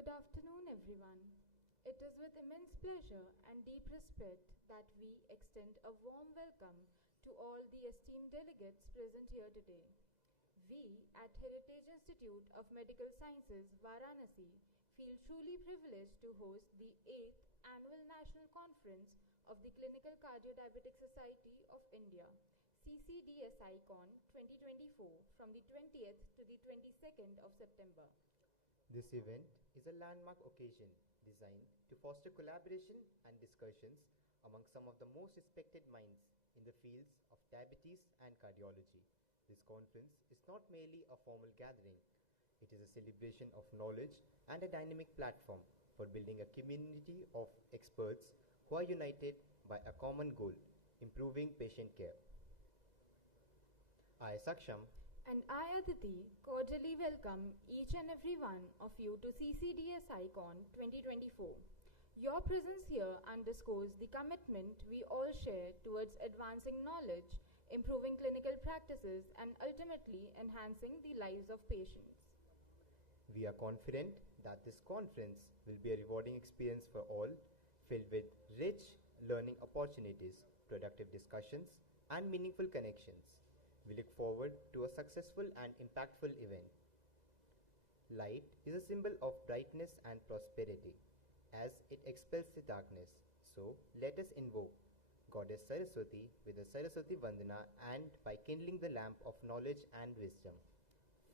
Good afternoon, everyone. It is with immense pleasure and deep respect that we extend a warm welcome to all the esteemed delegates present here today. We at Heritage Institute of Medical Sciences, Varanasi, feel truly privileged to host the 8th Annual National Conference of the Clinical Cardiodiabetic Society of India, CCDSICON 2024, from the 20th to the 22nd of September. This event is a landmark occasion designed to foster collaboration and discussions among some of the most respected minds in the fields of diabetes and cardiology. This conference is not merely a formal gathering, it is a celebration of knowledge and a dynamic platform for building a community of experts who are united by a common goal, improving patient care. I, Saksham, and I, Aditi, cordially welcome each and every one of you to CCDSICON 2024. Your presence here underscores the commitment we all share towards advancing knowledge, improving clinical practices, and ultimately enhancing the lives of patients. We are confident that this conference will be a rewarding experience for all, filled with rich learning opportunities, productive discussions, and meaningful connections. We look forward to a successful and impactful event. Light is a symbol of brightness and prosperity, as it expels the darkness. So, let us invoke Goddess Saraswati with the Saraswati Vandana and by kindling the lamp of knowledge and wisdom.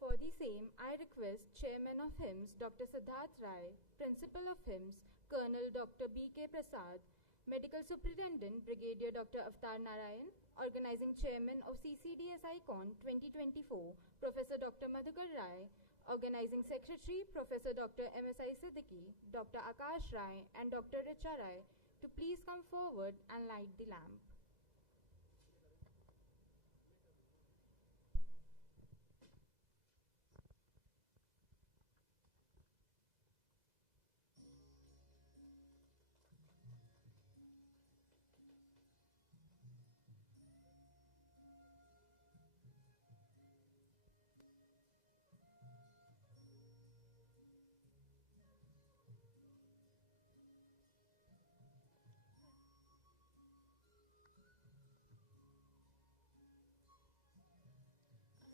For the same, I request Chairman of HIMSS Dr. Siddharth Rai, Principal of HIMSS Colonel Dr. B.K. Prasad, Medical Superintendent Brigadier Dr. Avtar Narayan, Organizing Chairman of CCDSICON 2024, Professor Dr. Madhukar Rai, Organizing Secretary Professor Dr. M.S.I. Siddiqui, Dr. Akash Rai, and Dr. Richa Rai to please come forward and light the lamp.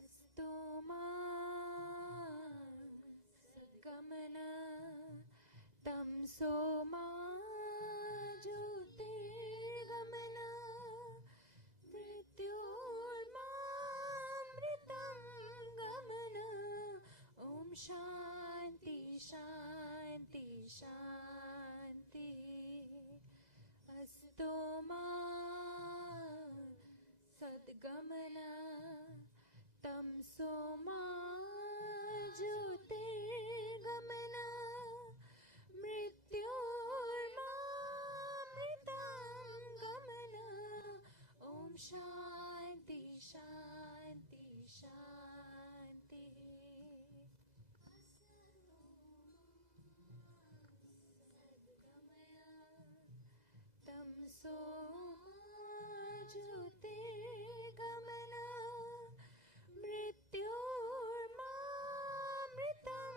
Astoma Sagamana Tamsoma Jyotirgamana Mrityurmamritam Gamana Om Shanti Shanti Shanti Astoma Sadgamana Tamsoma Jyotirgamana Mrityurmamritam Gamana Om Shanti Shanti Shanti Tamsoma Jyotirgamana Mrityurmamritam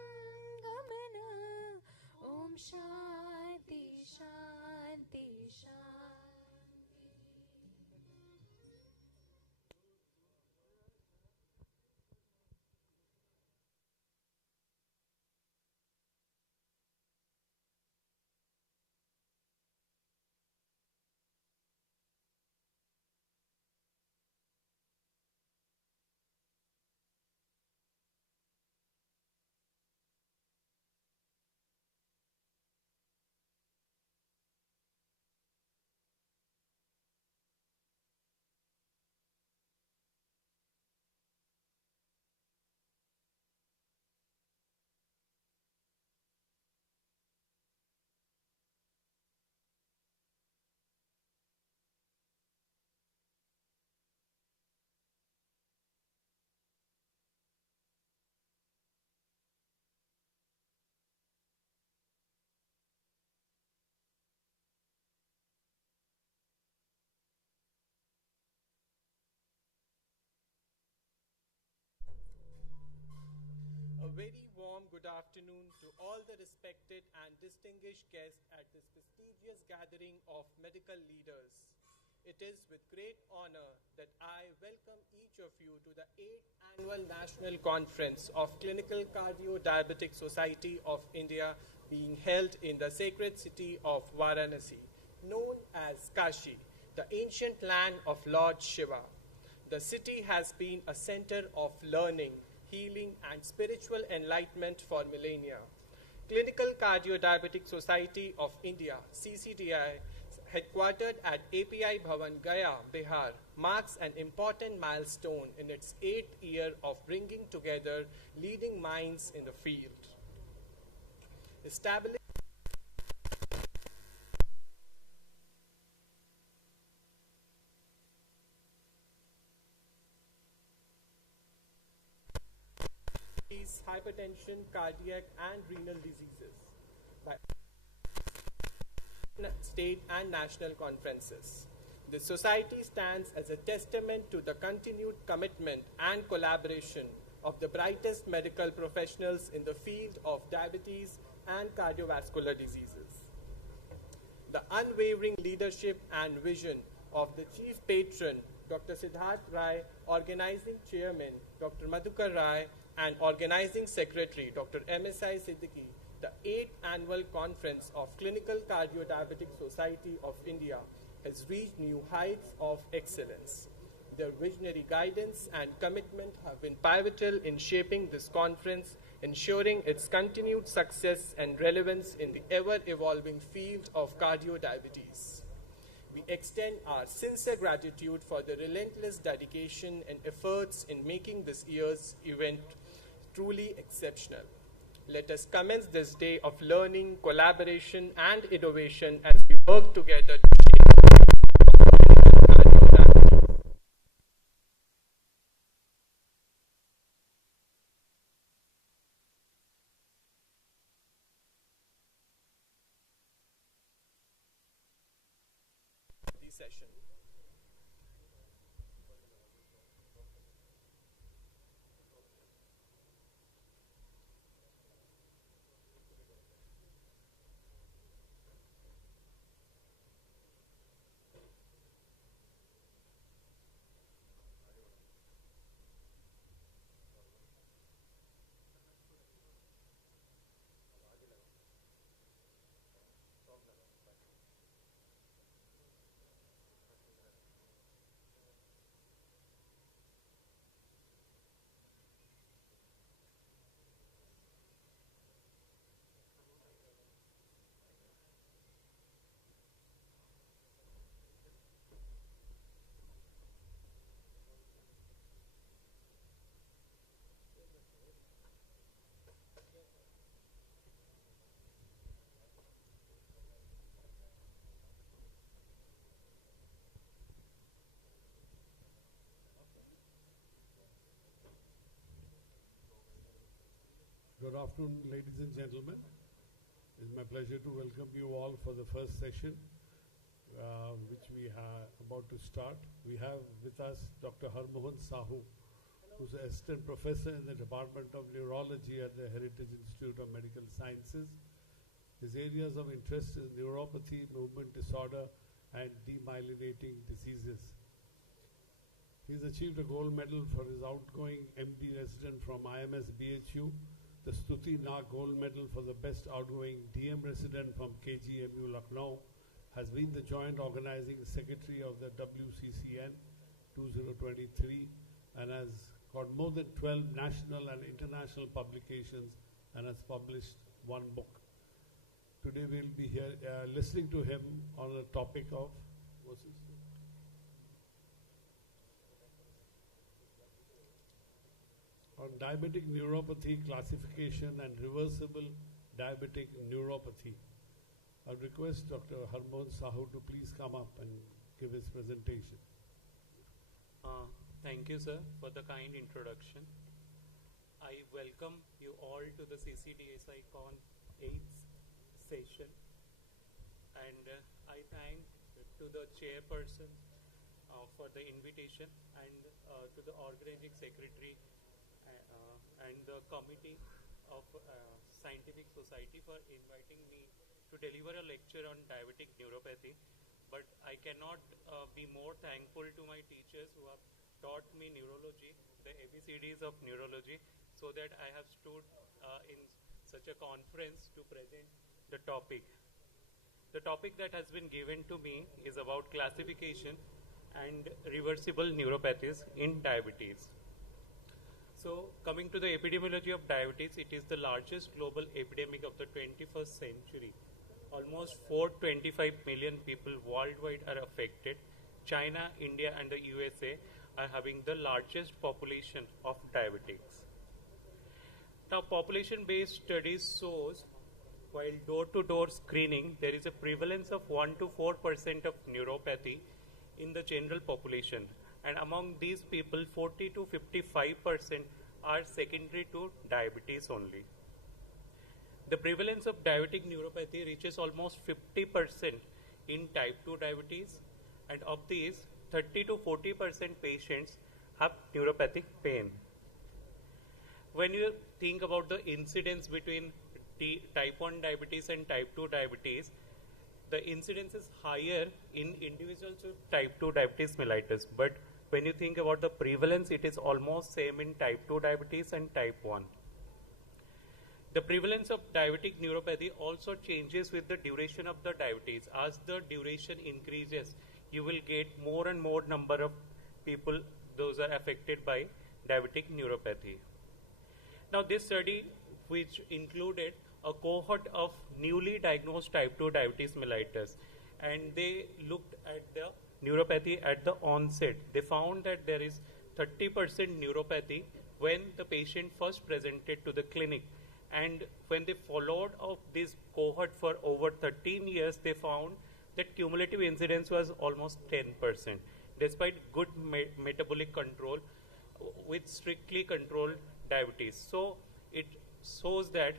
Gamana Om Shanti Shanti Shanti. very warm good afternoon to all the respected and distinguished guests at this prestigious gathering of medical leaders. It is with great honor that I welcome each of you to the 8th Annual National Conference of Clinical Cardio-Diabetic Society of India being held in the sacred city of Varanasi, known as Kashi, the ancient land of Lord Shiva. The city has been a center of learning, healing, and spiritual enlightenment for millennia. Clinical Cardio-Diabetic Society of India, CCDI, headquartered at API Bhavan, Gaya, Bihar, marks an important milestone in its 8th year of bringing together leading minds in the field. Established hypertension, cardiac, and renal diseases by state and national conferences. The society stands as a testament to the continued commitment and collaboration of the brightest medical professionals in the field of diabetes and cardiovascular diseases. The unwavering leadership and vision of the chief patron, Dr. Siddharth Rai, organizing chairman, Dr. Madhukar Rai, and organizing secretary, Dr. MSI Siddiqui, the 8th Annual Conference of Clinical Cardio-Diabetic Society of India has reached new heights of excellence. Their visionary guidance and commitment have been pivotal in shaping this conference, ensuring its continued success and relevance in the ever-evolving field of cardio-diabetes. We extend our sincere gratitude for the relentless dedication and efforts in making this year's event truly exceptional. Let us commence this day of learning, collaboration, and innovation as we work together to shape session. Good afternoon, ladies and gentlemen. It's my pleasure to welcome you all for the first session, which we are about to start. We have with us Dr. Harmohan Sahu, who's an assistant professor in the Department of Neurology at the Heritage Institute of Medical Sciences. His areas of interest is neuropathy, movement disorder, and demyelinating diseases. He's achieved a gold medal for his outgoing MD resident from IMS BHU, the Stuti Nag Gold Medal for the best outgoing DM resident from KGMU Lucknow, has been the joint organizing secretary of the WCCN 2023 and has got more than 12 national and international publications and has published one book. Today we'll be here listening to him on the topic of on diabetic neuropathy classification and reversible diabetic neuropathy. I request Dr. Harmohan Sahu to please come up and give his presentation. Thank you, sir, for the kind introduction. I welcome you all to the CCDSICON 8th session, and I thank to the chairperson for the invitation and to the organizing secretary and the committee of Scientific Society for inviting me to deliver a lecture on diabetic neuropathy. But I cannot be more thankful to my teachers who have taught me neurology, the ABCDs of neurology, so that I have stood in such a conference to present the topic. The topic that has been given to me is about classification and reversible neuropathies in diabetes. So, coming to the epidemiology of diabetes, it is the largest global epidemic of the 21st century. Almost 425 million people worldwide are affected. China, India, and the USA are having the largest population of diabetics. Now, population-based studies shows while door-to-door screening, there is a prevalence of 1 to 4% of neuropathy in the general population, and among these people 40 to 55% are secondary to diabetes only. The prevalence of diabetic neuropathy reaches almost 50% in type 2 diabetes, and of these 30 to 40% patients have neuropathic pain. When you think about the incidence between type 1 diabetes and type 2 diabetes, the incidence is higher in individuals with type 2 diabetes mellitus, but when you think about the prevalence, it is almost same in type 2 diabetes and type 1. The prevalence of diabetic neuropathy also changes with the duration of the diabetes. As the duration increases, you will get more and more number of people those are affected by diabetic neuropathy. Now, this study, which included a cohort of newly diagnosed type 2 diabetes mellitus, and they looked at the neuropathy at the onset. They found that there is 30% neuropathy when the patient first presented to the clinic, and when they followed up this cohort for over 13 years, they found that cumulative incidence was almost 10%, despite good metabolic control with strictly controlled diabetes. So it shows that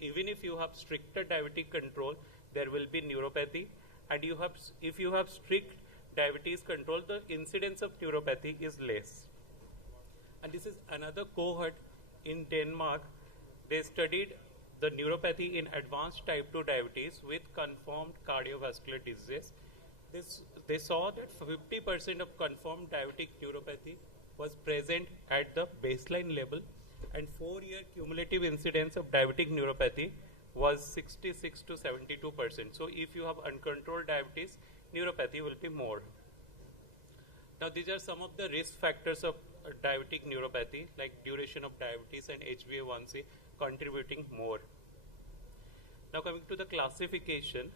even if you have stricter diabetic control, there will be neuropathy, and if you have strict diabetes control, the incidence of neuropathy is less. And this is another cohort in Denmark. They studied the neuropathy in advanced type 2 diabetes with confirmed cardiovascular disease. They saw that 50% of confirmed diabetic neuropathy was present at the baseline level, and 4-year cumulative incidence of diabetic neuropathy was 66 to 72%. So if you have uncontrolled diabetes, neuropathy will be more. Now, these are some of the risk factors of diabetic neuropathy, like duration of diabetes and HbA1c contributing more. Now, coming to the classification,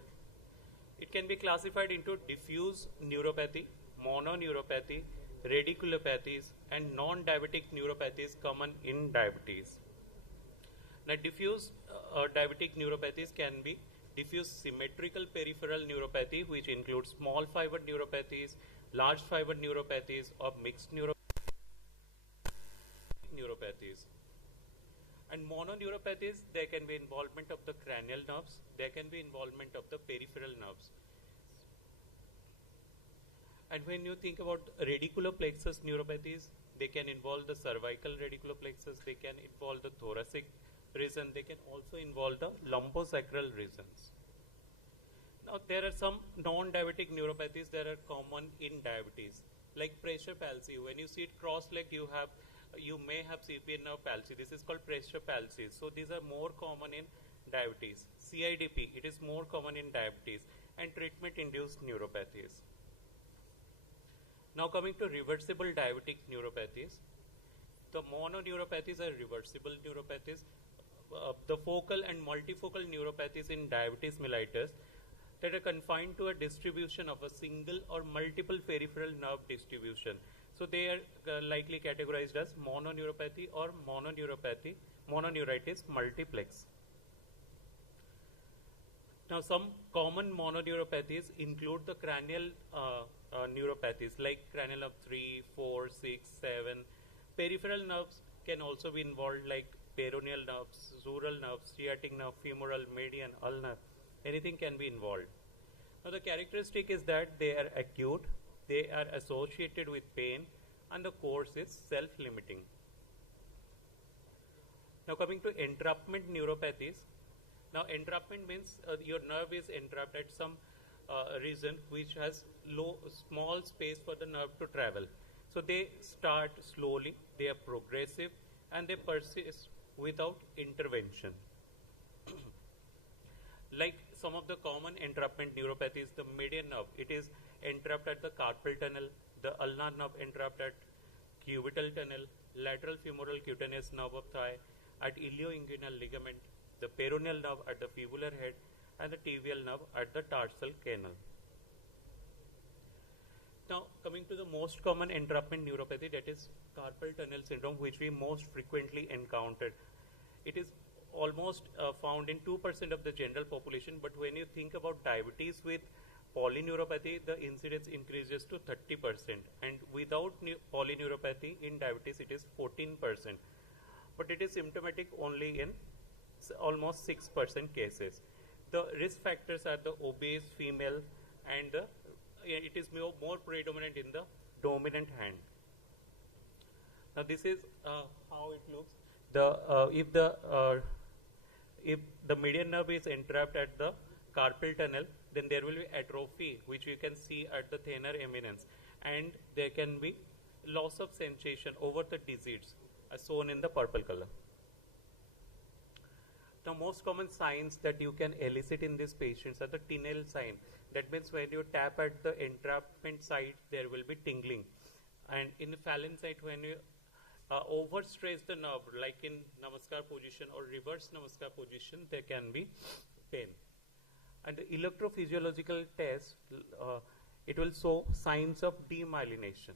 it can be classified into diffuse neuropathy, mononeuropathy, radiculopathies, and non-diabetic neuropathies common in diabetes. Now, diffuse diabetic neuropathies can be diffuse symmetrical peripheral neuropathy, which includes small fiber neuropathies, large fiber neuropathies, or mixed neuropathies. And mononeuropathies, there can be involvement of the cranial nerves, there can be involvement of the peripheral nerves. And when you think about radiculoplexus neuropathies, they can involve the cervical radiculoplexus, they can involve the thoracic region, they can also involve the lumbosacral regions. Now, there are some non-diabetic neuropathies that are common in diabetes, like pressure palsy. When you sit cross-legged, you may have CPN nerve palsy. This is called pressure palsy. So these are more common in diabetes. CIDP, it is more common in diabetes, and treatment-induced neuropathies. Now, coming to reversible diabetic neuropathies, the mononeuropathies are reversible neuropathies. The focal and multifocal neuropathies in diabetes mellitus that are confined to a distribution of a single or multiple peripheral nerve distribution. So they are likely categorized as mononeuropathy or mononeuritis multiplex. Now, some common mononeuropathies include the cranial neuropathies like cranial nerve 3, 4, 6, 7. Peripheral nerves can also be involved like peroneal nerves, sural nerves, sciatic nerve, femoral, median, ulnar. Anything can be involved. Now, the characteristic is that they are acute, they are associated with pain, and the course is self-limiting. Now coming to entrapment neuropathies. Now entrapment means your nerve is entrapped at some region which has small space for the nerve to travel. So they start slowly, they are progressive, and they persist without intervention. Like some of the common entrapment neuropathies, the median nerve, it is entrapped at the carpal tunnel, the ulnar nerve entrapped at cubital tunnel, lateral femoral cutaneous nerve of thigh at ilioinguinal ligament, the peroneal nerve at the fibular head, and the tibial nerve at the tarsal canal. Now coming to the most common entrapment neuropathy, that is carpal tunnel syndrome, which we most frequently encountered. It is almost found in 2% of the general population, but when you think about diabetes with polyneuropathy, the incidence increases to 30%, and without polyneuropathy in diabetes it is 14%, but it is symptomatic only in almost 6% cases. The risk factors are the obese female, and it is more predominant in the dominant hand. Now this is how it looks. If the median nerve is entrapped at the carpal tunnel, then there will be atrophy, which you can see at the thenar eminence, and there can be loss of sensation over the digits, as shown in the purple color. The most common signs that you can elicit in these patients are the tinel sign. That means when you tap at the entrapment site, there will be tingling, and in the phalanx site, when you overstress the nerve, like in namaskar position or reverse namaskar position, there can be pain. And the electrophysiological test, it will show signs of demyelination.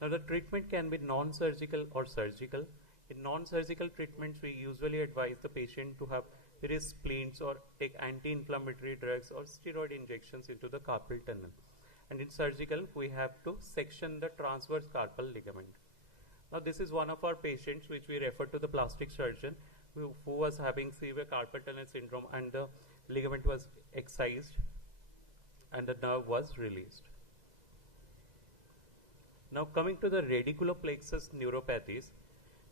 Now the treatment can be non-surgical or surgical. In non-surgical treatments, we usually advise the patient to have various splints or take anti-inflammatory drugs or steroid injections into the carpal tunnel. And in surgical, we have to section the transverse carpal ligament. Now this is one of our patients which we referred to the plastic surgeon who was having severe carpal tunnel syndrome, and the ligament was excised and the nerve was released. Now coming to the radiculoplexus neuropathies,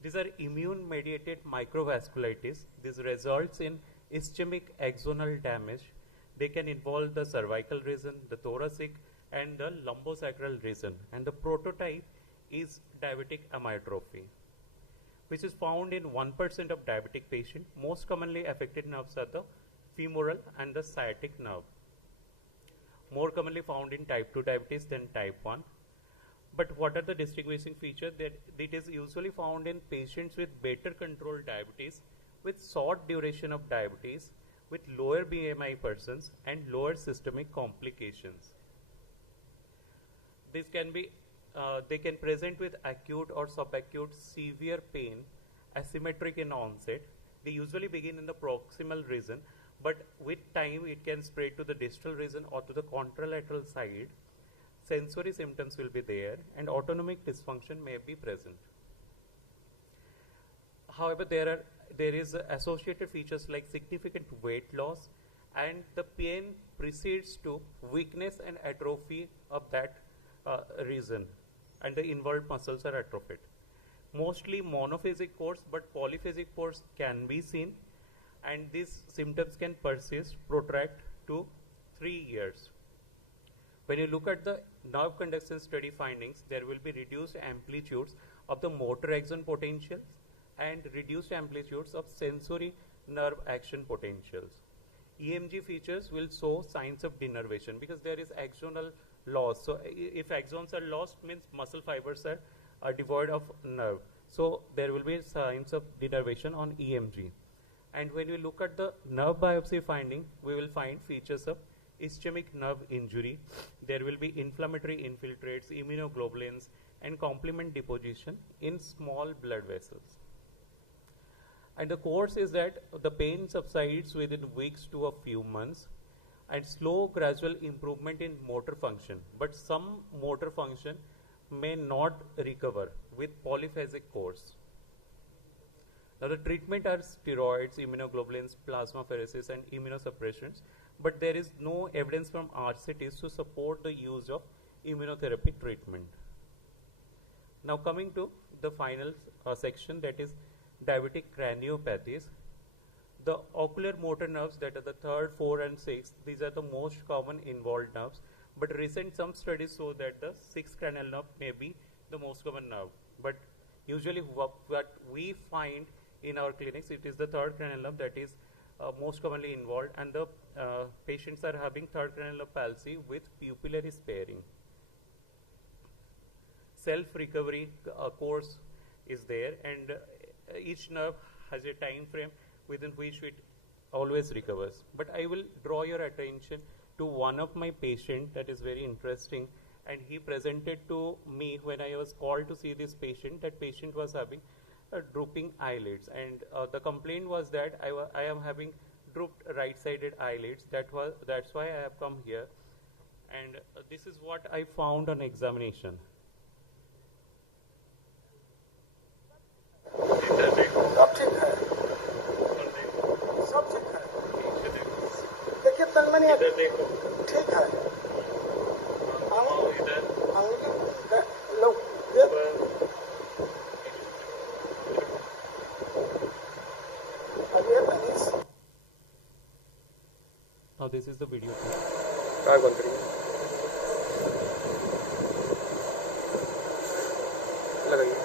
these are immune-mediated microvasculitis. This results in ischemic axonal damage. They can involve the cervical region, the thoracic, and the lumbosacral region. And the prototype is diabetic amyotrophy, which is found in 1% of diabetic patients. Most commonly affected nerves are the femoral and the sciatic nerve. More commonly found in type 2 diabetes than type 1. But what are the distinguishing features? That it is usually found in patients with better controlled diabetes, with short duration of diabetes, with lower BMI persons, and lower systemic complications. This can be, they can present with acute or subacute severe pain, asymmetric in onset. They usually begin in the proximal region, but with time it can spread to the distal region or to the contralateral side. Sensory symptoms will be there, and autonomic dysfunction may be present. However, there is associated features like significant weight loss, and the pain precedes to weakness and atrophy of that region, and the involved muscles are atrophied. Mostly monophasic course, but polyphasic course can be seen, and these symptoms can persist, protract to 3 years. When you look at the nerve conduction study findings, there will be reduced amplitudes of the motor axon potentials and reduced amplitudes of sensory nerve action potentials. EMG features will show signs of denervation because there is axonal loss. So if axons are lost, means muscle fibers are devoid of nerve. So there will be signs of denervation on EMG. And when we look at the nerve biopsy finding, we will find features of ischemic nerve injury. There will be inflammatory infiltrates, immunoglobulins, and complement deposition in small blood vessels. And the course is that the pain subsides within weeks to a few months, and slow gradual improvement in motor function, but some motor function may not recover with polyphasic course. Now the treatment are steroids, immunoglobulins, plasmapheresis, and immunosuppressants, but there is no evidence from RCTs to support the use of immunotherapy treatment. Now coming to the final section, that is diabetic craniopathies. The ocular motor nerves, that are the third, fourth and sixth, these are the most common involved nerves. But recent some studies show that the sixth cranial nerve may be the most common nerve. But usually what we find in our clinics, it is the third cranial nerve that is most commonly involved, and the patients are having third cranial nerve palsy with pupillary sparing. Self-recovery course is there, and each nerve has a time frame within which it always recovers. But I will draw your attention to one of my patients that is very interesting, and he presented to me when I was called to see this patient. That patient was having drooping eyelids, and the complaint was that I am having drooped right-sided eyelids. That's why I have come here, and this is what I found on examination. सब ठीक है सब ठीक है देखिए तनमनी ठीक है Now this is the video. लगाइए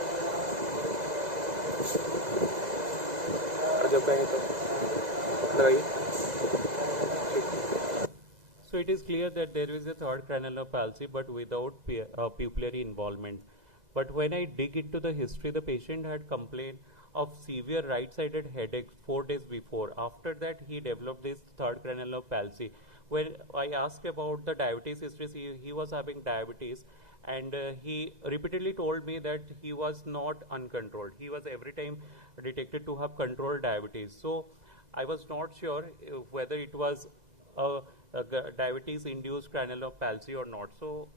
So it is clear that there is a third cranial nerve palsy, but without pupillary involvement. But when I dig into the history, the patient had complained of severe right-sided headache 4 days before. After that, he developed this third cranial nerve palsy. When I asked about the diabetes history, he was having diabetes, and he repeatedly told me that he was not uncontrolled. He was every time detected to have controlled diabetes. So I was not sure whether it was a diabetes-induced cranial nerve palsy or not. So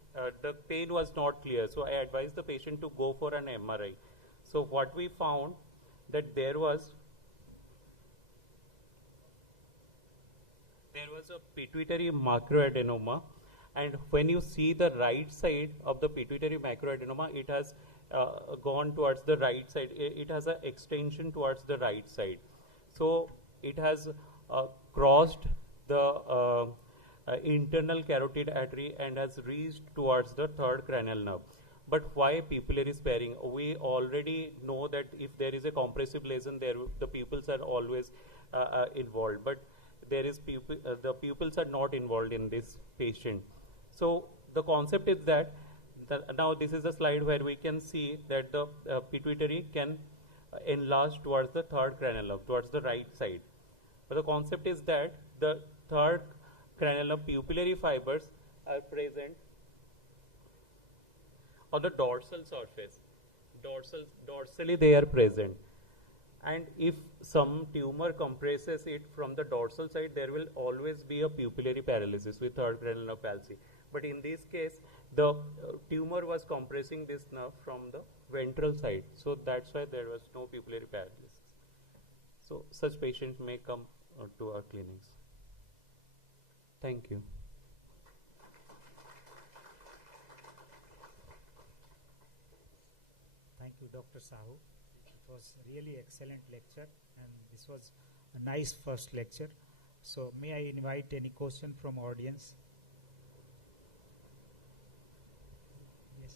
the pain was not clear. So I advised the patient to go for an MRI. So what we found that there was a pituitary macroadenoma, and when you see the right side of the pituitary macroadenoma, it has gone towards the right side. It has an extension towards the right side. So it has crossed the internal carotid artery and has reached towards the third cranial nerve. But why pupillary sparing? We already know that if there is a compressive lesion, the pupils are always involved. But there is the pupils are not involved in this patient. So the concept is that now this is a slide where we can see that the pituitary can enlarge towards the third cranial nerve, towards the right side. But the concept is that the third cranial nerve pupillary fibers are present on the dorsal surface. Dorsally they are present. And if some tumor compresses it from the dorsal side, there will always be a pupillary paralysis with third cranial nerve palsy. But in this case, the tumor was compressing this nerve from the ventral side. So that's why there was no pupillary paralysis. So such patients may come to our clinics. Thank you. Thank you, Dr. Sahu. It was really excellent lecture, and this was a nice first lecture. So may I invite any question from audience? Yes.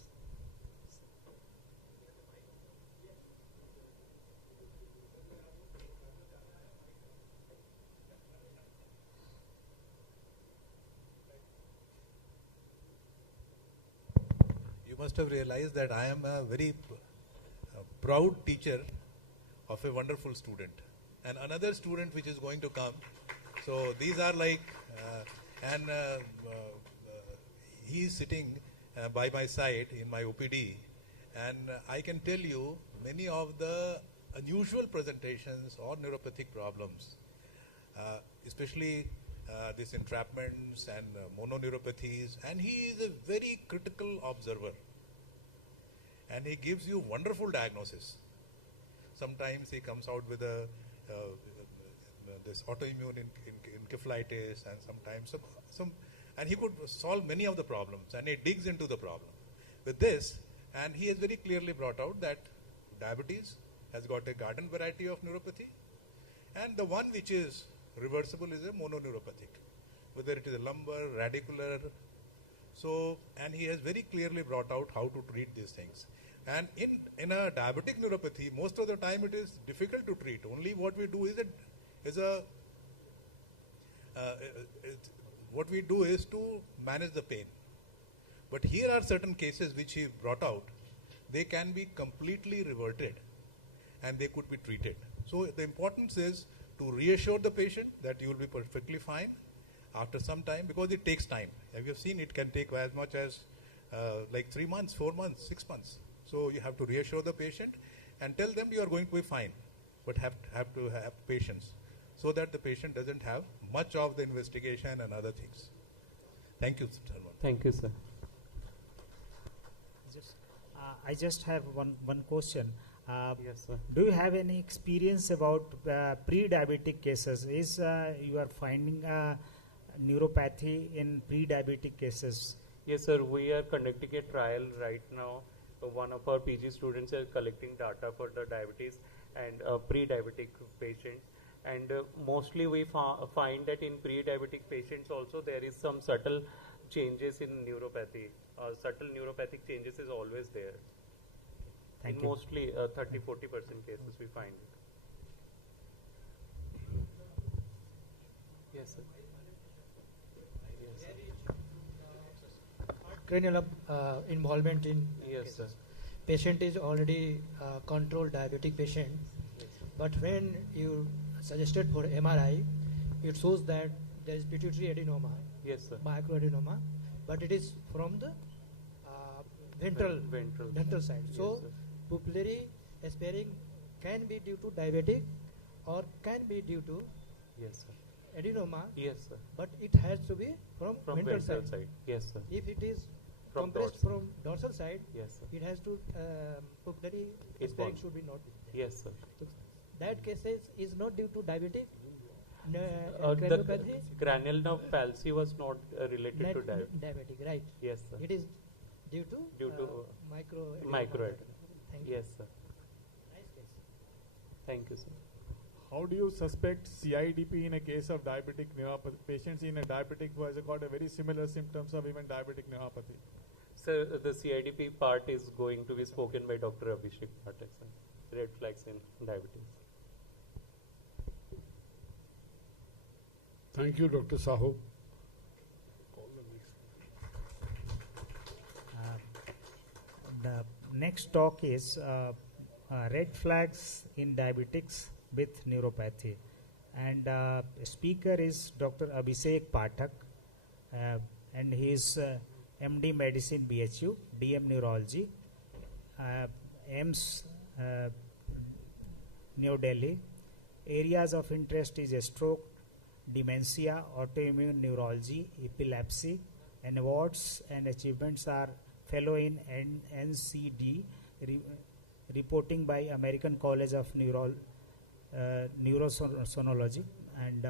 You must have realized that I am a very proud teacher of a wonderful student, and another student which is going to come. So these are like, he is sitting by my side in my OPD, and I can tell you many of the unusual presentations or neuropathic problems, especially these entrapments and mononeuropathies, and he is a very critical observer. And he gives you wonderful diagnosis. Sometimes he comes out with this autoimmune encephalitis, and sometimes and he could solve many of the problems, and he digs into the problem. With this, And he has very clearly brought out that diabetes has got a garden variety of neuropathy, and the one which is reversible is a mononeuropathic, whether it is a lumbar, radicular. So, and he has very clearly brought out how to treat these things. And in a diabetic neuropathy, most of the time it is difficult to treat. Only what we do is to manage the pain. But here are certain cases which he brought out. They can be completely reverted and they could be treated. So the importance is to reassure the patient that you will be perfectly fine after some time, because it takes time. As you have seen, it can take as much as like 3 months, 4 months, 6 months. So you have to reassure the patient and tell them you are going to be fine, but have to have patience so that the patient doesn't have much of the investigation and other things. Thank you, sir. Thank you, sir. I just have one question. Yes, sir. Do you have any experience about pre-diabetic cases? Is you are finding neuropathy in pre-diabetic cases? Yes, sir. We are conducting a trial right now. One of our PG students are collecting data for the diabetes and pre-diabetic patients. And mostly we find that in pre-diabetic patients also there is some subtle changes in neuropathy. Subtle neuropathic changes is always there. Thank in you. Mostly 30-40% cases we find it. Yes, sir. Yes, sir. Cranial involvement in Yes, sir. patient is already controlled diabetic patient, Yes, sir. but when you suggested for MRI, it shows that there is pituitary adenoma, Yes, sir. microadenoma, but it is from the ventral side. So Yes, sir. pupillary sparing can be due to diabetic or can be due to Yes, sir. adenoma, Yes, sir. but it has to be from ventral side. Yes, sir. If it is From compressed dorsal. from dorsal side, Yes, sir. it has to pupillary It's sparing gone. should be not be there. Yes, sir. So that case is not due to diabetic The craniopathy, cranial nerve palsy was not related not to diabetes. diabetic, right? Yes, sir. It is due to Microadenoma. Thank you. Yes, sir. Nice case. Thank you, sir. How do you suspect CIDP in a case of diabetic neuropathy? Patients in a diabetic who has got a very similar symptoms of even diabetic neuropathy. Sir, the CIDP part is going to be spoken by Dr. Abhishek Pathak, sir. Red flags in diabetes. Thank you, Dr. Sahu. The next talk is red flags in diabetics with neuropathy, and speaker is Dr. Abhishek Pathak, and he is MD Medicine BHU, DM Neurology, AIMS New Delhi. Areas of interest is stroke, dementia, autoimmune neurology, epilepsy, and awards and achievements are fellow in NCD, reporting by American College of Neurosonology, and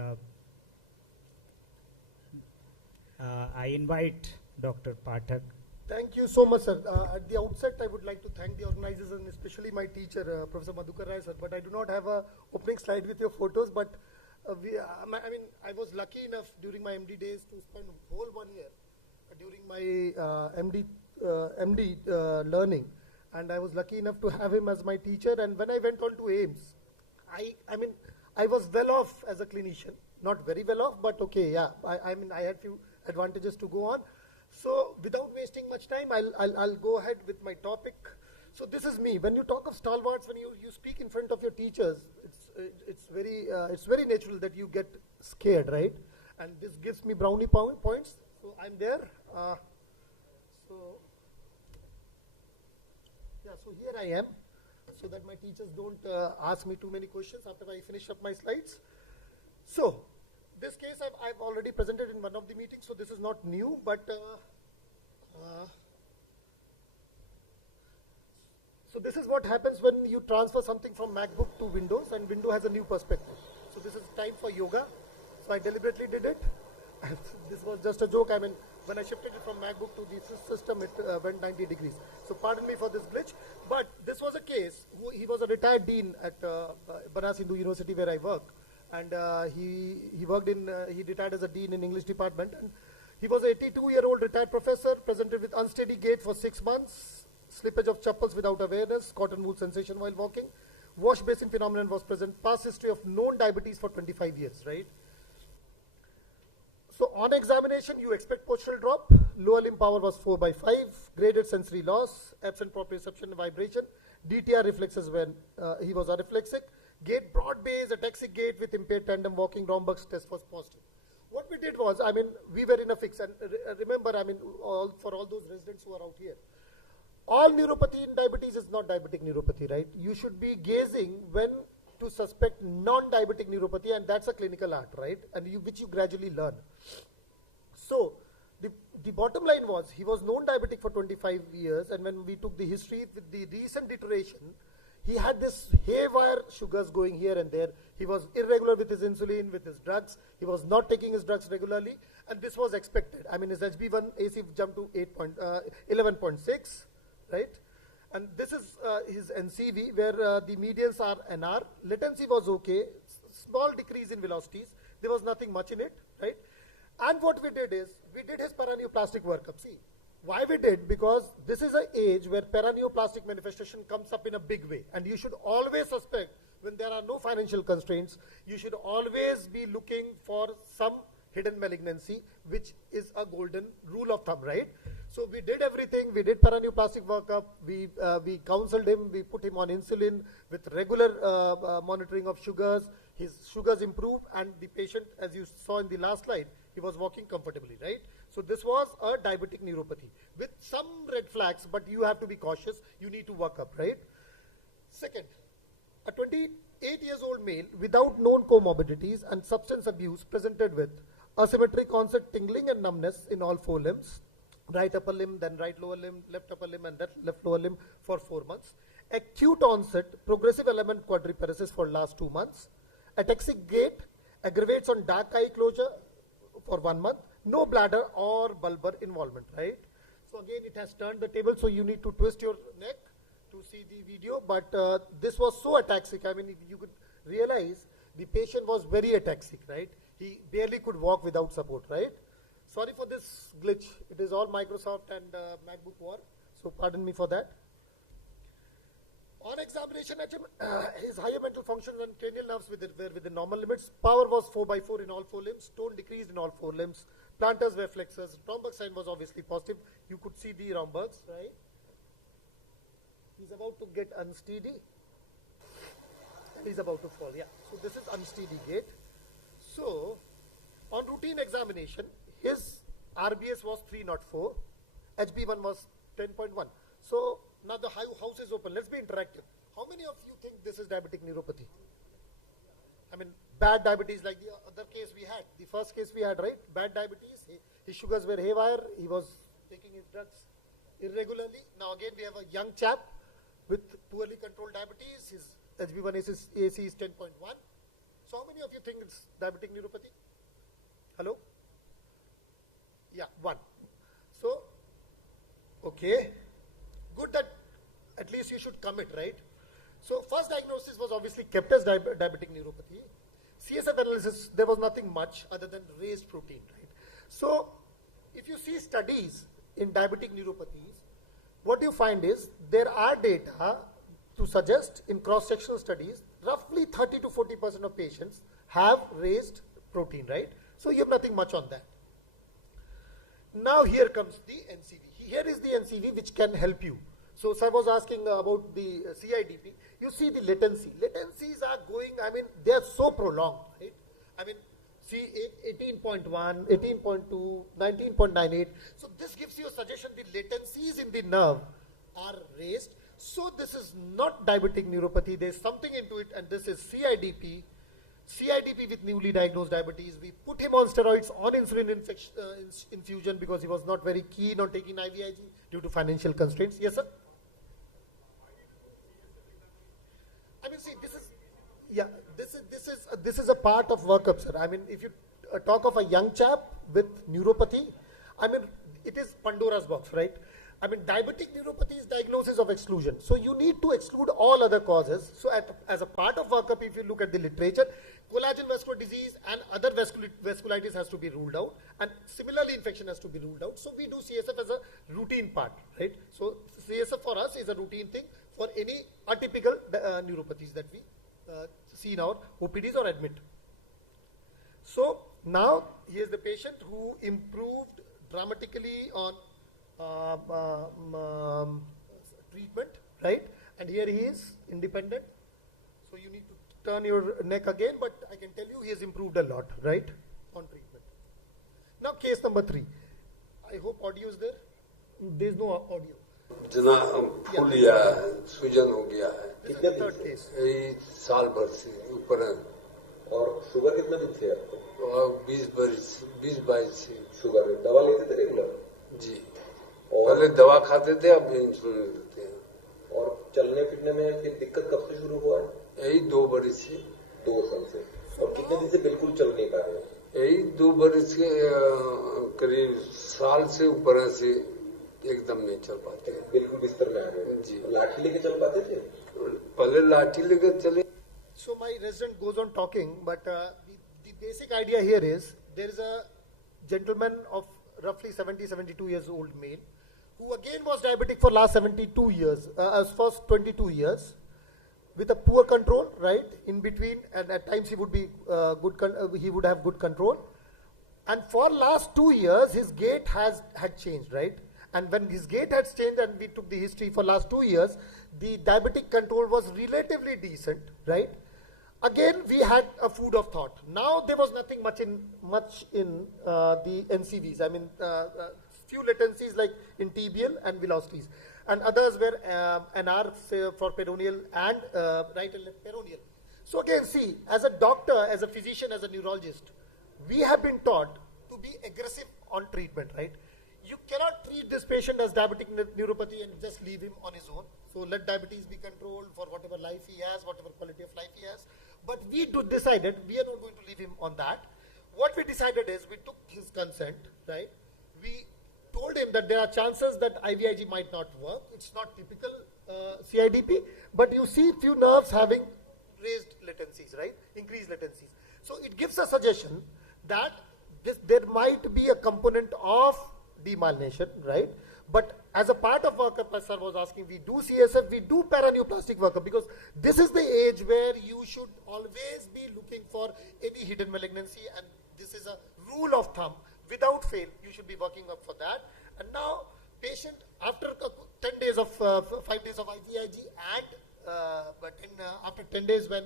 I invite Dr. Pathak. Thank you so much, sir. At the outset, I would like to thank the organizers and especially my teacher, Professor Madhukar Rai, sir. But I do not have a opening slide with your photos. But I was lucky enough during my MD days to spend whole 1 year during my MD learning, and I was lucky enough to have him as my teacher. And when I went on to AIMS, I was well off as a clinician, not very well off, but okay, yeah. I had few advantages to go on. So without wasting much time, I'll go ahead with my topic. So this is me. When you talk of stalwarts, when you speak in front of your teachers, it's very natural that you get scared, right? And this gives me brownie points. So I'm there. So here I am, so that my teachers don't ask me too many questions after I finish up my slides. So this case I've already presented in one of the meetings, so this is not new, but so this is what happens when you transfer something from MacBook to Windows, and Windows has a new perspective. So this is time for yoga. So I deliberately did it. This was just a joke. When I shifted it from MacBook to the system, it went 90 degrees. So pardon me for this glitch. But this was a case. He was a retired dean at Varanasi Hindu University where I work. And he worked in, he retired as a dean in English department. And he was an 82-year-old retired professor, presented with unsteady gait for 6 months, slippage of chappals without awareness, cotton wool sensation while walking. Wash basin phenomenon was present, past history of known diabetes for 25 years, right? So on examination, you expect postural drop. Lower limb power was 4/5, graded sensory loss, absent proprioception and vibration. DTR reflexes when he was areflexic. Gait broad base, ataxic gait with impaired tandem walking, Romberg's test was positive. What we did was, I mean, we were in a fix. And remember, I mean, for all those residents who are out here, all neuropathy in diabetes is not diabetic neuropathy, right? You should be gazing when to suspect non-diabetic neuropathy, and that's a clinical art, right? And which you gradually learn. So the bottom line was, he was known diabetic for 25 years, and when we took the history with the recent deterioration, he had this haywire sugars going here and there. He was irregular with his insulin, with his drugs. He was not taking his drugs regularly, and this was expected. I mean, his HB1AC jumped to 11.6, right? And this is his NCV, where the medians are NR. Latency was okay, small decrease in velocities. There was nothing much in it, right? And what we did is, we did his paraneoplastic workup. See, why we did? Because this is an age where paraneoplastic manifestation comes up in a big way. And you should always suspect, when there are no financial constraints, you should always be looking for some hidden malignancy, which is a golden rule of thumb, right? So we did everything. We did paraneoplastic workup. We counseled him. We put him on insulin with regular monitoring of sugars. His sugars improved, and the patient, as you saw in the last slide, he was walking comfortably, right? So this was a diabetic neuropathy with some red flags, but you have to be cautious. You need to work up, right? Second, a 28 years old male without known comorbidities and substance abuse presented with asymmetric onset tingling and numbness in all 4 limbs, right upper limb, then right lower limb, left upper limb, and that left lower limb for 4 months. Acute onset, progressive element quadriparesis for last 2 months. Ataxic gait, aggravates on dark eye closure for 1 month. No bladder or bulbar involvement, right? So again, it has turned the table, so you need to twist your neck to see the video, but this was so ataxic. I mean, you could realize the patient was very ataxic, right? He barely could walk without support, right? Sorry for this glitch. It is all Microsoft and MacBook war, so pardon me for that. On examination, his higher mental functions and cranial nerves were within normal limits. Power was 4/4 in all 4 limbs. Tone decreased in all 4 limbs. Plantars were flexors. Romberg sign was obviously positive. You could see the Rombergs, right? He's about to get unsteady. And he's about to fall, yeah. So this is unsteady gait. So, on routine examination, his RBS was 304. HB1 was 10.1. So, now the house is open. Let's be interactive. How many of you think this is diabetic neuropathy? I mean, bad diabetes like the other case we had. The first case we had, right? Bad diabetes. His sugars were haywire. He was taking his drugs irregularly. Now again, we have a young chap with poorly controlled diabetes. His HB1AC is 10.1. So how many of you think it's diabetic neuropathy? Hello? Yeah, 1. So, okay. Good that at least you should commit, right? So first diagnosis was obviously kept as diabetic neuropathy. CSF analysis, there was nothing much other than raised protein, right? So if you see studies in diabetic neuropathies, what you find is there are data to suggest in cross-sectional studies, roughly 30 to 40% of patients have raised protein, right? So you have nothing much on that. Now here comes the NCV. Here is the NCV which can help you. So I was asking about the CIDP. You see the latency. Latencies are going, I mean, they are so prolonged, right? I mean, see 18.1, 18.2, 19.98. So this gives you a suggestion the latencies in the nerve are raised. So this is not diabetic neuropathy. There's something into it, and this is CIDP. CIDP with newly diagnosed diabetes. We put him on steroids, on insulin infusion because he was not very keen on taking IVIG due to financial constraints. Yes, sir? I mean, see, this is, yeah, this is a part of workup, sir. I mean, if you talk of a young chap with neuropathy, I mean, it is Pandora's box, right? I mean, diabetic neuropathy is diagnosis of exclusion. So you need to exclude all other causes. So as a part of workup, if you look at the literature, collagen vascular disease and other vasculitis has to be ruled out. And similarly, infection has to be ruled out. So we do CSF as a routine part, right? So CSF for us is a routine thing for any atypical neuropathies that we see in our OPDs or admit. So now here's the patient who improved dramatically on treatment, right? And here he is, independent. So you need to turn your neck again, but I can tell you he has improved a lot, right, on treatment. Now case number 3. I hope audio is there. There is no audio. जना फूल लिया है, सूजन हो गया है। कितने third case? साल भर से ऊपर है। और शुगर कितना दिन से आपको? 20-22 से। शुगर दवा लेते थे रेगुलर? जी। और पहले दवा खाते थे, अब इंसुलिन लेते हैं। और चलने फिरने में फिर दिक्कत कब से शुरू हुआ है? यही 2 बरस से। 2 साल से। और कितने दिन से बिल्कुल चल नहीं पा रहे हैं? यही 2 बरस के करीब साल से ऊपर से एकदम नहीं चल पाते। बिल्कुल बिस्तर में आ गए जी। लाठी लेके चल पाते थे? पहले लाठी लेके चले। So my resident goes on talking, but the basic idea here is there is a gentleman of roughly 70-72 years old male who again was diabetic for last 72 years, first 22 years, with a poor control, right, in between, and at times he would be he would have good control, and for last 2 years his gait had changed, right, and when his gait had changed and we took the history for last 2 years, the diabetic control was relatively decent, right. Again, we had a food of thought. Now there was nothing much in the NCVs. I mean, few latencies like in tibial and velocities, and others were NR for peroneal and right and left peroneal. So again, see, as a doctor, as a physician, as a neurologist, we have been taught to be aggressive on treatment, right? You cannot treat this patient as diabetic neuropathy and just leave him on his own. So let diabetes be controlled for whatever life he has, whatever quality of life he has. But we decided we are not going to leave him on that. What we decided is we took his consent, right? We told him that there are chances that IVIG might not work. It's not typical CIDP, but you see few nerves having raised latencies, right? Increased latencies. So it gives a suggestion that there might be a component of demyelination, right? But as a part of workup, as sir was asking, we do CSF, we do paraneoplastic workup, because this is the age where you should always be looking for any hidden malignancy, and this is a rule of thumb. Without fail, you should be working up for that. And now, patient, after 10 days of, 5 days of IVIG, and after 10 days when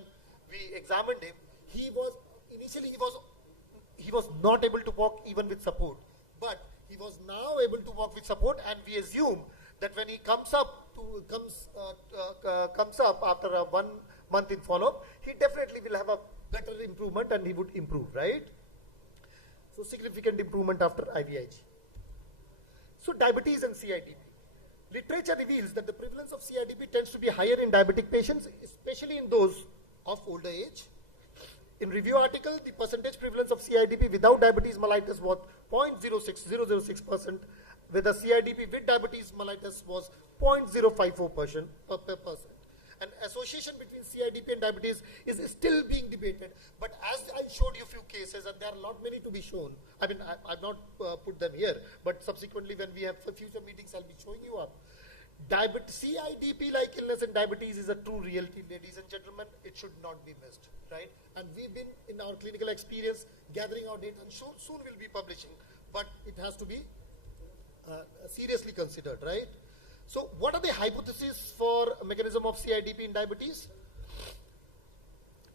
we examined him, initially he was not able to walk even with support. But he was now able to walk with support, and we assume that when he comes up after 1 month in follow-up, he definitely will have a better improvement and he would improve, right? So significant improvement after IVIG. So diabetes and CIDP. Literature reveals that the prevalence of CIDP tends to be higher in diabetic patients, especially in those of older age. In review article, the percentage prevalence of CIDP without diabetes mellitus was 0.006%, where the CIDP with diabetes mellitus was 0.054%. And association between CIDP and diabetes is still being debated. But as I showed you a few cases, and there are not many to be shown. I mean, I've not put them here, but subsequently when we have future meetings, I'll be showing you up. CIDP-like illness and diabetes is a true reality, ladies and gentlemen. It should not be missed, right? And we've been, in our clinical experience, gathering our data, and soon we'll be publishing. But it has to be seriously considered, right? So what are the hypotheses for mechanism of CIDP in diabetes?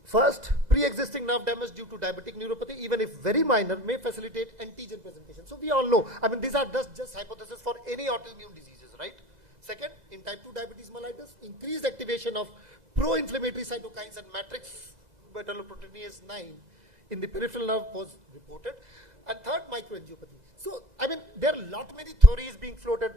First, pre-existing nerve damage due to diabetic neuropathy, even if very minor, may facilitate antigen presentation. So we all know, I mean, these are just hypotheses for any autoimmune diseases, right? Second, in type 2 diabetes mellitus, increased activation of pro-inflammatory cytokines and matrix metalloproteinase 9 in the peripheral nerve was reported. And third, microangiopathy. So, I mean, there are many theories being floated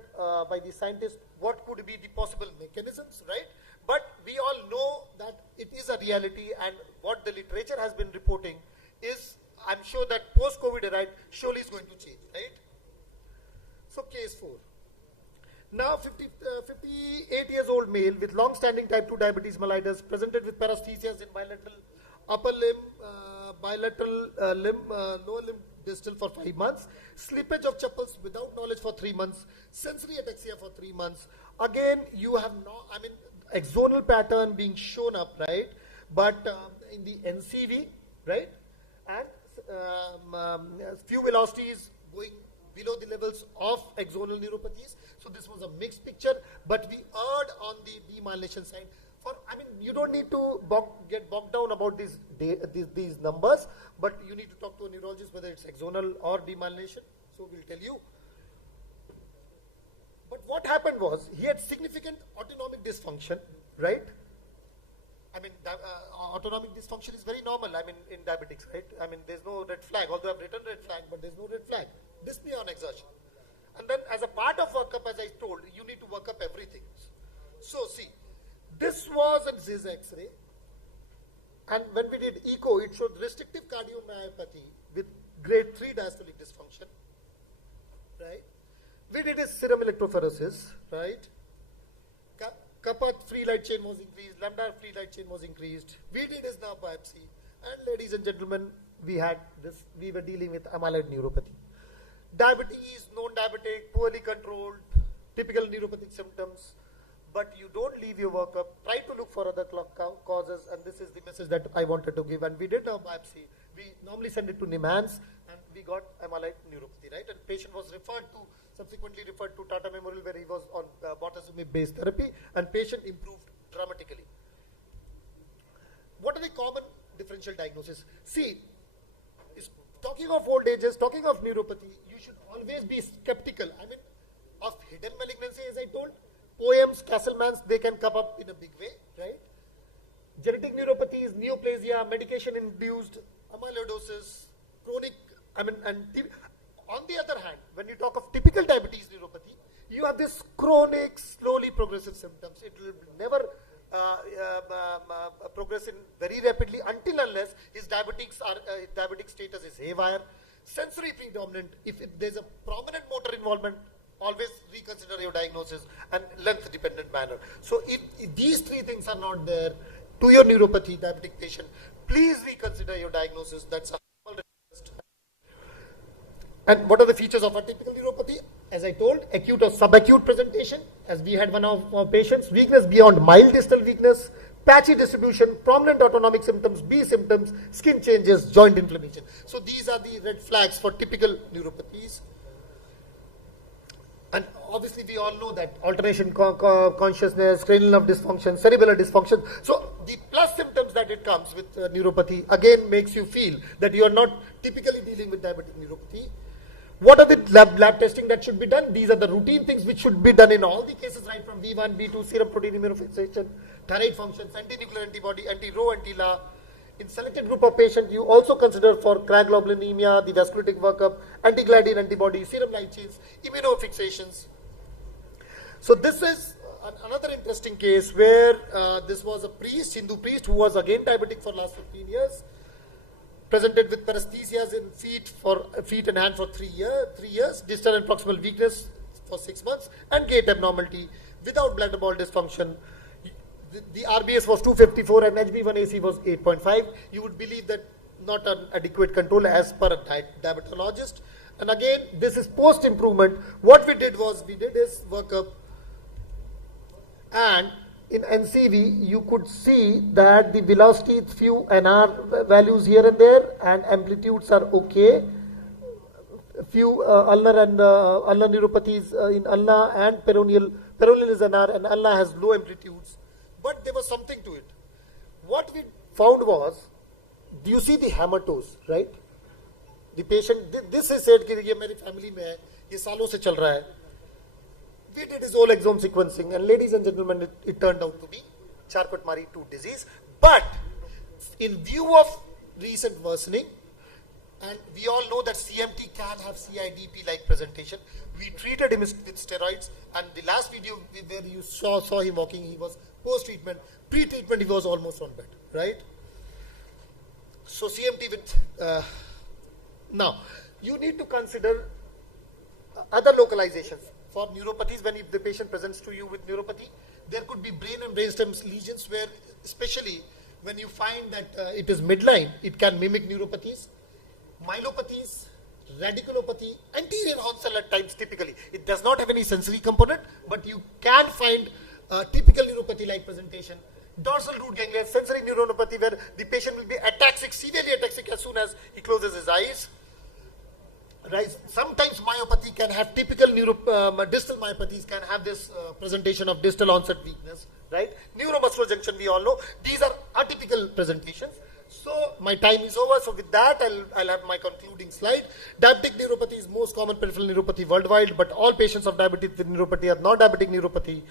by the scientists, what could be the possible mechanisms, right? But we all know that it is a reality, and what the literature has been reporting is, I'm sure that post-COVID era surely is going to change, right? So case 4. Now 58 years old male with long-standing type 2 diabetes mellitus presented with paresthesias in bilateral upper limb, lower limb distal for 5 months, slippage of chapels without knowledge for 3 months, sensory ataxia for 3 months. Again, you have axonal pattern being shown up, right? But in the NCV, right? And few velocities going below the levels of axonal neuropathies. So this was a mixed picture, but we erred on the demyelination side. You don't need to get bogged down about these numbers, but you need to talk to a neurologist whether it's axonal or demyelination. So we'll tell you. But what happened was he had significant autonomic dysfunction, right? Autonomic dysfunction is very normal. In diabetics, right? There's no red flag. Although I've written red flag, but there's no red flag. Dyspnea on exertion. And then as a part of workup, as I told, you need to work up everything. So see, this was a ZIS X-ray. And when we did echo, it showed restrictive cardiomyopathy with grade 3 diastolic dysfunction, right? We did a serum electrophoresis, right? Kappa free light chain was increased, lambda free light chain was increased. We did his nerve biopsy. And ladies and gentlemen, we were dealing with amyloid neuropathy. Diabetes, non-diabetic, poorly controlled, typical neuropathic symptoms. But you don't leave your workup. Try to look for other causes, and this is the message that I wanted to give. And we did a biopsy. We normally send it to NIMHANS, and we got amyloid neuropathy, right? And patient was subsequently referred to Tata Memorial, where he was on bortezomib-based therapy, and patient improved dramatically. What are the common differential diagnoses? See, talking of old ages, talking of neuropathy, you should always be skeptical. Of hidden malignancy, as I told. Poems, Castlemans, they can come up in a big way, right? Genetic neuropathies, neoplasia, medication-induced amyloidosis, chronic, on the other hand, when you talk of typical diabetes neuropathy, you have this chronic, slowly progressive symptoms. It will never progress in very rapidly until unless his diabetic status is haywire. Sensory predominant, if there's a prominent motor involvement, always reconsider your diagnosis and length dependent manner. So if these 3 things are not there to your neuropathy diabetic patient, please reconsider your diagnosis. That's a humble request. And what are the features of atypical neuropathy? As I told, acute or subacute presentation, as we had one of our patients, weakness beyond mild distal weakness, patchy distribution, prominent autonomic symptoms, B symptoms, skin changes, joint inflammation. So these are the red flags for typical neuropathies. And obviously we all know that alternation consciousness, cranial nerve dysfunction, cerebellar dysfunction. So the plus symptoms that it comes with neuropathy again makes you feel that you are not typically dealing with diabetic neuropathy. What are the lab testing that should be done? These are the routine things which should be done in all the cases, right from B1, B2, serum protein immunofixation, thyroid functions, anti-nuclear antibody, anti-Rho, anti-La. In selected group of patients, you also consider for cryoglobulinemia, the vasculitic workup, anti-gliadin antibodies, serum light chains, immunofixations. So this is another interesting case where this was a priest, Hindu priest, who was again diabetic for last 15 years, presented with paresthesias in feet and hand for 3 years, distal and proximal weakness for 6 months, and gait abnormality without bladder ball dysfunction. The RBS was 254 and HB1AC was 8.5. You would believe that not an adequate control as per a diabetologist. And again, this is post-improvement. What we did was, we did his workup, and in NCV, you could see that the velocity, few NR values here and there, and amplitudes are okay. Few ulnar and ulnar neuropathies in ulna and peroneal is NR, and ulna has low amplitudes. But there was something to it. What we found was, do you see the hamartos, right? The patient, this is said कि ये मेरी family में है, ये सालों से चल रहा है. We did his whole exome sequencing, and ladies and gentlemen, it turned out to be Charcot-Marie-Tooth disease. But in view of recent worsening, and we all know that CMT can have CIDP-like presentation, we treated him with steroids, and the last video where you saw him walking, he was post-treatment. Pre-treatment, he was almost on bed, right? So CMT with... now, you need to consider other localizations. For neuropathies, when if the patient presents to you with neuropathy, there could be brain and brainstem lesions where, especially when you find that it is midline, it can mimic neuropathies, myelopathies, radiculopathy, anterior horn cell at times typically. It does not have any sensory component, but you can find typical neuropathy-like presentation. Dorsal root ganglion, sensory neuronopathy, where the patient will be ataxic, severely ataxic as soon as he closes his eyes. Right. Sometimes myopathy can have typical distal myopathies can have this presentation of distal onset weakness, right? Neuromuscular junction, we all know. These are atypical presentations. So my time is over. So with that, I'll have my concluding slide. Diabetic neuropathy is most common peripheral neuropathy worldwide, but all patients of diabetic neuropathy are not diabetic neuropathy.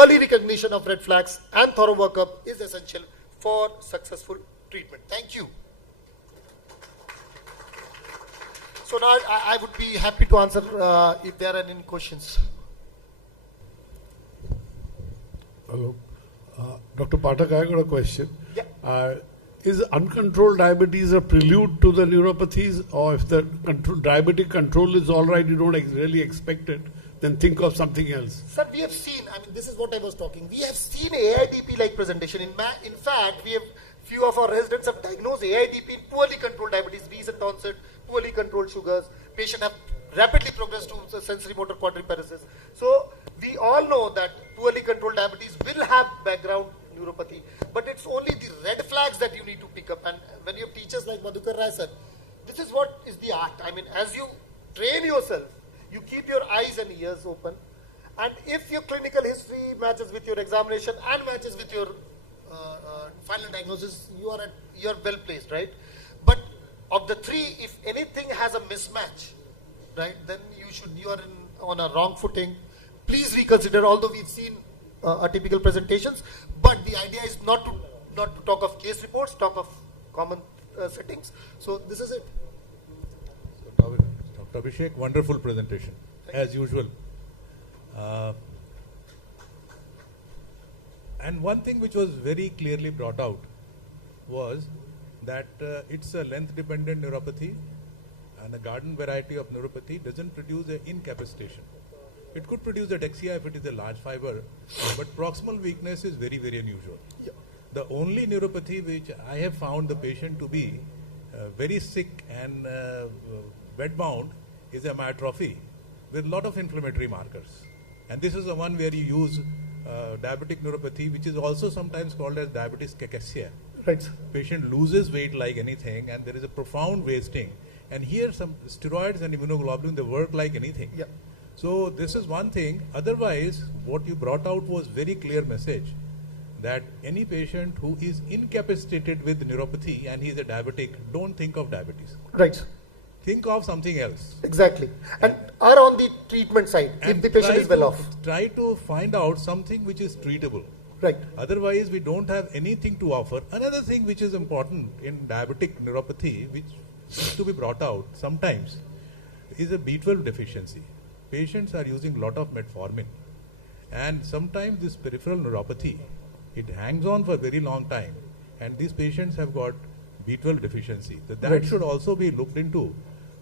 Early recognition of red flags and thorough workup is essential for successful treatment. Thank you. So now I would be happy to answer if there are any questions. Hello. Dr. Pathak, I got a question. Yeah. Is uncontrolled diabetes a prelude to the neuropathies, or if the diabetic control is all right, you don't really expect it, then think of something else? Sir, we have seen, I mean, this is what I was talking. We have seen AIDP-like presentation. In fact, we have few of our residents have diagnosed AIDP in poorly controlled diabetes, recent onset, poorly controlled sugars. Patient have rapidly progressed to sensory motor quadriparesis. So we all know that poorly controlled diabetes will have background neuropathy, but it's only the red flags that you need to pick up. And when you have teachers like Madhukar Rai sir, this is what is the art. I mean, as you train yourself, you keep your eyes and ears open, and if your clinical history matches with your examination and matches with your final diagnosis, you are well placed, right? But of the three, if anything has a mismatch, right, then you are on a wrong footing. Please reconsider. Although we've seen atypical presentations, but the idea is not to talk of case reports, talk of common settings. So this is it. So, Dr. Abhishek, wonderful presentation as usual. And one thing which was very clearly brought out was that it's a length-dependent neuropathy, and a garden variety of neuropathy doesn't produce an incapacitation. It could produce adexia if it is a large fiber, but proximal weakness is very, very unusual. Yeah. The only neuropathy which I have found the patient to be very sick and bedbound is a myotrophy with a lot of inflammatory markers. And this is the one where you use diabetic neuropathy, which is also sometimes called as diabetes cachexia. Right. Patient loses weight like anything, and there is a profound wasting. And here some steroids and immunoglobulin, they work like anything. Yeah. So this is one thing. Otherwise, what you brought out was very clear message that any patient who is incapacitated with neuropathy and he is a diabetic, don't think of diabetes. Right. Think of something else. Exactly. And are on the treatment side if the patient is well off. Try to find out something which is treatable. Right. Otherwise, we don't have anything to offer. Another thing which is important in diabetic neuropathy, which needs to be brought out sometimes, is a B12 deficiency. Patients are using a lot of metformin. And sometimes this peripheral neuropathy, it hangs on for a very long time. And these patients have got B12 deficiency. So that Right. should also be looked into,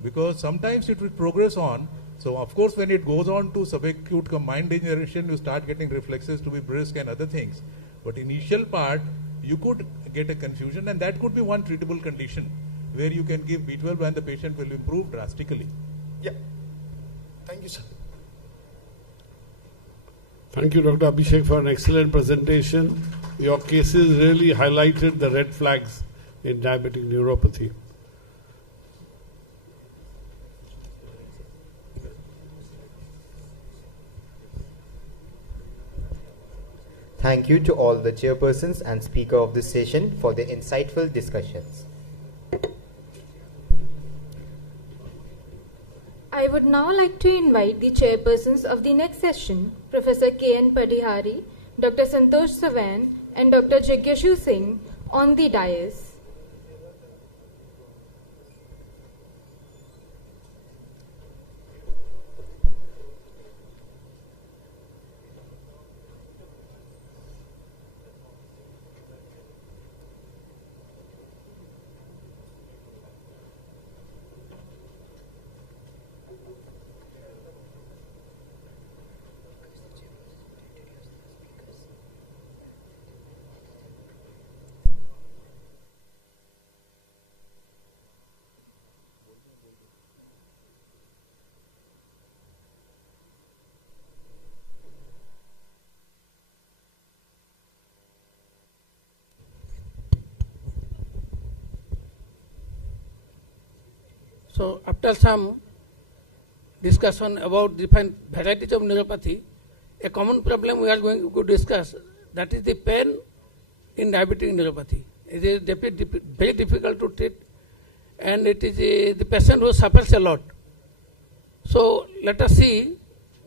because sometimes it will progress on. So of course when it goes on to subacute combined degeneration, you start getting reflexes to be brisk and other things. But initial part, you could get a confusion, and that could be one treatable condition where you can give B12 and the patient will improve drastically. Yeah. Thank you, sir. Thank you, Dr. Abhishek, for an excellent presentation. Your cases really highlighted the red flags in diabetic neuropathy. Thank you to all the chairpersons and speaker of this session for their insightful discussions. I would now like to invite the chairpersons of the next session, Professor K.N. Padihari, Dr. Santosh Savan, and Dr. Jigyashu Singh, on the dais. So after some discussion about different varieties of neuropathy, a common problem we are going to discuss, that is the pain in diabetic neuropathy. It is very difficult to treat, and it is the patient who suffers a lot. So let us see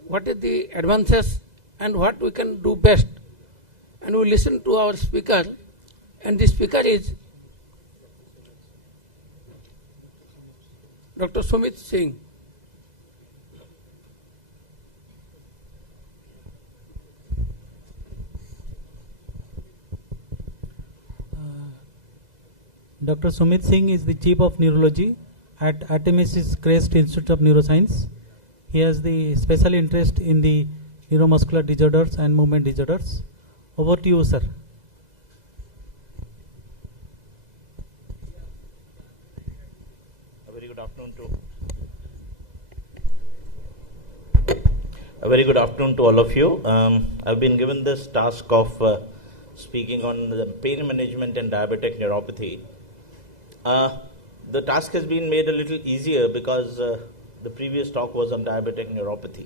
what is the advances and what we can do best. And we listen to our speaker, and the speaker is Dr. Sumit Singh. Dr. Sumit Singh is the Chief of Neurology at Artemis Crest Institute of Neuroscience. He has the special interest in the neuromuscular disorders and movement disorders. Over to you, sir. A very good afternoon to all of you. I've been given this task of speaking on the pain management and diabetic neuropathy. The task has been made a little easier because the previous talk was on diabetic neuropathy.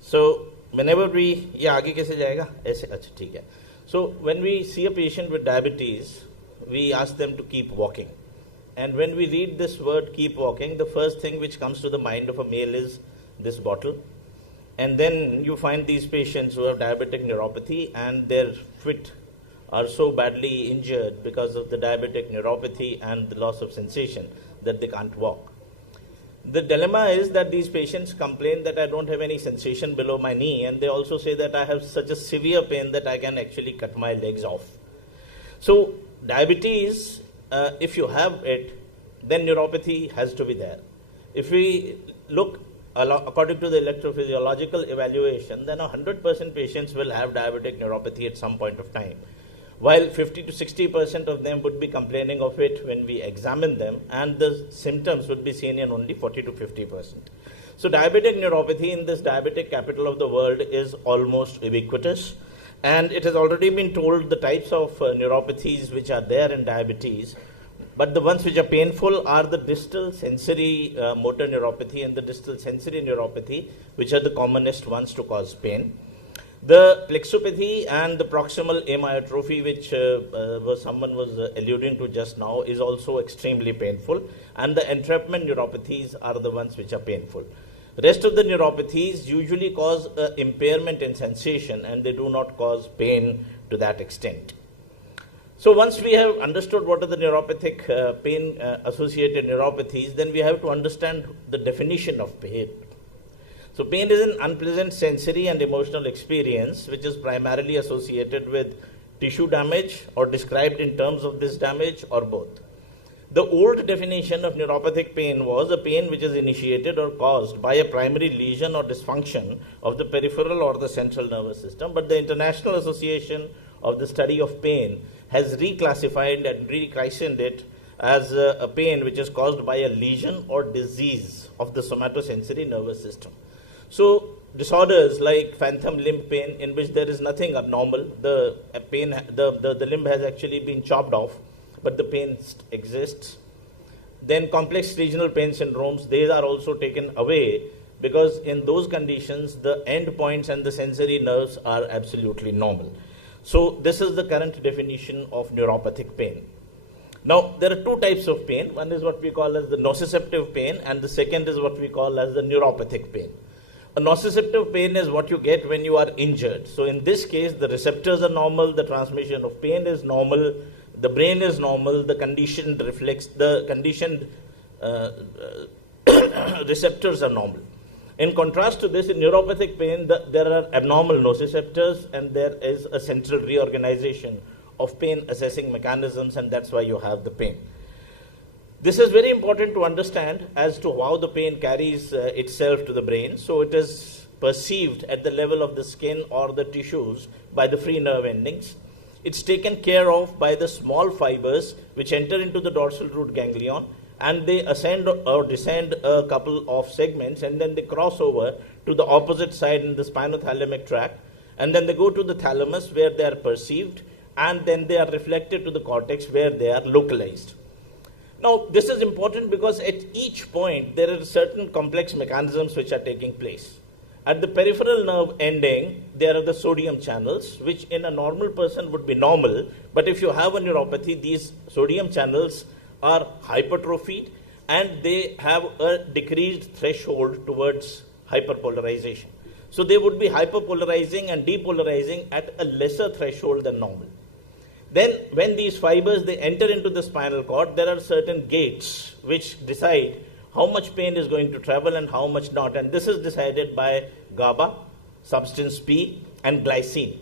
So whenever we, आगे कैसे जाएगा? ऐसे, अच्छा ठीक है. So when we see a patient with diabetes, we ask them to keep walking. And when we read this word keep walking, the first thing which comes to the mind of a male is this bottle. And then you find these patients who have diabetic neuropathy and their feet are so badly injured because of the diabetic neuropathy and the loss of sensation that they can't walk. The dilemma is that these patients complain that I don't have any sensation below my knee, and they also say that I have such a severe pain that I can actually cut my legs off. So diabetes, if you have it, then neuropathy has to be there. If we look according to the electrophysiological evaluation, then 100% patients will have diabetic neuropathy at some point of time, while 50 to 60% of them would be complaining of it when we examine them, and the symptoms would be seen in only 40 to 50%. So diabetic neuropathy in this diabetic capital of the world is almost ubiquitous, and it has already been told the types of neuropathies which are there in diabetes, but the ones which are painful are the distal sensory motor neuropathy and the distal sensory neuropathy, which are the commonest ones to cause pain. The plexopathy and the proximal amyotrophy, which someone was alluding to just now, is also extremely painful, and the entrapment neuropathies are the ones which are painful. Rest of the neuropathies usually cause impairment in sensation, and they do not cause pain to that extent. So once we have understood what are the neuropathic pain associated neuropathies, then we have to understand the definition of pain. So pain is an unpleasant sensory and emotional experience which is primarily associated with tissue damage or described in terms of this damage or both. The old definition of neuropathic pain was a pain which is initiated or caused by a primary lesion or dysfunction of the peripheral or the central nervous system, but the International Association of the Study of Pain has reclassified and rechristened it as a pain which is caused by a lesion or disease of the somatosensory nervous system. So disorders like phantom limb pain, in which there is nothing abnormal, the limb has actually been chopped off, but the pain exists. Then complex regional pain syndromes, these are also taken away because in those conditions, the end points and the sensory nerves are absolutely normal. So this is the current definition of neuropathic pain. Now, there are two types of pain. One is what we call as the nociceptive pain, and the second is what we call as the neuropathic pain. A nociceptive pain is what you get when you are injured. So in this case, the receptors are normal, the transmission of pain is normal, the brain is normal, the conditioned receptors are normal. In contrast to this, in neuropathic pain, there are abnormal nociceptors and there is a central reorganization of pain assessing mechanisms, and that's why you have the pain. This is very important to understand as to how the pain carries itself to the brain. So it is perceived at the level of the skin or the tissues by the free nerve endings. It's taken care of by the small fibers which enter into the dorsal root ganglion, and they ascend or descend a couple of segments, and then they cross over to the opposite side in the spinothalamic tract, and then they go to the thalamus where they are perceived, and then they are reflected to the cortex where they are localized. Now, this is important because at each point, there are certain complex mechanisms which are taking place. At the peripheral nerve ending, there are the sodium channels, which in a normal person would be normal, but if you have a neuropathy, these sodium channels are hypertrophied and they have a decreased threshold towards hyperpolarization. So they would be hyperpolarizing and depolarizing at a lesser threshold than normal. Then when these fibers, they enter into the spinal cord, there are certain gates which decide how much pain is going to travel and how much not. And this is decided by GABA, substance P, and glycine.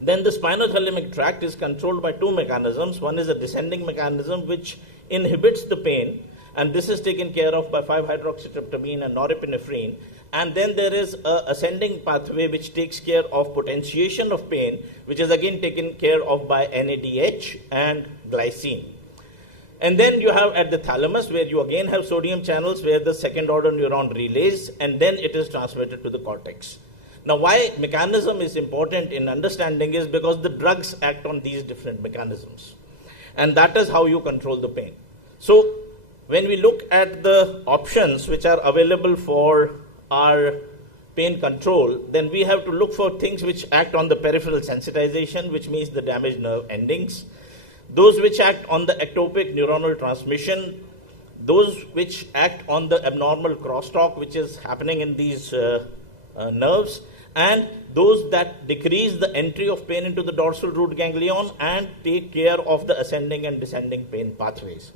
Then the spinothalamic tract is controlled by two mechanisms. One is a descending mechanism which inhibits the pain, and this is taken care of by 5-hydroxytryptamine and norepinephrine. And then there is a ascending pathway which takes care of potentiation of pain, which is again taken care of by NADH and glycine. And then you have at the thalamus, where you again have sodium channels where the second order neuron relays, and then it is transmitted to the cortex. Now, why mechanism is important in understanding is because the drugs act on these different mechanisms. And that is how you control the pain. So, when we look at the options which are available for our pain control, then we have to look for things which act on the peripheral sensitization, which means the damaged nerve endings. Those which act on the ectopic neuronal transmission, those which act on the abnormal crosstalk which is happening in these nerves, and those that decrease the entry of pain into the dorsal root ganglion and take care of the ascending and descending pain pathways.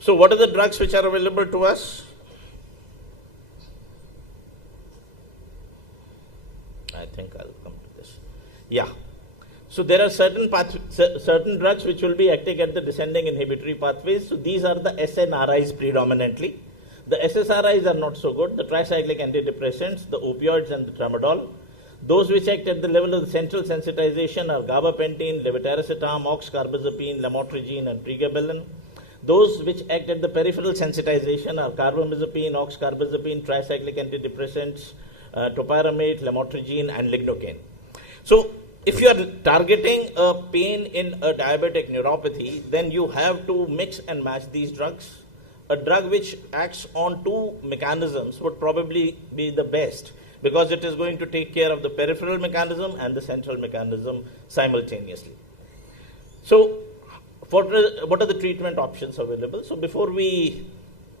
So what are the drugs which are available to us? I think I'll come to this. Yeah. So there are certain drugs which will be acting at the descending inhibitory pathways. So these are the SNRIs predominantly. The SSRIs are not so good. The tricyclic antidepressants, the opioids and the tramadol. Those which act at the level of the central sensitization are gabapentin, levetiracetam, oxcarbazepine, lamotrigine and pregabalin. Those which act at the peripheral sensitization are carbamazepine, oxcarbazepine, tricyclic antidepressants, topiramate, lamotrigine and lignocaine. So if you are targeting a pain in a diabetic neuropathy, then you have to mix and match these drugs. A drug which acts on two mechanisms would probably be the best because it is going to take care of the peripheral mechanism and the central mechanism simultaneously. So what are the treatment options available? So before we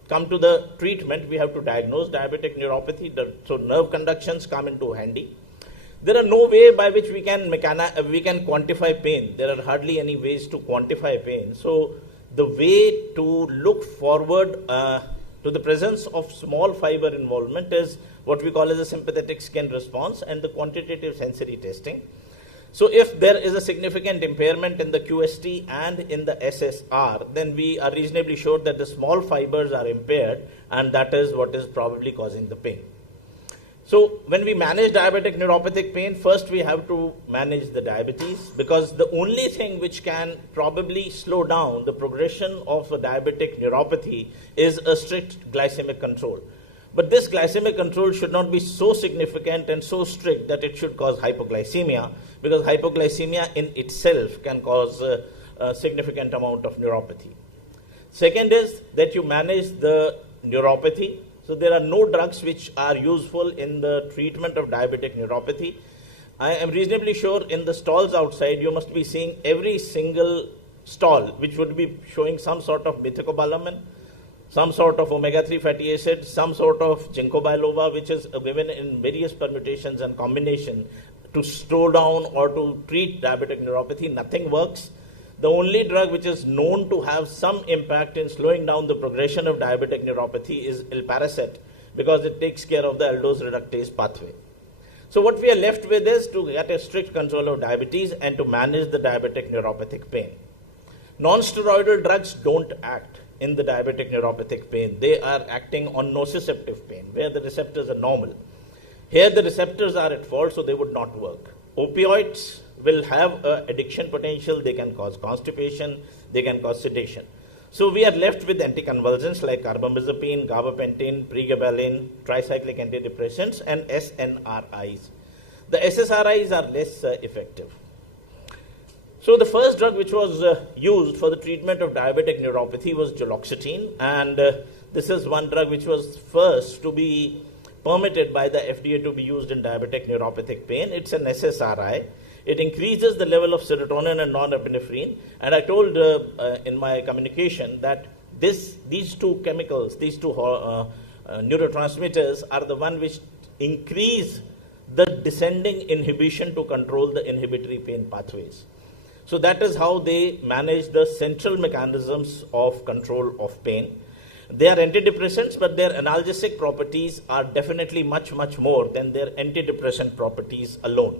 come to the treatment, we have to diagnose diabetic neuropathy. So nerve conductions come into handy. There are no way by which we can quantify pain. There are hardly any ways to quantify pain. So the way to look forward to the presence of small fiber involvement is what we call as a sympathetic skin response and the quantitative sensory testing. So if there is a significant impairment in the QST and in the SSR, then we are reasonably sure that the small fibers are impaired, and that is what is probably causing the pain. So when we manage diabetic neuropathic pain, first we have to manage the diabetes, because the only thing which can probably slow down the progression of a diabetic neuropathy is a strict glycemic control. But this glycemic control should not be so significant and so strict that it should cause hypoglycemia, because hypoglycemia in itself can cause a significant amount of neuropathy. Second is that you manage the neuropathy. So there are no drugs which are useful in the treatment of diabetic neuropathy. I am reasonably sure in the stalls outside you must be seeing every single stall which would be showing some sort of methylcobalamin, some sort of omega-3 fatty acid, some sort of ginkgo biloba, which is given in various permutations and combination to slow down or to treat diabetic neuropathy. Nothing works. The only drug which is known to have some impact in slowing down the progression of diabetic neuropathy is Ilparacet, because it takes care of the aldose reductase pathway. So what we are left with is to get a strict control of diabetes and to manage the diabetic neuropathic pain. Non-steroidal drugs don't act in the diabetic neuropathic pain. They are acting on nociceptive pain, where the receptors are normal. Here the receptors are at fault, so they would not work. Opioids will have addiction potential. They can cause constipation, they can cause sedation. So we are left with anticonvulsants like carbamazepine, gabapentin, pregabalin, tricyclic antidepressants and SNRIs. The SSRIs are less effective. So the first drug which was used for the treatment of diabetic neuropathy was duloxetine, and this is one drug which was first to be permitted by the FDA to be used in diabetic neuropathic pain. It's an SSRI. It increases the level of serotonin and norepinephrine, and I told in my communication that these two chemicals, these two neurotransmitters are the one which increase the descending inhibition to control the inhibitory pain pathways. So that is how they manage the central mechanisms of control of pain. They are antidepressants, but their analgesic properties are definitely much, much more than their antidepressant properties alone.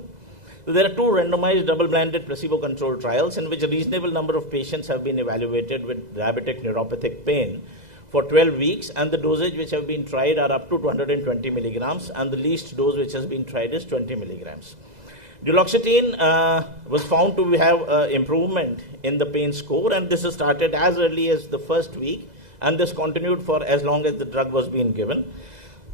So there are two randomized double-blinded placebo-controlled trials in which a reasonable number of patients have been evaluated with diabetic neuropathic pain for 12 weeks, and the dosage which have been tried are up to 220 milligrams, and the least dose which has been tried is 20 milligrams. Duloxetine was found to have improvement in the pain score, and this is started as early as the first week, and this continued for as long as the drug was being given.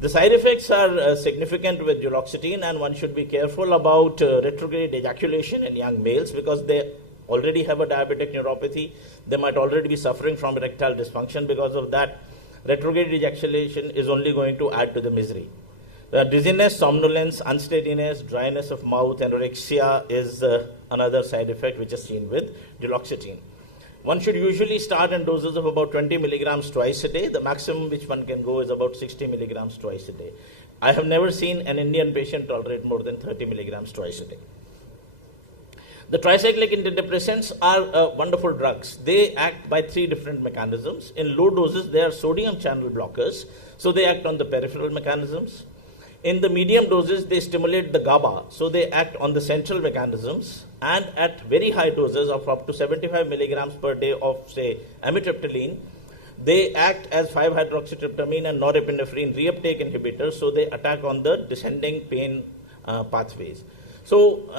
The side effects are significant with duloxetine, and one should be careful about retrograde ejaculation in young males because they already have a diabetic neuropathy. They might already be suffering from erectile dysfunction. Because of that, retrograde ejaculation is only going to add to the misery. Dizziness, somnolence, unsteadiness, dryness of mouth, anorexia is another side effect which is seen with duloxetine. One should usually start in doses of about 20 milligrams twice a day. The maximum which one can go is about 60 milligrams twice a day. I have never seen an Indian patient tolerate more than 30 milligrams twice a day. The tricyclic antidepressants are wonderful drugs. They act by three different mechanisms. In low doses, they are sodium channel blockers, so they act on the peripheral mechanisms. In the medium doses, they stimulate the GABA, so they act on the central mechanisms. And at very high doses of up to 75 milligrams per day of, say, amitriptyline, they act as 5-hydroxytryptamine and norepinephrine reuptake inhibitors, so they attack on the descending pain pathways. So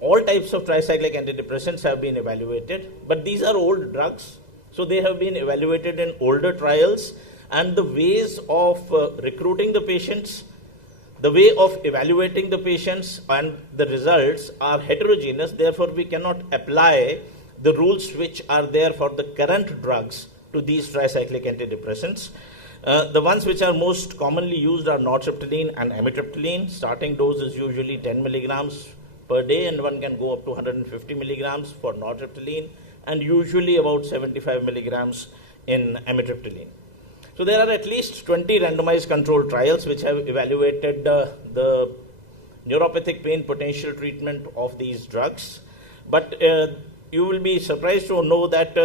all types of tricyclic antidepressants have been evaluated, but these are old drugs, so they have been evaluated in older trials, and the ways of recruiting the patients, the way of evaluating the patients and the results are heterogeneous. Therefore, we cannot apply the rules which are there for the current drugs to these tricyclic antidepressants. The ones which are most commonly used are nortriptyline and amitriptyline. Starting dose is usually 10 milligrams per day, and one can go up to 150 milligrams for nortriptyline, and usually about 75 milligrams in amitriptyline. So there are at least 20 randomized controlled trials which have evaluated the neuropathic pain potential treatment of these drugs. But you will be surprised to know that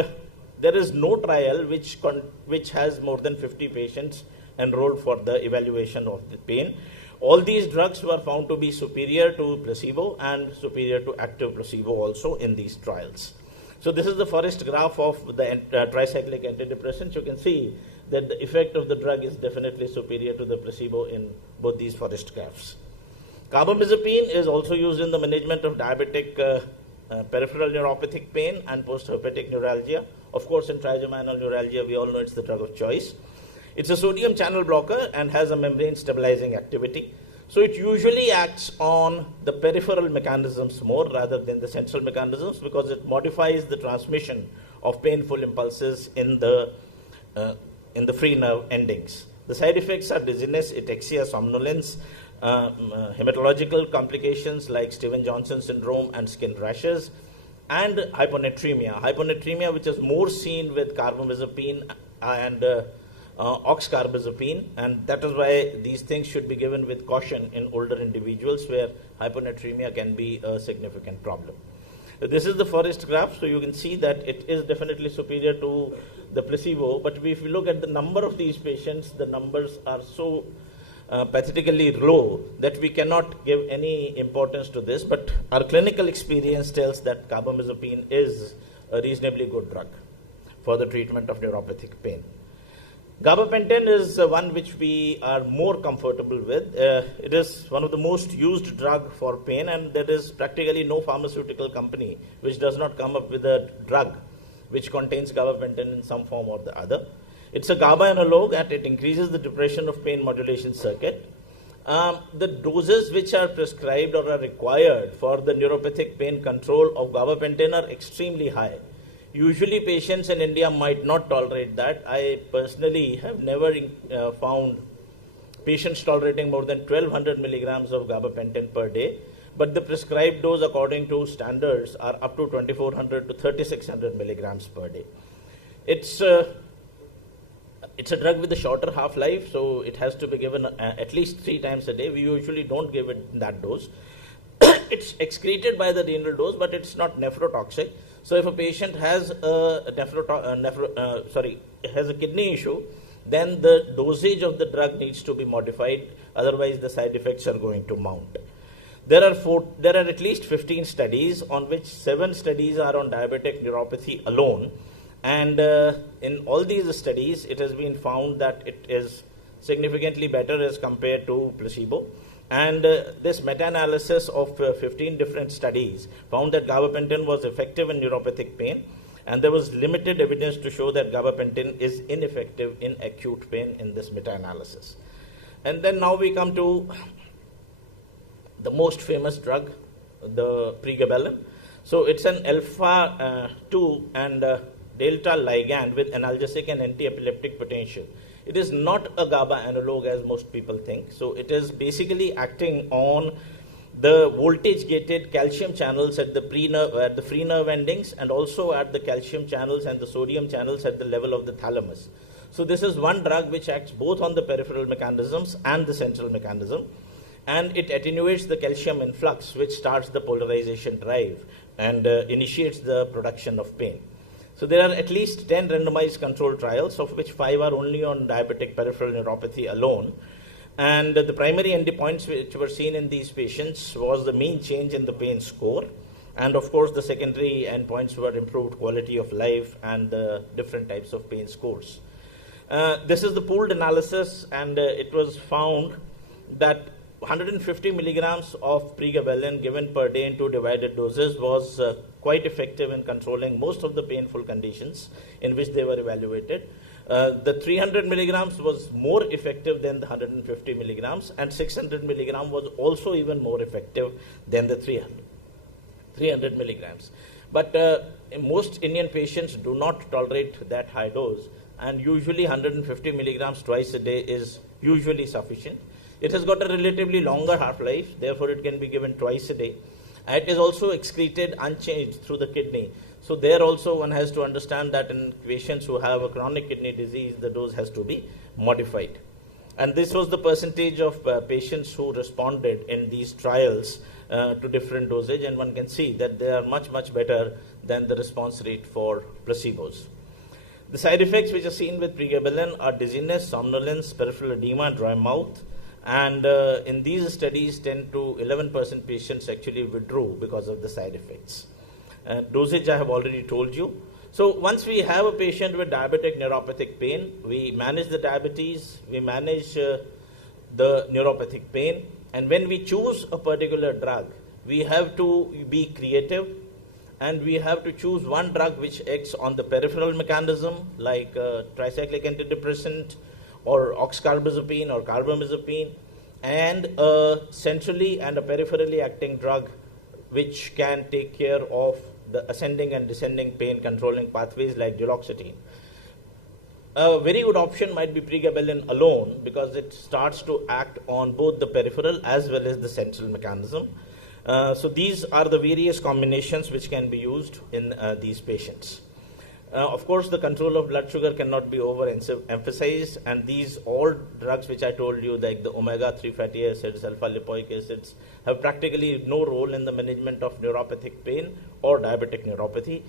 there is no trial which has more than 50 patients enrolled for the evaluation of the pain. All these drugs were found to be superior to placebo and superior to active placebo also in these trials. So this is the forest graph of the tricyclic antidepressants. You can see that the effect of the drug is definitely superior to the placebo in both these forest graphs. Carbamazepine is also used in the management of diabetic peripheral neuropathic pain and post-herpetic neuralgia. Of course, in trigeminal neuralgia, we all know it's the drug of choice. It's a sodium channel blocker and has a membrane stabilizing activity. So it usually acts on the peripheral mechanisms more rather than the central mechanisms because it modifies the transmission of painful impulses in the free nerve endings. The side effects are dizziness, ataxia, somnolence, hematological complications like Stevens-Johnson syndrome and skin rashes, and hyponatremia. Hyponatremia, which is more seen with carbamazepine and oxcarbazepine, and that is why these things should be given with caution in older individuals where hyponatremia can be a significant problem. This is the forest graph, so you can see that it is definitely superior to the placebo, but if you look at the number of these patients, the numbers are so pathetically low that we cannot give any importance to this, but our clinical experience tells that carbamazepine is a reasonably good drug for the treatment of neuropathic pain. Gabapentin is one which we are more comfortable with. It is one of the most used drug for pain, and there is practically no pharmaceutical company which does not come up with a drug which contains gabapentin in some form or the other. It's a GABA analog and it increases the depression of pain modulation circuit. The doses which are prescribed or are required for the neuropathic pain control of gabapentin are extremely high. Usually patients in India might not tolerate that. I personally have never found patients tolerating more than 1200 milligrams of gabapentin per day, but the prescribed dose according to standards are up to 2400 to 3600 milligrams per day. It's a drug with a shorter half-life, so it has to be given at least 3 times a day. We usually don't give it that dose. It's excreted by the renal dose, but it's not nephrotoxic. So if a patient has a kidney issue, then the dosage of the drug needs to be modified. Otherwise, the side effects are going to mount. There are at least 15 studies, on which 7 studies are on diabetic neuropathy alone. And in all these studies, it has been found that it is significantly better as compared to placebo. And this meta-analysis of 15 different studies found that gabapentin was effective in neuropathic pain, and there was limited evidence to show that gabapentin is ineffective in acute pain in this meta-analysis. And then now we come to the most famous drug, the pregabalin. So it's an alpha 2 and delta ligand with analgesic and anti-epileptic potential. It is not a GABA analog as most people think. So it is basically acting on the voltage-gated calcium channels at the free nerve endings, and also at the calcium channels and the sodium channels at the level of the thalamus. So this is one drug which acts both on the peripheral mechanisms and the central mechanism, and it attenuates the calcium influx, which starts the polarization drive and initiates the production of pain. So there are at least 10 randomized controlled trials, of which 5 are only on diabetic peripheral neuropathy alone. And the primary endpoints which were seen in these patients was the mean change in the pain score. And of course, the secondary endpoints were improved quality of life and the different types of pain scores. This is the pooled analysis, and it was found that 150 milligrams of pregabalin given per day in 2 divided doses was quite effective in controlling most of the painful conditions in which they were evaluated. The 300 milligrams was more effective than the 150 milligrams, and 600 milligram was also even more effective than the 300 milligrams. But most Indian patients do not tolerate that high dose, and usually 150 milligrams twice a day is usually sufficient. It has got a relatively longer half-life, therefore it can be given twice a day. It is also excreted unchanged through the kidney. So there also one has to understand that in patients who have a chronic kidney disease, the dose has to be modified. And this was the percentage of patients who responded in these trials to different dosage, and one can see that they are much, much better than the response rate for placebos. The side effects which are seen with pregabalin are dizziness, somnolence, peripheral edema, dry mouth. And in these studies, 10 to 11% patients actually withdrew because of the side effects. Dosage I have already told you. So once we have a patient with diabetic neuropathic pain, we manage the diabetes, we manage the neuropathic pain, and when we choose a particular drug, we have to be creative, and we have to choose one drug which acts on the peripheral mechanism, like tricyclic antidepressant, or oxcarbazepine or carbamazepine, and a centrally and a peripherally acting drug which can take care of the ascending and descending pain controlling pathways like duloxetine. A very good option might be pregabalin alone, because it starts to act on both the peripheral as well as the central mechanism. So these are the various combinations which can be used in these patients. Of course, the control of blood sugar cannot be overemphasized, and these all drugs which I told you, like the omega-3 fatty acids, alpha-lipoic acids, have practically no role in the management of neuropathic pain or diabetic neuropathy.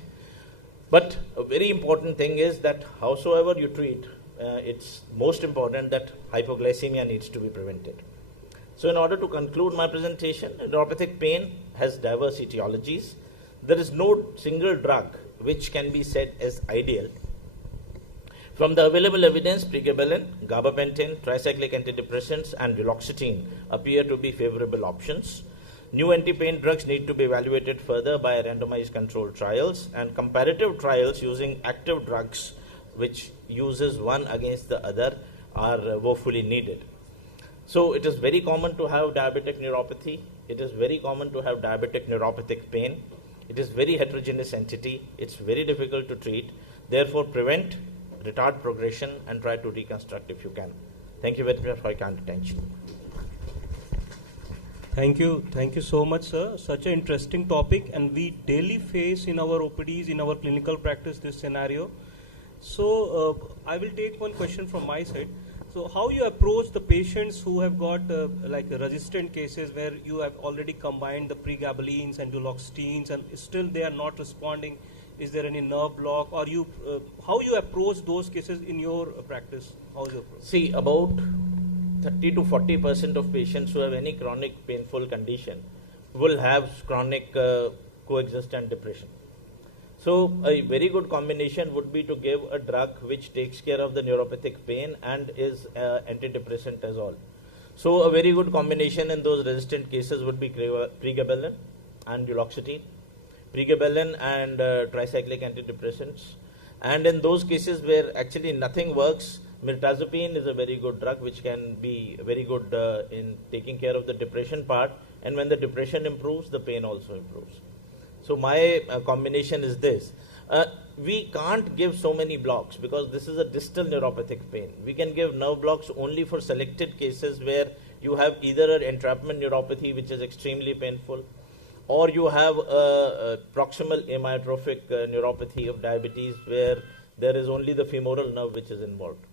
But a very important thing is that howsoever you treat, it's most important that hypoglycemia needs to be prevented. So in order to conclude my presentation, neuropathic pain has diverse etiologies. There is no single drug which can be said as ideal. From the available evidence, pregabalin, gabapentin, tricyclic antidepressants, and duloxetine appear to be favorable options. New anti-pain drugs need to be evaluated further by randomized controlled trials, and comparative trials using active drugs which uses one against the other are woefully needed. So it is very common to have diabetic neuropathy. It is very common to have diabetic neuropathic pain. It is very heterogeneous entity. It's very difficult to treat. Therefore, prevent, retard progression, and try to reconstruct if you can. Thank you very much for your kind attention. Thank you so much, sir. Such an interesting topic, and we daily face in our OPDs, in our clinical practice, this scenario. So I will take one question from my side. So how you approach the patients who have got like resistant cases where you have already combined the pregabalines and duloxetines and still they are not responding? Is there any nerve block, or you how you approach those cases in your practice? How is your approach? See, about 30 to 40% of patients who have any chronic painful condition will have chronic coexistent depression. So a very good combination would be to give a drug which takes care of the neuropathic pain and is antidepressant as well. So a very good combination in those resistant cases would be pregabalin and duloxetine, pregabalin and tricyclic antidepressants. And in those cases where actually nothing works, mirtazapine is a very good drug which can be very good in taking care of the depression part, and when the depression improves, the pain also improves. So my combination is this. We can't give so many blocks because this is a distal neuropathic pain. We can give nerve blocks only for selected cases where you have either an entrapment neuropathy which is extremely painful, or you have a proximal amyotrophic neuropathy of diabetes where there is only the femoral nerve which is involved.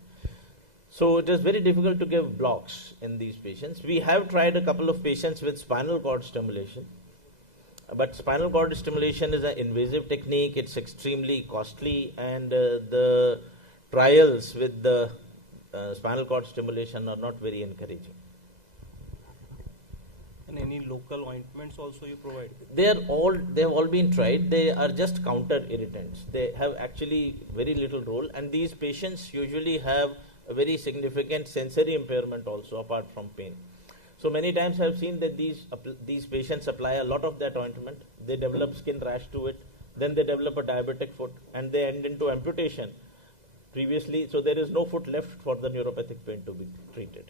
So it is very difficult to give blocks in these patients. We have tried a couple of patients with spinal cord stimulation. But spinal cord stimulation is an invasive technique, it's extremely costly, and the trials with the spinal cord stimulation are not very encouraging. And any local ointments also you provide? They have all been tried. They are just counter irritants. They have actually very little role, and these patients usually have a very significant sensory impairment also apart from pain. So many times I have seen that these patients apply a lot of that ointment, they develop skin rash to it, then they develop a diabetic foot, and they end into amputation previously, so there is no foot left for the neuropathic pain to be treated.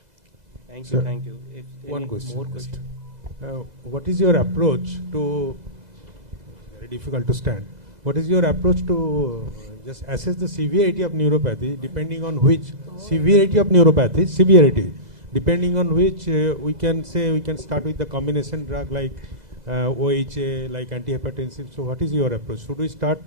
Thank you, thank you. If One any question. more question? What is your approach to, very difficult to stand, what is your approach to just assess the severity of neuropathy, depending on which, severity, depending on which we can say we can start with the combination drug like OHA, like antihypertensive. So what is your approach? Should we start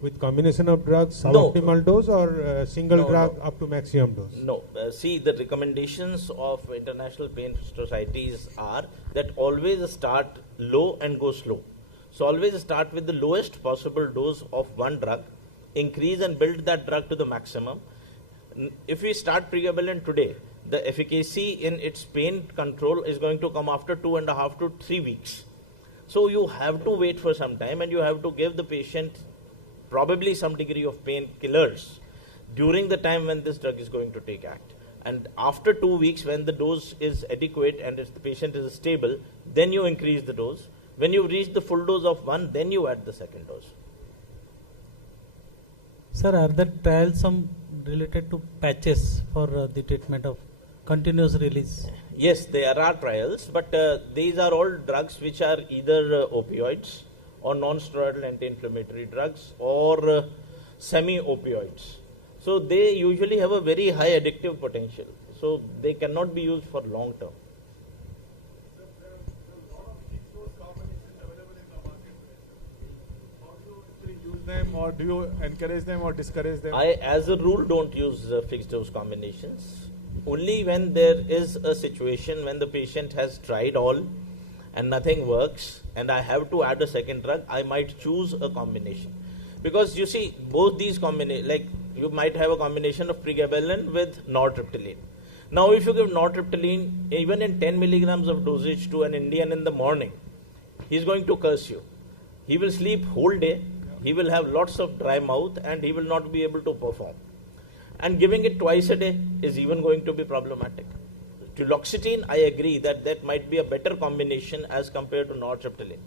with combination of drugs, suboptimal dose, or single drug up to maximum dose? No. See, the recommendations of international pain societies are that always start low and go slow. So always start with the lowest possible dose of one drug, increase and build that drug to the maximum. If we start pregabalin today, the efficacy in its pain control is going to come after 2.5 to 3 weeks. So you have to wait for some time, and you have to give the patient probably some degree of painkillers during the time when this drug is going to take act. And after 2 weeks, when the dose is adequate and if the patient is stable, then you increase the dose. When you reach the full dose of one, then you add the second dose. Sir, are there trials some related to patches for the treatment of continuous release? Yes, there are trials, but these are all drugs which are either opioids or non-steroidal anti-inflammatory drugs or semi-opioids. So they usually have a very high addictive potential. So they cannot be used for long term. Them, or do you encourage them or discourage them? I, as a rule, don't use fixed dose combinations. Only when there is a situation when the patient has tried all and nothing works and I have to add a second drug, I might choose a combination. Because you see, both these combinations, like you might have a combination of pregabalin with nortriptyline. Now if you give nortriptyline even in 10 milligrams of dosage to an Indian in the morning, he's going to curse you. He will sleep whole day. He will have lots of dry mouth and he will not be able to perform. And giving it twice a day is even going to be problematic. Duloxetine, I agree that might be a better combination as compared to nortriptyline.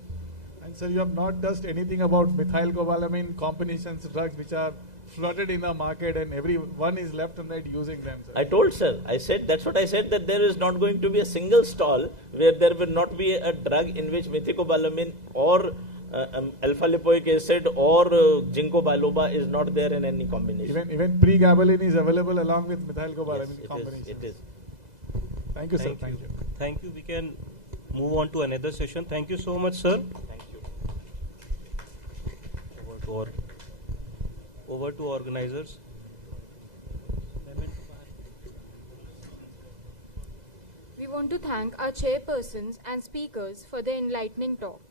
And sir, you have not touched anything about methylcobalamin combinations drugs which are flooded in the market and everyone is left and right using them, sir. I told, sir. I said, that's what I said, that there is not going to be a single stall where there will not be a drug in which methylcobalamin or alpha-lipoic acid or ginkgo biloba is not there in any combination. Even pregabalin is available along with methylcobalamin combination. It is. Thank you, sir. Thank you. Thank you. We can move on to another session. Thank you so much, sir. Thank you. Over to organizers. We want to thank our chairpersons and speakers for their enlightening talk.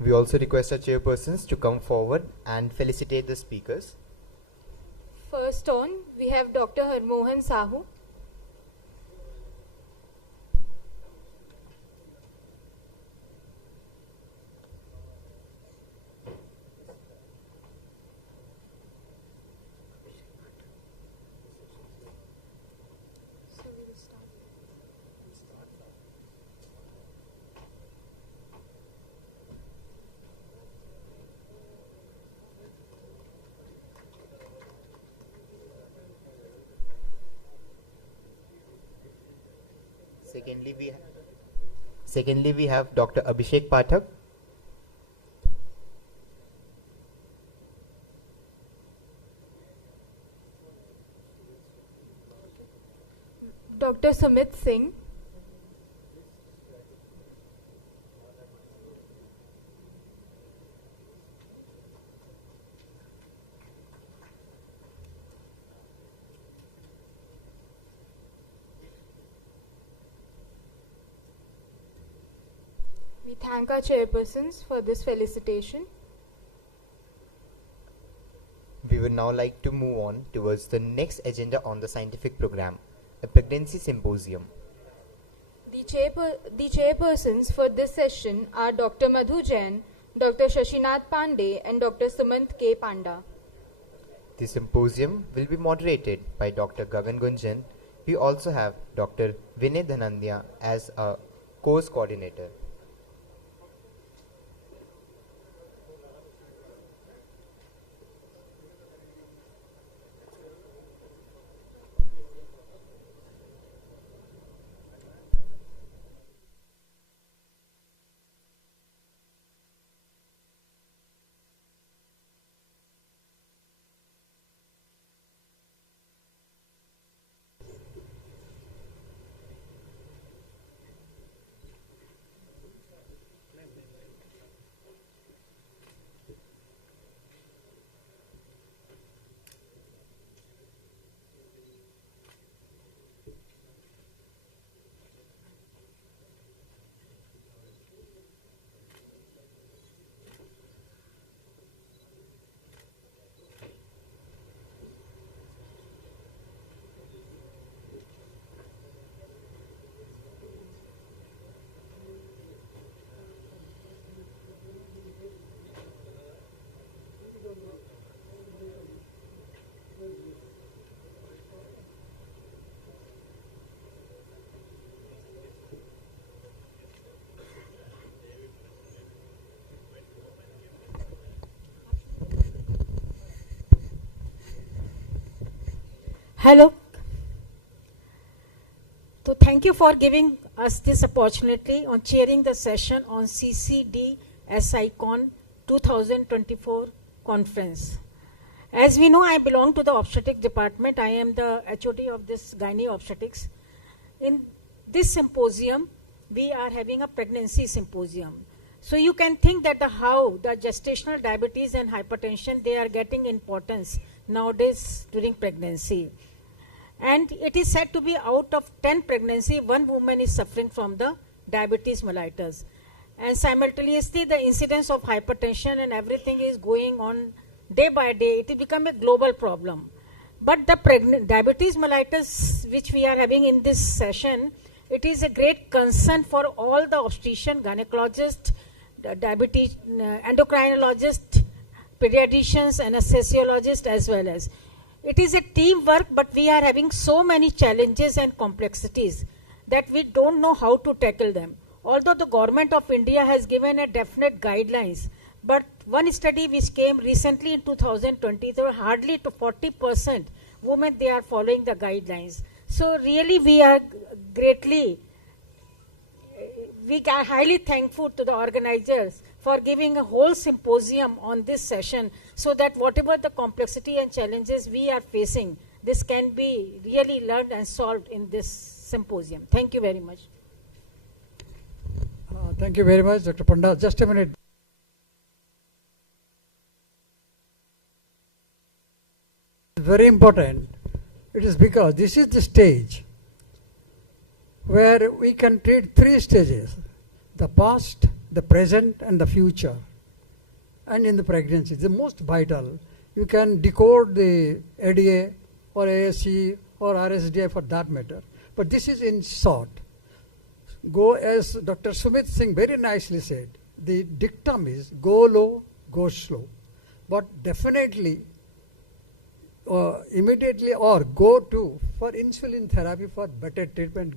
We also request our chairpersons to come forward and felicitate the speakers. First on, we have Dr. Harmohan Sahu. Secondly, we have Dr. Abhishek Pathak. Dr. Sumit Singh. We thank our chairpersons for this felicitation. We would now like to move on towards the next agenda on the scientific program, a pregnancy symposium. The chairpersons for this session are Dr. Madhu Jain, Dr. Shashinath Pandey and Dr. Sumant K. Panda. The symposium will be moderated by Dr. Gagan Gunjan. We also have Dr. Vinay Dhanandya as a course coordinator. Hello. So thank you for giving us this opportunity on chairing the session on CCDSICON 2024 conference. As we know, I belong to the obstetric department. I am the HOD of this gynae obstetrics. In this symposium, we are having a pregnancy symposium. So you can think that how the gestational diabetes and hypertension, they are getting importance nowadays during pregnancy. And it is said to be out of 10 pregnancy, 1 woman is suffering from the diabetes mellitus. And simultaneously, the incidence of hypertension and everything is going on day by day. It has become a global problem. But the diabetes mellitus, which we are having in this session, it is a great concern for all the obstetrician, gynecologists, diabetes, endocrinologists, pediatricians, and anesthesiologists as well as. It is a teamwork, but we are having so many challenges and complexities that we don't know how to tackle them. although the government of India has given a definite guidelines, but one study which came recently in 2020, there were hardly to 40% women they are following the guidelines. So really we are highly thankful to the organizers for giving a whole symposium on this session, so that whatever the complexity and challenges we are facing, this can be really learned and solved in this symposium. Thank you very much. Thank you very much, Dr. Panda. Just a minute. Very important. It is because this is the stage where we can treat 3 stages: the past, the present, and the future. And in the pregnancy, the most vital. You can decode the ADA or ASC or RSDI for that matter. But this is in short. Go, as Dr. Sumit Singh very nicely said, the dictum is go low, go slow. But definitely, immediately or go to for insulin therapy for better treatment.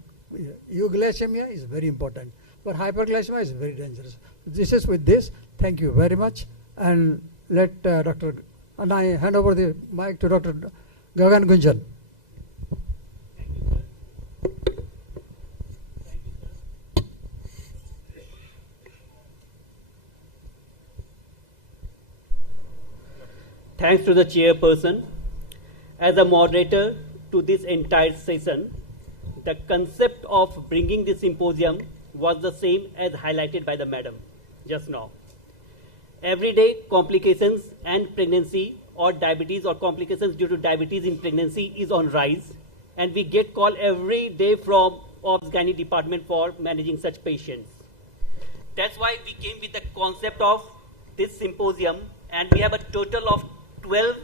Euglycemia is very important, but hyperglycemia is very dangerous. This is with this. Thank you very much. And let and I hand over the mic to Dr. Gagan Gunjan. Thanks to the chairperson. As a moderator to this entire session, the concept of bringing this symposium was the same as highlighted by the madam just now. Everyday complications and pregnancy or diabetes or complications due to diabetes in pregnancy is on rise, and we get call every day from Obs-Gynae department for managing such patients. That's why we came with the concept of this symposium, and we have a total of 12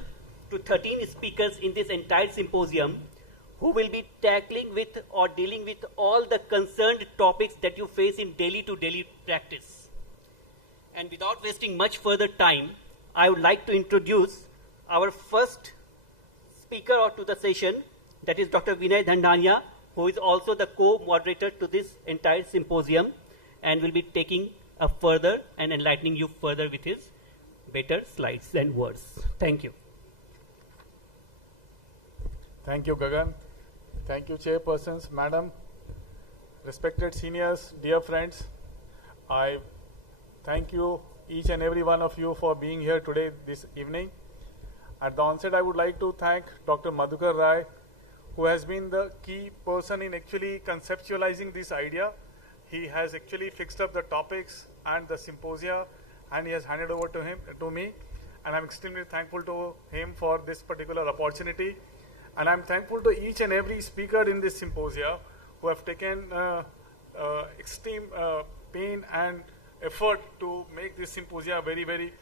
to 13 speakers in this entire symposium who will be tackling with or dealing with all the concerned topics that you face in daily to daily practice. And without wasting much further time, I would like to introduce our first speaker to the session, that is Dr. Vinay Dhandania, who is also the co-moderator to this entire symposium and will be taking a further and enlightening you further with his better slides and words. Thank you. Thank you, Gagan. Thank you, chairpersons, madam, respected seniors, dear friends. I thank you, each and every one of you, for being here today, this evening. At the onset, I would like to thank Dr. Madhukar Rai, who has been the key person in actually conceptualizing this idea. He has actually fixed up the topics and the symposia, and he has handed over to me. And I'm extremely thankful to him for this particular opportunity. And I'm thankful to each and every speaker in this symposia who have taken extreme pain and effort to make this symposia very, very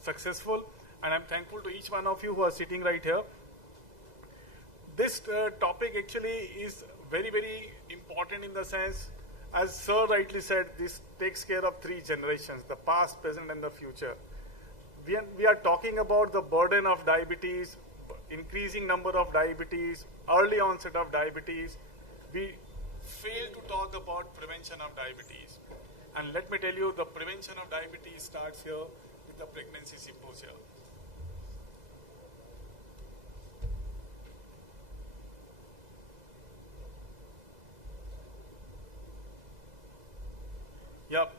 successful. And I'm thankful to each one of you who are sitting right here. This topic actually is very, very important in the sense, as Sir rightly said, this takes care of 3 generations, the past, present, and the future. We are talking about the burden of diabetes, increasing number of diabetes, early onset of diabetes. We fail to talk about prevention of diabetes. And let me tell you, the prevention of diabetes starts here with the pregnancy symposia. Yep.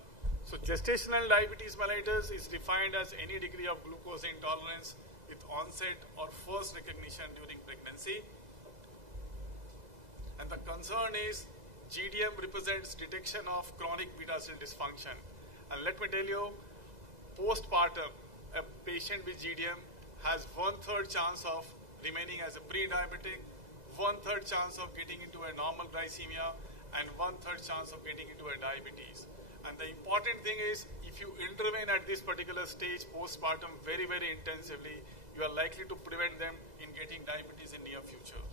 So gestational diabetes mellitus is defined as any degree of glucose intolerance with onset or first recognition during pregnancy. And the concern is GDM represents detection of chronic beta cell dysfunction. And let me tell you, postpartum, a patient with GDM has 1/3 chance of remaining as a pre-diabetic, 1/3 chance of getting into a normal glycemia, and 1/3 chance of getting into a diabetes. And the important thing is, if you intervene at this particular stage postpartum very, very intensively, you are likely to prevent them in getting diabetes in near future.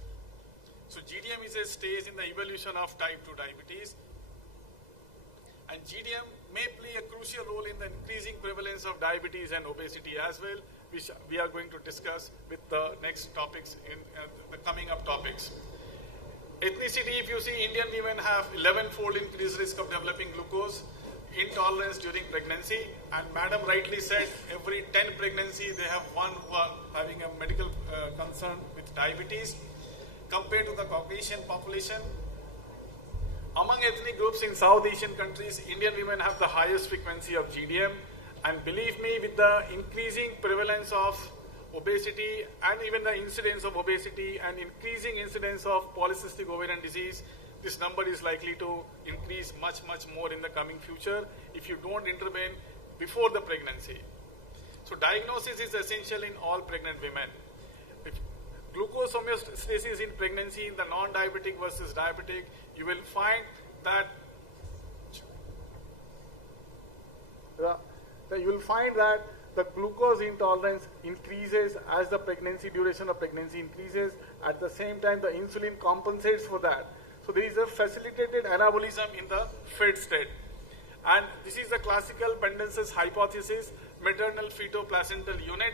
So GDM is a stage in the evolution of type 2 diabetes. And GDM may play a crucial role in the increasing prevalence of diabetes and obesity as well, which we are going to discuss with the next topics in the coming up topics. Ethnicity, if you see, Indian women have 11-fold increased risk of developing glucose intolerance during pregnancy, and madam rightly said every 10 pregnancy they have one who are having a medical concern with diabetes. Compared to the Caucasian population, among ethnic groups in South Asian countries, Indian women have the highest frequency of GDM, and believe me, with the increasing prevalence of obesity and even the incidence of obesity and increasing incidence of polycystic ovarian disease, this number is likely to increase much more in the coming future if you don't intervene before the pregnancy. So diagnosis is essential in all pregnant women. If glucose homeostasis in pregnancy in the non-diabetic versus diabetic, you will find that the glucose intolerance increases as the duration of pregnancy increases. At the same time, the insulin compensates for that. So there is a facilitated anabolism in the fed state. And this is the classical Pendence's hypothesis, maternal feto-placental unit.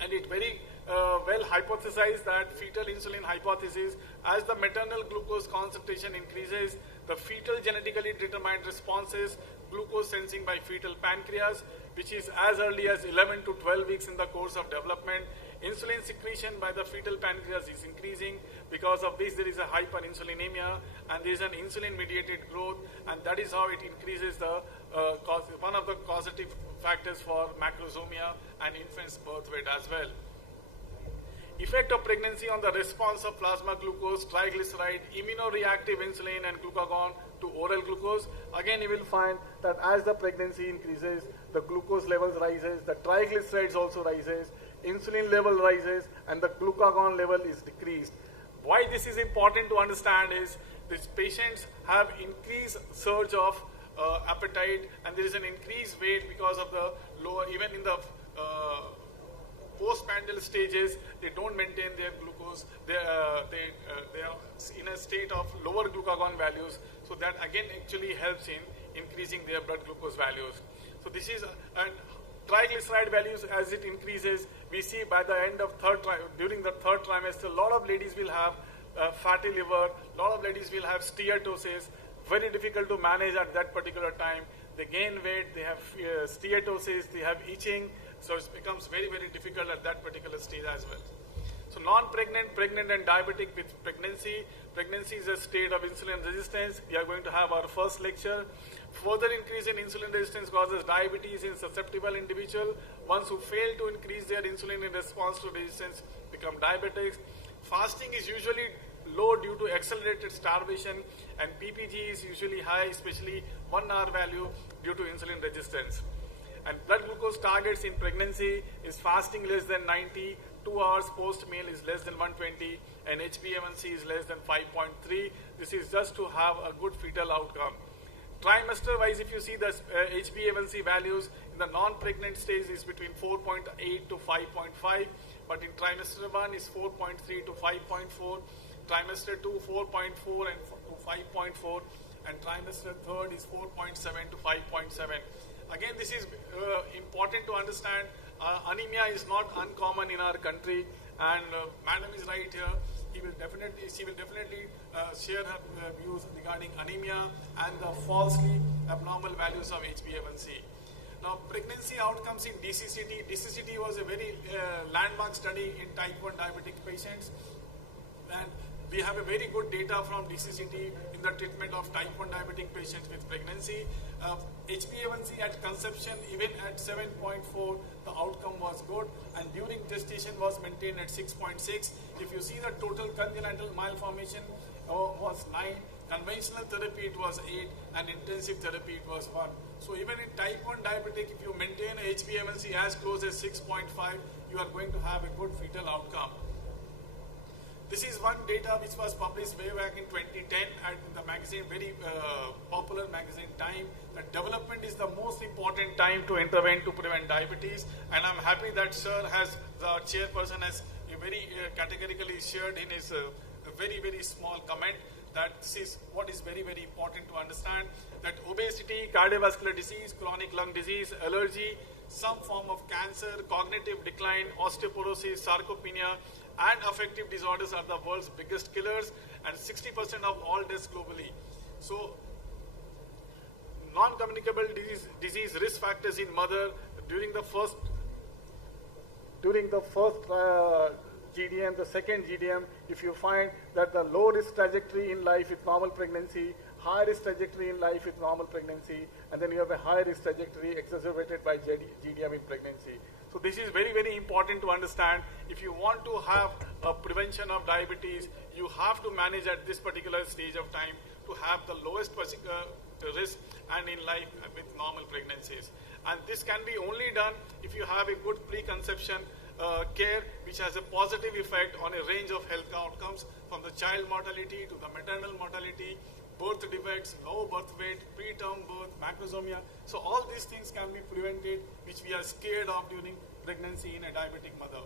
And it very well hypothesized that fetal insulin hypothesis, as the maternal glucose concentration increases, the fetal genetically determined responses, glucose sensing by fetal pancreas, which is as early as 11 to 12 weeks in the course of development. Insulin secretion by the fetal pancreas is increasing. Because of this, there is a hyperinsulinemia, and there is an insulin-mediated growth, and that is how it increases the one of the causative factors for macrosomia and infant's birth weight as well. Effect of pregnancy on the response of plasma glucose, triglyceride, immunoreactive insulin, and glucagon to oral glucose. Again, you will find that as the pregnancy increases, the glucose levels rises, the triglycerides also rises, insulin level rises, and the glucagon level is decreased. Why this is important to understand is these patients have increased surge of appetite, and there is an increased weight because of the lower, even in the postprandial stages, they don't maintain their glucose. They are in a state of lower glucagon values. So that again actually helps in increasing their blood glucose values. So this is, and triglyceride values as it increases, we see by the end of during the third trimester, a lot of ladies will have fatty liver, a lot of ladies will have steatosis, very difficult to manage at that particular time. They gain weight, they have steatosis, they have itching, so it becomes very difficult at that particular stage as well. So non-pregnant, pregnant and diabetic with pregnancy. Pregnancy is a state of insulin resistance. We are going to have our first lecture. Further increase in insulin resistance causes diabetes in susceptible individual. Ones who fail to increase their insulin in response to resistance become diabetics. Fasting is usually low due to accelerated starvation, and PPG is usually high, especially 1 hour value due to insulin resistance. And blood glucose targets in pregnancy is fasting less than 90, 2 hours post meal is less than 120, and HbA1c is less than 5.3. This is just to have a good fetal outcome. Trimester wise, if you see the HbA1c values in the non-pregnant stage is between 4.8 to 5.5, but in trimester 1 is 4.3 to 5.4, trimester 2 4.4 and to 5.4, and trimester 3rd is 4.7 to 5.7. Again, this is important to understand. Anemia is not uncommon in our country, and madam is right here. She will definitely share her views regarding anemia and the falsely abnormal values of HbA1c. Now, pregnancy outcomes in DCCD. DCCD was a very landmark study in type 1 diabetic patients, and we have a very good data from DCCD in the treatment of type 1 diabetic patients with pregnancy. HbA1c at conception, even at 7.4, the outcome was good, and during gestation was maintained at 6.6. If you see the total congenital malformation was 9, conventional therapy it was 8, and intensive therapy it was 1. So even in type 1 diabetic, if you maintain HbA1c as close as 6.5, you are going to have a good fetal outcome. This is one data which was published way back in 2010 at the magazine, very popular magazine Time, that development is the most important time to intervene to prevent diabetes. And I'm happy that Sir has, the chairperson has very categorically shared in his very small comment that this is what is very important to understand, that obesity, cardiovascular disease, chronic lung disease, allergy, some form of cancer, cognitive decline, osteoporosis, sarcopenia, and affective disorders are the world's biggest killers, and 60% of all deaths globally. So, non-communicable disease risk factors in mother during the first GDM, the second GDM, if you find that the low risk trajectory in life with normal pregnancy, high risk trajectory in life with normal pregnancy, and then you have a high risk trajectory exacerbated by GDM in pregnancy. So this is very, very important to understand. If you want to have a prevention of diabetes, you have to manage at this particular stage of time to have the lowest risk and in life with normal pregnancies. And this can be only done if you have a good preconception care which has a positive effect on a range of health outcomes, from the child mortality to the maternal mortality, birth defects, low birth weight, preterm birth, macrosomia. So all these things can be prevented, which we are scared of during pregnancy in a diabetic mother.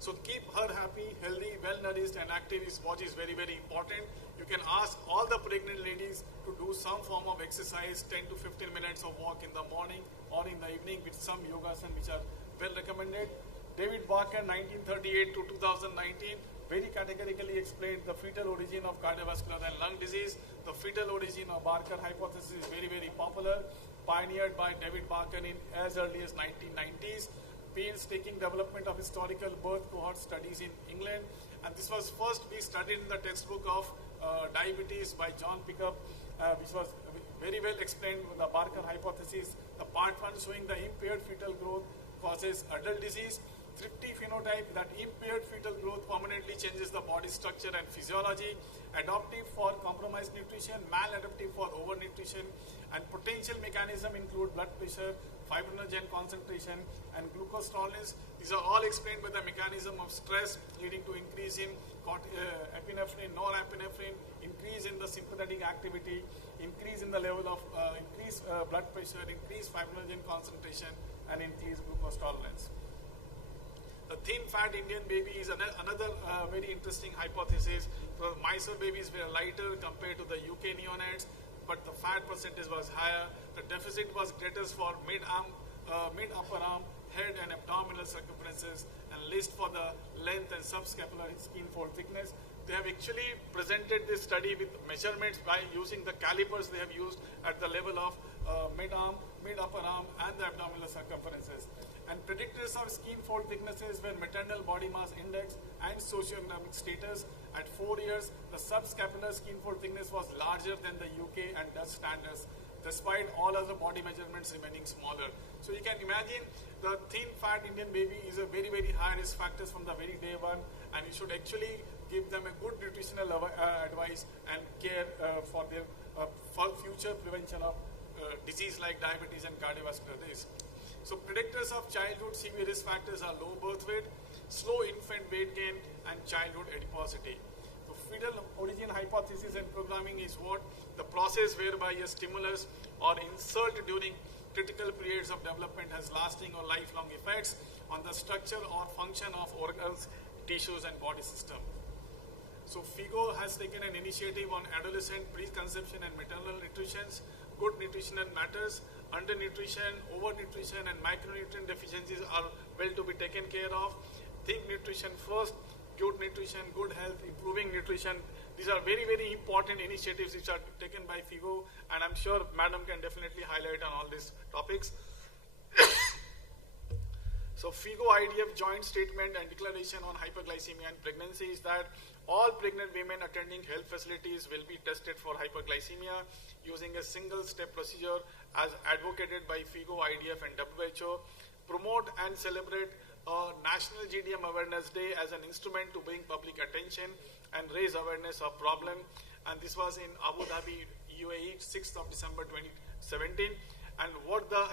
So keep her happy, healthy, well-nourished and active is what is very, very important. You can ask all the pregnant ladies to do some form of exercise, 10 to 15 minutes of walk in the morning or in the evening with some yogasana which are well recommended. David Barker, 1938 to 2019, very categorically explained the fetal origin of cardiovascular and lung disease. The fetal origin of Barker hypothesis is very, very popular, pioneered by David Barker in as early as 1990s. Painstaking development of historical birth cohort studies in England, and this was first we studied in the textbook of diabetes by John Pickup, which was very well explained the Barker hypothesis. The part 1 showing the impaired fetal growth causes adult disease. Thrifty phenotype, that impaired fetal growth permanently changes the body structure and physiology. Adaptive for compromised nutrition, maladaptive for overnutrition, and potential mechanism include blood pressure, fibrinogen concentration, and glucose tolerance. These are all explained by the mechanism of stress leading to increase in epinephrine, norepinephrine, increase in the sympathetic activity, increase in the level of increased blood pressure, increased fibrinogen concentration, and increased glucose tolerance. The thin fat Indian baby is another very interesting hypothesis. Mysore babies were lighter compared to the UK neonates, but the fat percentage was higher. The deficit was greatest for mid-arm, mid-upper arm, head and abdominal circumferences, and least for the length and subscapular skin fold thickness. They have actually presented this study with measurements by using the calipers they have used at the level of mid-arm, mid-upper arm, and the abdominal circumferences. And predictors of skin fold thicknesses were maternal body mass index and socioeconomic status. At 4 years, the subscapular skin fold thickness was larger than the UK and Dutch standards, despite all other body measurements remaining smaller. So you can imagine the thin fat Indian baby is a very, very high risk factor from the very day one, and you should actually give them a good nutritional advice and care for their for future prevention of disease like diabetes and cardiovascular risk. So predictors of childhood severe risk factors are low birth weight, slow infant weight gain, and childhood adiposity. So fetal origin hypothesis and programming is what? The process whereby a stimulus or insult during critical periods of development has lasting or lifelong effects on the structure or function of organs, tissues, and body system. So FIGO has taken an initiative on adolescent preconception and maternal nutrition. Good nutritional matters. Undernutrition, overnutrition, and micronutrient deficiencies are well to be taken care of. Think nutrition first, good nutrition, good health, improving nutrition. These are very, very important initiatives which are taken by FIGO, and I'm sure Madam can definitely highlight on all these topics. So FIGO IDF joint statement and declaration on hyperglycemia and pregnancy is that all pregnant women attending health facilities will be tested for hyperglycemia using a single-step procedure as advocated by FIGO, IDF, and WHO. Promote and celebrate National GDM Awareness Day as an instrument to bring public attention and raise awareness of problem. And this was in Abu Dhabi, UAE, 6th of December 2017. And what the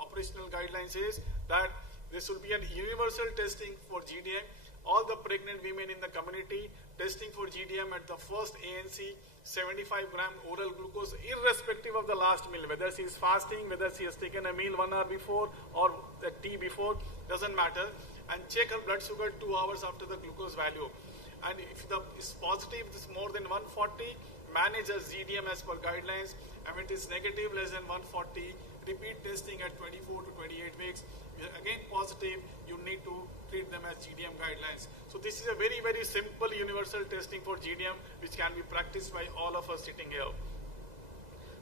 operational guidelines is that this will be an universal testing for GDM. All the pregnant women in the community testing for GDM at the first ANC, 75-gram oral glucose, irrespective of the last meal, whether she is fasting, whether she has taken a meal 1 hour before or the tea before, doesn't matter. And check her blood sugar 2 hours after the glucose value. And if is positive, this is more than 140, manage as GDM as per guidelines. And if it is negative, less than 140, repeat testing at 24 to 28 weeks. If you're again positive, you need to treat them as GDM guidelines. So this is a very, very simple universal testing for GDM, which can be practiced by all of us sitting here.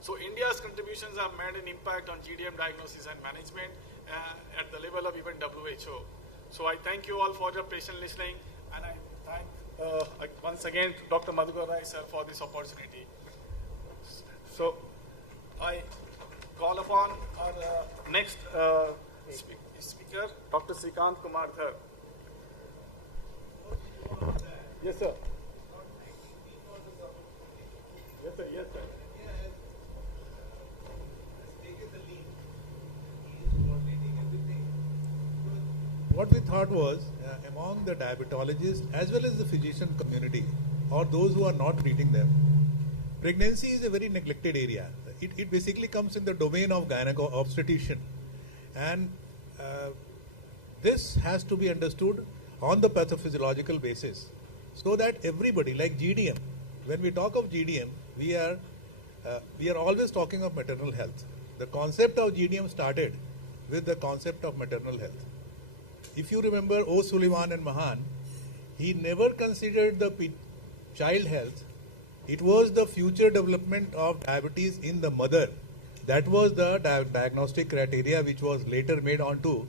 So India's contributions have made an impact on GDM diagnosis and management at the level of even WHO. So I thank you all for your patient listening, and I thank once again Dr. Madhukar Rai sir for this opportunity. So I call upon our next speaker, Dr. Srikant Kumar Dhar. Yes, sir. Yes, sir. Yes, sir. What we thought was, among the diabetologists as well as the physician community, or those who are not treating them, pregnancy is a very neglected area. It basically comes in the domain of gyneco-obstetrician, and this has to be understood on the pathophysiological basis, so that everybody, like GDM, when we talk of GDM, we are always talking of maternal health. The concept of GDM started with the concept of maternal health. If you remember O'Sullivan and Mahan, he never considered the child health. It was the future development of diabetes in the mother. That was the diagnostic criteria which was later made onto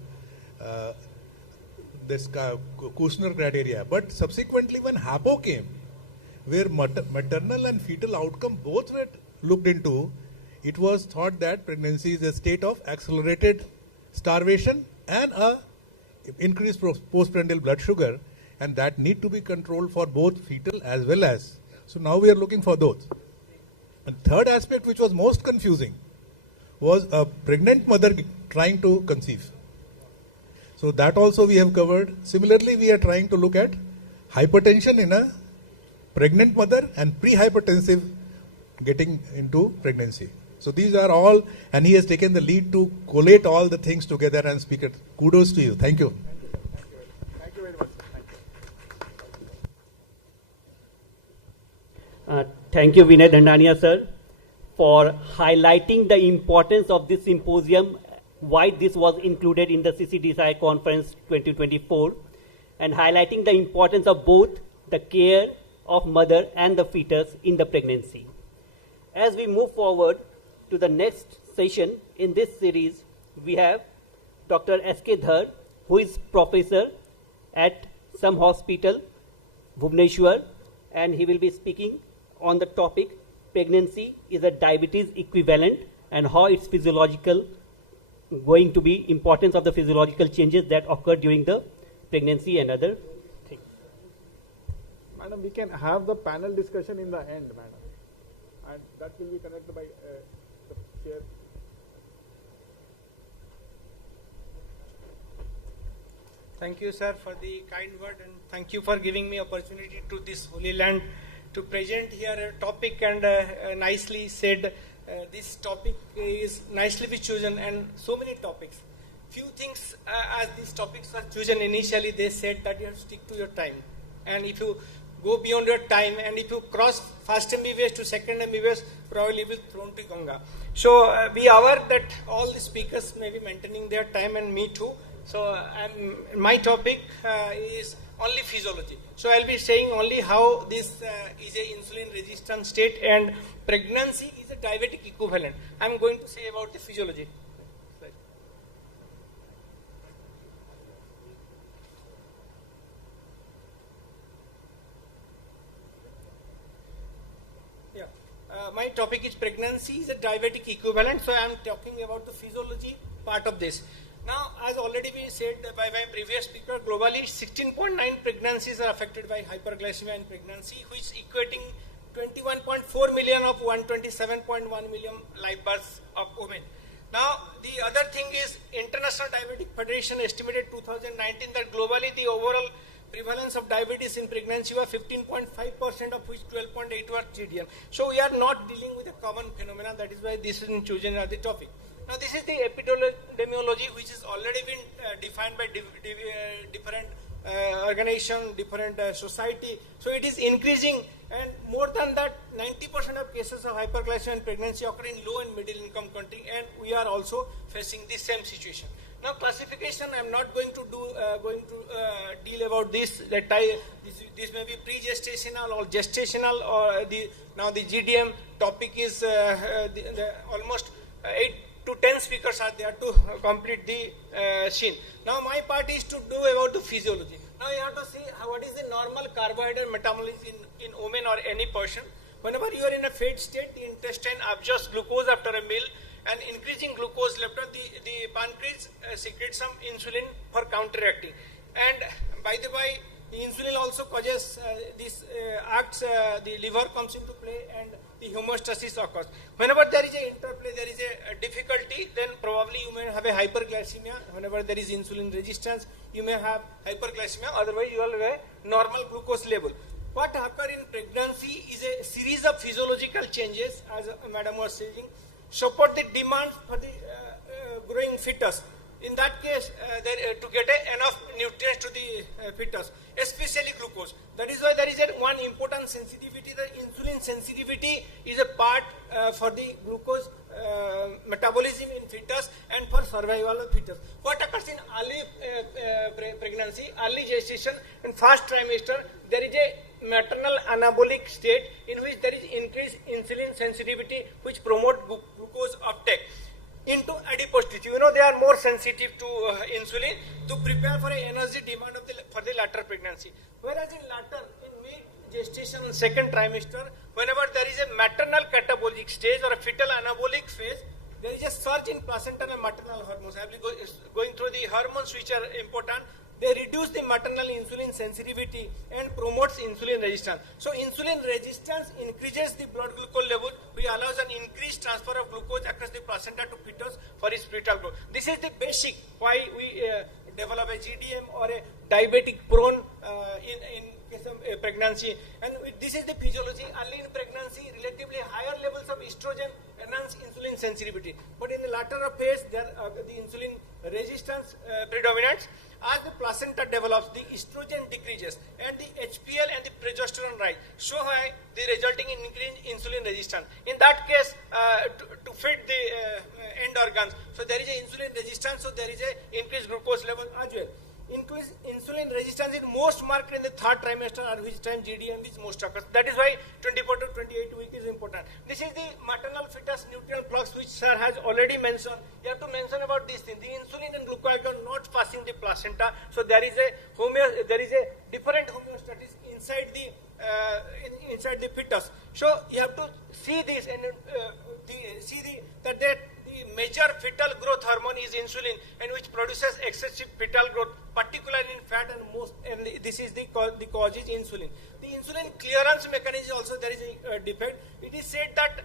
this Kushner criteria. But subsequently when HAPO came, where maternal and fetal outcome both were looked into, it was thought that pregnancy is a state of accelerated starvation and a increased postprandial blood sugar, and that need to be controlled for both fetal as well as. So now we are looking for those. And third aspect, which was most confusing, was a pregnant mother trying to conceive. So that also we have covered. Similarly, we are trying to look at hypertension in a pregnant mother and pre-hypertensive getting into pregnancy. So these are all, and he has taken the lead to collate all the things together and speak it. Kudos to you. Thank you. Thank you very much. Thank you, Vinay Dhandania, sir, for highlighting the importance of this symposium, why this was included in the CCDSI conference 2024, and highlighting the importance of both the care of mother and the fetus in the pregnancy. As we move forward to the next session in this series, we have Dr. S.K. Dhar, who is professor at some hospital, Bhubaneswar, and he will be speaking on the topic, pregnancy is a diabetes equivalent, and how its physiological, going to be importance of the physiological changes that occur during the pregnancy and other things. Madam, we can have the panel discussion in the end, madam, and that will be connected by the chair. Thank you, sir, for the kind word, and thank you for giving me opportunity to this holy land to present here a topic, and nicely said this topic is nicely be chosen, and so many topics. Few things as these topics were chosen initially, they said that you have to stick to your time, and if you go beyond your time, and if you cross first MBBS to second MBBS, probably will thrown to Ganga. So be aware that all the speakers may be maintaining their time, and me too. So my topic is only physiology. So I'll be saying only how this is a insulin resistant state, and pregnancy is a diabetic equivalent. I'm going to say about the physiology. My topic is pregnancy is a diabetic equivalent, so I am talking about the physiology part of this. Now, as already been said by my previous speaker, globally 16.9 pregnancies are affected by hyperglycemia in pregnancy, which is equating 21.4 million of 127.1 million live births of women. Now, the other thing is International Diabetic Federation estimated 2019 that globally the overall prevalence of diabetes in pregnancy was 15.5%, of which 12.8 were GDM. So we are not dealing with a common phenomenon. That is why this is chosen as the topic. Now this is the epidemiology, which has already been defined by different organization, different society. So it is increasing And more than that, 90% of cases of hyperglycemia in pregnancy occur in low and middle income country, and we are also facing the same situation. Now, classification, I am not going to deal about this. This may be pre-gestational or gestational, or now the GDM topic is almost 8 to 10 speakers are there to complete the scene. Now, my part is to do about the physiology. Now, you have to see what is the normal carbohydrate metabolism in women or any person. Whenever you are in a fed state, the intestine absorbs glucose after a meal, and increasing glucose level, the pancreas secretes some insulin for counteracting. And by the way, the insulin also causes the liver comes into play, and the homeostasis occurs. Whenever there is a interplay, there is a difficulty, then probably you may have a hyperglycemia. Whenever there is insulin resistance, you may have hyperglycemia, otherwise you will have a normal glucose level. What occurs in pregnancy is a series of physiological changes, as Madam was saying, support the demand for the growing fetus. In that case, to get enough nutrients to the fetus, especially glucose. That is why there is one important sensitivity. The insulin sensitivity is a part for the glucose metabolism in fetus and for survival of fetus. What occurs in early pregnancy, early gestation, and first trimester, there is a maternal anabolic state in which there is increased insulin sensitivity, which promote glucose uptake into adipose tissue. You know, they are more sensitive to insulin to prepare for an energy demand for the latter pregnancy. Whereas in latter, in mid gestation and second trimester, whenever there is a maternal catabolic stage or a fetal anabolic phase, there is a surge in placental and maternal hormones. I will be going through the hormones which are important. They reduce the maternal insulin sensitivity and promotes insulin resistance. So insulin resistance increases the blood glucose level, which allows an increased transfer of glucose across the placenta to fetus for its fetal growth. This is the basic why we develop a GDM or a diabetic prone in case of pregnancy. And this is the physiology. Early in pregnancy, relatively higher levels of estrogen enhance insulin sensitivity. But in the latter phase, the insulin resistance predominates. As the placenta develops, the estrogen decreases and the HPL and the progesterone rise, so high, the resulting in increased insulin resistance. In that case, to feed the end organs, so there is a insulin resistance, so there is a increased glucose level as well. Increased insulin resistance is most marked in the third trimester, at which time GDM is most occurs. That is why 24 to 28 week is important. This is the maternal fetus nutrient flux, which sir has already mentioned. You have to mention about this thing. The insulin and glucose are not passing the placenta, so there is a different homeostasis inside the fetus. So you have to see this and that the major fetal growth hormone is insulin, and which produces excessive fetal growth, particularly in fat, and this is the cause is insulin. The insulin clearance mechanism also there is a defect. It is said that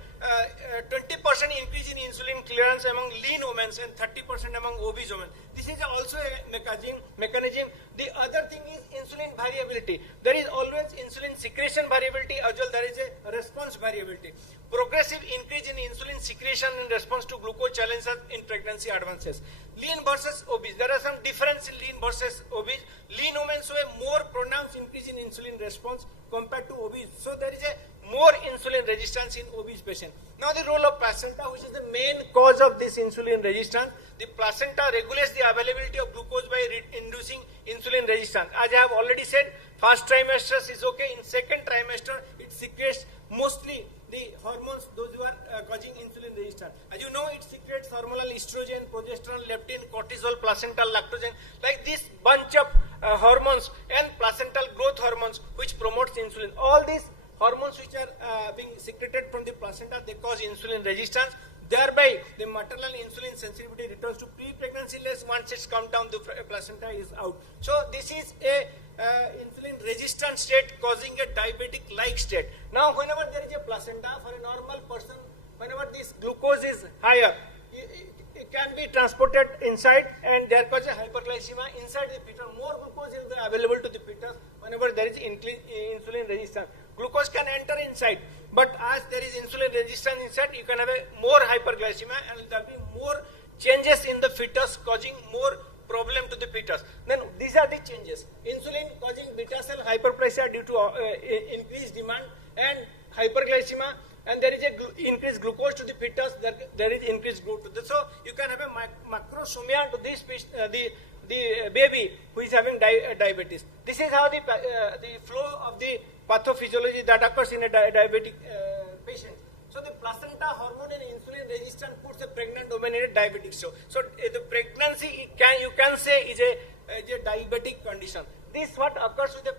20% increase in insulin clearance among lean women and 30% among obese women. This is also a mechanism. The other thing is insulin variability. There is always insulin secretion variability as well. There is a response variability. Progressive increase in insulin secretion in response to glucose challenges in pregnancy advances. Lean versus obese. There are some difference in lean versus obese. Lean women show a more pronounced increase in insulin response compared to obese. So there is a more insulin resistance in obese patient. Now the role of placenta, which is the main cause of this insulin resistance. The placenta regulates the availability of glucose by inducing insulin resistance. As I have already said, first trimester is okay. In second trimester, it secretes mostly the hormones, those who are causing insulin resistance. As you know, it secretes hormonal estrogen, progesterone, leptin, cortisol, placental lactogen, like this bunch of hormones and placental growth hormones which promotes insulin. All these hormones which are being secreted from the placenta, they cause insulin resistance. Thereby, the maternal insulin sensitivity returns to pre-pregnancy levels. Once it's come down, the placenta is out. So this is a insulin resistant state causing a diabetic-like state. Now, whenever there is a placenta, for a normal person, whenever this glucose is higher, it can be transported inside, and there causes hyperglycemia inside the fetus. More glucose is available to the fetus whenever there is insulin resistance. Glucose can enter inside, but as there is insulin resistance inside, you can have a more hyperglycemia, and there will be more changes in the fetus, causing more problem to the fetus. Then these are the changes. Insulin causing beta cell hyperplasia due to increased demand, hypoglycemia, and there is a increased glucose to the fetus, there is increased growth to the, so you can have a macrosomia to this the baby who is having diabetes. This is how the flow of the pathophysiology that occurs in a diabetic patient. So the placenta hormone and insulin resistance puts a pregnant woman in a diabetic show. So the pregnancy you can say is a diabetic condition. This what occurs with the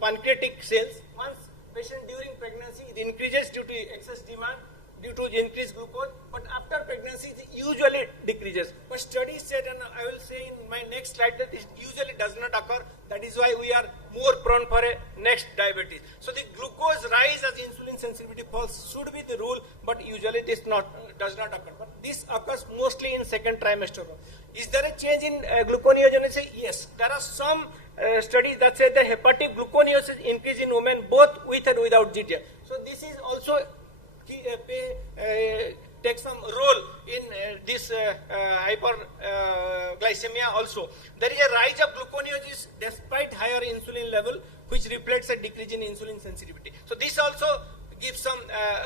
pancreatic cells. Once patient during pregnancy it increases due to excess demand, due to increased glucose, but after pregnancy it usually decreases. But studies said, and I will say in my next slide, that this usually does not occur. That is why we are more prone for a next diabetes. So the glucose rise as insulin sensitivity falls should be the rule, but usually this does not occur. But this occurs mostly in second trimester. Is there a change in gluconeogenesis? Yes. There are some studies that say that hepatic gluconeogenesis increase in women both with and without GDM. So this is also take some role in this hyperglycemia also. There is a rise of gluconeogenesis despite higher insulin level, which reflects a decrease in insulin sensitivity. So this also gives some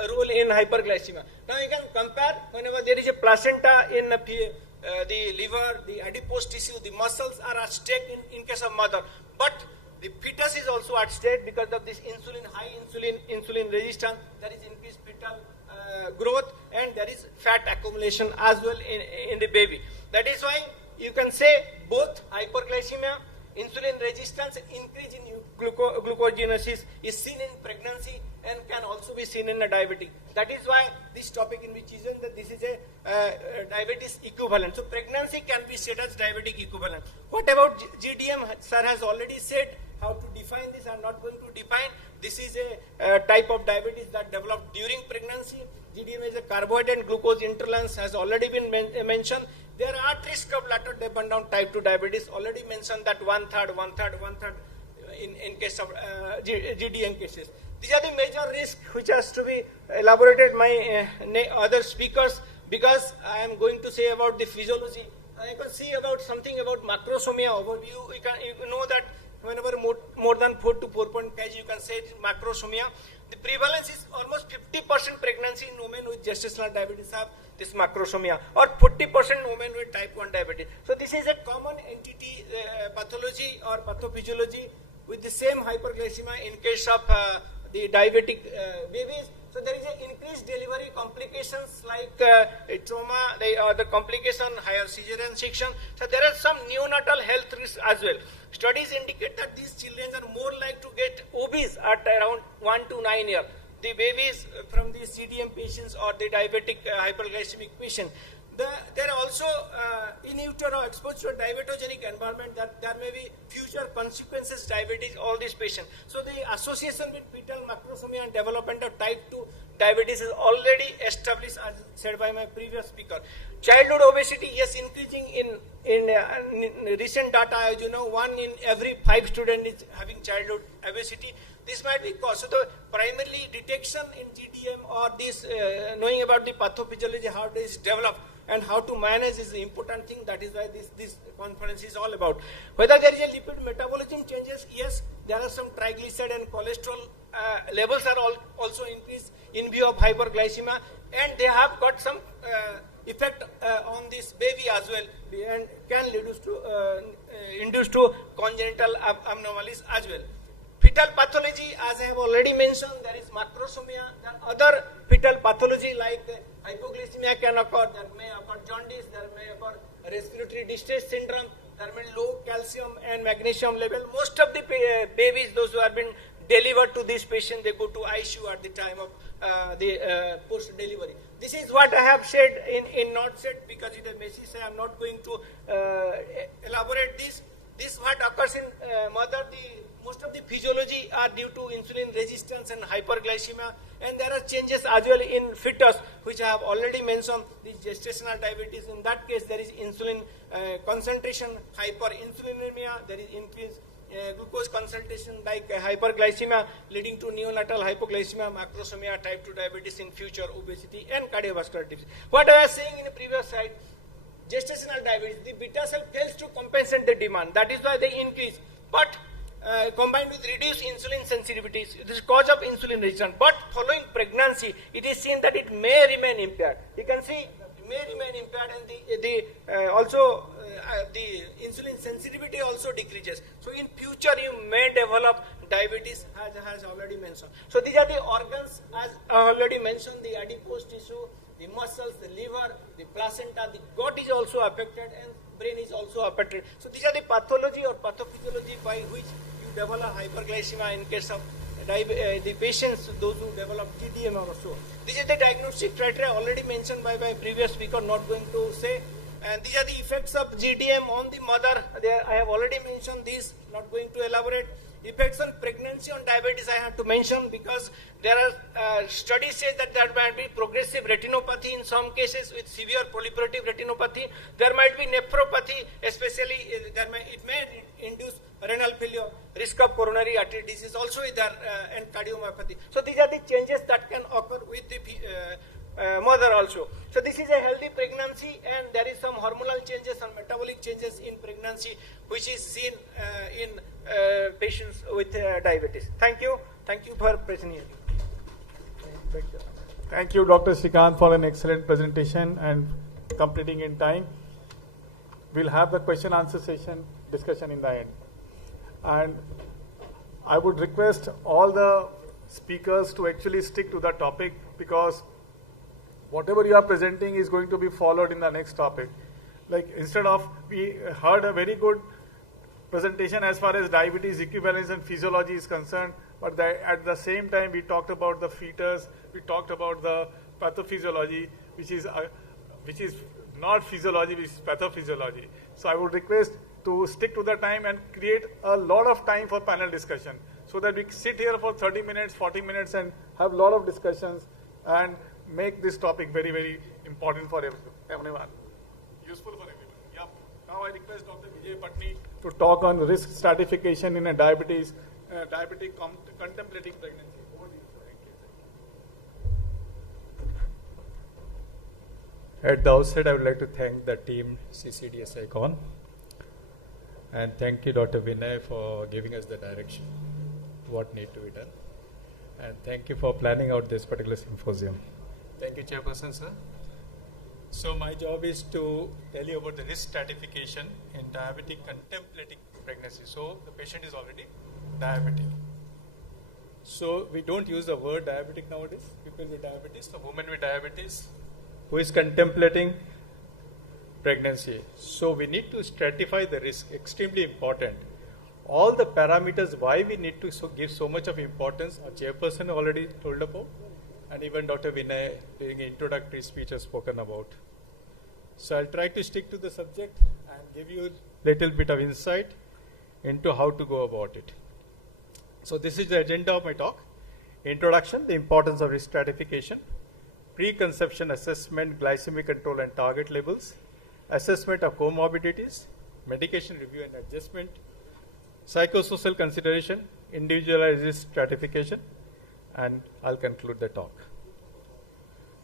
role in hyperglycemia. Now you can compare whenever there is a placenta in the liver, the adipose tissue, the muscles are at stake in case of mother. But the fetus is also at stake because of this high insulin resistance. There is increased fetal growth, and there is fat accumulation as well in the baby. That is why you can say both hyperglycemia, insulin resistance, increase in glucogenesis is seen in pregnancy and can also be seen in a diabetic. That is why this topic in which is that this is a diabetes equivalent. So pregnancy can be said as diabetic equivalent. What about GDM? Sir has already said how to define this. I am not going to define. This is a type of diabetes that developed during pregnancy. GDM is a carbohydrate and glucose intolerance, has already been mentioned. There are at risk of later dependent type 2 diabetes, already mentioned that one third in case of GDM cases. These are the major risks which has to be elaborated by other speakers, because I am going to say about the physiology. I can see about something about macrosomia overview. You know that whenever more than 4 to 4.0 kg, you can say macrosomia. The prevalence is almost 50% pregnancy in women with gestational diabetes have this macrosomia, or 40% women with type 1 diabetes. So this is a common entity pathology or pathophysiology with the same hyperglycemia in case of the diabetic babies. So there is an increased delivery complications like trauma, the complication, higher cesarean section. So there are some neonatal health risks as well. Studies indicate that these children are more likely to get obese at around 1 to 9 years. The babies from the CDM patients or the diabetic hyperglycemic patient. There are also in utero exposed to a diabetogenic environment, that there may be future consequences diabetes all these patients. So the association with fetal macrosomia and development of type 2 diabetes is already established, as said by my previous speaker. Childhood obesity, yes, increasing in recent data, as you know, 1 in every 5 students is having childhood obesity. This might be caused. So the primarily detection in GDM or this knowing about the pathophysiology, how it is developed and how to manage is the important thing. That is why this conference is all about. Whether there is a lipid metabolism changes, yes, there are some triglyceride and cholesterol levels are also increased in view of hyperglycemia, and they have got some effect on this baby as well, and can lead to induce to congenital abnormalities as well. Fetal pathology, as I have already mentioned, there is macrosomia. There are other fetal pathology like hypoglycemia can occur. There may occur jaundice. There may occur respiratory distress syndrome. There may be low calcium and magnesium level. Most of the babies, those who have been delivered to this patient, they go to ICU at the time of the post-delivery. This is what I have said in not said, because it is messy, so I am not going to elaborate this. This what occurs in mother. Most of the physiology are due to insulin resistance and hyperglycemia, and there are changes as well in fetus, which I have already mentioned. This gestational diabetes, in that case there is insulin concentration, hyperinsulinemia, there is increased glucose concentration like hyperglycemia, leading to neonatal hypoglycemia, macrosomia, type 2 diabetes in future, obesity and cardiovascular disease. What I was saying in the previous slide, gestational diabetes, the beta cell fails to compensate the demand. That is why they increase. But combined with reduced insulin sensitivity. This is cause of insulin resistance. But following pregnancy, it is seen that it may remain impaired. You can see it may remain impaired, and the insulin sensitivity also decreases. So in future, you may develop diabetes, as I has already mentioned. So these are the organs, as I already mentioned: the adipose tissue, the muscles, the liver, the placenta, the gut is also affected, and brain is also affected. So these are the pathology or pathophysiology by which you develop hyperglycemia in case of the patients, those who develop GDM or so. This is the diagnostic criteria already mentioned by previous speaker, not going to say. And these are the effects of GDM on the mother. I have already mentioned this, not going to elaborate. Effects on pregnancy on diabetes I have to mention, because there are studies say that there might be progressive retinopathy in some cases with severe proliferative retinopathy. There might be nephropathy, especially it may induce renal failure, risk of coronary artery disease also is there, and cardiomyopathy. So these are the changes that can occur with the mother also. So this is a healthy pregnancy, and there is some hormonal changes and metabolic changes in pregnancy which is seen in patients with diabetes. Thank you. Thank you for present here. Thank you, Dr. Srikanth, for an excellent presentation and completing in time. We'll have the question answer session discussion in the end. And I would request all the speakers to actually stick to the topic, because whatever you are presenting is going to be followed in the next topic. Like, instead of, we heard a very good presentation as far as diabetes equivalence and physiology is concerned, but at the same time we talked about the fetus, we talked about the pathophysiology, which is not physiology, which is pathophysiology. So I would request to stick to the time and create a lot of time for panel discussion, so that we sit here for 30 minutes, 40 minutes and have a lot of discussions and make this topic very, very important for everyone, useful for everyone. Yeah. Now I request Dr. Vijay Patni to talk on risk stratification in a diabetic contemplating pregnancy. At the outset, I would like to thank the team CCDSICON, and thank you, Dr. Vinay, for giving us the direction, what need to be done, and thank you for planning out this particular symposium. Thank you, Chairperson, sir. So my job is to tell you about the risk stratification in diabetic contemplating pregnancy. So the patient is already diabetic. So we don't use the word diabetic nowadays. People with diabetes, the woman with diabetes who is contemplating pregnancy. So we need to stratify the risk, extremely important. All the parameters why we need to give so much of importance, our chairperson already told about, and even Dr. Vinay during introductory speech has spoken about. So I'll try to stick to the subject and give you a little bit of insight into how to go about it. So this is the agenda of my talk. Introduction, the importance of risk stratification, preconception assessment, glycemic control and target levels, assessment of comorbidities, medication review and adjustment, psychosocial consideration, individualized risk stratification, and I'll conclude the talk.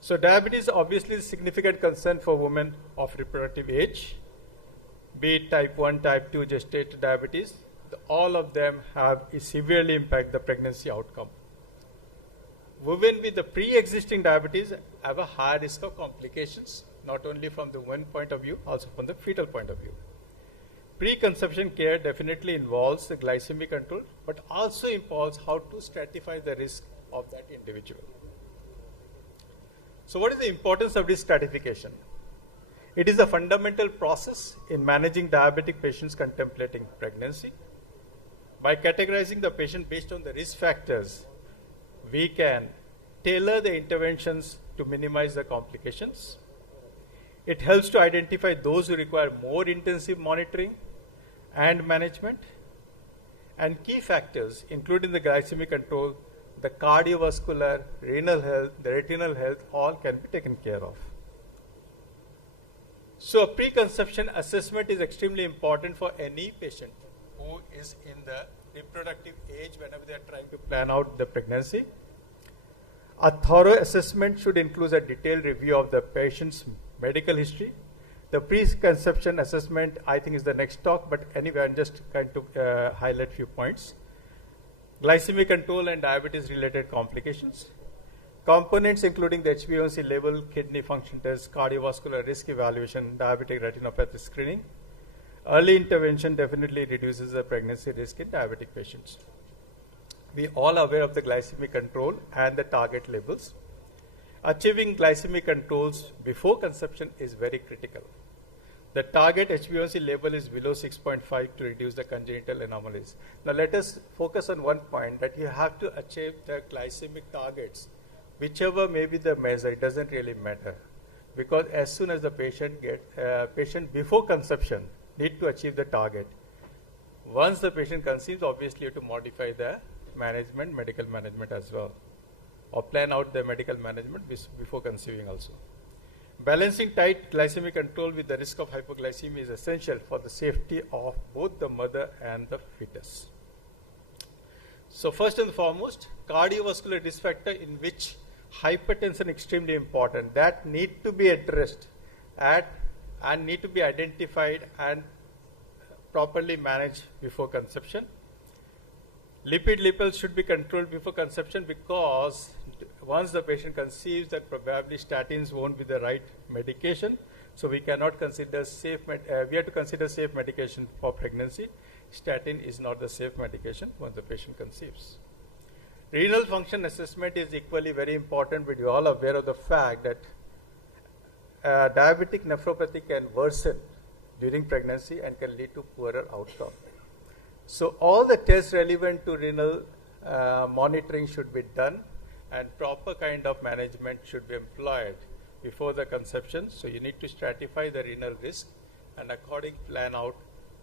So diabetes obviously is a significant concern for women of reproductive age, be it type 1, type 2 gestational diabetes. All of them have severely impact the pregnancy outcome. Women with the pre-existing diabetes have a high risk of complications, not only from the woman point of view, also from the fetal point of view. Pre-conception care definitely involves the glycemic control, but also involves how to stratify the risk of that individual. So what is the importance of risk stratification? It is a fundamental process in managing diabetic patients contemplating pregnancy. By categorizing the patient based on the risk factors, we can tailor the interventions to minimize the complications. It helps to identify those who require more intensive monitoring and management, and key factors including the glycemic control, the cardiovascular, renal health, the retinal health, all can be taken care of. So a preconception assessment is extremely important for any patient who is in the reproductive age whenever they are trying to plan out the pregnancy. A thorough assessment should include a detailed review of the patient's medical history, The preconception assessment, I think, is the next talk, but anyway, I'm just trying to highlight few points. Glycemic control and diabetes-related complications. Components including the HbA1c level, kidney function test, cardiovascular risk evaluation, diabetic retinopathy screening. Early intervention definitely reduces the pregnancy risk in diabetic patients. We all are aware of the glycemic control and the target levels. Achieving glycemic controls before conception is very critical. The target HbA1c level is below 6.5 to reduce the congenital anomalies. Now let us focus on one point, that you have to achieve the glycemic targets. Whichever may be the measure, it doesn't really matter. Because as soon as the patient before conception need to achieve the target. Once the patient conceives, obviously you have to modify the management, medical management as well. Or plan out the medical management before conceiving also. Balancing tight glycemic control with the risk of hypoglycemia is essential for the safety of both the mother and the fetus. So first and foremost, cardiovascular risk factor, in which hypertension extremely important, that need to be addressed and need to be identified and properly managed before conception. Lipid levels should be controlled before conception, because once the patient conceives, that probably statins won't be the right medication. So we cannot consider safe. We have to consider safe medication for pregnancy. Statin is not the safe medication once the patient conceives. Renal function assessment is equally very important, but you all are aware of the fact that diabetic nephropathy can worsen during pregnancy and can lead to poorer outcome. So all the tests relevant to renal monitoring should be done, and proper kind of management should be employed before the conception. So you need to stratify the renal risk and accordingly plan out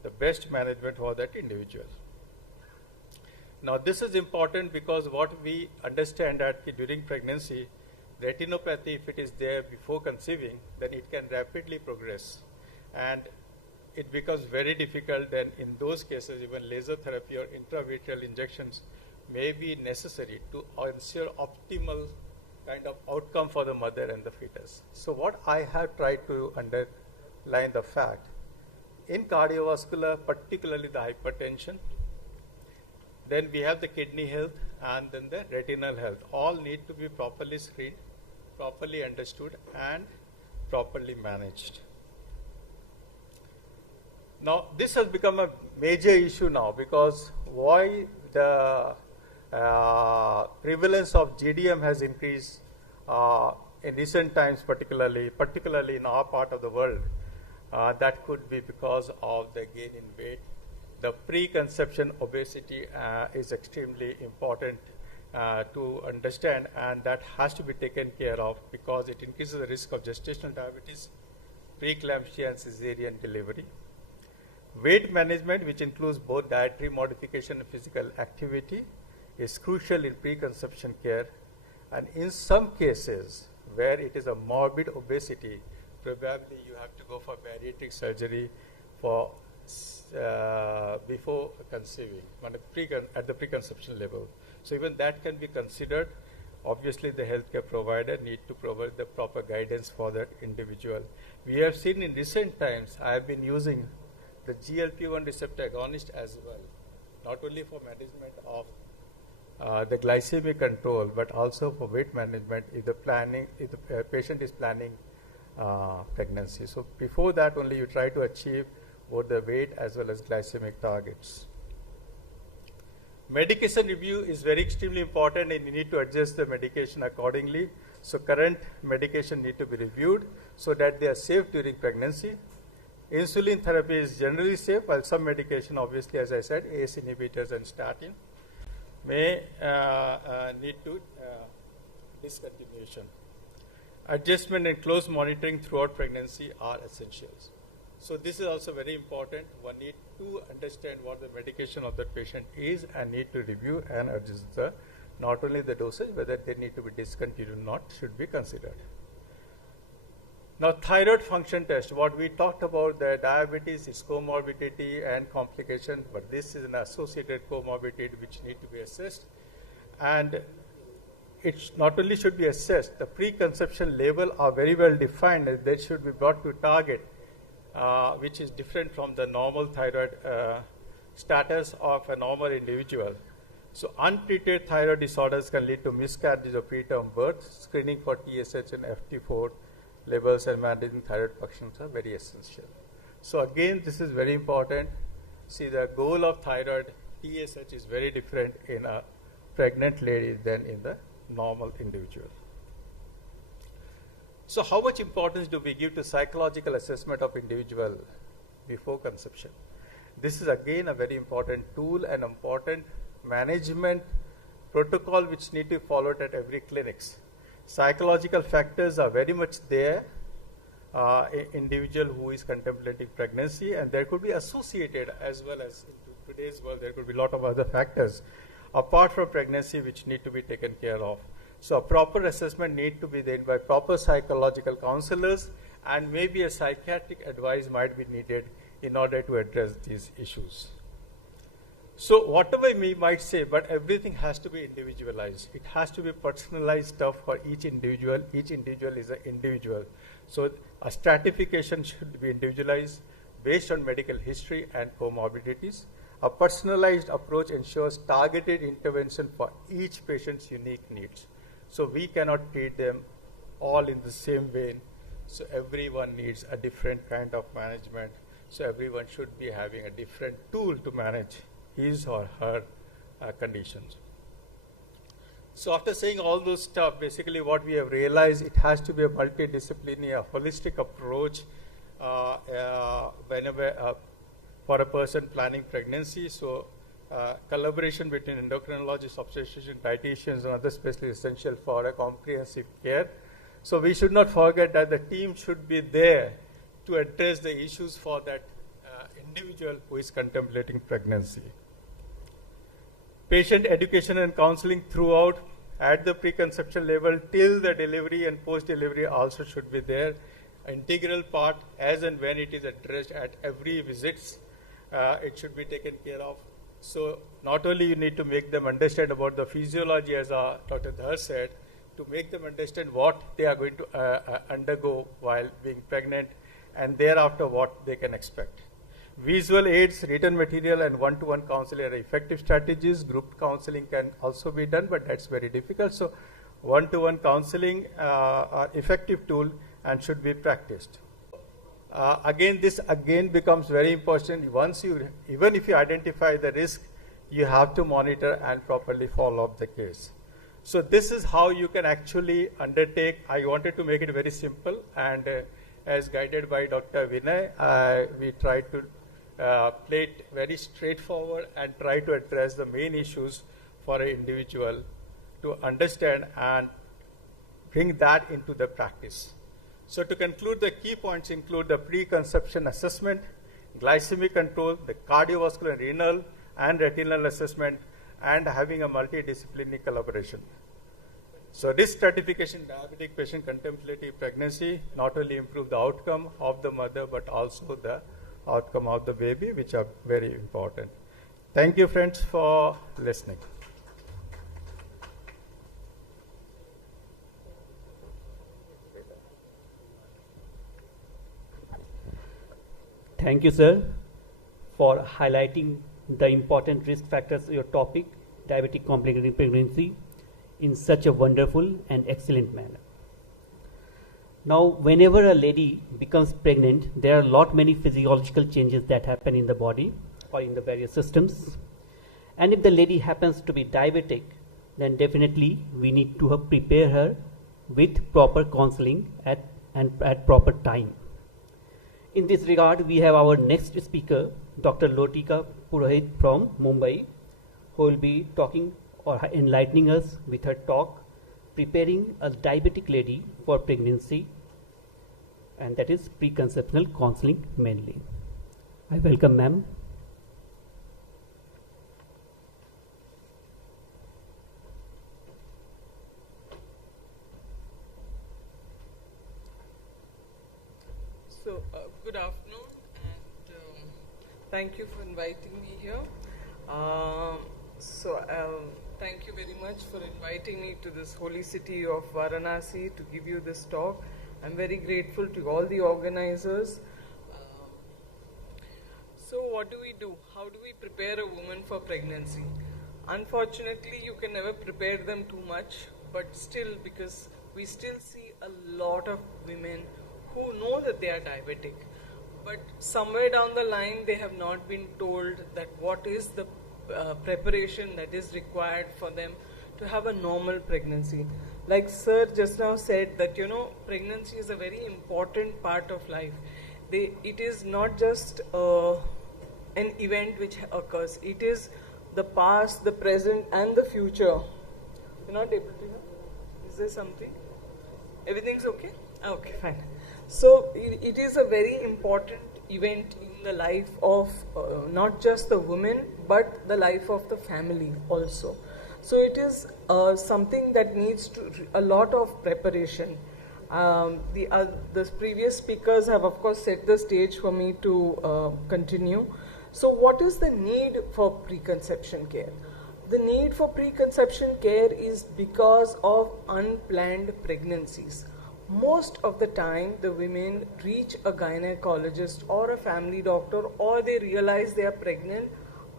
the best management for that individual. Now this is important because what we understand that during pregnancy, retinopathy, if it is there before conceiving, then it can rapidly progress. And it becomes very difficult. Then in those cases, even laser therapy or intravitreal injections may be necessary to ensure optimal kind of outcome for the mother and the fetus. So what I have tried to underline the fact, in cardiovascular, particularly the hypertension, then we have the kidney health and then the retinal health. All need to be properly screened, properly understood and properly managed. Now this has become a major issue now, because why the prevalence of GDM has increased in recent times, particularly in our part of the world. That could be because of the gain in weight. The preconception obesity is extremely important to understand, and that has to be taken care of because it increases the risk of gestational diabetes, preeclampsia and cesarean delivery. Weight management, which includes both dietary modification and physical activity, is crucial in preconception care, and in some cases where it is a morbid obesity, probably you have to go for bariatric surgery for before conceiving at the preconception level. So even that can be considered. Obviously the healthcare provider need to provide the proper guidance for the individual. We have seen in recent times, I have been using the GLP-1 receptor agonist as well, not only for management of the glycemic control, but also for weight management if the patient is planning pregnancy. So before that only you try to achieve both the weight as well as glycemic targets. Medication review is very extremely important, and you need to adjust the medication accordingly. So current medication need to be reviewed so that they are safe during pregnancy. Insulin therapy is generally safe, while some medication, obviously, as I said, ACE inhibitors and statin, may need to discontinuation. Adjustment and close monitoring throughout pregnancy are essentials. So this is also very important. One need to understand what the medication of that patient is and need to review and adjust not only the dosage, whether they need to be discontinued or not should be considered. Now thyroid function test, what we talked about, the diabetes is comorbidity and complication, but this is an associated comorbidity which need to be assessed. And it not only should be assessed, the preconception level are very well defined, and they should be brought to target which is different from the normal thyroid status of a normal individual. So untreated thyroid disorders can lead to miscarriages of preterm birth. Screening for TSH and FT4 levels and managing thyroid functions are very essential. So again, this is very important. See, the goal of thyroid TSH is very different in a pregnant lady than in the normal individual. So how much importance do we give to psychological assessment of individual before conception? This is again a very important tool and important management protocol which need to be followed at every clinics. Psychological factors are very much there in individual who is contemplating pregnancy, and there could be associated, as well as in today's world there could be a lot of other factors apart from pregnancy which need to be taken care of. So a proper assessment need to be done by proper psychological counselors, and maybe a psychiatric advice might be needed in order to address these issues. So whatever we might say, but everything has to be individualized. It has to be personalized stuff for each individual. Each individual is an individual. So a stratification should be individualized based on medical history and comorbidities. A personalized approach ensures targeted intervention for each patient's unique needs. So we cannot treat them all in the same vein. So everyone needs a different kind of management. So everyone should be having a different tool to manage his or her conditions. So after saying all those stuff, basically what we have realized, it has to be a multidisciplinary, a holistic approach whenever for a person planning pregnancy. So collaboration between endocrinologists, obstetricians, dietitians, and other specialists is essential for a comprehensive care. So we should not forget that the team should be there to address the issues for that individual who is contemplating pregnancy. Patient education and counseling throughout, at the preconception level till the delivery and post-delivery also should be there. Integral part, as and when it is addressed at every visits, it should be taken care of. So not only you need to make them understand about the physiology, as Dr. Dhar said, to make them understand what they are going to undergo while being pregnant, and thereafter what they can expect. Visual aids, written material, and one-to-one counseling are effective strategies. Group counseling can also be done, but that's very difficult. So one-to-one counseling are effective tool and should be practiced. This becomes very important. Once you, even if you identify the risk, you have to monitor and properly follow up the case. So this is how you can actually undertake. I wanted to make it very simple, and as guided by Dr. Vinay, we tried to play it very straightforward and try to address the main issues for an individual to understand and bring that into the practice. So to conclude, the key points include the preconception assessment, glycemic control, the cardiovascular, renal, and retinal assessment, and having a multidisciplinary collaboration. So risk stratification, diabetic patient contemplating pregnancy not only improve the outcome of the mother, but also the outcome of the baby, which are very important. Thank you, friends, for listening. Thank you, sir, for highlighting the important risk factors of your topic, diabetic complicated pregnancy, in such a wonderful and excellent manner. Now, whenever a lady becomes pregnant, there are many physiological changes that happen in the body or in the various systems. And if the lady happens to be diabetic, then definitely we need to prepare her with proper counseling at proper time. In this regard, we have our next speaker, Dr. Lotika Purohit from Mumbai, who will be talking or enlightening us with her talk, Preparing a Diabetic Lady for Pregnancy, and that is preconceptional counseling mainly. I welcome ma'am. So, good afternoon, and thank you for inviting me here. Thank you very much for inviting me to this holy city of Varanasi to give you this talk. I'm very grateful to all the organizers. what do we do? How do we prepare a woman for pregnancy? Unfortunately, you can never prepare them too much, but still, because we still see a lot of women who know that they are diabetic, but somewhere down the line they have not been told that what is the preparation that is required for them to have a normal pregnancy. Like sir just now said that, you know, pregnancy is a very important part of life. It is not just an event which occurs. It is the past, the present and the future. You're not able to hear? Is there something? Everything's okay? Okay, fine. So it is a very important event in the life of not just the woman but the life of the family also. So it is something that needs a lot of preparation. The previous speakers have of course set the stage for me to continue. So what is the need for preconception care? The need for preconception care is because of unplanned pregnancies. Most of the time the women reach a gynecologist or a family doctor, or they realize they are pregnant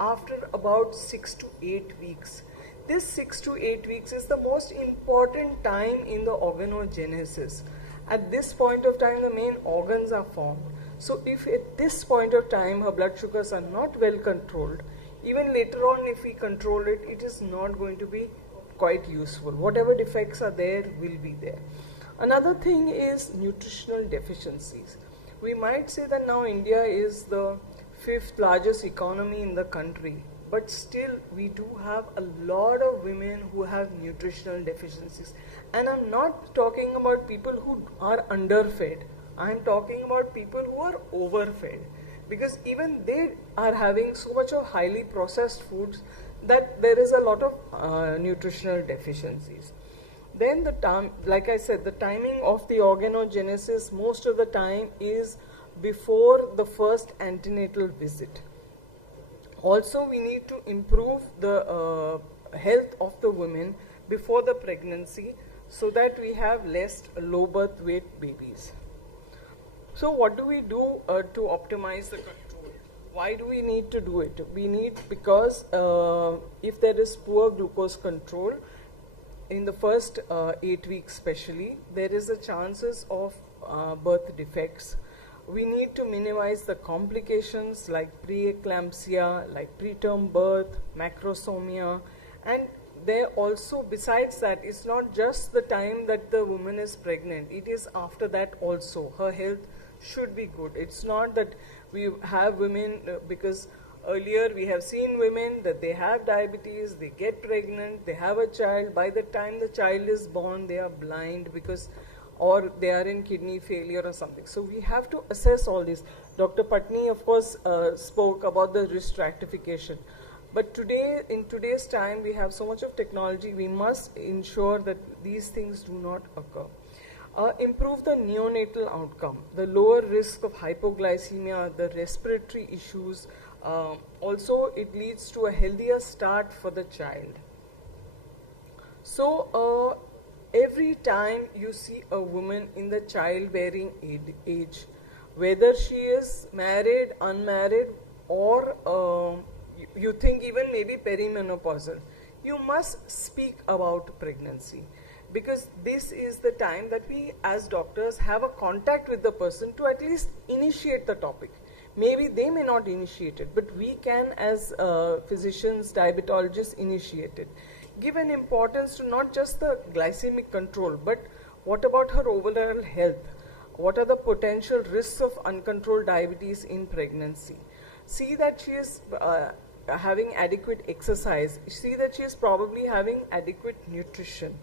after about 6 to 8 weeks. This 6 to 8 weeks is the most important time in the organogenesis. At this point of time, the main organs are formed. So if at this point of time her blood sugars are not well controlled, even later on if we control it, it is not going to be quite useful. Whatever defects are there will be there. Another thing is nutritional deficiencies. We might say that now India is the 5th largest economy in the country, but still we do have a lot of women who have nutritional deficiencies. And I'm not talking about people who are underfed. I'm talking about people who are overfed, because even they are having so much of highly processed foods that there is a lot of nutritional deficiencies. Then like I said, the timing of the organogenesis most of the time is before the first antenatal visit. Also, we need to improve the health of the women before the pregnancy so that we have less low birth weight babies. So what do we do to optimize the control? Why do we need to do it? We need, because if there is poor glucose control, in the first 8 weeks especially, there is a chances of birth defects. We need to minimize the complications like preeclampsia, like preterm birth, macrosomia, and there also, besides that, it's not just the time that the woman is pregnant, it is after that also. Her health should be good. It's not that we have women, because earlier we have seen women that they have diabetes, they get pregnant, they have a child, by the time the child is born they are blind because, or they are in kidney failure or something. So we have to assess all this. Dr. Patni of course spoke about the risk stratification. But today, in today's time, we have so much of technology, we must ensure that these things do not occur. Improve the neonatal outcome, the lower risk of hypoglycemia, the respiratory issues. Also, it leads to a healthier start for the child. So, every time you see a woman in the childbearing age, whether she is married, unmarried, or you think even maybe perimenopausal, you must speak about pregnancy, because this is the time that we as doctors have a contact with the person to at least initiate the topic. Maybe they may not initiate it, but we can as physicians, diabetologists initiate it. Give an importance to not just the glycemic control, but what about her overall health? What are the potential risks of uncontrolled diabetes in pregnancy? See that she is having adequate exercise. See that she is probably having adequate nutrition.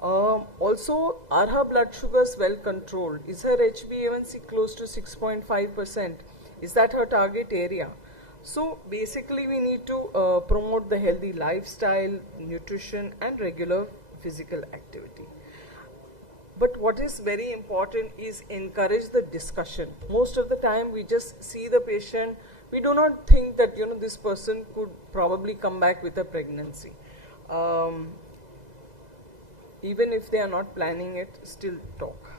Also, are her blood sugars well controlled? Is her HbA1c close to 6.5%? Is that her target area? So basically we need to promote the healthy lifestyle, nutrition and regular physical activity. But what is very important is encourage the discussion. Most of the time we just see the patient, we do not think that this person could probably come back with a pregnancy. Even if they are not planning it, still talk.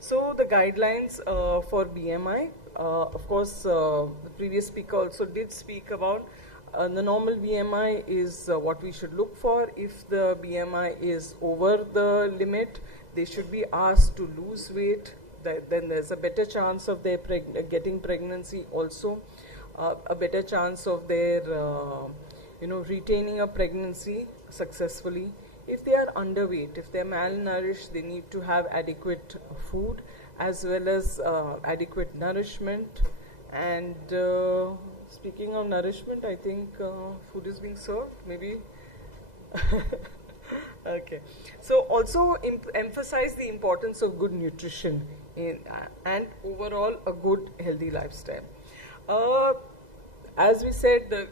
So the guidelines for BMI, of course, the previous speaker also did speak about the normal BMI is what we should look for. If the BMI is over the limit, they should be asked to lose weight. Then there's a better chance of their getting pregnancy also, a better chance of their retaining a pregnancy successfully. If they are underweight, if they are malnourished, they need to have adequate food as well as adequate nourishment. And speaking of nourishment, I think food is being served, maybe. Okay. So also emphasize the importance of good nutrition and overall a good healthy lifestyle. As we said, the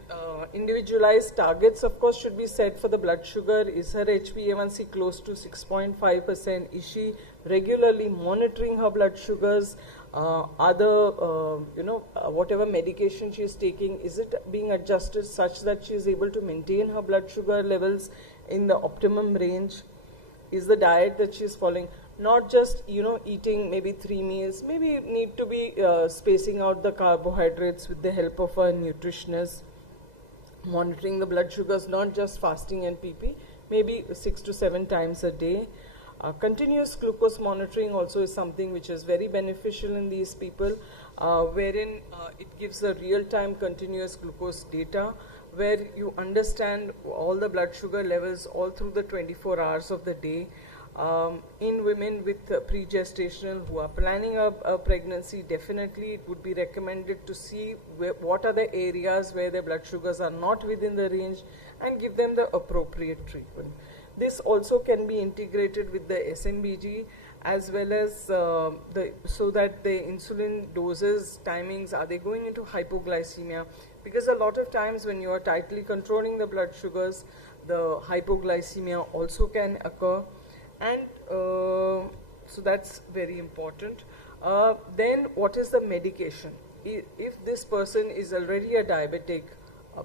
individualized targets, of course, should be set for the blood sugar. Is her HbA1c close to 6.5%? Is she regularly monitoring her blood sugars? Whatever medication she is taking, is it being adjusted such that she is able to maintain her blood sugar levels in the optimum range? Is the diet that she is following not just eating maybe 3 meals, maybe need to be spacing out the carbohydrates with the help of a nutritionist, monitoring the blood sugars, not just fasting and PP, maybe 6 to 7 times a day. Continuous glucose monitoring also is something which is very beneficial in these people, wherein it gives a real-time continuous glucose data where you understand all the blood sugar levels all through the 24 hours of the day. In women with pre-gestational who are planning a pregnancy, definitely it would be recommended to see what are the areas where their blood sugars are not within the range and give them the appropriate treatment. This also can be integrated with the SMBG as well as so that the insulin doses, timings, are they going into hypoglycemia? Because a lot of times when you are tightly controlling the blood sugars, the hypoglycemia also can occur. And so that's very important. Then what is the medication? If this person is already a diabetic,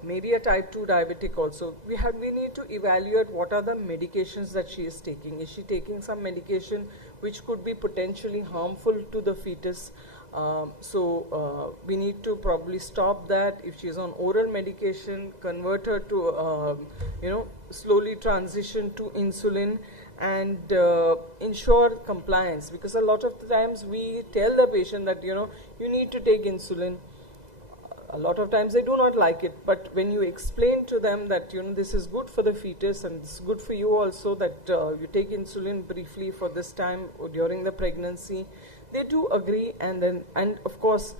maybe a type 2 diabetic also, we need to evaluate what are the medications that she is taking. Is she taking some medication which could be potentially harmful to the fetus? We need to probably stop that. If she is on oral medication, convert her to slowly transition to insulin and ensure compliance, because a lot of the times we tell the patient that you need to take insulin. A lot of times they do not like it, but when you explain to them that this is good for the fetus and it's good for you also, that you take insulin briefly for this time or during the pregnancy, they do agree. And of course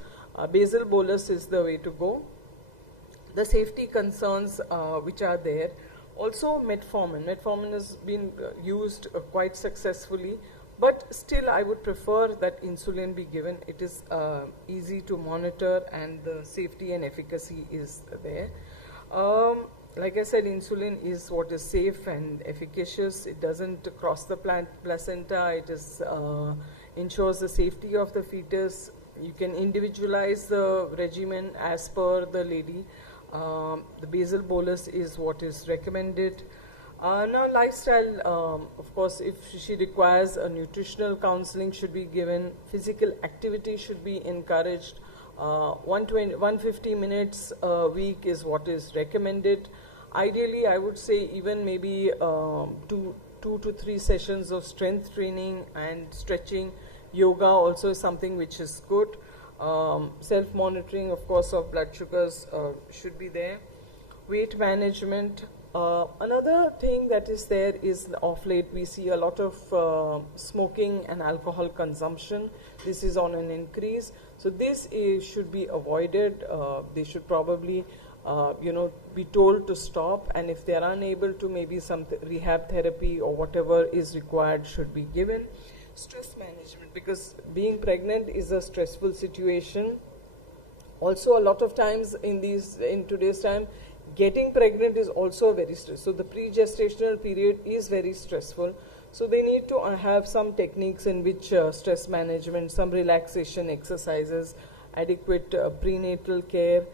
basal bolus is the way to go. The safety concerns which are there. Also metformin has been used quite successfully, but still I would prefer that insulin be given. It is easy to monitor and the safety and efficacy is there. Like I said, insulin is what is safe and efficacious. It doesn't cross the placenta. It is ensures the safety of the fetus. You can individualize the regimen as per the lady. The basal bolus is what is recommended. Now lifestyle, of course, if she requires a nutritional counseling should be given, physical activity should be encouraged. 150 minutes a week is what is recommended. Ideally, I would say even maybe 2 to 3 sessions of strength training and stretching. Yoga also is something which is good. Self-monitoring, of course, of blood sugars should be there. Weight management. Another thing that is there is of late we see a lot of smoking and alcohol consumption. This is on an increase. So this should be avoided. They should probably be told to stop, and if they are unable to, maybe some rehab therapy or whatever is required should be given. Stress management, because being pregnant is a stressful situation. Also, a lot of times in today's time, getting pregnant is also very stressful. So the pre-gestational period is very stressful. So they need to have some techniques in which stress management, some relaxation exercises, adequate prenatal care.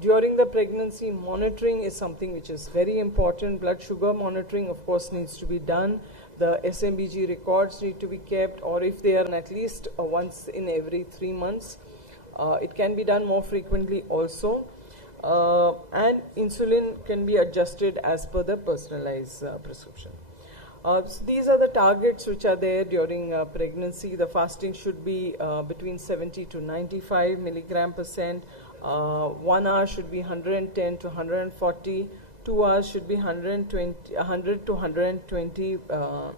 During the pregnancy, monitoring is something which is very important. Blood sugar monitoring, of course, needs to be done. the SMBG records need to be kept, or if they are at least once in every 3 months. It can be done more frequently also. And insulin can be adjusted as per the personalized prescription. So these are the targets which are there during pregnancy. The fasting should be between 70 to 95 milligram percent. 1 hour should be 110 to 140. 2 hours should be 100 to 120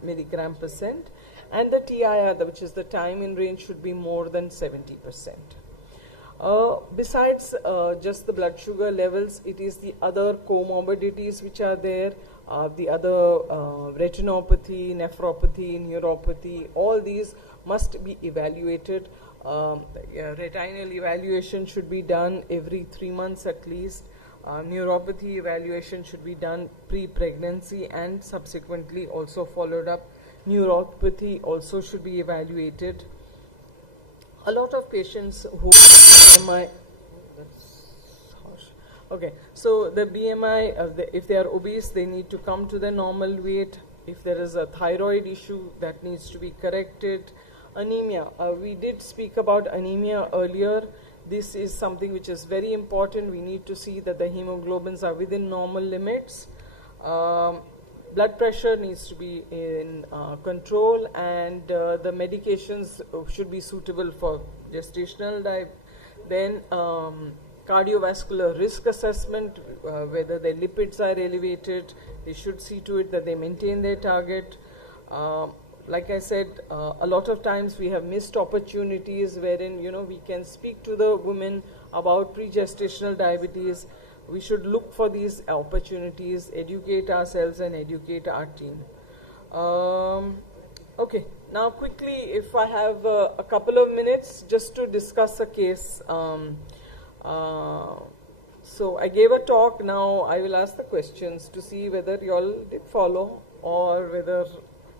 milligram percent. And the TIR, which is the time in range, should be more than 70%. Besides just the blood sugar levels, it is the other comorbidities which are there, the other retinopathy, nephropathy, neuropathy, all these must be evaluated. Retinal evaluation should be done every 3 months at least. Neuropathy evaluation should be done pre-pregnancy and subsequently also followed up. Neuropathy also should be evaluated. A lot of patients who BMI, that's harsh. Okay, so the BMI, if they are obese, they need to come to the normal weight. If there is a thyroid issue, that needs to be corrected. Anemia, we did speak about anemia earlier. This is something which is very important. We need to see that the hemoglobins are within normal limits. Blood pressure needs to be in control, and the medications should be suitable for gestational diabetes. Then cardiovascular risk assessment, whether their lipids are elevated, they should see to it that they maintain their target. Like I said, a lot of times we have missed opportunities wherein, we can speak to the women about pre-gestational diabetes. We should look for these opportunities, educate ourselves and educate our team. Okay, now quickly, if I have a couple of minutes just to discuss a case. So I gave a talk, now I will ask the questions to see whether you all did follow or whether...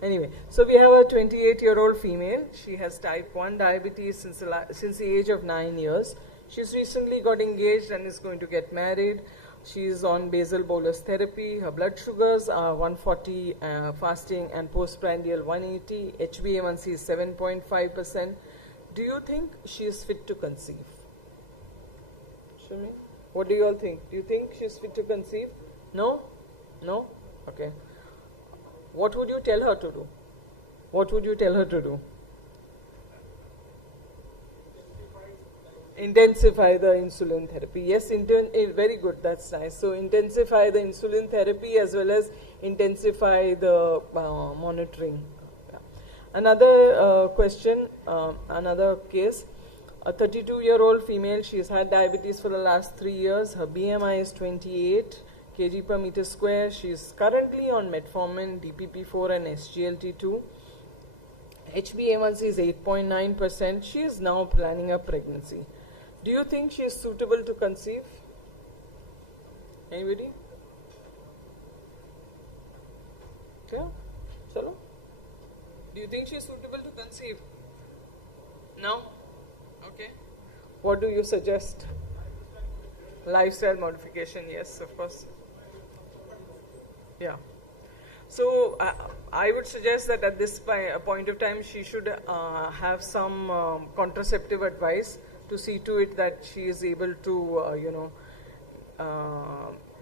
Anyway, so we have a 28-year-old female. She has type 1 diabetes since the age of 9 years. She's recently got engaged and is going to get married. She's on basal bolus therapy. Her blood sugars are 140 fasting and postprandial 180. HbA1c is 7.5%. Do you think she is fit to conceive? Shumi, what do you all think? Do you think she's fit to conceive? No? No? Okay. What would you tell her to do? What would you tell her to do? Intensify the insulin therapy. Yes, very good, that's nice. So intensify the insulin therapy as well as intensify the monitoring. Yeah. Another question, another case. A 32-year-old female, she's had diabetes for the last 3 years. Her BMI is 28 kg per meter square. She's currently on metformin, DPP-4 and SGLT2. HbA1c is 8.9%. She is now planning a pregnancy. Do you think she is suitable to conceive? Anybody? Yeah? Chalo? Do you think she is suitable to conceive? No? Okay. What do you suggest? Lifestyle modification, yes, of course. Yeah. So I would suggest that at this point of time she should have some contraceptive advice to see to it that she is able to,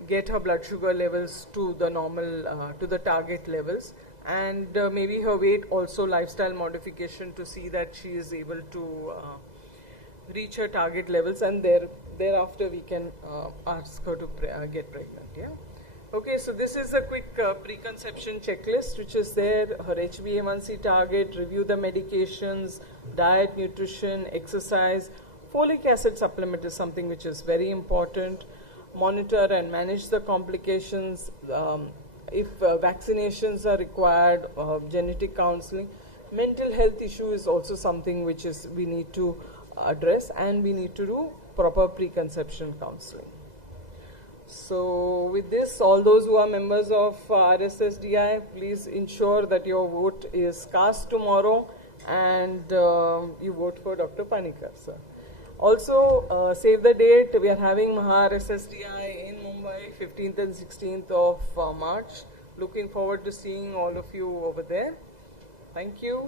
get her blood sugar levels to the normal, to the target levels, and maybe her weight also, lifestyle modification to see that she is able to reach her target levels, and thereafter we can ask her to get pregnant. Yeah. Okay, so this is a quick preconception checklist which is there. Her HbA1c target, review the medications, diet, nutrition, exercise. Folic acid supplement is something which is very important. Monitor and manage the complications. If vaccinations are required, genetic counseling. Mental health issue is also something which is we need to address, and we need to do proper preconception counseling. So with this, all those who are members of RSSDI, please ensure that your vote is cast tomorrow and you vote for Dr. Panikar, sir. Also, save the date. We are having Maha RSSDI in Mumbai, 15th and 16th of March. Looking forward to seeing all of you over there. Thank you.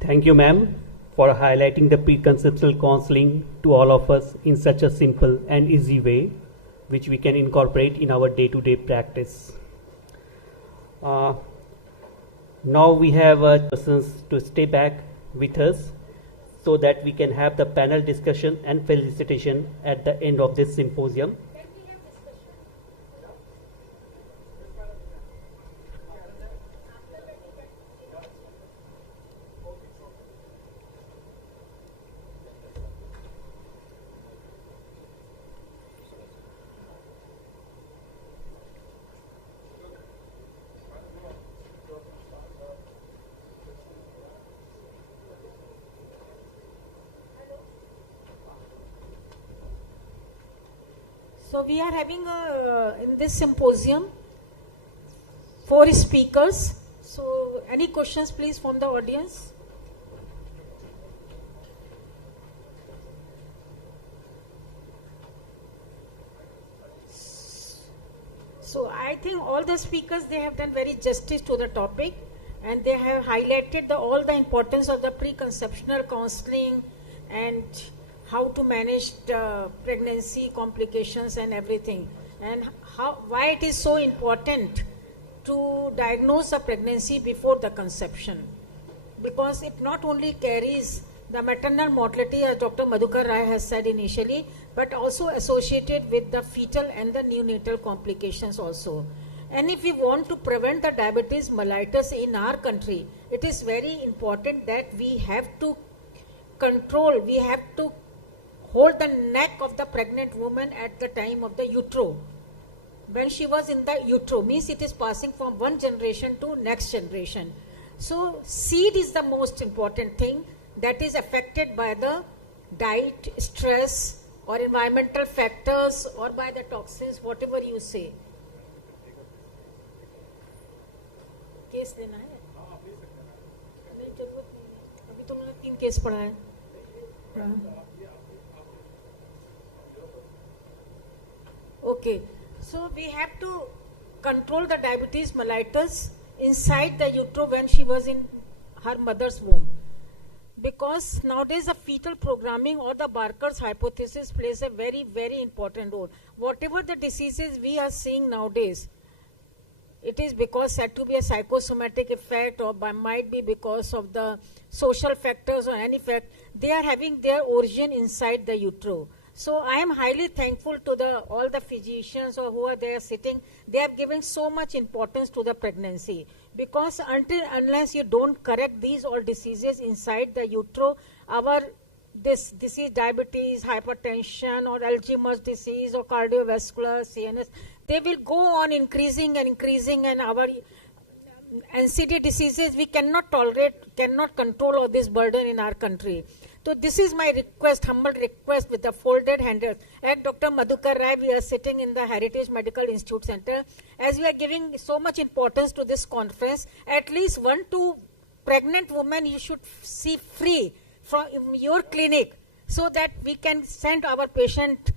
Thank you, ma'am, for highlighting the preconceptual counseling to all of us in such a simple and easy way, which we can incorporate in our day-to-day practice. Now we have persons to stay back with us so that we can have the panel discussion and felicitation at the end of this symposium. So we are having in this symposium 4 speakers. So any questions please from the audience? So I think all the speakers, they have done very justice to the topic, and they have highlighted all the importance of the preconceptional counseling and how to manage the pregnancy complications and everything, and why it is so important to diagnose a pregnancy before the conception, because it not only carries the maternal mortality, as Dr. Madhukar Rai has said initially, but also associated with the fetal and the neonatal complications also. And if we want to prevent the diabetes mellitus in our country, it is very important that we have to control, we have to hold the neck of the pregnant woman at the time of the utero. When she was in the utero, means it is passing from one generation to next generation. So seed is the most important thing that is affected by the diet, stress, or environmental factors, or by the toxins, whatever you say. Case देना है? नहीं जरूरत नहीं है. अभी तो उन्होंने 3 case पढ़ा है. Okay, so we have to control the diabetes mellitus inside the utero when she was in her mother's womb, because nowadays the fetal programming or the Barker's hypothesis plays a very, very important role. Whatever the diseases we are seeing nowadays, it is because said to be a psychosomatic effect, or might be because of the social factors or any fact, they are having their origin inside the utero. So I am highly thankful to all the physicians or who are there sitting. They have given so much importance to the pregnancy, because unless you don't correct these all diseases inside the utero, this disease, diabetes, hypertension, or Alzheimer's disease, or cardiovascular, CNS, they will go on increasing and increasing, and our NCD diseases we cannot tolerate, cannot control all this burden in our country. So this is my request, humble request with the folded hands. At Dr. Madhukar Rai, we are sitting in the Heritage Medical Institute Center. As we are giving so much importance to this conference, at least 1-2 pregnant women you should see free from your clinic, so that we can send our patient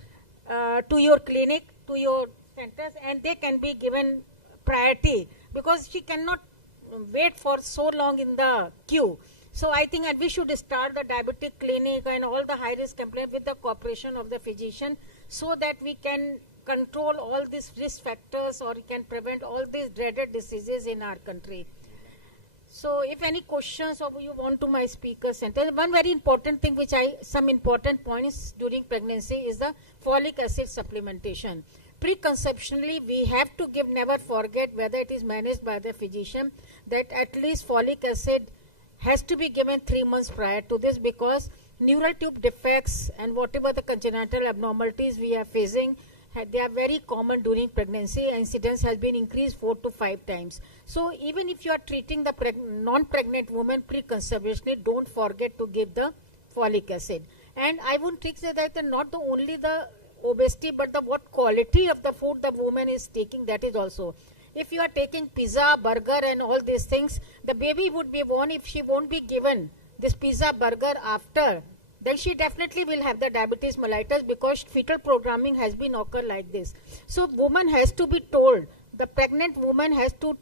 to your clinic, to your centers, and they can be given priority, because she cannot wait for so long in the queue. So I think that we should start the diabetic clinic and all the high-risk complaints with the cooperation of the physician, so that we can control all these risk factors, or we can prevent all these dreaded diseases in our country. So if any questions or you want to my speaker center, one very important thing some important points during pregnancy is the folic acid supplementation. Preconceptionally, we have to give, never forget, whether it is managed by the physician, that at least folic acid has to be given 3 months prior to this, because neural tube defects and whatever the congenital abnormalities we are facing, they are very common during pregnancy. Incidence has been increased 4 to 5 times. So even if you are treating the non-pregnant woman preconceptionally, don't forget to give the folic acid. And I would say that not only the obesity, but what quality of the food the woman is taking, that is also. If you are taking pizza, burger and all these things, the baby would be born if she won't be given this pizza burger after, then she definitely will have the diabetes mellitus, because fetal programming has been occurred like this. So woman has to be told, the pregnant woman has to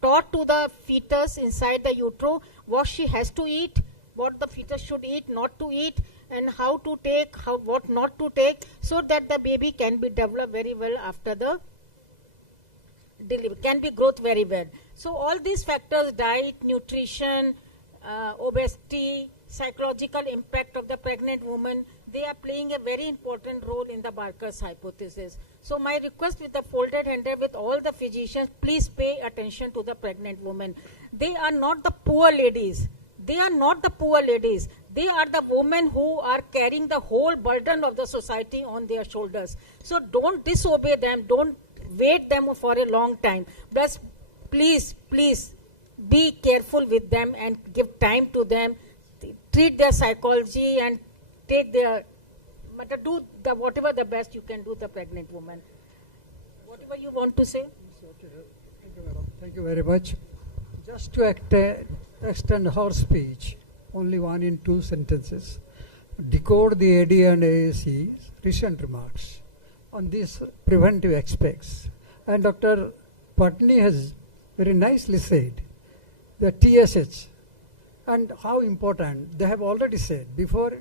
taught to the fetus inside the utero what she has to eat, what the fetus should eat, not to eat, and how to take, what not to take, so that the baby can be developed very well after the delivery, can be growth very well. So all these factors, diet, nutrition, obesity, psychological impact of the pregnant woman, they are playing a very important role in the Barker's hypothesis. So my request with the folded hand with all the physicians, please pay attention to the pregnant women. They are not the poor ladies. They are not the poor ladies. They are the women who are carrying the whole burden of the society on their shoulders. So don't disobey them. Don't wait them for a long time. Plus, please be careful with them and give time to them. Treat their psychology and take their, but do the whatever the best you can do the pregnant woman. Whatever you want to say. Thank you very much. Just to extend her speech, only 1 in 2 sentences. Decode the AD and AAC's recent remarks on these preventive aspects. And Dr. Patni has very nicely said the TSH and how important. They have already said before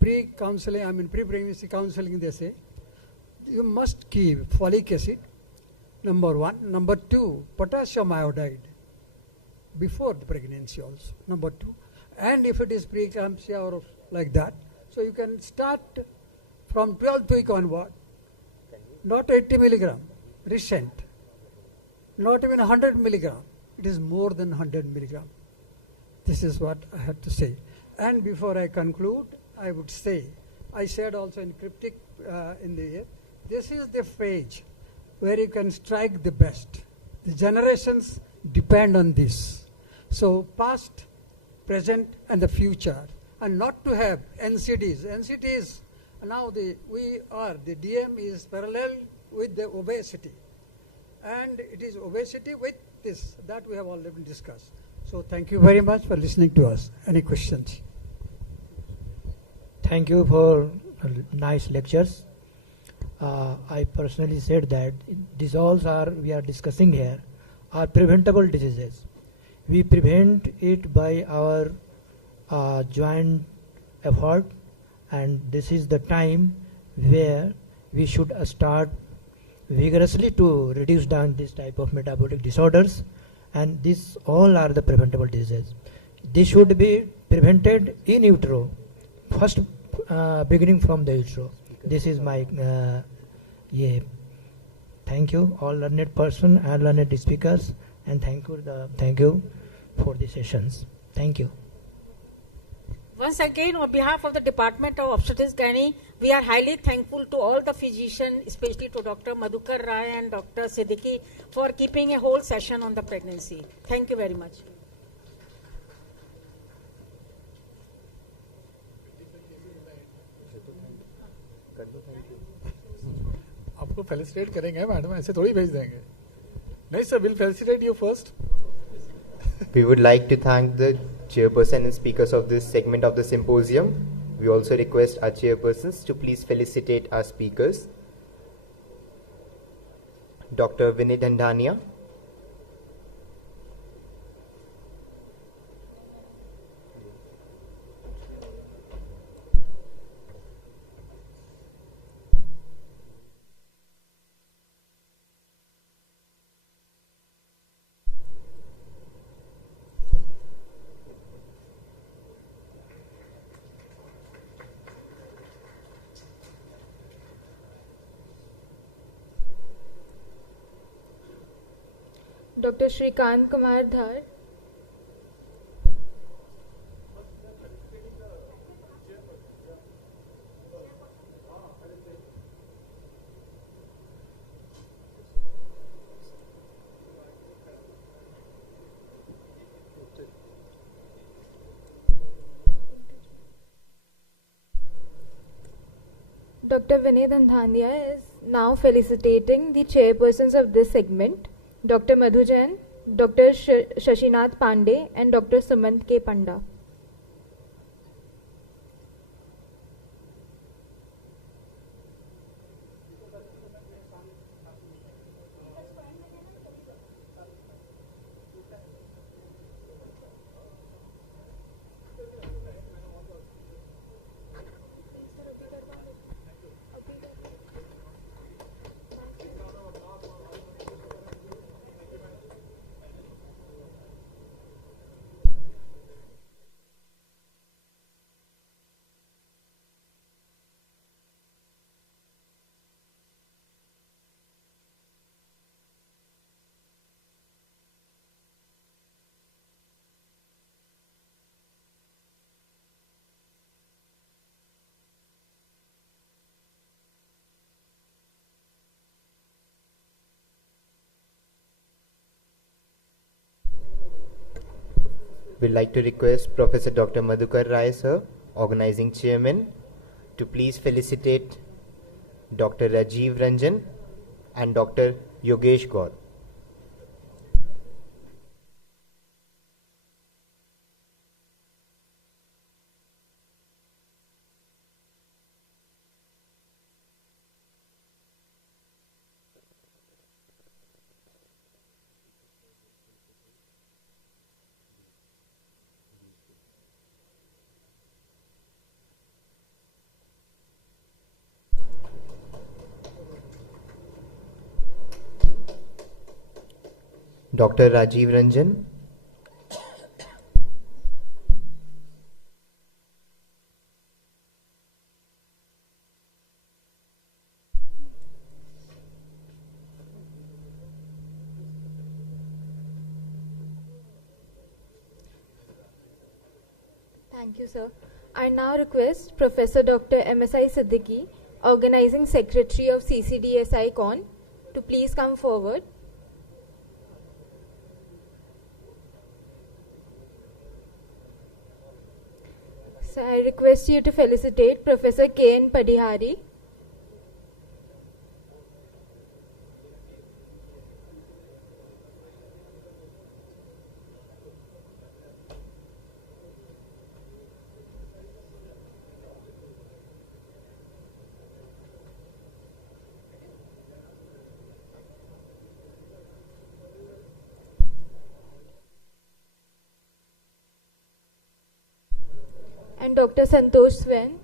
pre-counseling, pre-pregnancy counseling, they say you must keep folic acid, number 1. Number 2, potassium iodide before the pregnancy also, number 2. And if it is preeclampsia or like that, so you can start from 12th week onward, not 80 milligram, recent, not even 100 milligram, it is more than 100 milligram. This is what I have to say. And before I conclude, I would say, I said also in cryptic in the year, this is the phase where you can strike the best. The generations depend on this. So past, present and the future, and not to have NCDs. NCDs, now the DM is parallel with the obesity. And it is obesity with this, that we have already discussed. So thank you very much for listening to us. Any questions? Thank you for nice lectures. I personally said that these all we are discussing here are preventable diseases. We prevent it by our joint effort, and this is the time where we should start vigorously to reduce down this type of metabolic disorders, and these all are the preventable diseases. This should be prevented in utero, first beginning from the utero. This is my thank you all learned person and learned speakers, and thank you for the sessions. Thank you. Once again, on behalf of the Department of Obstetrics Gynae, we are highly thankful to all the physicians, especially to Dr. Madhukar Rai and Dr. Siddiqui, for keeping a whole session on the pregnancy. Thank you very much. आपको felicitate करेंगे madam, ऐसे थोड़ी भेज देंगे. नहीं sir, will felicitate you first. We would like to thank the chairperson and speakers of this segment of the symposium. We also request our chairpersons to please felicitate our speakers. Dr. Vinay Dandania, Dr. Shrikant Kumar Dhar, Dr. Vinay Dandania is now felicitating the chairpersons of this segment, Dr. Madhu Jain, Dr. Shashinath Pandey and Dr. Sumant K. Panda. We'd like to request Professor Dr. Madhukar Rai, sir, organizing chairman, to please felicitate Dr. Rajiv Ranjan and Dr. Yogesh Gaur. Dr. Rajiv Ranjan. Thank you, sir. I now request Professor Dr. MSI Siddiqui, Organizing Secretary of CCDSICON, to please come forward. So I request you to felicitate Professor K.N. Padihari. And Dr. Santosh Swen.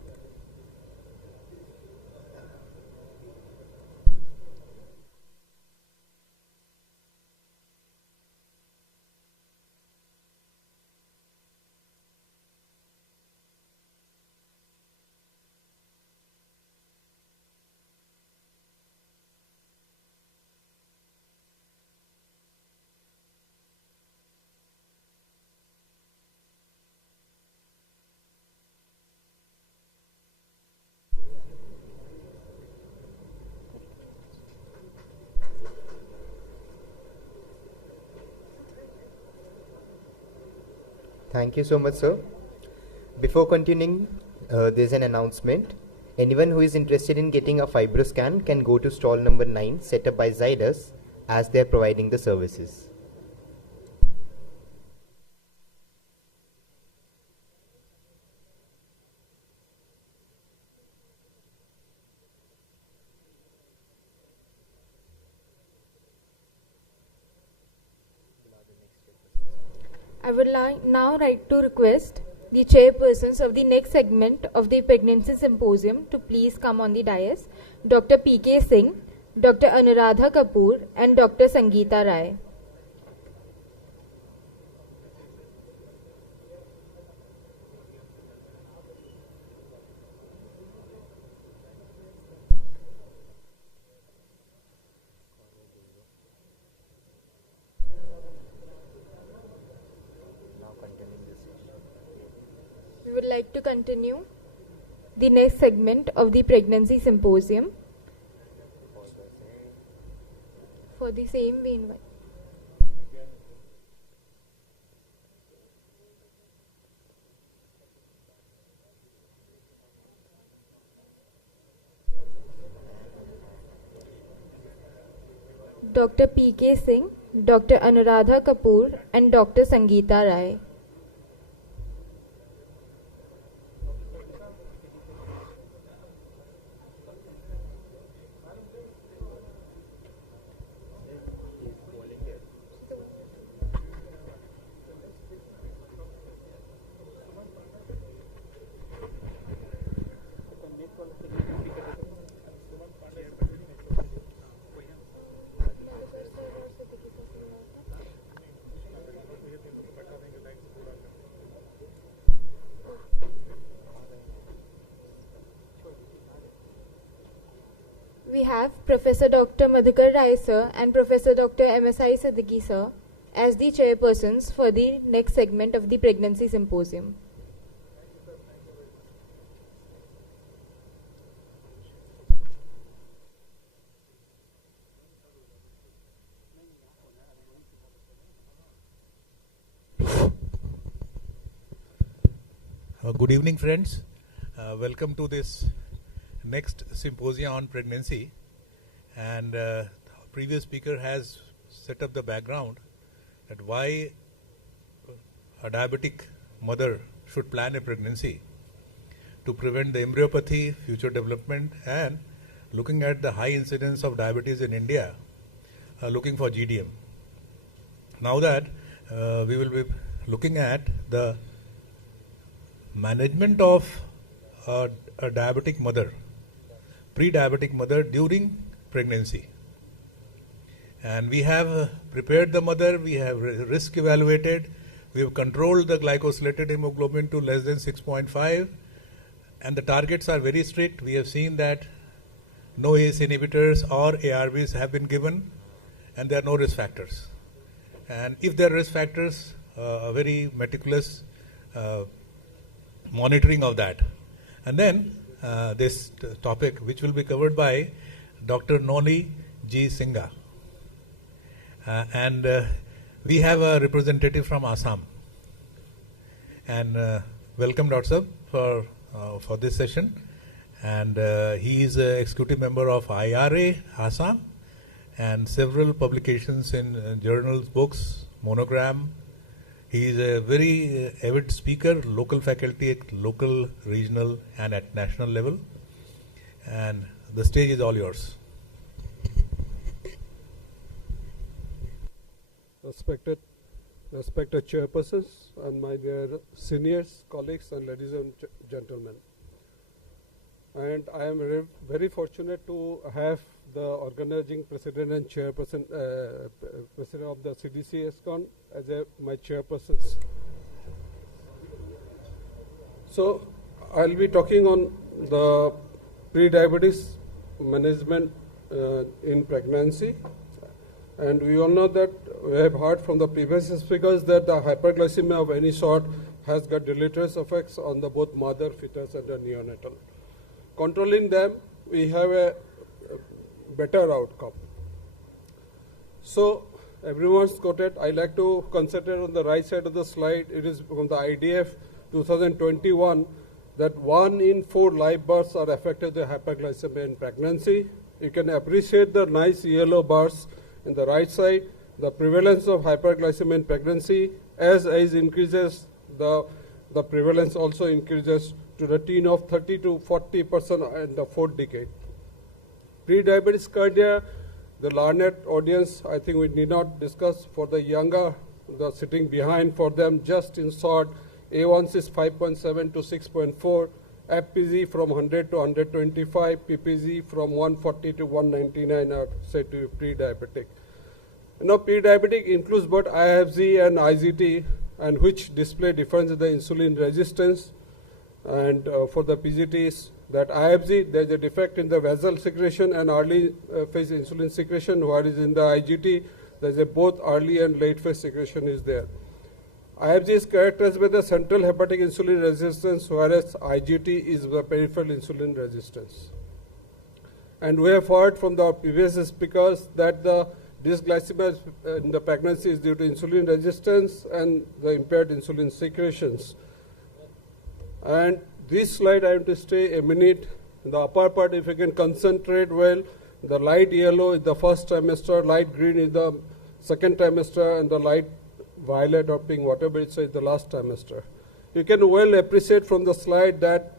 Thank you so much, sir. Before continuing, there's an announcement. Anyone who is interested in getting a fibroscan can go to stall number 9 set up by Zydus as they are providing the services. I would now like to request the chairpersons of the next segment of the Pregnancy Symposium to please come on the dais, Dr. P.K. Singh, Dr. Anuradha Kapoor and Dr. Sangeeta Rai. We would like to continue the next segment of the Pregnancy Symposium. For the same, we invite. Dr. P.K. Singh, Dr. Anuradha Kapoor and Dr. Sangeeta Rai. We have Professor Dr. Madhukar Rai sir and Professor Dr. MSI Siddiqui sir as the chairpersons for the next segment of the pregnancy symposium. Good evening, friends. Welcome to this next symposium on pregnancy. And previous speaker has set up the background that why a diabetic mother should plan a pregnancy to prevent the embryopathy, future development, and looking at the high incidence of diabetes in India, looking for GDM. Now that we will be looking at the management of a diabetic mother, pre-diabetic mother during pregnancy. And we have prepared the mother, we have risk evaluated, we have controlled the glycosylated hemoglobin to less than 6.5, and the targets are very strict. We have seen that no ACE inhibitors or ARBs have been given, and there are no risk factors. And if there are risk factors, a very meticulous monitoring of that. And then this topic, which will be covered by Dr. Noli G. Singha. And we have a representative from Assam. And welcome, Dr. Sir, for this session. And he is an executive member of IRA, Assam, and several publications in journals, books, monogram. He is a very avid speaker, local faculty at local, regional, and at national level. And the stage is all yours. Respected chairpersons and my dear seniors, colleagues, and ladies and gentlemen. And I am very fortunate to have the organizing president and chairperson, president of the CCDSICON as my chairpersons. So I'll be talking on the pre-diabetes management in pregnancy. And we all know that we have heard from the previous speakers that the hyperglycemia of any sort has got deleterious effects on the both mother, fetus, and the neonatal. Controlling them, we have a better outcome. So everyone's quoted. I like to concentrate on the right side of the slide. It is from the IDF 2021 that 1 in 4 live births are affected with hyperglycemia in pregnancy. You can appreciate the nice yellow bars in the right side. The prevalence of hyperglycemia in pregnancy, as age increases, the prevalence also increases to the tune of 30 to 40% in the 4th decade. Pre-diabetes cardia, the learned audience, I think we need not discuss. For the younger, the sitting behind, for them, just in short, A1C is 5.7 to 6.4, FPG from 100 to 125, PPG from 140 to 199 are said to be pre-diabetic. Now, pre-diabetic includes both IFG and IGT, and which display difference in the insulin resistance. And for the PGTs, that IFG, there is a defect in the basal secretion and early phase insulin secretion, whereas in the IGT, there is a both early and late phase secretion is there. IFG is characterized by the central hepatic insulin resistance, whereas IGT is the peripheral insulin resistance. And we have heard from the previous speakers that the dysglycemia in the pregnancy is due to insulin resistance and the impaired insulin secretions. And this slide, I want to stay a minute. In the upper part, if you can concentrate well, the light yellow is the first trimester, light green is the second trimester, and the light violet or pink, whatever it says, the last trimester. You can well appreciate from the slide that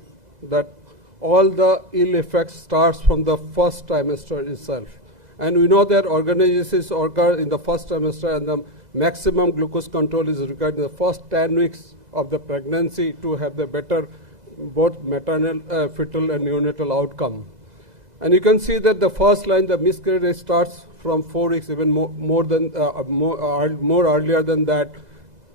all the ill effects starts from the first trimester itself. And we know that organizations occur in the first trimester, and the maximum glucose control is required in the first 10 weeks of the pregnancy to have the better both maternal, fetal and neonatal outcome. And you can see that the first line, the miscarriage rate, starts from 4 weeks, even more earlier than that.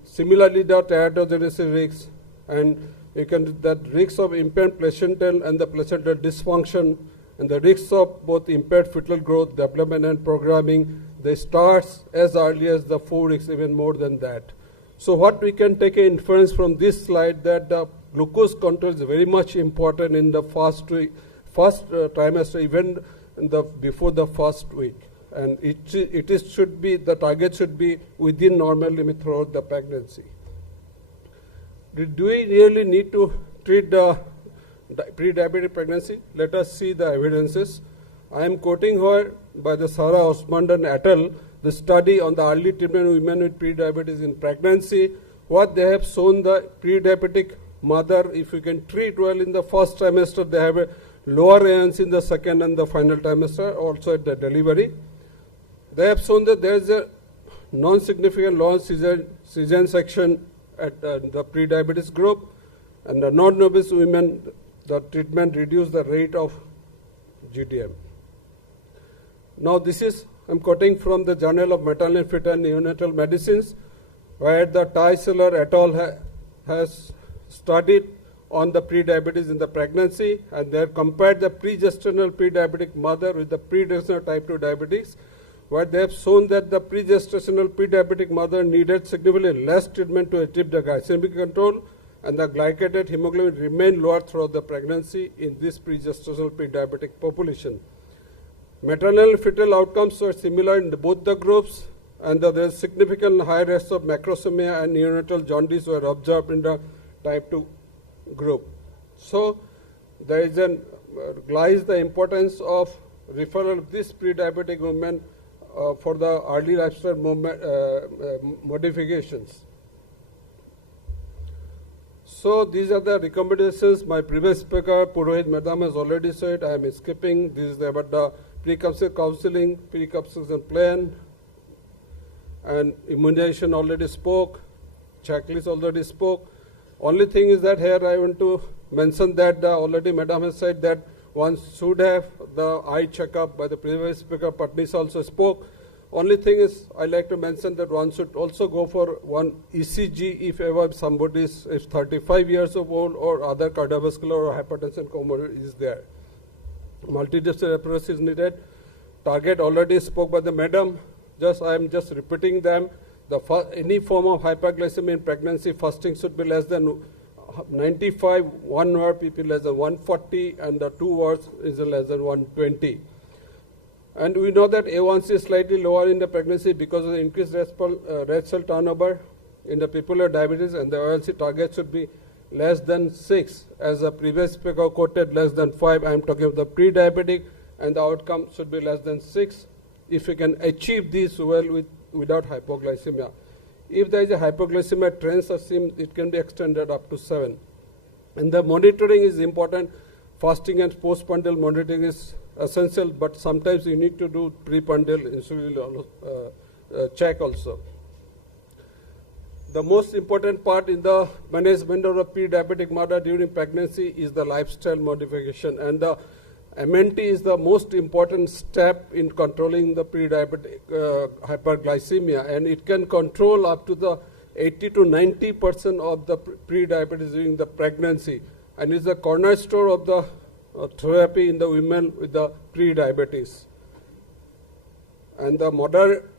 Similarly, the teratogenesis risks, and you can that risks of impaired placental and the placental dysfunction, and the risks of both impaired fetal growth, development, and programming, they starts as early as the 4 weeks, even more than that. So what we can take an inference from this slide, that the glucose control is very much important in the first trimester, even in before the first week. And should be, the target should be within normal limit throughout the pregnancy. Do we really need to treat the pre-diabetic pregnancy? Let us see the evidences. I am quoting here by the Sarah Osmandan et al., the study on the early treatment of women with pre-diabetes in pregnancy. What they have shown, the pre-diabetic mother, if you can treat well in the first trimester, they have a lower ANC in the second and the final trimester, also at the delivery. They have shown that there is a non-significant loss cesarean section at the pre-diabetes group, and the non-obese women, the treatment reduced the rate of GTM. Now this is, I'm quoting from the Journal of Maternal Fetal and Neonatal Medicines, where the Tyseler et al. Has studied on the pre-diabetes in the pregnancy, and they have compared the pre-gestational pre-diabetic mother with the pre-gestational type 2 diabetes, where they have shown that the pre-gestational pre-diabetic mother needed significantly less treatment to achieve the glycemic control, and the glycated hemoglobin remained lower throughout the pregnancy in this pre-gestational pre-diabetic population. Maternal fetal outcomes were similar in both the groups, and there is significant high rates of macrosomia and neonatal jaundice were observed in the type 2 group. So there is lies the importance of referral of this pre-diabetic women for the early lifestyle modifications. So these are the recommendations. My previous speaker, Purohit Madam, has already said. I am skipping. This is about the preconception counseling, preconception plan, and immunization already spoke, checklist already spoke. Only thing is that here I want to mention that already Madam has said that one should have the eye checkup. By the previous speaker, Patnis also spoke. Only thing is, I like to mention that one should also go for one ECG if ever somebody is 35 years old or other cardiovascular or hypertension comorbidity is there. Multidisciplinary approach is needed. Target already spoke by the madam. I am just repeating them. Any form of hyperglycemia in pregnancy, fasting should be less than 95, 1 hour PP less than 140, and the 2 hours is less than 120. And we know that A1C is slightly lower in the pregnancy because of the increased red cell turnover in the people with diabetes, and the A1C target should be less than 6. As the previous speaker quoted, less than 5. I am talking of the pre-diabetic, and the outcome should be less than 6. If you can achieve this well without hypoglycemia. If there is a hypoglycemia trends are seen, it can be extended up to 7. And the monitoring is important. Fasting and postprandial monitoring is essential, but sometimes you need to do preprandial insulin check also. The most important part in the management of a pre-diabetic mother during pregnancy is the lifestyle modification, and the MNT is the most important step in controlling the pre-diabetic hyperglycemia, and it can control up to the 80 to 90% of the pre-diabetes during the pregnancy, and is the cornerstone of the therapy in the women with the pre-diabetes. And the moderate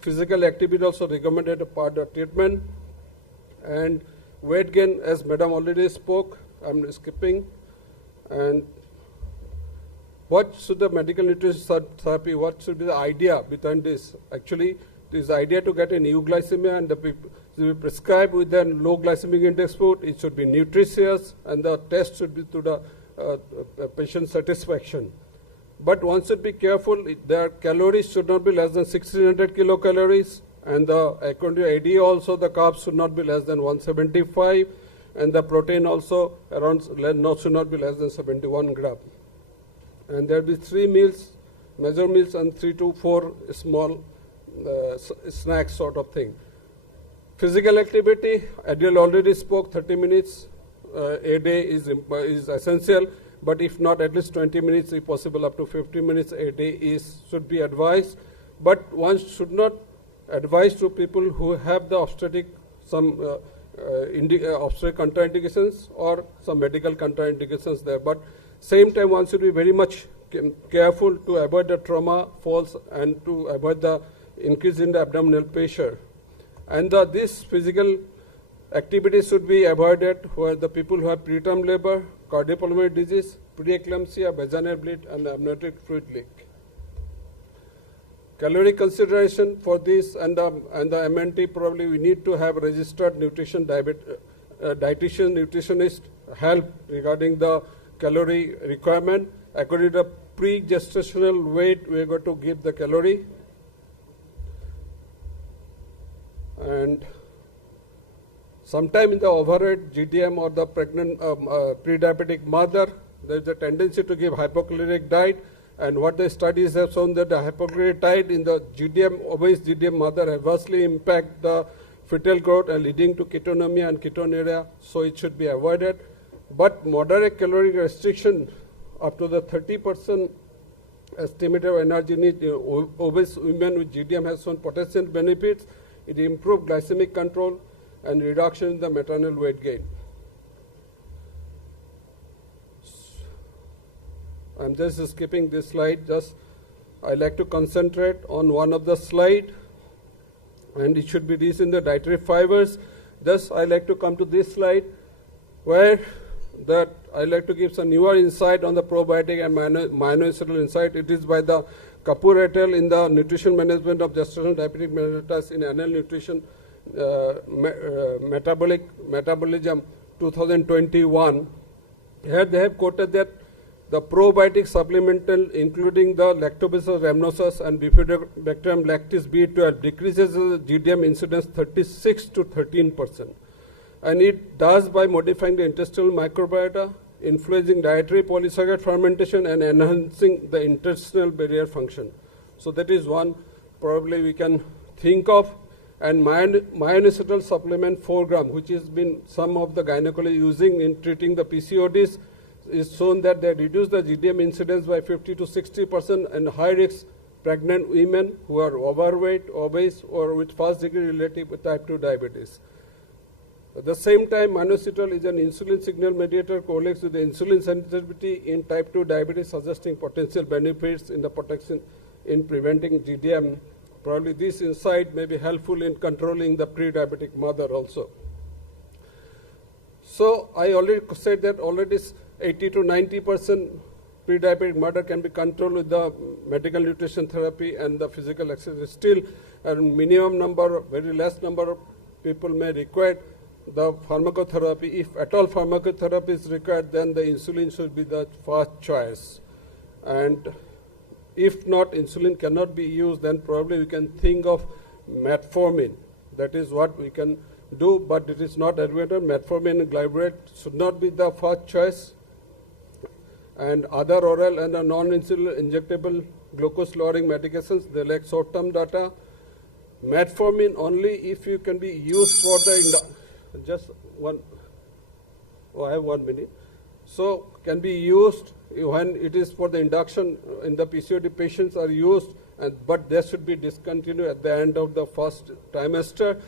physical activity also recommended a part of treatment. And weight gain, as madam already spoke, I'm skipping. And what should the medical nutrition therapy, what should be the idea behind this? Actually, this idea to get an euglycemia, and the people should be prescribed with a low glycemic index food. It should be nutritious, and the test should be to the patient satisfaction. But one should be careful, their calories should not be less than 1600 kilocalories, and according to ADA also the carbs should not be less than 175, and the protein also should not be less than 71 gram. And there will be 3 meals, major meals, and 3 to 4 small snacks sort of thing. Physical activity, Adil already spoke, 30 minutes a day is essential, but if not, at least 20 minutes, if possible, up to 50 minutes a day should be advised. But one should not advise to people who have the obstetric, obstetric contraindications or some medical contraindications there. But same time, one should be very much careful to avoid the trauma, falls, and to avoid the increase in the abdominal pressure. And this physical activity should be avoided where the people who have preterm labor, cardiopulmonary disease, preeclampsia, vaginal bleed, and amniotic fluid leak. Calorie consideration for this and the MNT, probably we need to have registered nutrition dietitian, nutritionist help regarding the calorie requirement. According to the pre-gestational weight, we are going to give the calorie. And sometime in the overweight GDM or the pregnant pre-diabetic mother, there is a tendency to give hypocaloric diet, and what the studies have shown that the hypocaloric diet in the GDM, obese GDM mother adversely impact the fetal growth and leading to ketonemia and ketonuria, so it should be avoided. But moderate caloric restriction up to the 30% estimated energy need in obese women with GDM has shown potential benefits. It improves glycemic control and reduction in the maternal weight gain. I'm just skipping this slide. I like to concentrate on one of the slide, and it should be this in the dietary fibers. I like to come to this slide where I like to give some newer insight on the probiotic and minoacidial insight. It is by the Kapoor et al. In the Nutrition Management of Gestational Diabetic Mellitus in Annual Nutrition Metabolism 2021. Here they have quoted that the probiotic supplemental, including the Lactobacillus rhamnosus and Bifidobacterium lactis B12, decreases the GDM incidence 36 to 13%. And it does by modifying the intestinal microbiota, influencing dietary polysaccharide fermentation, and enhancing the intestinal barrier function. So that is one probably we can think of. And myoinositol supplement 4 gram, which has been some of the gynecology using in treating the PCODs, is shown that they reduce the GDM incidence by 50 to 60% in high-risk pregnant women who are overweight, obese, or with first-degree relative with type 2 diabetes. At the same time, minoacetal is an insulin signal mediator, correlates with the insulin sensitivity in type 2 diabetes, suggesting potential benefits in the protection in preventing GDM. Probably this insight may be helpful in controlling the pre-diabetic mother also. So I already said that already 80 to 90% pre-diabetic mother can be controlled with the medical nutrition therapy and the physical exercise. Still, a minimum number, very less number of people may require the pharmacotherapy. If at all pharmacotherapy is required, then the insulin should be the first choice. And if not, insulin cannot be used, then probably we can think of metformin. That is what we can do, but it is not admitted. Metformin and glyburate should not be the first choice. And other oral and non-insulin injectable glucose lowering medications, they lack short-term data. Metformin only if you can be used for the I have 1 minute. So can be used when it is for the induction in the PCOD patients are used, but they should be discontinued at the end of the first trimester.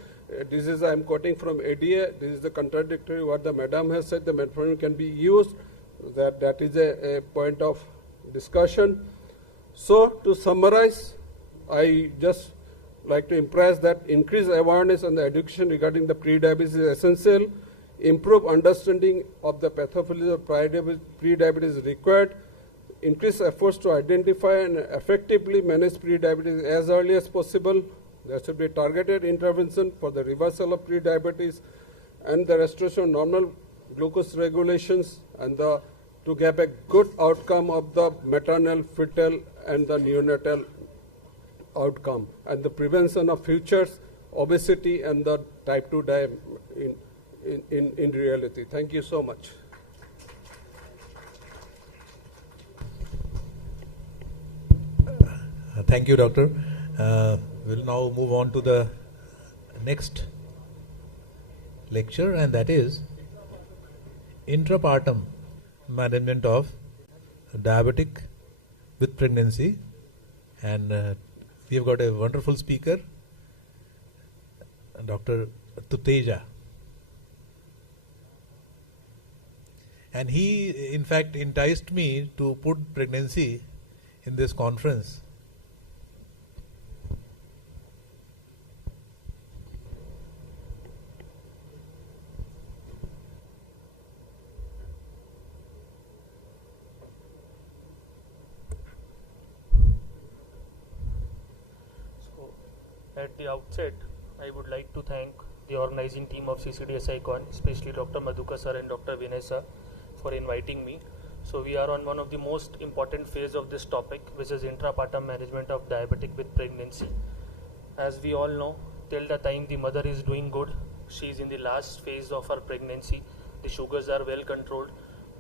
This is, I am quoting from ADA, this is the contradictory what the madam has said, the metformin can be used. That is a point of discussion. So to summarize, I just like to impress that increased awareness and the education regarding the pre-diabetes is essential. Improve understanding of the pathophysiology of pre-diabetes is required. Increase efforts to identify and effectively manage pre-diabetes as early as possible. There should be targeted intervention for the reversal of pre-diabetes and the restoration of normal glucose regulations and the to get a good outcome of the maternal, fetal, and the neonatal outcome, and the prevention of futures obesity and the type 2 diabetes in reality. Thank you so much. Thank you, Doctor. We'll now move on to the next lecture, and that is intrapartum management of diabetic with pregnancy. And we have got a wonderful speaker, Dr. Tuteja. And he, in fact, enticed me to put pregnancy in this conference. At the outset, I would like to thank the organizing team of CCDSICON, especially Dr. Madhukar sir and Dr. Vinay sir, for inviting me. So we are on one of the most important phase of this topic, which is intrapartum management of diabetic with pregnancy. As we all know, till the time the mother is doing good, she is in the last phase of her pregnancy. The sugars are well controlled.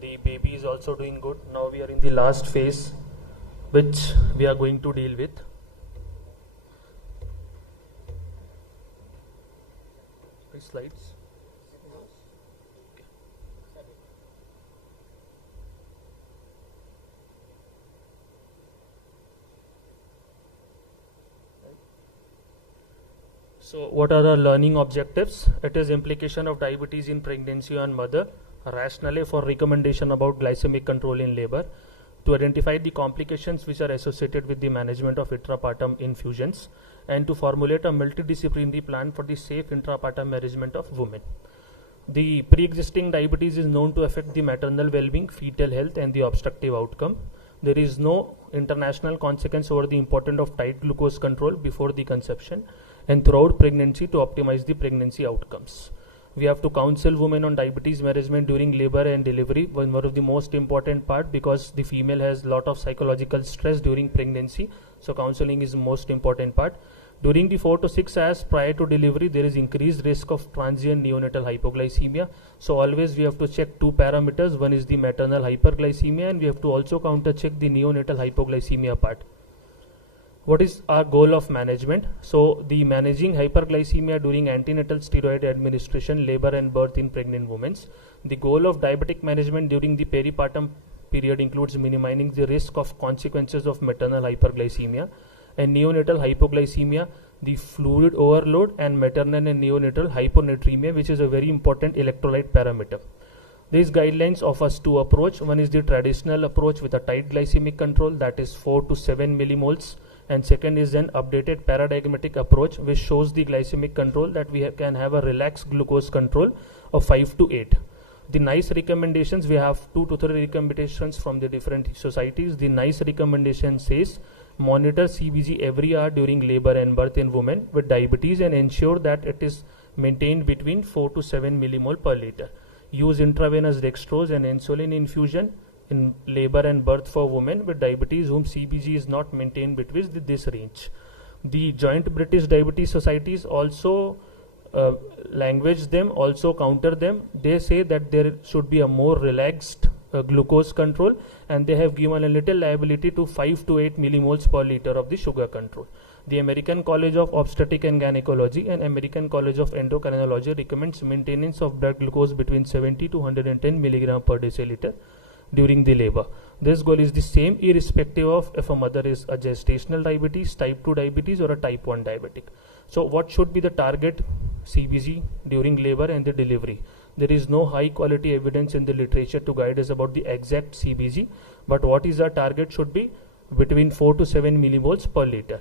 The baby is also doing good. Now we are in the last phase, which we are going to deal with. Slides. So what are the learning objectives? It is implication of diabetes in pregnancy on mother, rationale for recommendation about glycemic control in labor, to identify the complications which are associated with the management of intrapartum infusions, and to formulate a multidisciplinary plan for the safe intrapartum management of women. The pre-existing diabetes is known to affect the maternal well-being, fetal health, and the obstructive outcome. There is no international consequence over the importance of tight glucose control before the conception and throughout pregnancy to optimize the pregnancy outcomes. We have to counsel women on diabetes management during labor and delivery, one of the most important part, because the female has lot of psychological stress during pregnancy. So counseling is the most important part. During the 4 to 6 hours prior to delivery, there is increased risk of transient neonatal hypoglycemia. So always we have to check two parameters. One is the maternal hyperglycemia, and we have to also counter check the neonatal hypoglycemia part. What is our goal of management? So the managing hyperglycemia during antenatal steroid administration, labor and birth in pregnant women. The goal of diabetic management during the peripartum period includes minimizing the risk of consequences of maternal hyperglycemia and neonatal hypoglycemia, the fluid overload, and maternal and neonatal hyponatremia, which is a very important electrolyte parameter. These guidelines offer us two approach. One is the traditional approach with a tight glycemic control, that is 4 to 7 millimoles. And second is an updated paradigmatic approach, which shows the glycemic control that we can have a relaxed glucose control of 5 to 8. The NICE recommendations, we have 2 to 3 recommendations from the different societies. The NICE recommendation says monitor CBG every hour during labor and birth in women with diabetes and ensure that it is maintained between 4 to 7 millimole per liter. Use intravenous dextrose and insulin infusion in labor and birth for women with diabetes whom CBG is not maintained between this range. The Joint British Diabetes Societies also language them, also counter them. They say that there should be a more relaxed glucose control, and they have given a little liability to 5 to 8 millimoles per liter of the sugar control. The American College of Obstetrics and Gynecology and American College of Endocrinology recommends maintenance of blood glucose between 70 to 110 milligram per deciliter during the labor. This goal is the same irrespective of if a mother is a gestational diabetes, type 2 diabetes, or a type 1 diabetic. So what should be the target CBG during labor and the delivery? There is no high quality evidence in the literature to guide us about the exact CBG, but what is our target should be between 4 to 7 millimoles per liter.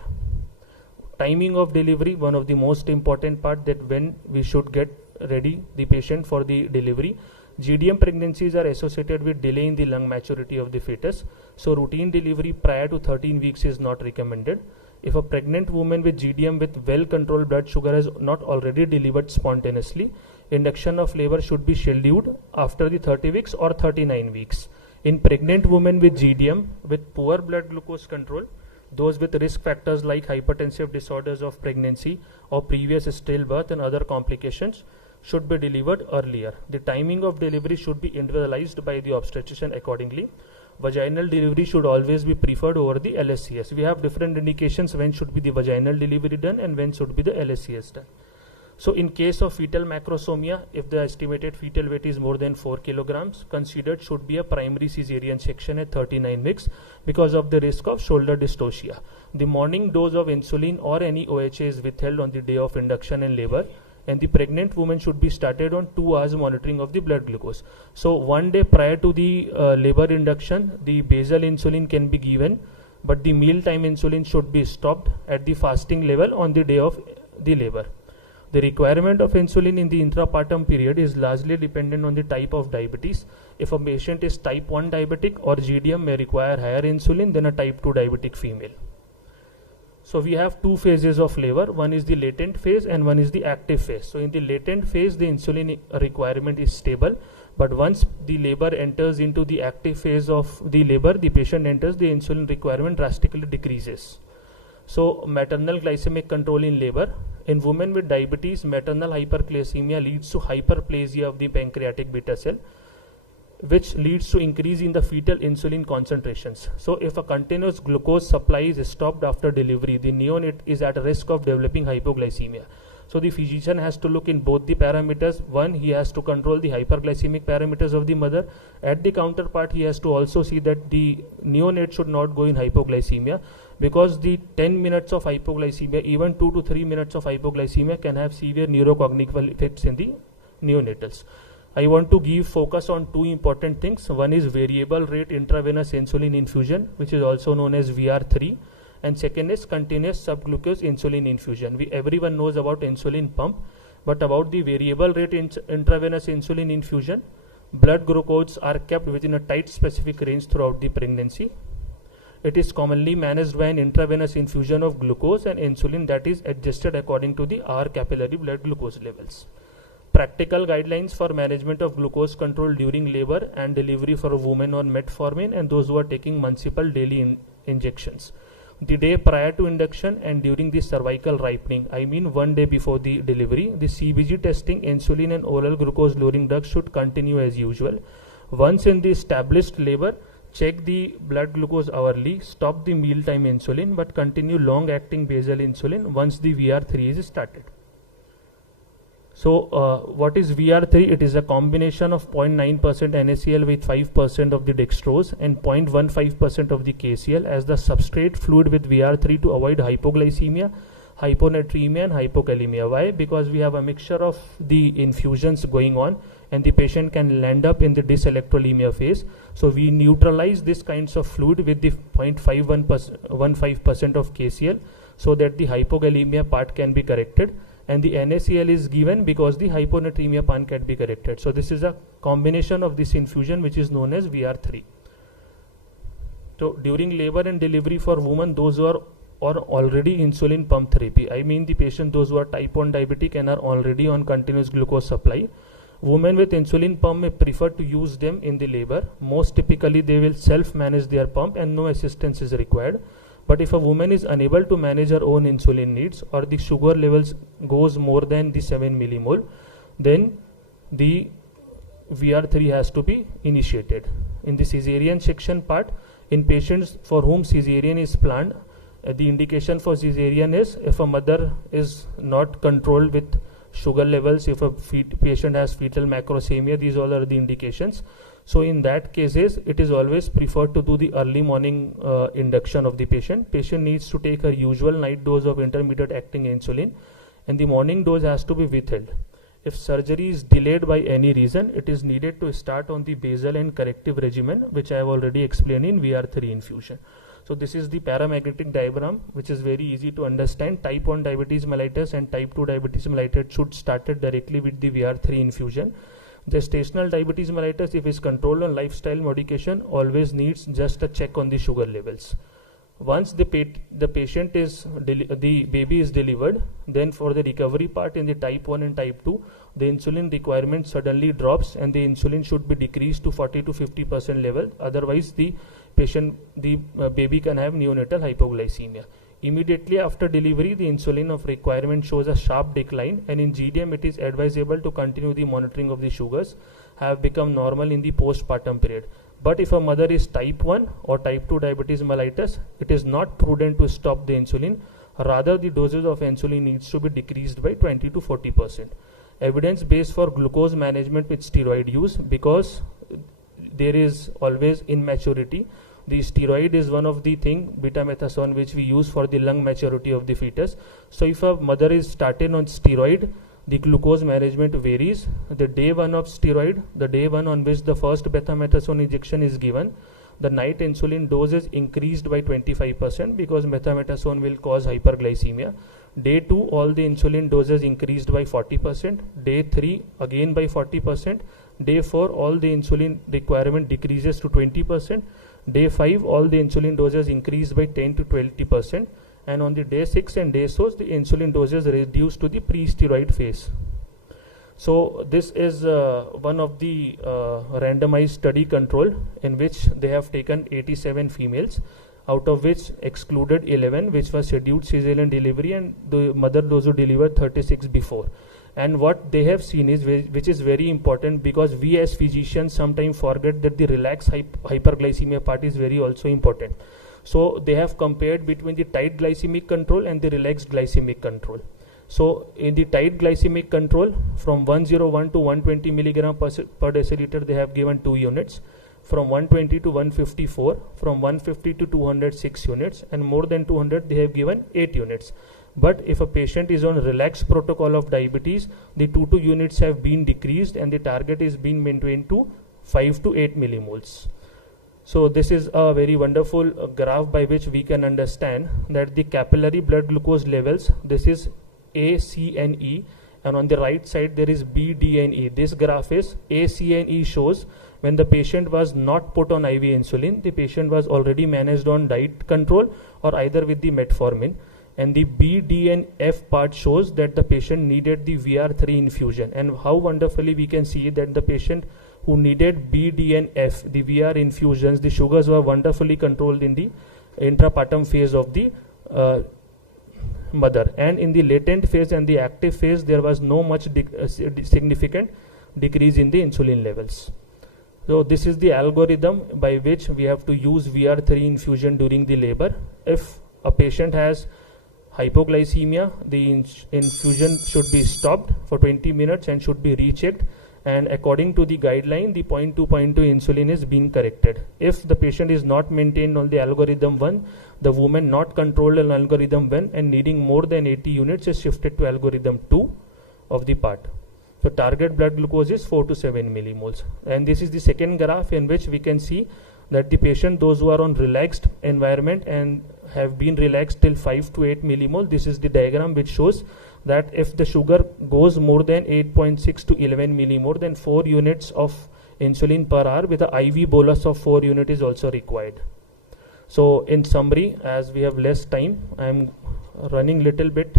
Timing of delivery, one of the most important part, that when we should get ready the patient for the delivery. GDM pregnancies are associated with delay in the lung maturity of the fetus, so routine delivery prior to 13 weeks is not recommended. If a pregnant woman with GDM with well controlled blood sugar has not already delivered spontaneously, induction of labor should be scheduled after the 30 weeks or 39 weeks. In pregnant women with GDM with poor blood glucose control, those with risk factors like hypertensive disorders of pregnancy or previous stillbirth and other complications should be delivered earlier. The timing of delivery should be individualized by the obstetrician accordingly. Vaginal delivery should always be preferred over the LSCS. We have different indications when should be the vaginal delivery done and when should be the LSCS done. So in case of fetal macrosomia, if the estimated fetal weight is more than 4 kilograms, considered should be a primary caesarean section at 39 weeks because of the risk of shoulder dystocia. The morning dose of insulin or any OHA is withheld on the day of induction and labor, and the pregnant woman should be started on 2 hours monitoring of the blood glucose. So 1 day prior to the labor induction, the basal insulin can be given, but the mealtime insulin should be stopped at the fasting level on the day of the labor. The requirement of insulin in the intrapartum period is largely dependent on the type of diabetes. If a patient is type 1 diabetic or GDM may require higher insulin than a type 2 diabetic female. So we have 2 phases of labor. One is the latent phase and one is the active phase. So in the latent phase, the insulin requirement is stable. But once the labor enters into the active phase of the labor, the patient enters, the insulin requirement drastically decreases. So maternal glycemic control in labor. In women with diabetes, maternal hyperglycemia leads to hyperplasia of the pancreatic beta cell, which leads to increase in the fetal insulin concentrations. So if a continuous glucose supply is stopped after delivery, the neonate is at risk of developing hypoglycemia. So the physician has to look in both the parameters. One, he has to control the hyperglycemic parameters of the mother. At the counterpart, he has to also see that the neonate should not go in hypoglycemia, because the 10 minutes of hypoglycemia, even 2 to 3 minutes of hypoglycemia can have severe neurocognitive effects in the neonatals. I want to give focus on 2 important things. One is variable rate intravenous insulin infusion, which is also known as VR3, and second is continuous subglucose insulin infusion. Everyone knows about insulin pump, but about the variable rate intravenous insulin infusion, blood glucose are kept within a tight specific range throughout the pregnancy. It is commonly managed by an intravenous infusion of glucose and insulin that is adjusted according to the R capillary blood glucose levels. Practical guidelines for management of glucose control during labor and delivery for a woman on metformin and those who are taking multiple daily injections. The day prior to induction and during the cervical ripening, I mean 1 day before the delivery, the CBG testing, insulin and oral glucose lowering drugs should continue as usual. Once in the established labor, check the blood glucose hourly, stop the mealtime insulin, but continue long-acting basal insulin once the VR3 is started. So what is VR3? It is a combination of 0.9% NaCl with 5% of the dextrose and 0.15% of the KCl as the substrate fluid with VR3 to avoid hypoglycemia, hyponatremia and hypokalemia. Why? Because we have a mixture of the infusions going on and the patient can land up in the dyselectrolemia phase. So we neutralize this kinds of fluid with the 0.15% of KCl so that the hypokalemia part can be corrected, and the NaCl is given because the hyponatremia part can be corrected. So this is a combination of this infusion which is known as VR3. So during labor and delivery for women, those who are already insulin pump therapy, I mean the patient those who are type 1 diabetic and are already on continuous glucose supply, women with insulin pump may prefer to use them in the labor. Most typically they will self-manage their pump and no assistance is required. But if a woman is unable to manage her own insulin needs or the sugar levels goes more than the 7 millimole, then the VR3 has to be initiated. In the cesarean section part, in patients for whom cesarean is planned, the indication for cesarean is if a mother is not controlled with sugar levels, if a patient has fetal macrosomia, these all are the indications. So in that cases, it is always preferred to do the early morning induction of the patient. Patient needs to take her usual night dose of intermediate acting insulin and the morning dose has to be withheld. If surgery is delayed by any reason, it is needed to start on the basal and corrective regimen, which I have already explained in VR3 infusion. So this is the paramagnetic diagram, which is very easy to understand. Type 1 diabetes mellitus and type 2 diabetes mellitus should start directly with the VR3 infusion. Gestational diabetes mellitus, if is controlled on lifestyle medication, always needs just a check on the sugar levels. Once the patient is the baby is delivered, then for the recovery part in the type 1 and type 2, the insulin requirement suddenly drops and the insulin should be decreased to 40 to 50% level. Otherwise, the baby can have neonatal hypoglycemia. Immediately after delivery, the insulin of requirement shows a sharp decline, and in GDM it is advisable to continue the monitoring of the sugars have become normal in the postpartum period. But if a mother is type 1 or type 2 diabetes mellitus, it is not prudent to stop the insulin. Rather, the dosage of insulin needs to be decreased by 20 to 40%. Evidence base for glucose management with steroid use, because there is always immaturity. The steroid is one of the thing, beta-methasone, which we use for the lung maturity of the fetus. So if a mother is started on steroid, the glucose management varies. The day 1 of steroid, the day 1 on which the first beta-methasone injection is given, the night insulin dose is increased by 25% because beta-methasone will cause hyperglycemia. Day 2, all the insulin doses increased by 40%. Day 3, again by 40%. Day 4, all the insulin requirement decreases to 20%. Day 5, all the insulin doses increased by 10 to 20%. And on the day 6 and day 6, the insulin doses reduced to the pre-steroid phase. So this is one of the randomized study control in which they have taken 87 females, out of which excluded 11 which was scheduled cesarean delivery, and the mother those who delivered 36 before. And what they have seen is, which is very important, because we as physicians sometimes forget that the relaxed hyperglycemia part is very also important. So they have compared between the tight glycemic control and the relaxed glycemic control. So in the tight glycemic control, from 101 to 120 milligram per deciliter, they have given 2 units. From 120 to 154, from 150 to 206 units, and more than 200 they have given 8 units. But if a patient is on relaxed protocol of diabetes, the 2 units have been decreased and the target is being maintained to 5 to 8 millimoles. So this is a very wonderful graph by which we can understand that the capillary blood glucose levels, this is A, C and E, and on the right side there is B, D and E. This graph is A, C and E shows when the patient was not put on IV insulin, the patient was already managed on diet control or either with the metformin. And the B, D and F part shows that the patient needed the VR3 infusion, and how wonderfully we can see that the patient who needed B, D and F, the VR infusions, the sugars were wonderfully controlled in the intrapartum phase of the mother, and in the latent phase and the active phase there was no much significant decrease in the insulin levels. So this is the algorithm by which we have to use VR3 infusion during the labor. If a patient has hypoglycemia, the infusion should be stopped for 20 minutes and should be rechecked, and according to the guideline the 0.2 insulin is being corrected. If the patient is not maintained on the algorithm 1, the woman not controlled on algorithm 1 and needing more than 80 units is shifted to algorithm 2 of the part. So target blood glucose is 4 to 7 millimoles. And this is the second graph in which we can see that the patient, those who are on relaxed environment and have been relaxed till 5 to 8 millimole, this is the diagram which shows that if the sugar goes more than 8.6 to 11 millimole, then 4 units of insulin per hour with a IV bolus of 4 units is also required. So in summary, as we have less time, I am running little bit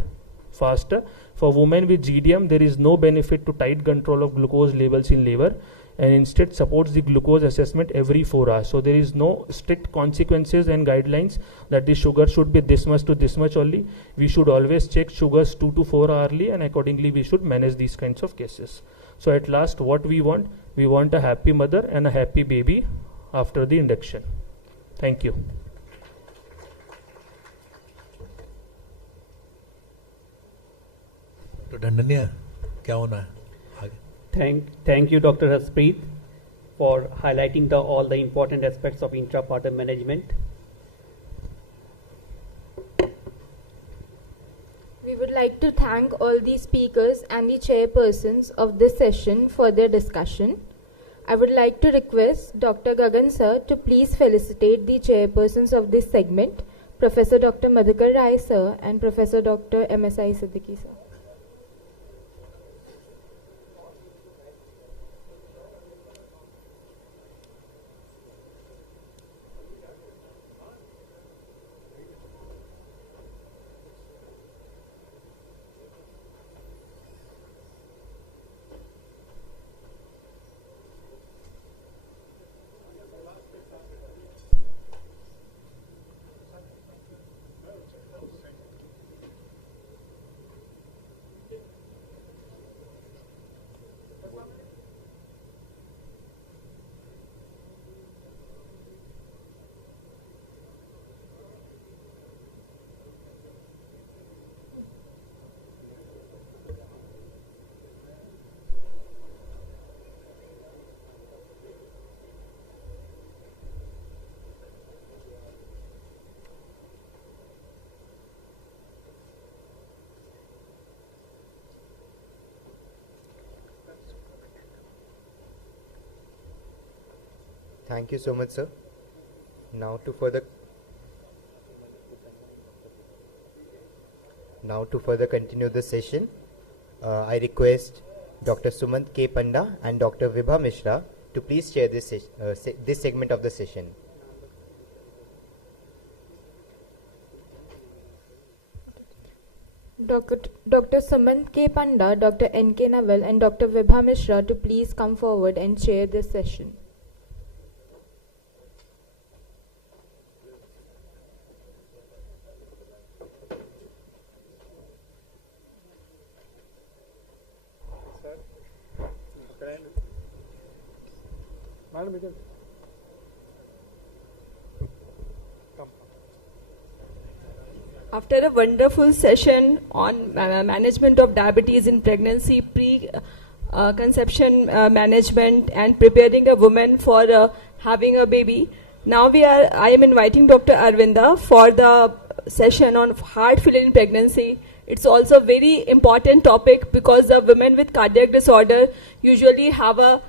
faster. For women with GDM, there is no benefit to tight control of glucose levels in liver, and instead supports the glucose assessment every 4 hours. So there is no strict consequences and guidelines that the sugar should be this much to this much only. We should always check sugars 2 to 4 hourly, and accordingly we should manage these kinds of cases. So at last, what we want a happy mother and a happy baby after the induction. Thank you. तो दंडनीय क्या होना है? Thank you, Dr. Haspreet, for highlighting all the important aspects of intrapartum management. We would like to thank all the speakers and the chairpersons of this session for their discussion. I would like to request Dr. Gagan sir to please felicitate the chairpersons of this segment, Professor Dr. Madhukar Rai sir and Professor Dr. MSI Siddiqui sir. Thank you so much, sir. Now to further continue the session, I request Dr. Sumant K. Panda and Dr. Vibha Mishra to please chair this segment of the session. Dr. Sumant K. Panda, Dr. N.K. Naval and Dr. Vibha Mishra to please come forward and chair this session. After a wonderful session on management of diabetes in pregnancy, pre-conception management and preparing a woman for having a baby, now I am inviting Dr. Arvinda for the session on heart failure in pregnancy. It's also a very important topic because the women with cardiac disorder usually have a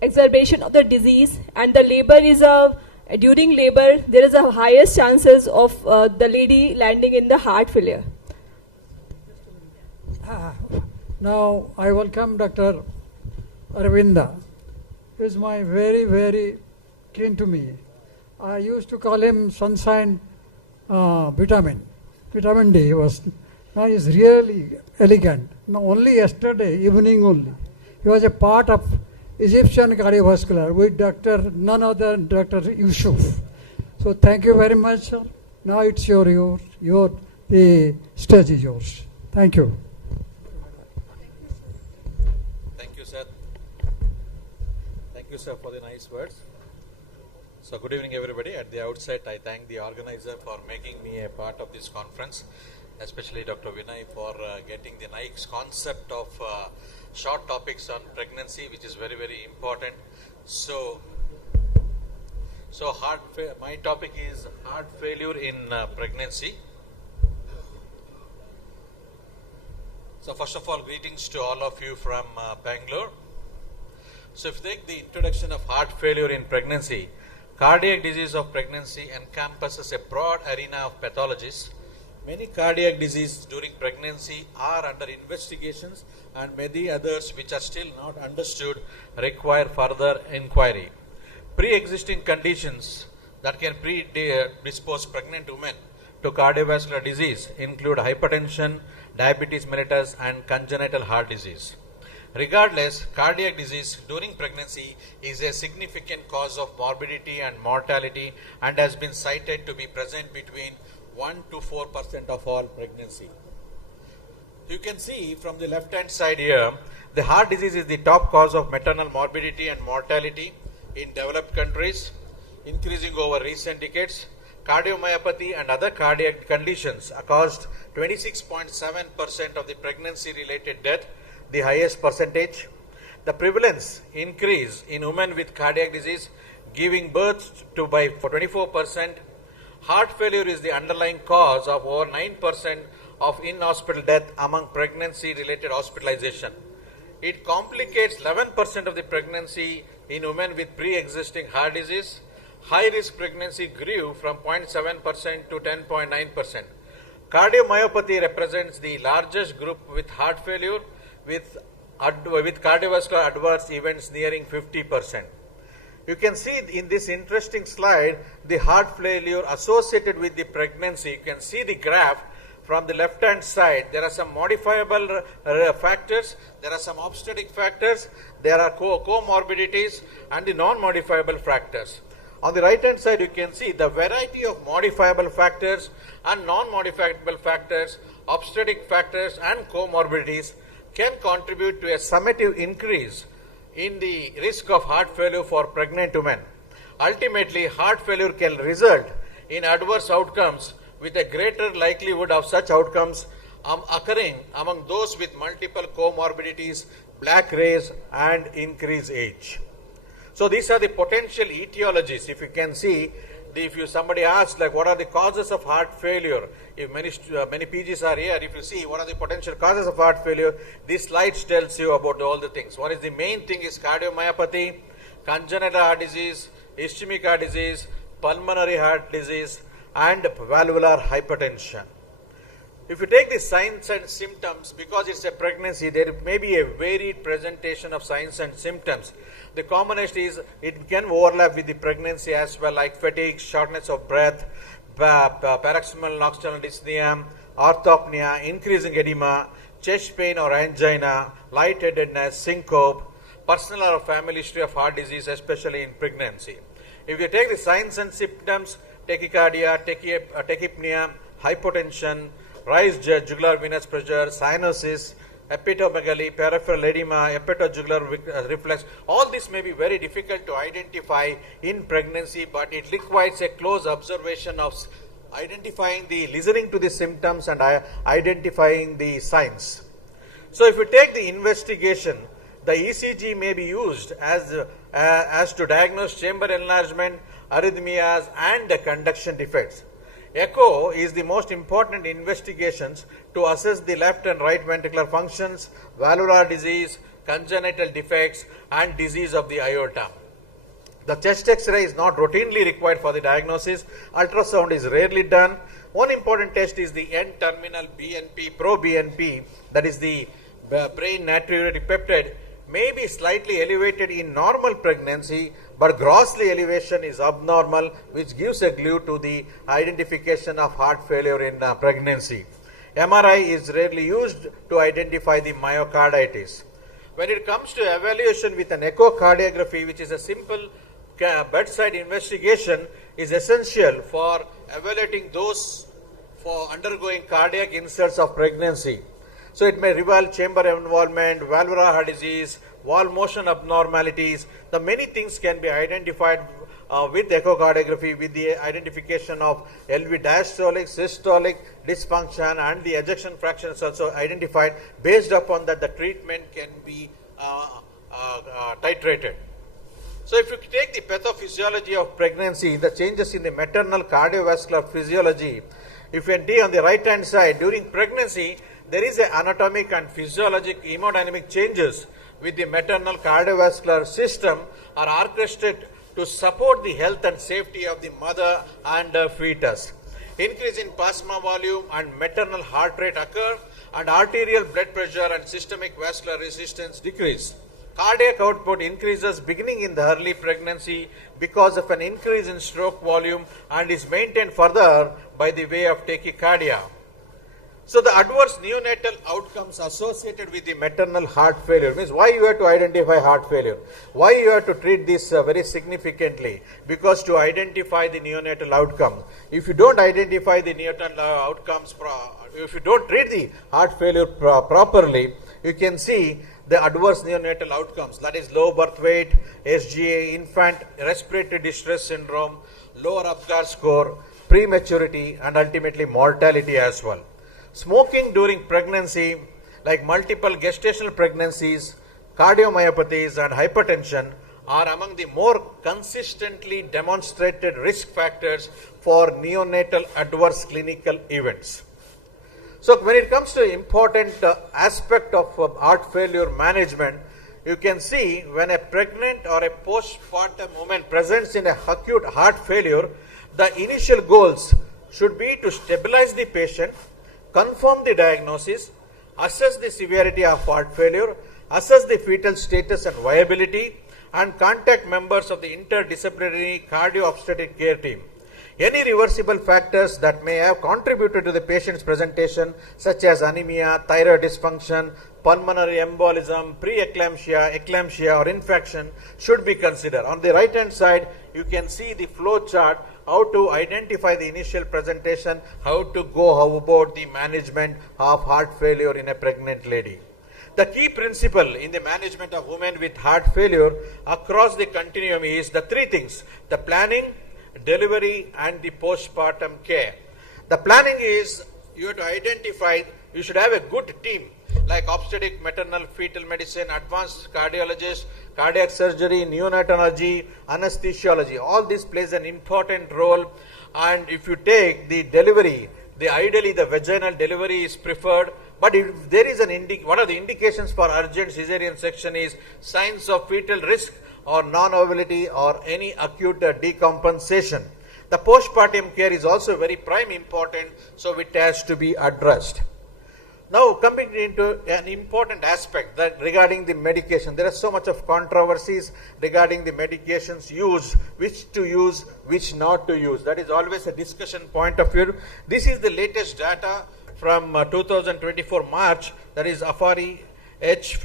exacerbation of the disease, and the labor is during labor there is a highest chances of the lady landing in the heart failure. Now I welcome Dr. Arvinda. He is my very, very kin to me. I used to call him sunshine vitamin D. He was. Now he is really elegant. Now only yesterday evening only, he was a part of Egyptian cardiovascular with none other than Dr. Yusuf. So thank you very much, sir. Now it's the stage is yours. Thank you. Thank you, sir. Thank you, sir, for the nice words. So good evening, everybody. At the outset, I thank the organizer for making me a part of this conference, especially Dr. Vinay for getting the nice concept of short topics on pregnancy, which is very, very important. So my topic is heart failure in pregnancy. So first of all, greetings to all of you from Bangalore. So if you take the introduction of heart failure in pregnancy, cardiac disease of pregnancy encompasses a broad arena of pathologies. Many cardiac diseases during pregnancy are under investigations, and many others which are still not understood require further inquiry. Pre-existing conditions that can predispose pregnant women to cardiovascular disease include hypertension, diabetes mellitus, and congenital heart disease. Regardless, cardiac disease during pregnancy is a significant cause of morbidity and mortality and has been cited to be present between 1 to 4% of all pregnancy. You can see from the left hand side here, the heart disease is the top cause of maternal morbidity and mortality in developed countries, increasing over recent decades. Cardiomyopathy and other cardiac conditions caused 26.7% of the pregnancy related death, the highest percentage. The prevalence increase in women with cardiac disease giving birth to by 24%. Heart failure is the underlying cause of over 9% of in-hospital death among pregnancy-related hospitalization. It complicates 11% of the pregnancy in women with pre-existing heart disease. High-risk pregnancy grew from 0.7% to 10.9%. Cardiomyopathy represents the largest group with heart failure, with cardiovascular adverse events nearing 50%. You can see in this interesting slide the heart failure associated with the pregnancy. You can see the graph from the left hand side. There are some modifiable factors, there are some obstetric factors, there are comorbidities and the non-modifiable factors. On the right hand side you can see the variety of modifiable factors and non-modifiable factors, obstetric factors and comorbidities can contribute to a summative increase in the risk of heart failure for pregnant women. Ultimately, heart failure can result in adverse outcomes with a greater likelihood of such outcomes occurring among those with multiple comorbidities, black race and increased age. So these are the potential etiologies. If you can see, if somebody asks like what are the causes of heart failure, if many PGs are here, if you see what are the potential causes of heart failure, this slide tells you about all the things. What is the main thing is cardiomyopathy, congenital heart disease, ischemic heart disease, pulmonary heart disease, and valvular hypertension. If you take the signs and symptoms, because it's a pregnancy, there may be a varied presentation of signs and symptoms. The commonest is it can overlap with the pregnancy as well, like fatigue, shortness of breath, paroxysmal nocturnal dyspnea, orthopnea, increasing edema, chest pain or angina, lightheadedness, syncope, personal or family history of heart disease, especially in pregnancy. If you take the signs and symptoms, tachycardia, tachypnea, hypotension, raised jugular venous pressure, cyanosis, hepatomegaly, peripheral edema, hepatojugular reflex, all this may be very difficult to identify in pregnancy, but it requires a close observation of listening to the symptoms and identifying the signs. So if you take the investigation, the ECG may be used as to diagnose chamber enlargement, arrhythmias, and conduction defects. Echo is the most important investigations to assess the left and right ventricular functions, valvular disease, congenital defects, and disease of the aorta. The chest X-ray is not routinely required for the diagnosis. Ultrasound is rarely done. One important test is the N-terminal BNP, pro-BNP, that is the brain natriuretic peptide, may be slightly elevated in normal pregnancy, but grossly elevation is abnormal, which gives a clue to the identification of heart failure in pregnancy. MRI is rarely used to identify the myocarditis. When it comes to evaluation with an echocardiography, which is a simple bedside investigation, is essential for evaluating those for undergoing cardiac insults of pregnancy. So it may reveal chamber involvement, valvular heart disease, wall motion abnormalities. The many things can be identified with echocardiography, with the identification of LV diastolic, systolic dysfunction, and the ejection fraction is also identified. Based upon that, the treatment can be titrated. So if you take the pathophysiology of pregnancy, the changes in the maternal cardiovascular physiology, if you see on the right hand side, during pregnancy, there is an anatomic and physiologic hemodynamic changes with the maternal cardiovascular system are orchestrated to support the health and safety of the mother and fetus. Increase in plasma volume and maternal heart rate occur, and arterial blood pressure and systemic vascular resistance decrease. Cardiac output increases beginning in the early pregnancy because of an increase in stroke volume and is maintained further by the way of tachycardia. So the adverse neonatal outcomes associated with the maternal heart failure means why you have to identify heart failure, why you have to treat this very significantly, because to identify the neonatal outcome. If you don't identify the neonatal outcomes, if you don't treat the heart failure properly, you can see the adverse neonatal outcomes, that is low birth weight, SGA, infant respiratory distress syndrome, lower Apgar score, prematurity, and ultimately mortality as well. Smoking during pregnancy, like multiple gestational pregnancies, cardiomyopathies, and hypertension, are among the more consistently demonstrated risk factors for neonatal adverse clinical events. So when it comes to important aspect of heart failure management, you can see when a pregnant or a postpartum woman presents in a acute heart failure, the initial goals should be to stabilize the patient, confirm the diagnosis, assess the severity of heart failure, assess the fetal status and viability, and contact members of the interdisciplinary cardio-obstetric care team. Any reversible factors that may have contributed to the patient's presentation, such as anemia, thyroid dysfunction, pulmonary embolism, pre-eclampsia, eclampsia, or infection, should be considered. On the right hand side, you can see the flow chart, how to identify the initial presentation, how about the management of heart failure in a pregnant lady. The key principle in the management of women with heart failure across the continuum is the three things: the planning, delivery, and the postpartum care. The planning is you have to identify, you should have a good team like obstetric, maternal, fetal medicine, advanced cardiologist, cardiac surgery, neonatology, anesthesiology. All this plays an important role. And if you take the delivery, ideally the vaginal delivery is preferred. But if there is an one of the indications for urgent cesarean section is signs of fetal risk or non-availability or any acute decompensation. The postpartum care is also very prime important, so it has to be addressed. Now coming into an important aspect that regarding the medication, there are so much of controversies regarding the medications used, which to use, which not to use. That is always a discussion point of view. This is the latest data from 2024 March, that is AFARI H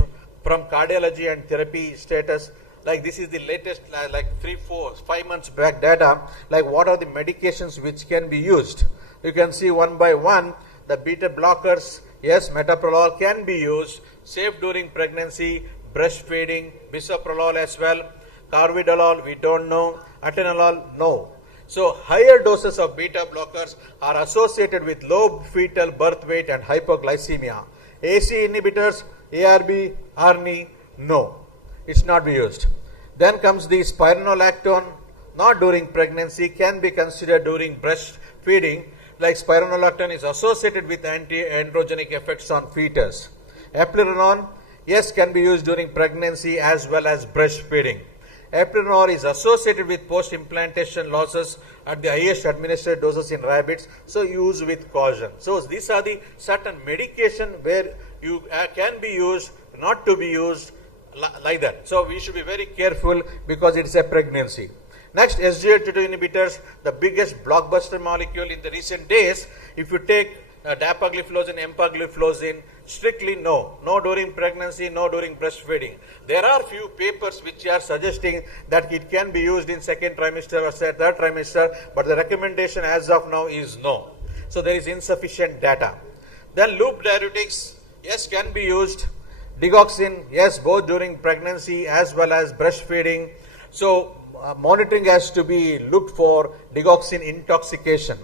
from cardiology and therapy status. Like this is the latest, like 3, 4, 5 months back data, like what are the medications which can be used. You can see one by one, the beta blockers, yes, metoprolol can be used, safe during pregnancy, breastfeeding, bisoprolol as well, carvedilol, we don't know, atenolol, no. So higher doses of beta blockers are associated with low fetal birth weight and hypoglycemia. AC inhibitors, ARB, ARNI, no. It's not be used. Then comes the spironolactone, not during pregnancy, can be considered during breastfeeding, like spironolactone is associated with anti-androgenic effects on fetus. Eplerenone, yes, can be used during pregnancy as well as breastfeeding. Eplerenone is associated with post-implantation losses at the highest administered doses in rabbits, so use with caution. So these are the certain medication where you can be used, not to be used, like that. So we should be very careful because it is a pregnancy. Next, SGLT2 inhibitors, the biggest blockbuster molecule in the recent days. If you take dapagliflozin, empagliflozin, strictly no. No during pregnancy, no during breastfeeding. There are few papers which are suggesting that it can be used in second trimester or third trimester, but the recommendation as of now is no. So there is insufficient data. Then loop diuretics, yes, can be used. Digoxin, yes, both during pregnancy as well as breastfeeding. So monitoring has to be looked for digoxin intoxication.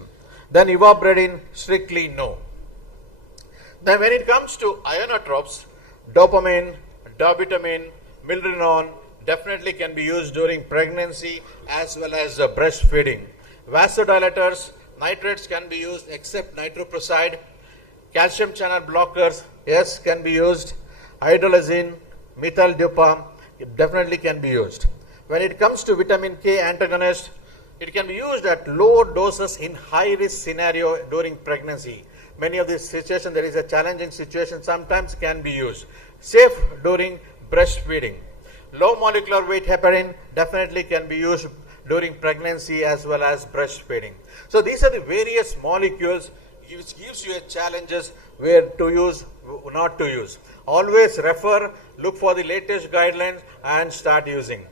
Then ivabradine, strictly no. Then when it comes to ionotropes, dopamine, dobutamine, milrinone definitely can be used during pregnancy as well as breastfeeding. Vasodilators, nitrates can be used except nitroprusside. Calcium channel blockers, yes, can be used. Hydrolazine, methyl dupa, definitely can be used. When it comes to vitamin K antagonist, it can be used at low doses in high-risk scenario during pregnancy. Many of these situations, there is a challenging situation, sometimes can be used. Safe during breastfeeding. Low molecular weight heparin definitely can be used during pregnancy as well as breastfeeding. So these are the various molecules which gives you a challenges where to use, not to use. Always refer, look for the latest guidelines and start using.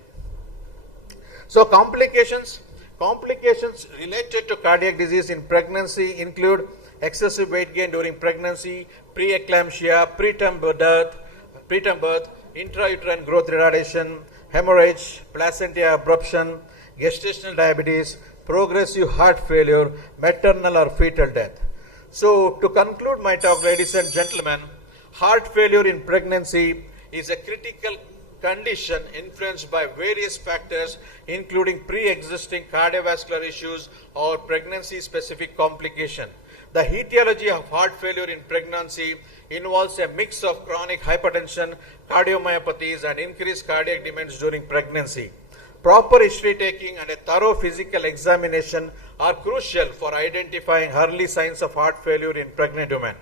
So complications related to cardiac disease in pregnancy include excessive weight gain during pregnancy, preeclampsia, preterm birth, intrauterine growth retardation, hemorrhage, placental abruption, gestational diabetes, progressive heart failure, maternal or fetal death. So to conclude my talk, ladies and gentlemen, heart failure in pregnancy is a critical condition influenced by various factors including pre-existing cardiovascular issues or pregnancy-specific complication. The etiology of heart failure in pregnancy involves a mix of chronic hypertension, cardiomyopathies and increased cardiac demands during pregnancy. Proper history taking and a thorough physical examination are crucial for identifying early signs of heart failure in pregnant women.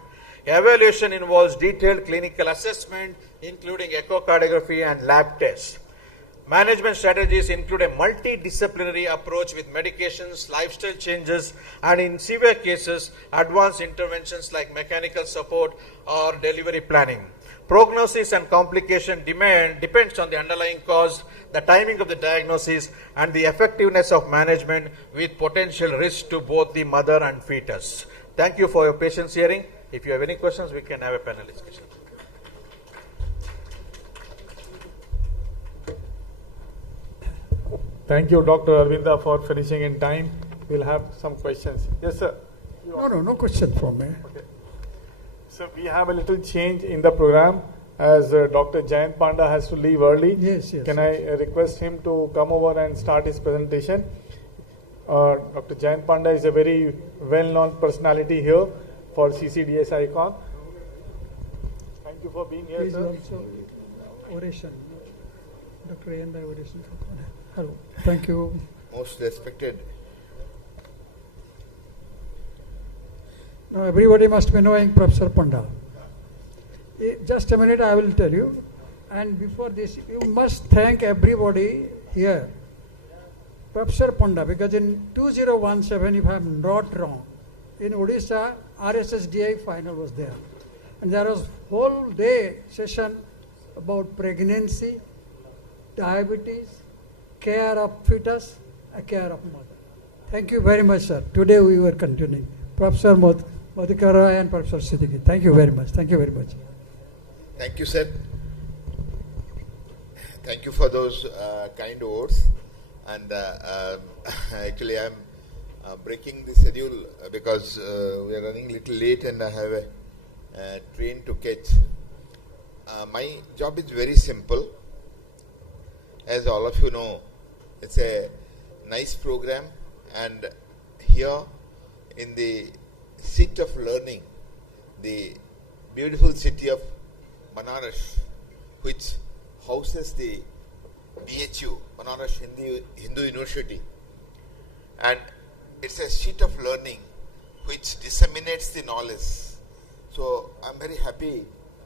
Evaluation involves detailed clinical assessment, including echocardiography and lab tests. Management strategies include a multidisciplinary approach with medications, lifestyle changes, and in severe cases, advanced interventions like mechanical support or delivery planning. Prognosis and complication depends on the underlying cause, the timing of the diagnosis, and the effectiveness of management with potential risk to both the mother and fetus. Thank you for your patience hearing. If you have any questions, we can have a panel discussion. Thank you, Dr. Arvinda, for finishing in time. We'll have some questions. Yes, sir. No question from me. Okay. So we have a little change in the program as Dr. Jayant Panda has to leave early. Yes. Can I request him to come over and start his presentation? Dr. Jayant Panda is a very well-known personality here for CCDSICON. Thank you for being here, sir. Also oration. Dr. A.N. Hello. Thank you. Most respected. Now everybody must be knowing Professor Panda. Just a minute, I will tell you. And before this, you must thank everybody here. Professor Panda, because in 2017, if I am not wrong, in Odisha, RSSDI final was there. And there was whole day session about pregnancy, diabetes, care of fetus, care of mother. Thank you very much, sir. Today we were continuing. Professor Madhukar Rai and Professor Siddiqui. Thank you very much. Thank you very much. Thank you, sir. Thank you for those kind words. And actually, I'm breaking the schedule because we are running a little late and I have a train to catch. My job is very simple. As all of you know, it's a nice program, and here in the seat of learning, the beautiful city of Banaras, which houses the BHU, Banaras Hindu University, and it's a seat of learning which disseminates the knowledge. So I'm very happy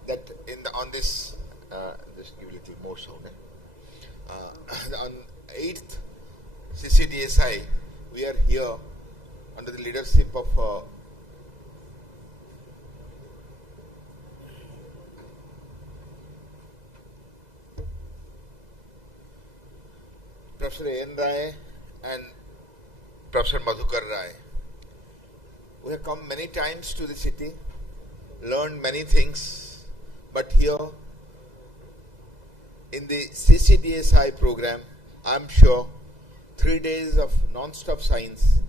that on this, just give a little more sound. On 8th CCDSI, we are here under the leadership of Professor A.N. Rai and Professor Madhukar Rai. We have come many times to the city, learned many things, but here in the CCDSI program, I'm sure 3 days of non-stop science,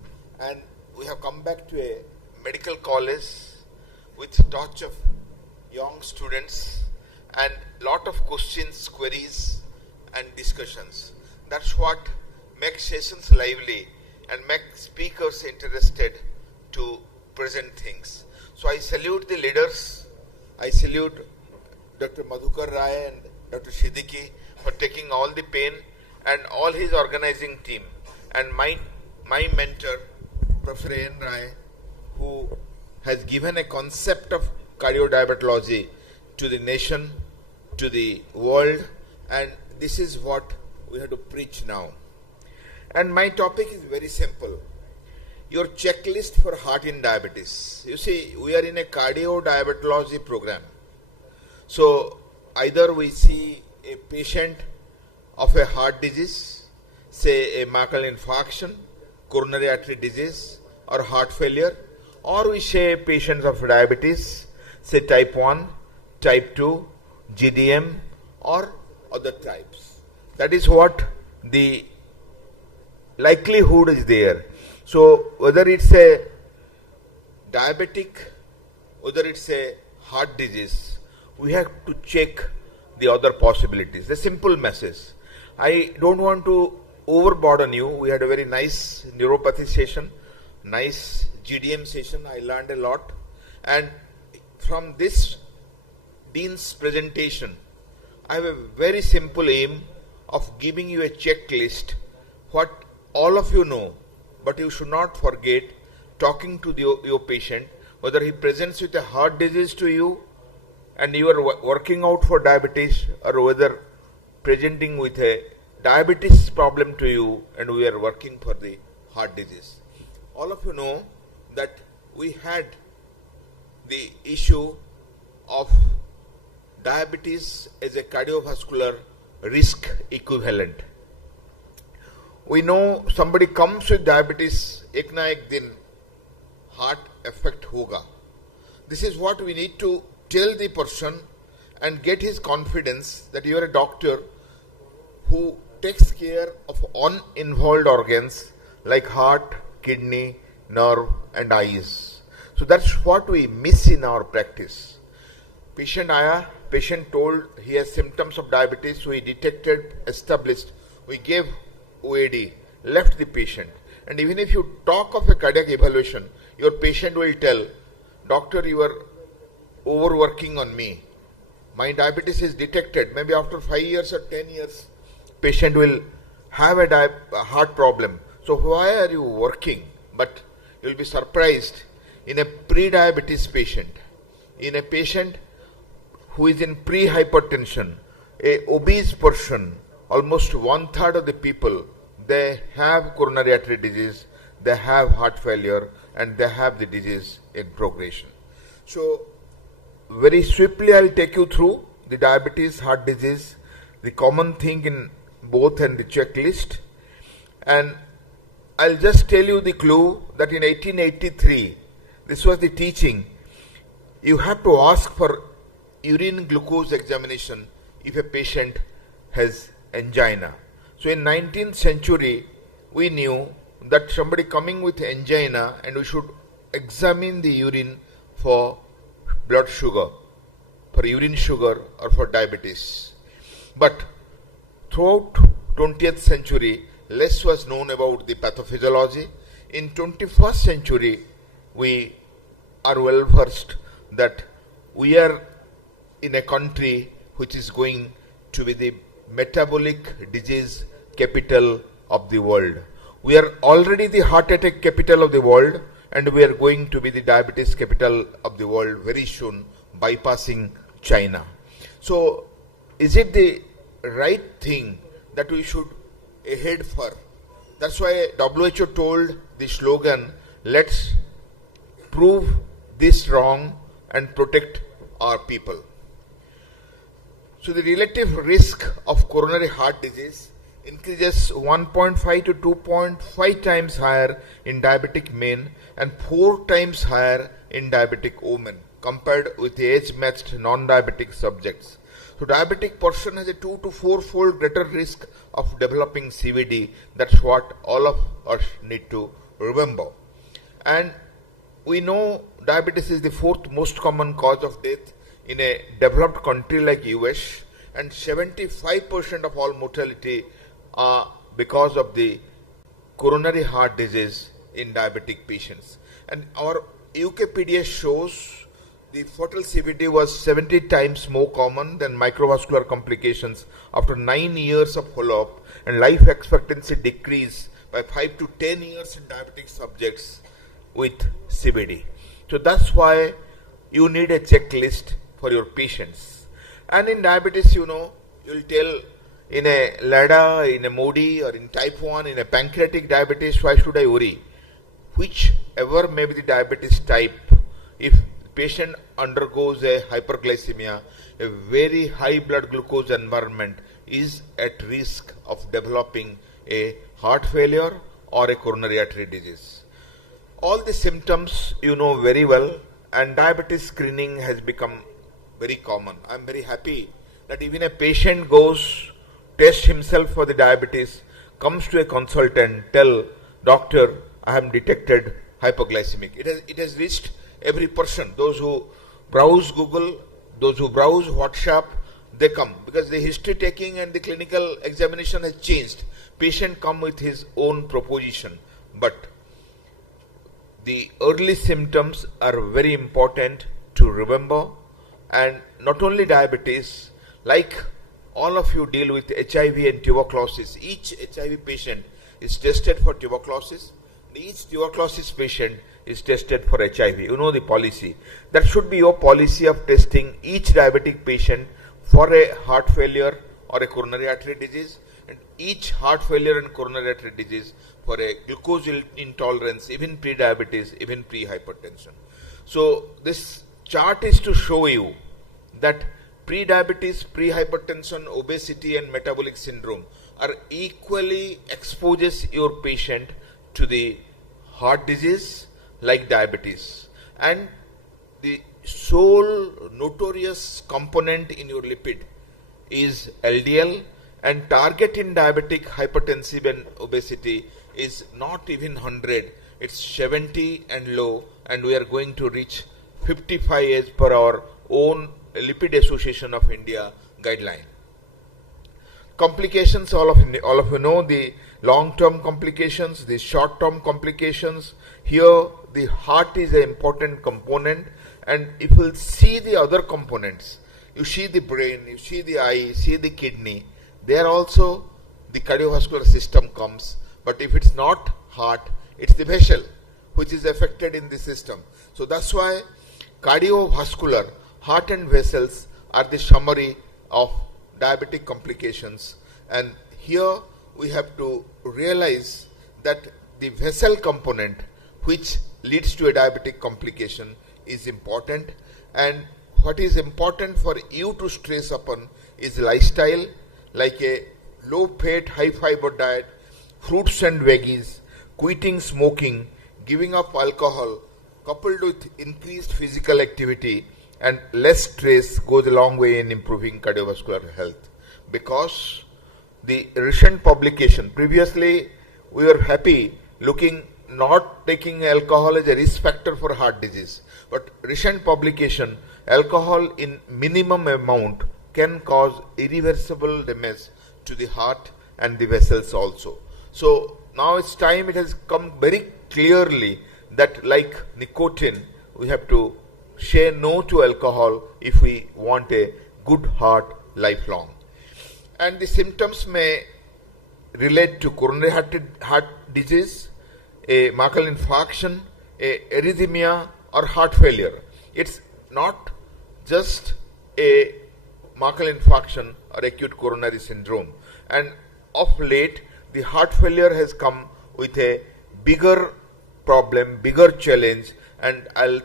and we have come back to a medical college with touch of young students and lot of questions, queries and discussions. That's what makes sessions lively and makes speakers interested to present things. So I salute the leaders. I salute Dr. Madhukar Rai and Dr. Siddiqui for taking all the pain, and all his organizing team, and my mentor, Professor A.N. Rai, who has given a concept of cardiodiabetology to the nation, to the world, and this is what we have to preach now. And my topic is very simple. Your checklist for heart in diabetes. You see, we are in a cardiodiabetology program. So either we see a patient of a heart disease, say a myocardial infarction, coronary artery disease, or heart failure, or we say patients of diabetes, say type 1, type 2, GDM, or other types. That is what the likelihood is there. So whether it's a diabetic, whether it's a heart disease, we have to check the other possibilities. The simple message. I don't want to overburden you. We had a very nice neuropathy session, nice GDM session. I learned a lot. And from this Dean's presentation, I have a very simple aim of giving you a checklist, what all of you know, but you should not forget talking to your patient, whether he presents with a heart disease to you and you are working out for diabetes, or whether presenting with a diabetes problem to you and we are working for the heart disease. All of you know that we had the issue of diabetes as a cardiovascular risk equivalent. We know somebody comes with diabetes, ek na ek din heart effect hoga. This is what we need to tell the person and get his confidence that you are a doctor who takes care of uninvolved organs like heart, kidney, nerve and eyes. So that's what we miss in our practice. Patient told he has symptoms of diabetes, so we detected, established, we gave OAD, left the patient. And even if you talk of a cardiac evaluation, your patient will tell, doctor, you are overworking on me. My diabetes is detected. Maybe after 5 years or 10 years, patient will have a heart problem. So why are you working? But you will be surprised, in a pre-diabetes patient, in a patient who is in pre-hypertension, a obese person, almost 1/3 of the people, they have coronary artery disease, they have heart failure, and they have the disease in progression. So very swiftly I will take you through the diabetes, heart disease, the common thing in both, and the checklist. And I'll just tell you the clue that in 1883, this was the teaching, you have to ask for urine glucose examination if a patient has angina. So in 19th century, we knew that somebody coming with angina, and we should examine the urine for blood sugar, for urine sugar, or for diabetes. But throughout 20th century, less was known about the pathophysiology. In 21st century, we are well versed that we are in a country which is going to be the metabolic disease capital of the world. We are already the heart attack capital of the world, and we are going to be the diabetes capital of the world very soon, bypassing China. So, is it the right thing that we should head for? That's why WHO told the slogan, let's prove this wrong and protect our people. So the relative risk of coronary heart disease increases 1.5 to 2.5 times higher in diabetic men and 4 times higher in diabetic women compared with age-matched non-diabetic subjects. So diabetic person has a 2 to 4-fold greater risk of developing CVD. That's what all of us need to remember. And we know diabetes is the 4th most common cause of death in a developed country like US, and 75% of all mortality are because of the coronary heart disease in diabetic patients. And our UKPDS shows the fatal CVD was 70 times more common than microvascular complications after 9 years of follow-up, and life expectancy decreased by 5 to 10 years in diabetic subjects with CVD. So that's why you need a checklist for your patients. And in diabetes, you know, you'll tell in a LADA, in a MODI, or in type 1, in a pancreatic diabetes, why should I worry? Whichever may be the diabetes type, if the patient undergoes a hyperglycemia, a very high blood glucose environment is at risk of developing a heart failure or a coronary artery disease. All the symptoms you know very well, and diabetes screening has become very common. I am very happy that even a patient goes, test himself for the diabetes, comes to a consultant, tell doctor, I have detected hypoglycemic. It has reached every person. Those who browse Google, those who browse WhatsApp, they come because the history taking and the clinical examination has changed. Patient come with his own proposition, but the early symptoms are very important to remember. And not only diabetes, like all of you deal with HIV and tuberculosis. Each HIV patient is tested for tuberculosis. Each tuberculosis patient is tested for HIV. You know the policy. That should be your policy of testing each diabetic patient for a heart failure or a coronary artery disease, and each heart failure and coronary artery disease for a glucose intolerance, even pre-diabetes, even pre-hypertension. So this chart is to show you that pre-diabetes, pre-hypertension, obesity and metabolic syndrome are equally exposes your patient to the heart disease like diabetes. And the sole notorious component in your lipid is LDL, and target in diabetic, hypertensive and obesity is not even 100, it's 70 and low, and we are going to reach 55 as per our own Lipid Association of India guideline. Complications, all of you know the long-term complications, the short-term complications. Here the heart is an important component, and if you see the other components, you see the brain, you see the eye, you see the kidney, they are also the cardiovascular system comes. But if it's not heart, it's the vessel which is affected in the system. So that's why cardiovascular, heart and vessels are the summary of diabetic complications. And here we have to realize that the vessel component which leads to a diabetic complication is important, and what is important for you to stress upon is lifestyle, like a low fat, high fiber diet, fruits and veggies, quitting smoking, giving up alcohol, coupled with increased physical activity and less stress goes a long way in improving cardiovascular health. Because the recent publication, previously we were happy looking not taking alcohol as a risk factor for heart disease, but recent publication, alcohol in minimum amount can cause irreversible damage to the heart and the vessels also. So now it's time, it has come very clearly that like nicotine, we have to say no to alcohol if we want a good heart lifelong. And the symptoms may relate to coronary heart disease, a myocardial infarction, a arrhythmia or heart failure. It's not just a myocardial infarction or acute coronary syndrome. And of late, the heart failure has come with a bigger problem, bigger challenge, and I'll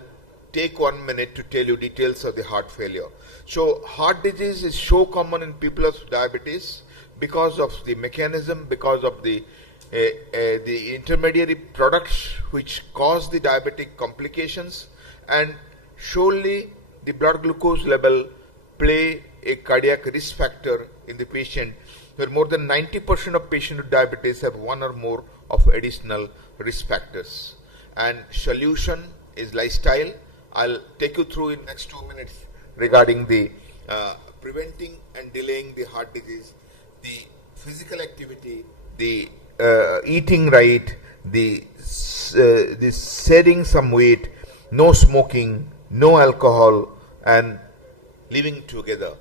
take 1 minute to tell you details of the heart failure. So heart disease is so common in people with diabetes because of the mechanism, because of the intermediary products which cause the diabetic complications, and surely the blood glucose level play a cardiac risk factor in the patient, where more than 90% of patients with diabetes have one or more of additional risk factors. And solution is lifestyle. I'll take you through in next 2 minutes regarding the preventing and delaying the heart disease, the physical activity, the eating right, the shedding some weight, no smoking, no alcohol, and living together.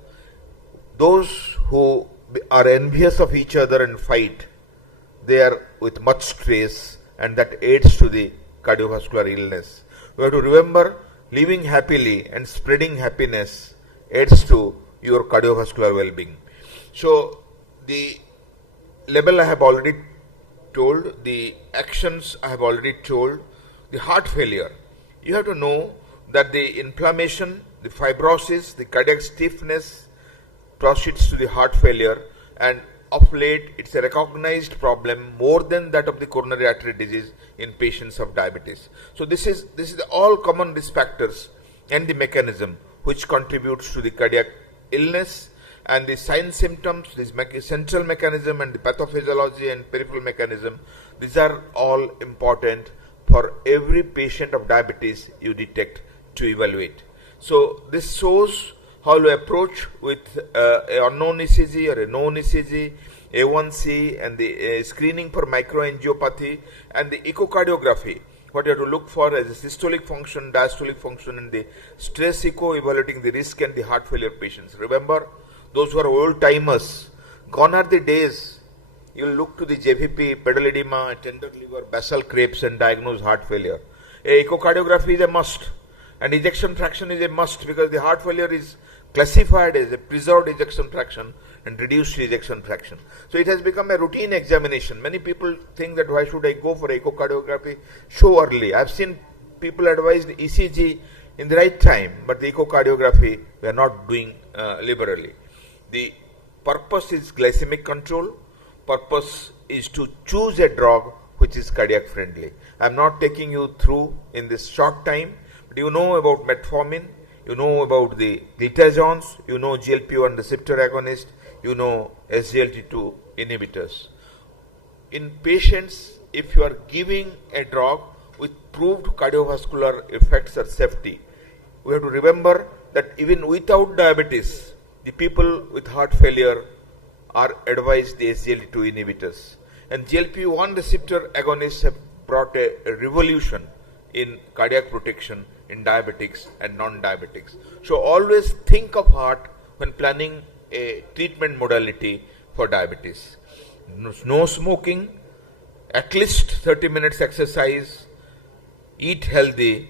Those who are envious of each other and fight, they are with much stress, and that aids to the cardiovascular illness. We have to remember, living happily and spreading happiness aids to your cardiovascular well-being. So the level I have already told, the actions I have already told. The heart failure, you have to know that the inflammation, the fibrosis, the cardiac stiffness proceeds to the heart failure, and of late it's a recognized problem more than that of the coronary artery disease in patients of diabetes. So this is the all common risk factors and the mechanism which contributes to the cardiac illness, and the sign symptoms, this central mechanism and the pathophysiology and peripheral mechanism, these are all important for every patient of diabetes you detect to evaluate. So this shows how to approach with a unknown ECG or a known ECG, A1C, and the screening for microangiopathy, and the echocardiography. What you have to look for as a systolic function, diastolic function, and the stress echo evaluating the risk and the heart failure patients. Remember, those who are old timers, gone are the days you will look to the JVP, pedal edema, tender liver, basal crepes and diagnose heart failure. A echocardiography is a must, and ejection fraction is a must, because the heart failure is classified as a preserved ejection fraction and reduced ejection fraction. So it has become a routine examination. Many people think that why should I go for echocardiography so early? I've seen people advised ECG in the right time, but the echocardiography we are not doing liberally. The purpose is glycemic control. Purpose is to choose a drug which is cardiac friendly. I am not taking you through in this short time, but you know about metformin, you know about the glitazones, you know GLP-1 receptor agonist, you know SGLT2 inhibitors. In patients, if you are giving a drug with proved cardiovascular effects or safety, we have to remember that even without diabetes, the people with heart failure are advised the SGLT2 inhibitors. And GLP-1 receptor agonists have brought a revolution in cardiac protection in diabetics and non-diabetics. So always think of heart when planning a treatment modality for diabetes. no smoking, at least 30 minutes exercise, eat healthy,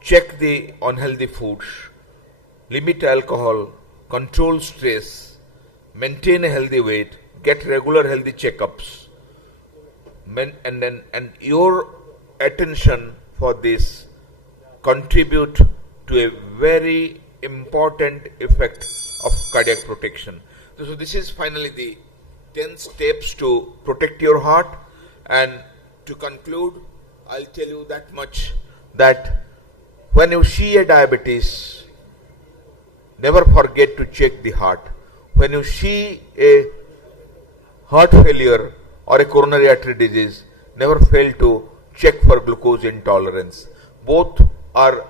check the unhealthy foods, limit alcohol, control stress, maintain a healthy weight, get regular healthy checkups, and your attention for this contribute to a very important effect of cardiac protection. So this is finally the 10 steps to protect your heart. And to conclude, I'll tell you that much, that when you see a diabetes, never forget to check the heart. When you see a heart failure or a coronary artery disease, never fail to check for glucose intolerance. Both are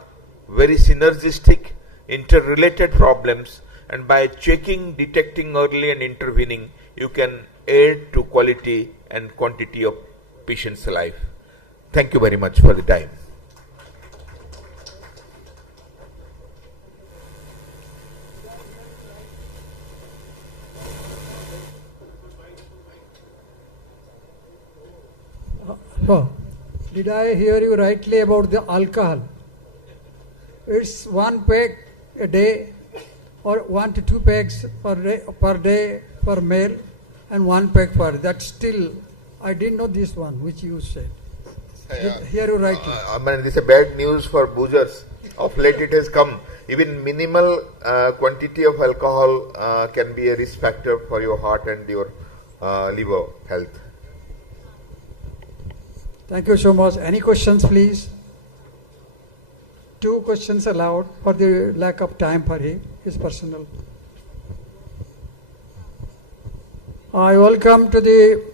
very synergistic, interrelated problems, and by checking, detecting early and intervening, you can aid to quality and quantity of patient's life. Thank you very much for the time. Oh, did I hear you rightly about the alcohol? It's 1 pack a day, or 1 to 2 packs per day for male, and 1 pack for that. Still, I didn't know this one which you said. Did hear you rightly? I mean, this is a bad news for boozers. Of late it has come. Even minimal quantity of alcohol can be a risk factor for your heart and your liver health. Thank you so much. Any questions, please? 2 questions allowed for the lack of time for his personal. I welcome to the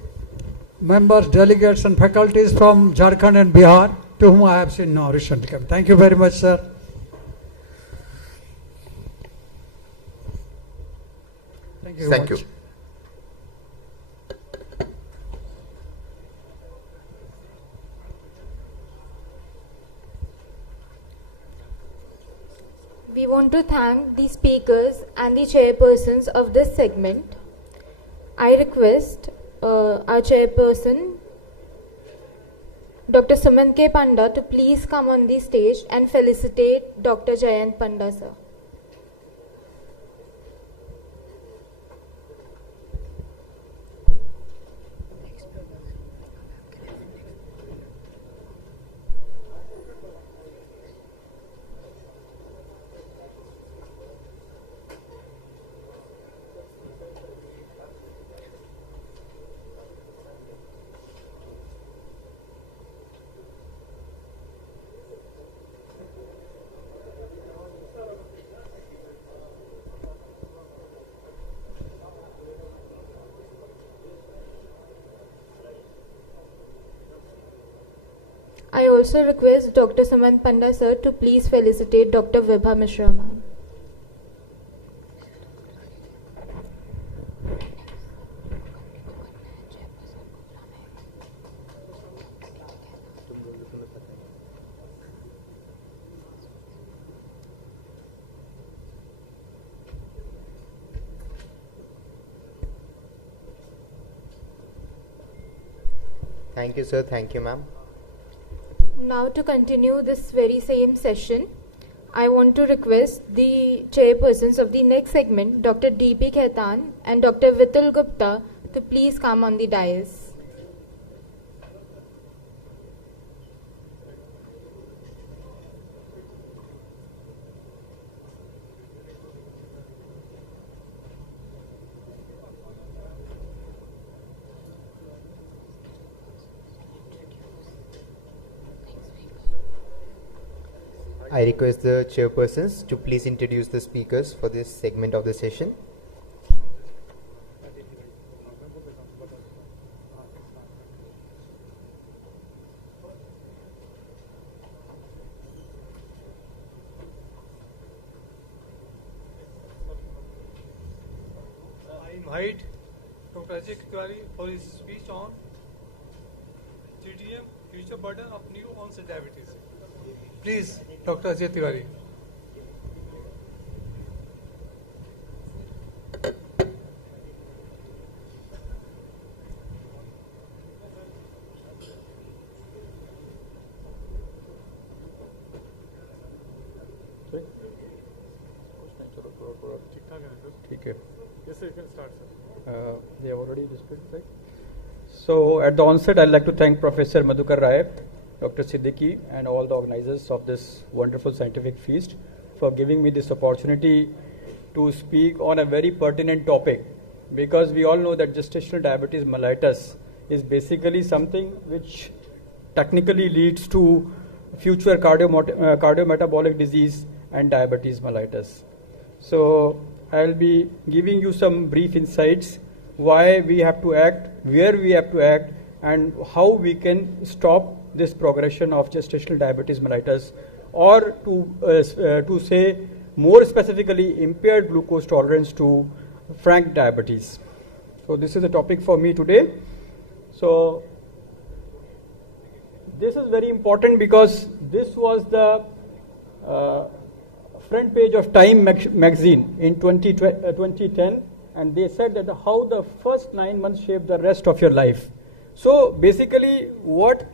members, delegates and faculties from Jharkhand and Bihar, to whom I have seen now recently come. Thank you very much, sir. Thank you. Thank you. We want to thank the speakers and the chairpersons of this segment. I request our chairperson, Dr. Sumant K. Panda, to please come on the stage and felicitate Dr. Jayant Panda, sir. I also request Dr. Sumant Panda, sir, to please felicitate Dr. Vibha Mishra, ma'am. Thank you, sir. Thank you, ma'am. Now to continue this very same session, I want to request the chairpersons of the next segment, Dr. D.P. Khaitan and Dr. Vitul Gupta, to please come on the dais. I request the chairpersons to please introduce the speakers for this segment of the session. I invite Dr. Ajay Tiwari for his speech on GDM, future burden of new onset diabetes. Please, Dr. Ajay Tiwari. right? Okay. Yes, sir, you can start, sir. They have already displayed, right? So at the onset, I'd like to thank Professor Madhukar Rai, Dr. Siddiqui, and all the organizers of this wonderful scientific feast for giving me this opportunity to speak on a very pertinent topic, because we all know that gestational diabetes mellitus is basically something which technically leads to future cardiometabolic disease and diabetes mellitus. So I'll be giving you some brief insights why we have to act, where we have to act, and how we can stop this progression of gestational diabetes mellitus, or to say more specifically impaired glucose tolerance to frank diabetes. So this is a topic for me today. So this is very important because this was the front page of Time magazine in 2010, and they said that how the first 9 months shape the rest of your life. So basically what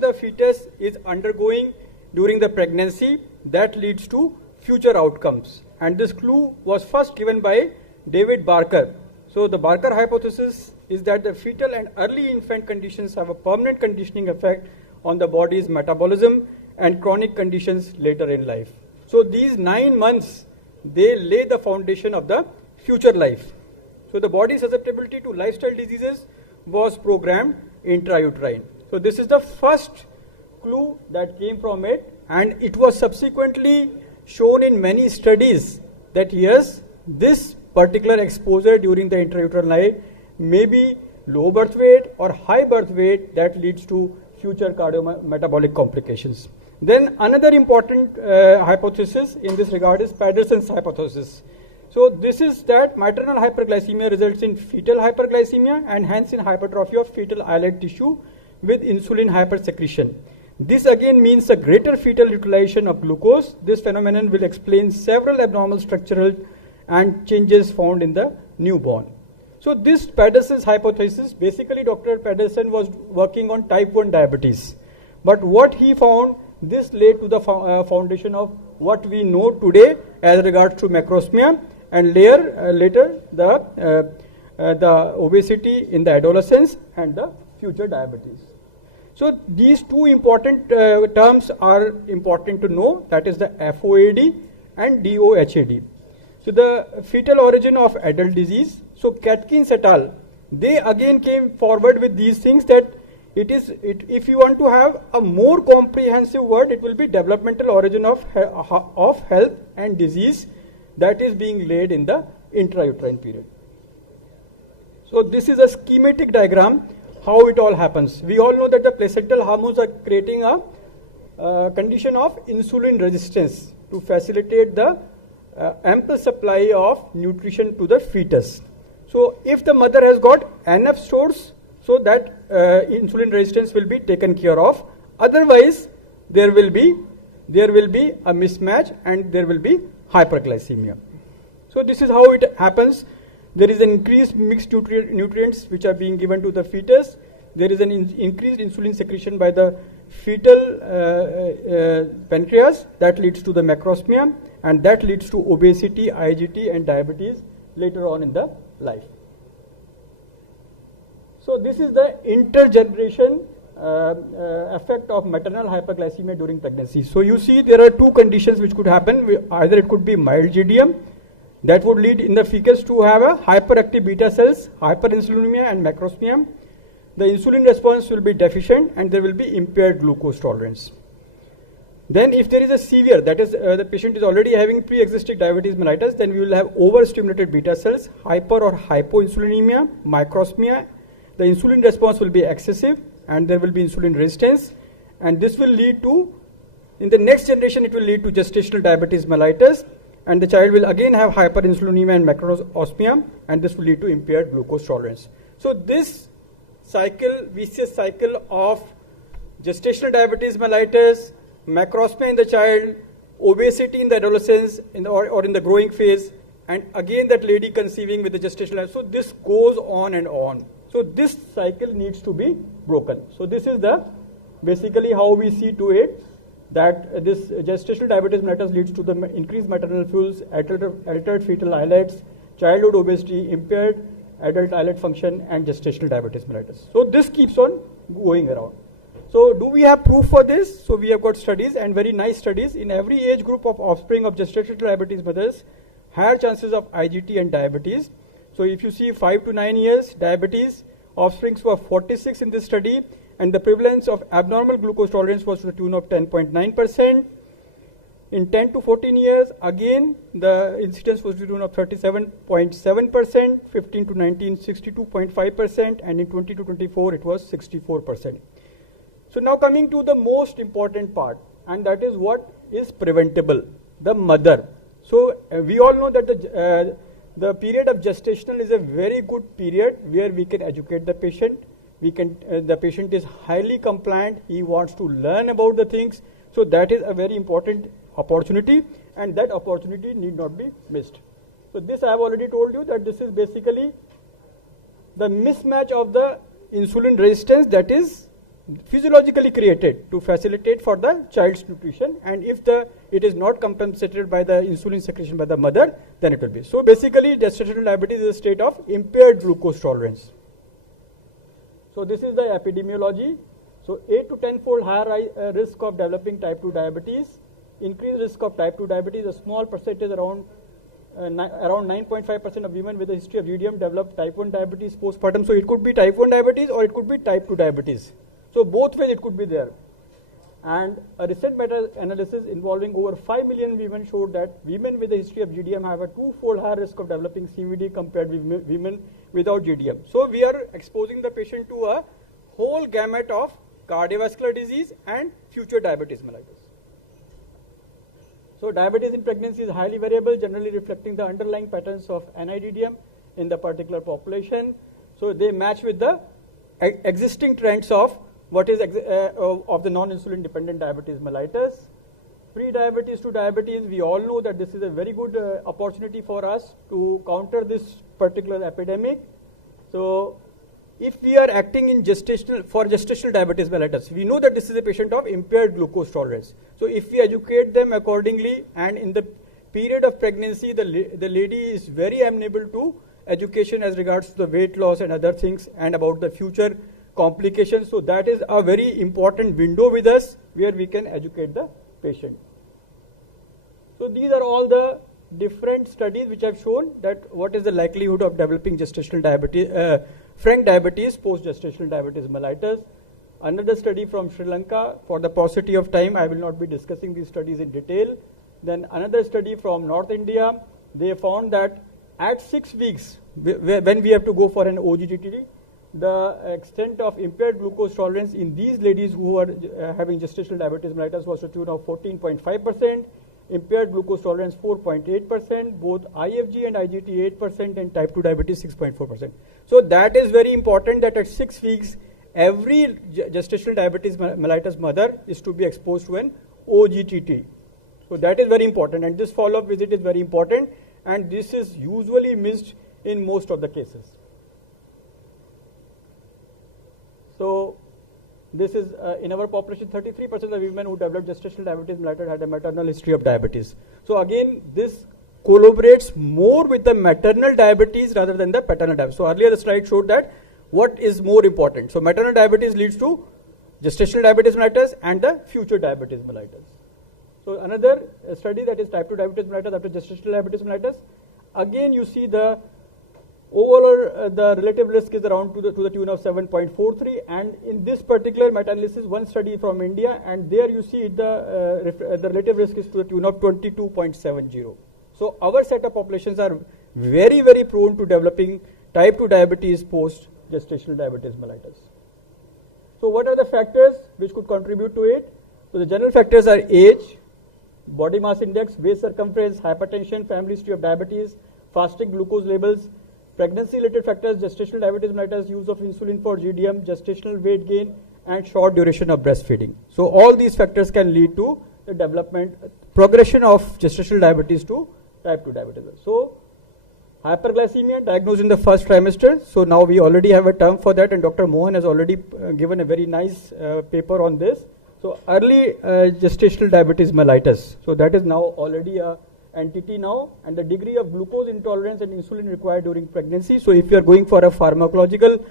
the fetus is undergoing during the pregnancy, that leads to future outcomes. And this clue was first given by David Barker. So the Barker hypothesis is that the fetal and early infant conditions have a permanent conditioning effect on the body's metabolism and chronic conditions later in life. So these 9 months, they lay the foundation of the future life. So the body's susceptibility to lifestyle diseases was programmed intrauterine. So this is the first clue that came from it, and it was subsequently shown in many studies that yes, this particular exposure during the intrauterine life may be low birth weight or high birth weight that leads to future cardiometabolic complications. Then another important hypothesis in this regard is Patterson's hypothesis. So this is that maternal hyperglycemia results in fetal hyperglycemia and hence in hypertrophy of fetal islet tissue with insulin hypersecretion. This again means a greater fetal utilization of glucose. This phenomenon will explain several abnormal structural and changes found in the newborn. So this Patterson's hypothesis, basically Dr. Patterson was working on type 1 diabetes. But what he found, this led to the foundation of what we know today as regards to macrosomia, and later the obesity in the adolescents and the future diabetes. So these two important terms are important to know, that is the FOAD and DOHAD. So the fetal origin of adult disease. So Katkins et al., they again came forward with these things that if you want to have a more comprehensive word, it will be developmental origin of health and disease that is being laid in the intrauterine period. So this is a schematic diagram how it all happens. We all know that the placental hormones are creating a condition of insulin resistance to facilitate the ample supply of nutrition to the fetus. So if the mother has got enough stores, so that insulin resistance will be taken care of. Otherwise, there will be a mismatch and there will be hyperglycemia. So this is how it happens. There is an increased mixed nutrients which are being given to the fetus. There is an increased insulin secretion by the fetal pancreas that leads to the macrosomia, and that leads to obesity, IGT and diabetes later on in the life. So this is the intergeneration effect of maternal hyperglycemia during pregnancy. So you see there are two conditions which could happen. Either it could be mild GDM that would lead in the fetus to have a hyperactive beta cells, hyperinsulinemia and macrosomia. The insulin response will be deficient and there will be impaired glucose tolerance. Then if there is a severe, that is the patient is already having pre-existing diabetes mellitus, then we will have overstimulated beta cells, hyper or hypoinsulinemia, macrosomia. The insulin response will be excessive and there will be insulin resistance, and this will lead to, in the next generation it will lead to gestational diabetes mellitus, and the child will again have hyperinsulinemia and macrosomia, and this will lead to impaired glucose tolerance. So this cycle, vicious cycle of gestational diabetes mellitus, macrosomia in the child, obesity in the adolescence or in the growing phase, and again that lady conceiving with the gestational. So this goes on and on. So this cycle needs to be broken. So this is the basically how we see to it that this gestational diabetes mellitus leads to the increased maternal fuels, altered fetal islets, childhood obesity, impaired adult islet function, and gestational diabetes mellitus. So this keeps on going around. So do we have proof for this? So we have got studies, and very nice studies. In every age group of offspring of gestational diabetes mothers, higher chances of IGT and diabetes. So if you see 5 to 9 years, diabetes, offsprings were 46 in this study, and the prevalence of abnormal glucose tolerance was to the tune of 10.9%. In 10 to 14 years, again, the incidence was to the tune of 37.7%, 15 to 19, 62.5%, and in 20 to 24, it was 64%. So now coming to the most important part, and that is what is preventable, the mother. So we all know that the period of gestational is a very good period where we can educate the patient. The patient is highly compliant. He wants to learn about the things. So that is a very important opportunity, and that opportunity need not be missed. So this I have already told you that this is basically the mismatch of the insulin resistance that is physiologically created to facilitate for the child's nutrition, and if it is not compensated by the insulin secretion by the mother, then it will be. So basically gestational diabetes is a state of impaired glucose tolerance. So this is the epidemiology. So 8 to 10-fold higher risk of developing type 2 diabetes, increased risk of type 2 diabetes, a small percentage around 9.5% of women with a history of GDM develop type 1 diabetes postpartum. So it could be type 1 diabetes or it could be type 2 diabetes. So both ways it could be there. And a recent meta-analysis involving over 5 million women showed that women with a history of GDM have a 2-fold higher risk of developing CVD compared with women without GDM. So we are exposing the patient to a whole gamut of cardiovascular disease and future diabetes mellitus. So diabetes in pregnancy is highly variable, generally reflecting the underlying patterns of NIDDM in the particular population. So they match with the existing trends of what is of the non-insulin dependent diabetes mellitus. Pre-diabetes to diabetes, we all know that this is a very good opportunity for us to counter this particular epidemic. So if we are acting in gestational diabetes mellitus, we know that this is a patient of impaired glucose tolerance. So if we educate them accordingly, and in the period of pregnancy, the lady is very amenable to education as regards to the weight loss and other things and about the future complications. So that is a very important window with us where we can educate the patient. So these are all the different studies which have shown that what is the likelihood of developing gestational diabetes, frank diabetes, post-gestational diabetes mellitus. Another study from Sri Lanka, for the paucity of time, I will not be discussing these studies in detail. Then another study from North India, they found that at 6 weeks, when we have to go for an OGTT, the extent of impaired glucose tolerance in these ladies who are having gestational diabetes mellitus was to the tune of 14.5%, impaired glucose tolerance 4.8%, both IFG and IGT 8%, and type 2 diabetes 6.4%. So that is very important that at 6 weeks, every gestational diabetes mellitus mother is to be exposed to an OGTT. So that is very important, and this follow-up visit is very important, and this is usually missed in most of the cases. So this is in our population, 33% of the women who developed gestational diabetes mellitus had a maternal history of diabetes. So again, this collaborates more with the maternal diabetes rather than the paternal diabetes. So earlier the slide showed that what is more important. So maternal diabetes leads to gestational diabetes mellitus and the future diabetes mellitus. So another study, that is type 2 diabetes mellitus after gestational diabetes mellitus. Again, you see the overall the relative risk is around to the tune of 7.43, and in this particular meta-analysis, one study from India, and there you see the relative risk is to the tune of 22.70. So our set of populations are very, very prone to developing type 2 diabetes post gestational diabetes mellitus. So what are the factors which could contribute to it? So the general factors are age, body mass index, waist circumference, hypertension, family history of diabetes, fasting glucose levels, pregnancy-related factors, gestational diabetes mellitus, use of insulin for GDM, gestational weight gain, and short duration of breastfeeding. So all these factors can lead to the development, progression of gestational diabetes to type 2 diabetes. So hyperglycemia diagnosed in the first trimester. So now we already have a term for that, and Dr. Mohan has already given a very nice paper on this. So early gestational diabetes mellitus. So that is now already a entity now, and the degree of glucose intolerance and insulin required during pregnancy. So if you are going for a pharmacological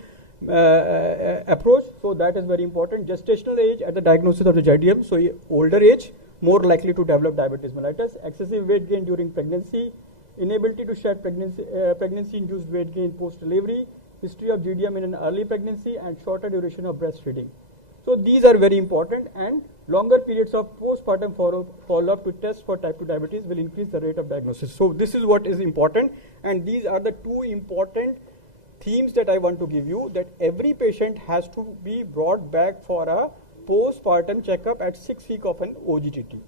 approach, so that is very important. Gestational age at the diagnosis of the GDM. So older age, more likely to develop diabetes mellitus. Excessive weight gain during pregnancy, inability to shed pregnancy-induced weight gain post-delivery, history of GDM in an early pregnancy, and shorter duration of breastfeeding. So these are very important, and longer periods of postpartum follow-up to test for type 2 diabetes will increase the rate of diagnosis. So this is what is important, and these are the two important themes that I want to give you, that every patient has to be brought back for a postpartum checkup at 6 weeks of an OGTT.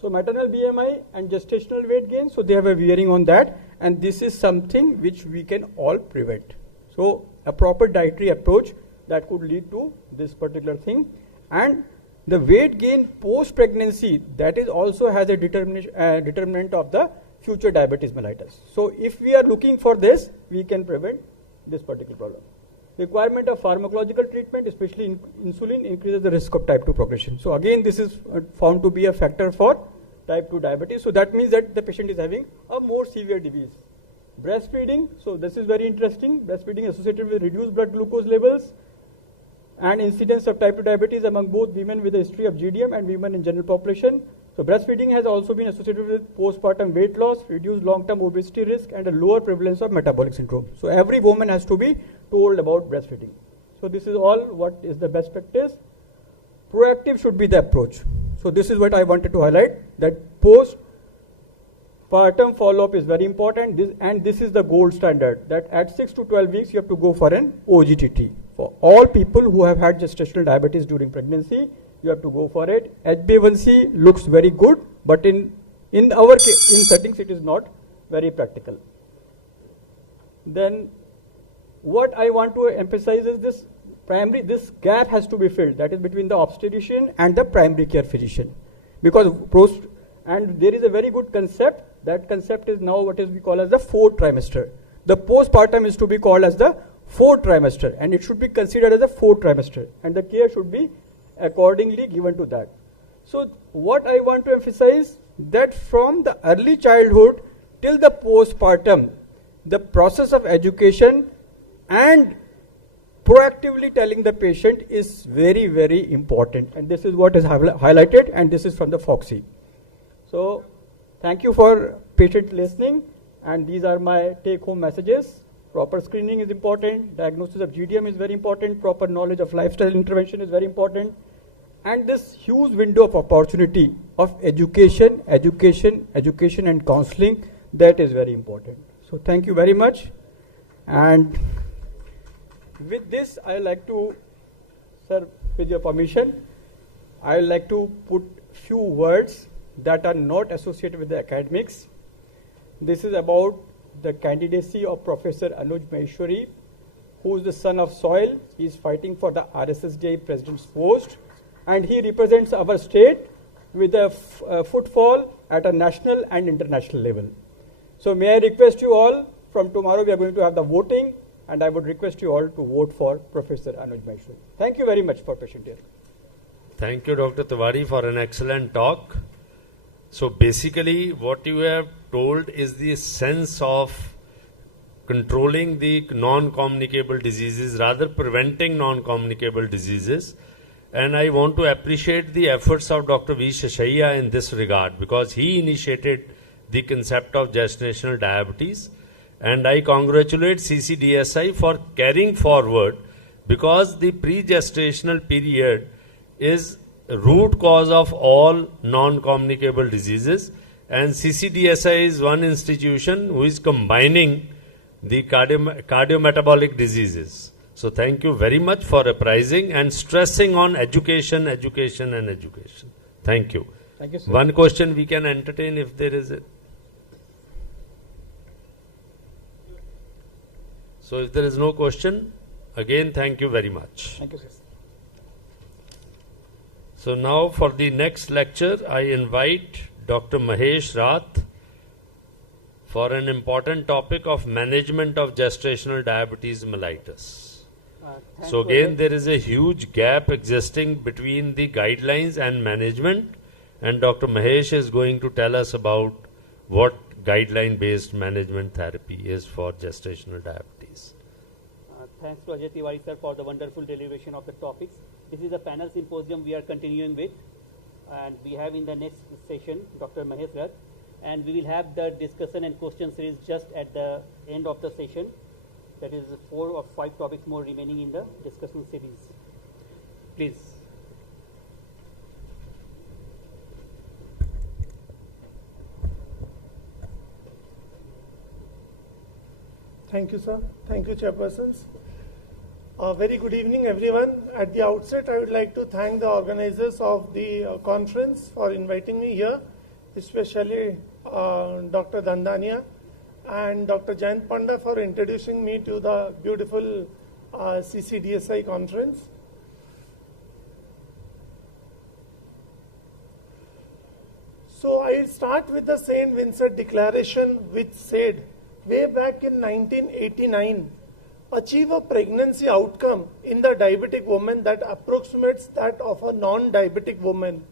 So maternal BMI and gestational weight gain, so they have a bearing on that, and this is something which we can all prevent. So a proper dietary approach that could lead to this particular thing. And the weight gain post-pregnancy, that is also has a determinant of the future diabetes mellitus. So if we are looking for this, we can prevent this particular problem. Requirement of pharmacological treatment, especially insulin, increases the risk of type 2 progression. So again, this is found to be a factor for type 2 diabetes. So that means that the patient is having a more severe disease. Breastfeeding, so this is very interesting. Breastfeeding associated with reduced blood glucose levels and incidence of type 2 diabetes among both women with a history of GDM and women in general population. So breastfeeding has also been associated with postpartum weight loss, reduced long-term obesity risk, and a lower prevalence of metabolic syndrome. So every woman has to be told about breastfeeding. So this is all what is the best practice. Proactive should be the approach. So this is what I wanted to highlight, that postpartum follow-up is very important, and this is the gold standard, that at 6 to 12 weeks you have to go for an OGTT. For all people who have had gestational diabetes during pregnancy, you have to go for it. HbA1c looks very good, but in our settings it is not very practical. Then what I want to emphasize is this gap has to be filled, that is between the obstetrician and the primary care physician. Because and there is a very good concept, that concept is now what is we call as the 4th trimester. The postpartum is to be called as the 4th trimester, and it should be considered as a 4th trimester, and the care should be accordingly given to that. So what I want to emphasize, that from the early childhood till the postpartum, the process of education and proactively telling the patient is very, very important, and this is what is highlighted, and this is from the FOXY. So thank you for patient listening, and these are my take-home messages. Proper screening is important, diagnosis of GDM is very important, proper knowledge of lifestyle intervention is very important, and this huge window of opportunity of education and counseling, that is very important. So thank you very much, and with this I like to, sir, with your permission, I would like to put few words that are not associated with the academics. This is about the candidacy of Professor Anuj Maheshwari, who is the son of soil. He is fighting for the RSSDI president's post, and he represents our state with a footfall at a national and international level. So may I request you all, from tomorrow we are going to have the voting, and I would request you all to vote for Professor Anuj Maheshwari. Thank you very much for patient here. Thank you, Dr. Tiwari, for an excellent talk. So basically what you have told is the sense of controlling the non-communicable diseases, rather preventing non-communicable diseases. And I want to appreciate the efforts of Dr. V. Shashaiya in this regard, because he initiated the concept of gestational diabetes. And I congratulate CCDSI for carrying forward, because the pre-gestational period is root cause of all non-communicable diseases, and CCDSI is one institution who is combining the cardiometabolic diseases. So thank you very much for apprising and stressing on education, education and education. Thank you. Thank you, sir. One question we can entertain if there is it. So if there is no question, again thank you very much. Thank you, sir. So now for the next lecture, I invite Dr. Mahesh Rath for an important topic of management of gestational diabetes mellitus. So again, there is a huge gap existing between the guidelines and management, and Dr. Mahesh is going to tell us about what guideline-based management therapy is for gestational diabetes. Thanks to Ajay Tiwari sir for the wonderful deliberation of the topics. This is a panel symposium we are continuing with, and we have in the next session Dr. Mahesh Rath, and we will have the discussion and question series just at the end of the session. That is 4 or 5 topics more remaining in the discussion series. Please. Thank you, sir. Thank you, chairpersons. Very good evening, everyone. At the outset, I would like to thank the organizers of the conference for inviting me here, especially Dr. Dandania and Dr. Jayant Panda for introducing me to the beautiful CCDSI conference. So I will start with the St. Vincent Declaration, which said, way back in 1989, achieve a pregnancy outcome in the diabetic woman that approximates that of a non-diabetic woman,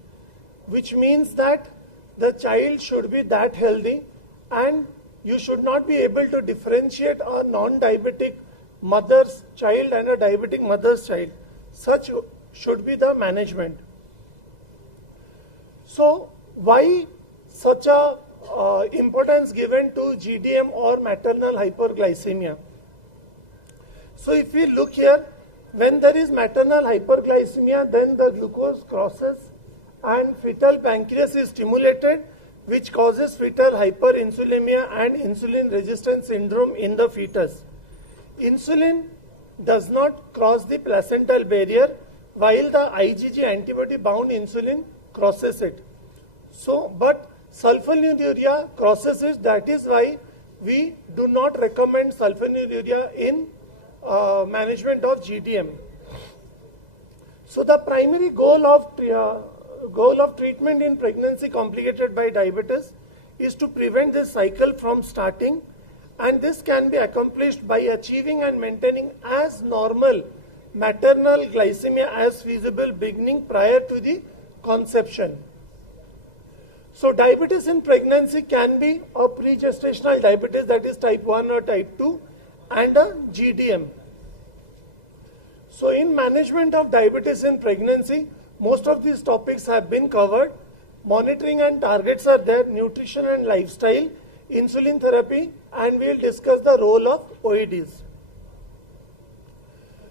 which means that the child should be that healthy and you should not be able to differentiate a non-diabetic mother's child and a diabetic mother's child. Such should be the management. So why such a importance given to GDM or maternal hyperglycemia? So if we look here, when there is maternal hyperglycemia, then the glucose crosses and fetal pancreas is stimulated, which causes fetal hyperinsulinemia and insulin resistance syndrome in the fetus. Insulin does not cross the placental barrier, while the IgG antibody bound insulin crosses it. So, but sulfonylurea crosses it. That is why we do not recommend sulfonylurea in management of GDM. So the primary goal of treatment in pregnancy complicated by diabetes is to prevent this cycle from starting, and this can be accomplished by achieving and maintaining as normal maternal glycemia as feasible beginning prior to the conception. So diabetes in pregnancy can be a pre-gestational diabetes, that is type 1 or type 2, and a GDM. So in management of diabetes in pregnancy, most of these topics have been covered. Monitoring and targets are there, nutrition and lifestyle, insulin therapy, and we will discuss the role of OADs.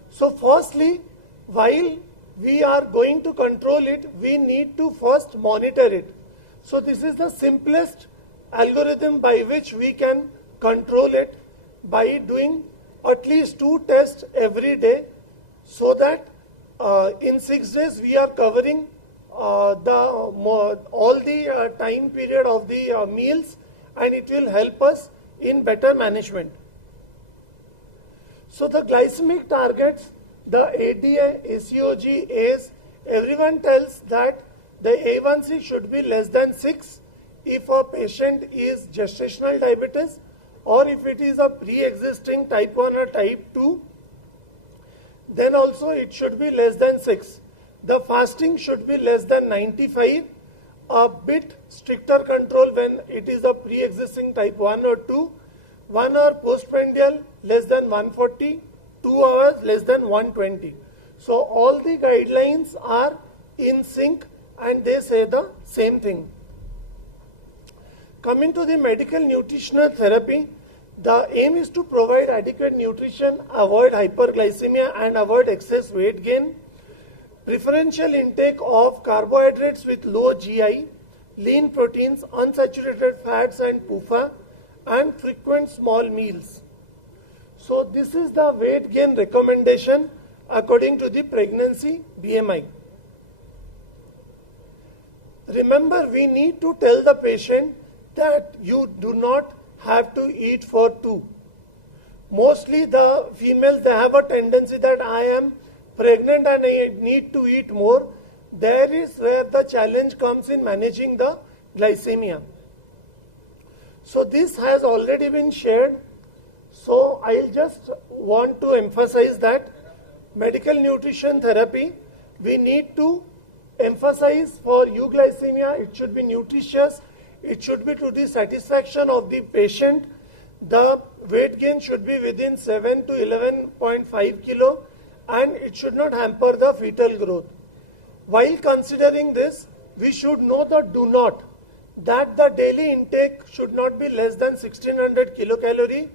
So firstly, while we are going to control it, we need to first monitor it. So this is the simplest algorithm by which we can control it, by doing at least 2 tests every day, so that in 6 days we are covering all the time period of the meals, and it will help us in better management. So the glycemic targets, the ADA, ACOG, ACE, everyone tells that the A1C should be less than 6 if a patient is gestational diabetes, or if it is a pre-existing type 1 or type 2, then also it should be less than 6. The fasting should be less than 95, a bit stricter control when it is a pre-existing type 1 or 2, 1 hour postprandial less than 140, 2 hours less than 120. So all the guidelines are in sync and they say the same thing. Coming to the medical nutritional therapy, the aim is to provide adequate nutrition, avoid hyperglycemia and avoid excess weight gain. Preferential intake of carbohydrates with low GI, lean proteins, unsaturated fats and PUFA, and frequent small meals. So this is the weight gain recommendation according to the pregnancy BMI. Remember, we need to tell the patient that you do not have to eat for 2. Mostly the females, they have a tendency that I am pregnant and I need to eat more. There is where the challenge comes in managing the glycemia. So this has already been shared. So I'll just want to emphasize that medical nutrition therapy, we need to emphasize for euglycemia, it should be nutritious, it should be to the satisfaction of the patient. The weight gain should be within 7 to 11.5 kilo and it should not hamper the fetal growth. While considering this, we should know the do not, that the daily intake should not be less than 1600 kilocalorie.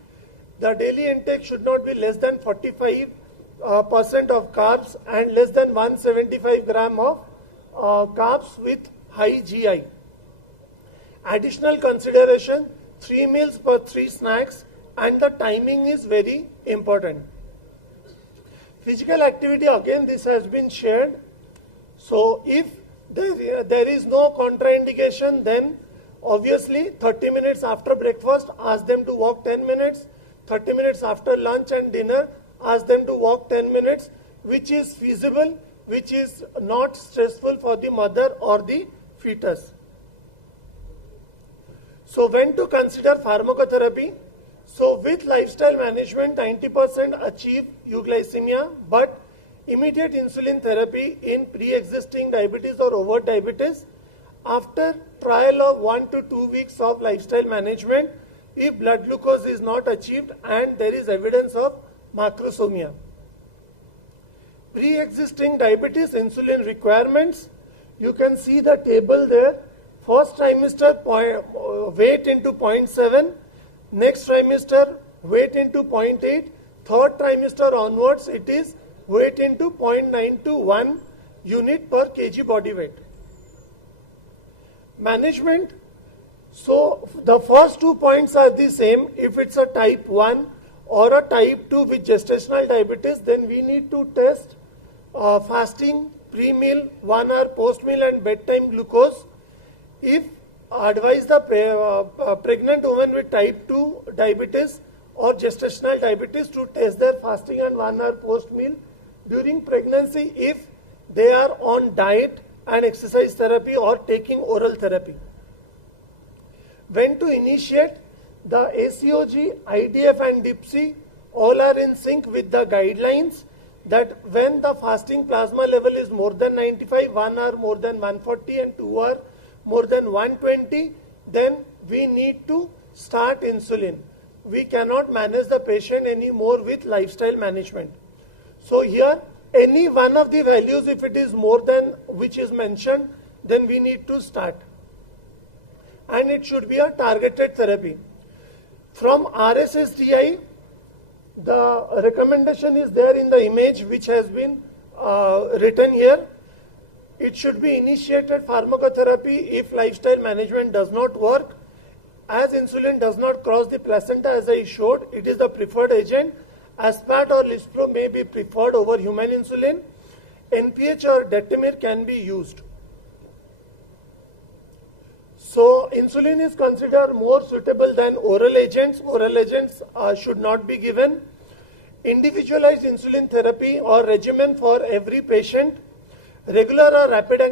The daily intake should not be less than 45% of carbs and less than 175 gram of carbs with high GI. Additional consideration, 3 meals per 3 snacks, and the timing is very important. Physical activity, again this has been shared. So if there is no contraindication, then obviously 30 minutes after breakfast, ask them to walk 10 minutes. 30 minutes after lunch and dinner, ask them to walk 10 minutes, which is feasible, which is not stressful for the mother or the fetus. So when to consider pharmacotherapy? So with lifestyle management, 90% achieve euglycemia, but immediate insulin therapy in pre-existing diabetes or overt diabetes, after trial of 1 to 2 weeks of lifestyle management, if blood glucose is not achieved and there is evidence of macrosomia. Pre-existing diabetes insulin requirements, you can see the table there. First trimester weight into 0.7, next trimester weight into 0.8, third trimester onwards it is weight into 0.9 to 1 unit per kg body weight. Management, so the first 2 points are the same. If it's a type 1 or a type 2 with gestational diabetes, then we need to test fasting, pre-meal, 1 hour post-meal and bedtime glucose. If advise the pregnant woman with type 2 diabetes or gestational diabetes to test their fasting and 1 hour post-meal during pregnancy if they are on diet and exercise therapy or taking oral therapy. When to initiate, the ACOG, IDF and DIPSI all are in sync with the guidelines that when the fasting plasma level is more than 95, 1 hour more than 140 and 2 hour more than 120, then we need to start insulin. We cannot manage the patient anymore with lifestyle management. So here, any one of the values, if it is more than which is mentioned, then we need to start. And it should be a targeted therapy. From RSSDI, the recommendation is there in the image which has been written here. It should be initiated pharmacotherapy if lifestyle management does not work. As insulin does not cross the placenta as I showed, it is the preferred agent. Aspart or Lispro may be preferred over human insulin. NPH or Detamir can be used. So insulin is considered more suitable than oral agents. Oral agents should not be given. Individualized insulin therapy or regimen for every patient. Regular or rapid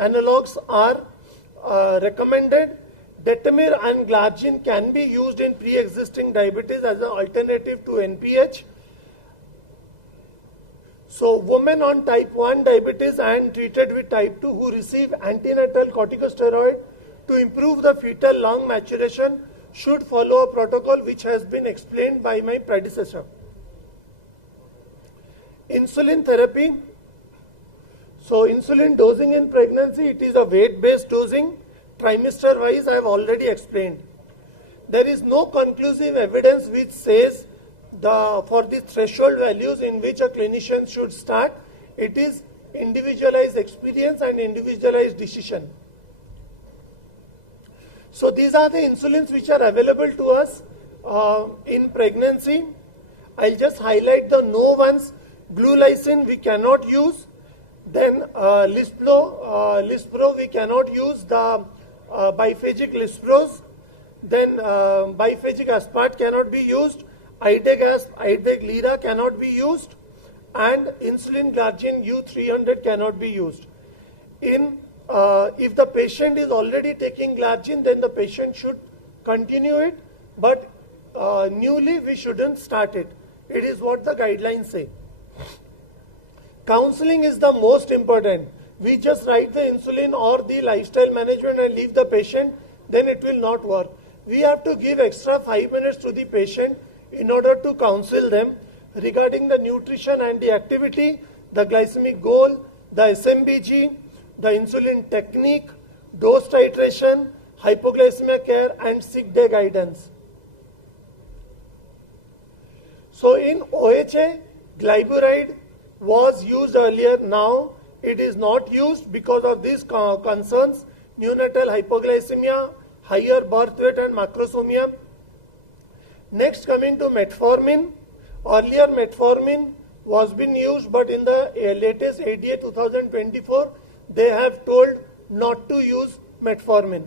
analogs are recommended. Detamir and glargine can be used in pre-existing diabetes as an alternative to NPH. So women on type 1 diabetes and treated with type 2 who receive antenatal corticosteroid to improve the fetal lung maturation should follow a protocol which has been explained by my predecessor. Insulin therapy. So insulin dosing in pregnancy, it is a weight-based dosing. Trimester wise, I have already explained. There is no conclusive evidence which says for the threshold values in which a clinician should start. It is individualized experience and individualized decision. So these are the insulins which are available to us in pregnancy. I'll just highlight the no ones. Glulysin we cannot use. Then Lispro we cannot use. The biphagic Lispros. Then biphagic Aspart cannot be used. Ideg Lira cannot be used. And insulin glargine U300 cannot be used. If the patient is already taking glargine, then the patient should continue it, but newly we shouldn't start it. It is what the guidelines say. Counseling is the most important. We just write the insulin or the lifestyle management and leave the patient, then it will not work. We have to give extra 5 minutes to the patient in order to counsel them regarding the nutrition and the activity, the glycemic goal, the SMBG, the insulin technique, dose titration, hypoglycemia care, and sick day guidance. So in OHA, glyburide was used earlier. Now it is not used because of these concerns: neonatal hypoglycemia, higher birth weight, and macrosomia. Next, coming to metformin. Earlier metformin was being used, but in the latest ADA 2024, they have told not to use metformin.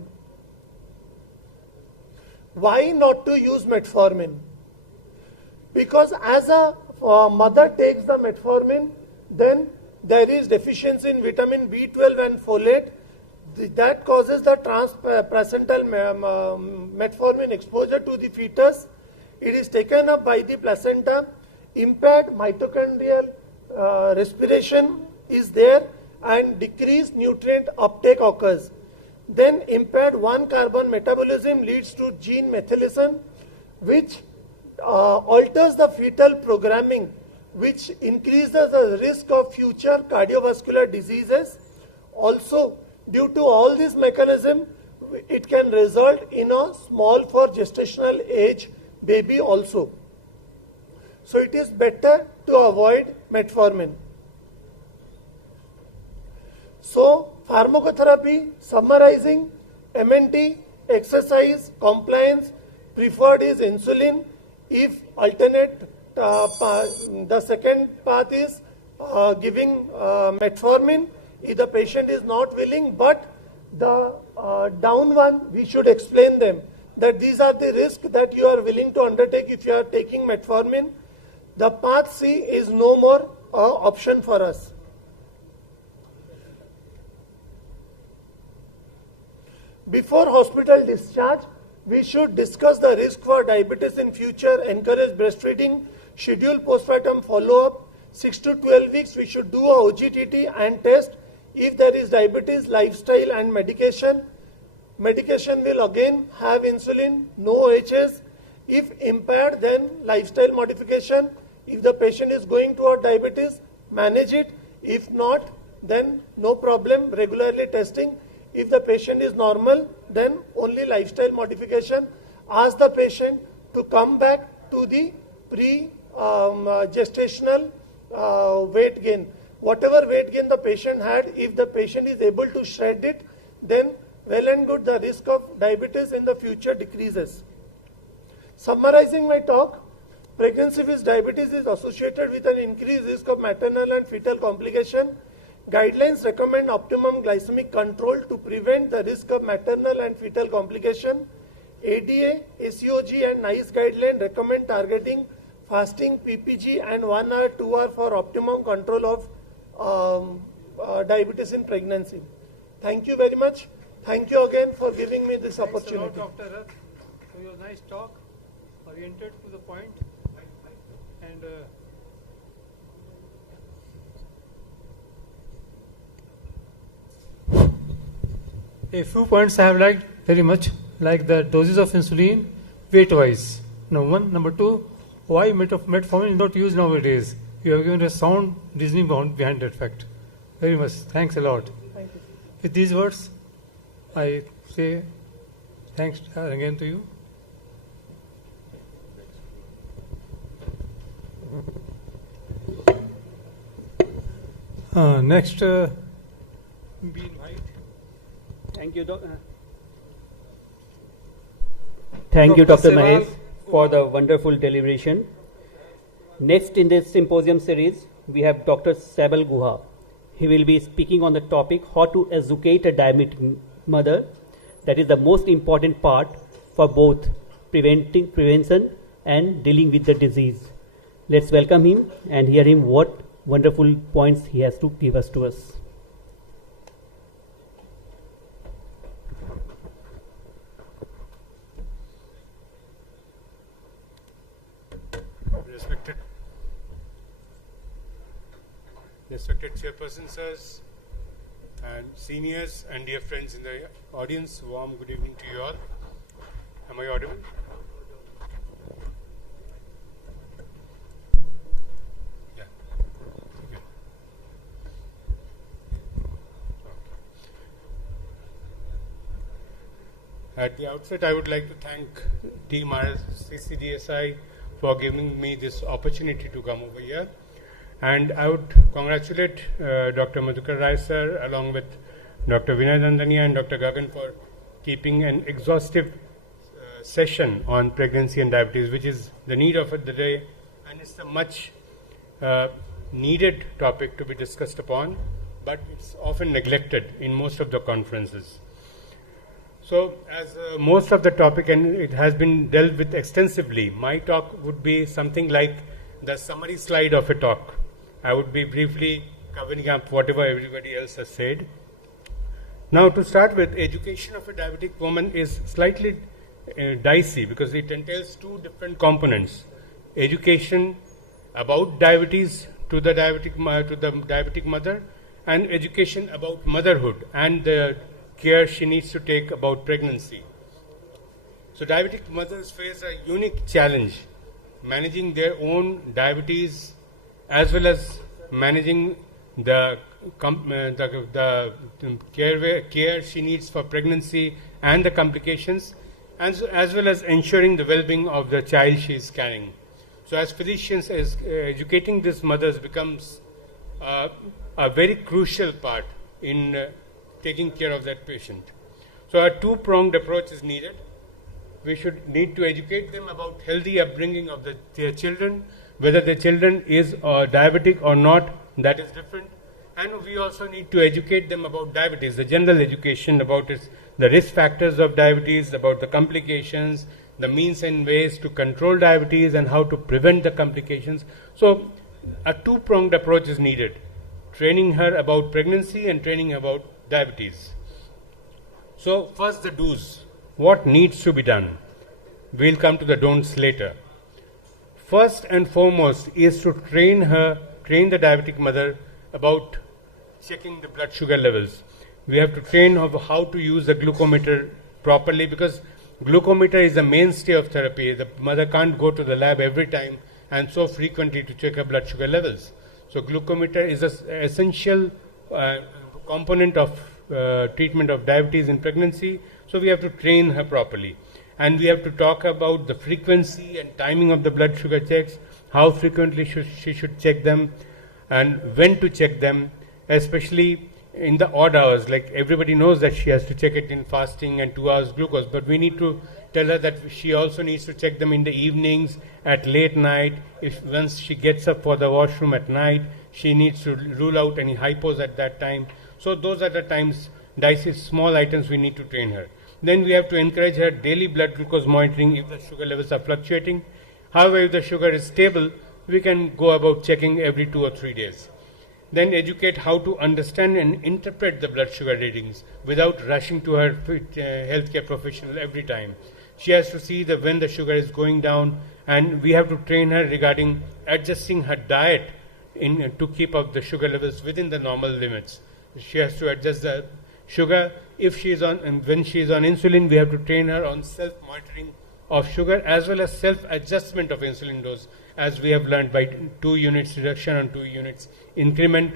Why not to use metformin? Because as a mother takes the metformin, then there is deficiency in vitamin B12 and folate. That causes the transplacental metformin exposure to the fetus. It is taken up by the placenta. Impaired mitochondrial respiration is there, and decreased nutrient uptake occurs. Then impaired 1-carbon metabolism leads to gene methylation, which alters the fetal programming, which increases the risk of future cardiovascular diseases. Also, due to all these mechanisms, it can result in a small for gestational age baby also. So it is better to avoid metformin. So pharmacotherapy, summarizing: MNT, exercise, compliance, preferred is insulin. If alternate, the second path is giving metformin if the patient is not willing, but the down one, we should explain them that these are the risks that you are willing to undertake if you are taking metformin. The path C is no more option for us. Before hospital discharge, we should discuss the risk for diabetes in future, encourage breastfeeding, schedule postpartum follow-up. 6 to 12 weeks, we should do a OGTT and test if there is diabetes, lifestyle, and medication. Medication will again have insulin, no OHs. If impaired, then lifestyle modification. If the patient is going toward diabetes, manage it. If not, then no problem, regularly testing. If the patient is normal, then only lifestyle modification. Ask the patient to come back to the pre-gestational weight gain. Whatever weight gain the patient had, if the patient is able to shred it, then well and good, the risk of diabetes in the future decreases. Summarizing my talk, pregnancy with diabetes is associated with an increased risk of maternal and fetal complication. Guidelines recommend optimum glycemic control to prevent the risk of maternal and fetal complication. ADA, ACOG, and NICE guideline recommend targeting fasting, PPG, and 1 hour, 2 hour for optimum control of diabetes in pregnancy. Thank you very much. Thank you again for giving me this opportunity. Thanks a lot, Dr. Rath, for your nice talk, oriented to the point, and a few points I have liked very much, like the doses of insulin weight-wise. Number one. Number two, why metformin is not used nowadays. You have given a sound reasoning behind that fact. Very much. Thanks a lot. Thank you. With these words, I say thanks again to you. Next, be invite. Thank you, Thank you, Dr. Mahesh, for the wonderful deliberation. Next in this symposium series, we have Dr. Sabal Guha. He will be speaking on the topic how to educate a diabetic mother. That is the most important part for both prevention and dealing with the disease. Let's welcome him and hear him what wonderful points he has to give us to us. Respected respected chairperson sirs, and seniors and dear friends in the audience, warm good evening to you all. Am I audible? Yeah. Okay. At the outset, I would like to thank Team CCDSI for giving me this opportunity to come over here. And I would congratulate Dr. Madhukar Rai sir along with Dr. Vinay Dandania and Dr. Gagan for keeping an exhaustive session on pregnancy and diabetes, which is the need of the day, and it's a much needed topic to be discussed upon, but it's often neglected in most of the conferences. So as most of the topic and it has been dealt with extensively, my talk would be something like the summary slide of a talk. I would be briefly covering up whatever everybody else has said. Now to start with, education of a diabetic woman is slightly dicey because it entails two different components. Education about diabetes to the diabetic mother, and education about motherhood and the care she needs to take about pregnancy. So diabetic mothers face a unique challenge managing their own diabetes as well as managing the care she needs for pregnancy and the complications, as well as ensuring the well-being of the child she is carrying. So as physicians, educating these mothers becomes a very crucial part in taking care of that patient. So a two-pronged approach is needed. We should need to educate them about healthy upbringing of their children. Whether the children is diabetic or not, that is different. And we also need to educate them about diabetes, the general education about the risk factors of diabetes, about the complications, the means and ways to control diabetes and how to prevent the complications. So a two-pronged approach is needed. Training her about pregnancy and training about diabetes. So first the do's. What needs to be done? We'll come to the don'ts later. First and foremost is to train the diabetic mother about checking the blood sugar levels. We have to train her how to use the glucometer properly, because glucometer is the mainstay of therapy. The mother can't go to the lab every time and so frequently to check her blood sugar levels. So glucometer is an essential component of treatment of diabetes in pregnancy. So we have to train her properly. And we have to talk about the frequency and timing of the blood sugar checks, how frequently she should check them, and when to check them, especially in the odd hours. Like everybody knows that she has to check it in fasting and 2 hours glucose, but we need to tell her that she also needs to check them in the evenings, at late night. Once she gets up for the washroom at night, she needs to rule out any hypos at that time. So those are the times, dicey small items we need to train her. Then we have to encourage her daily blood glucose monitoring if the sugar levels are fluctuating. However, if the sugar is stable, we can go about checking every 2 or 3 days. Then educate how to understand and interpret the blood sugar readings without rushing to her healthcare professional every time. She has to see when the sugar is going down, and we have to train her regarding adjusting her diet to keep up the sugar levels within the normal limits. She has to adjust the sugar. If she is when she is on insulin, we have to train her on self-monitoring of sugar as well as self-adjustment of insulin dose, as we have learned by 2 units reduction and 2 units increment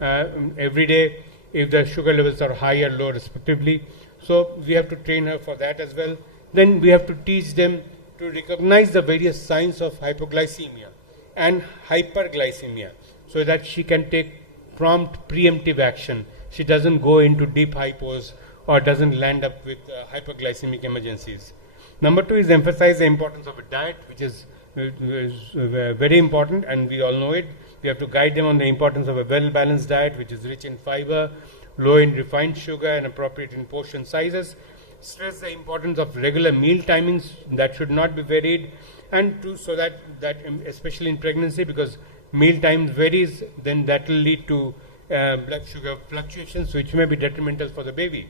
every day if the sugar levels are high or low respectively. So we have to train her for that as well. Then we have to teach them to recognize the various signs of hypoglycemia and hyperglycemia so that she can take prompt preemptive action. She doesn't go into deep hypos or doesn't land up with hyperglycemic emergencies. Number 2 is emphasize the importance of a diet, which is very important, and we all know it. We have to guide them on the importance of a well-balanced diet, which is rich in fiber, low in refined sugar, and appropriate in portion sizes. Stress the importance of regular meal timings that should not be varied, and so that especially in pregnancy, because meal times varies, then that will lead to blood sugar fluctuations, which may be detrimental for the baby.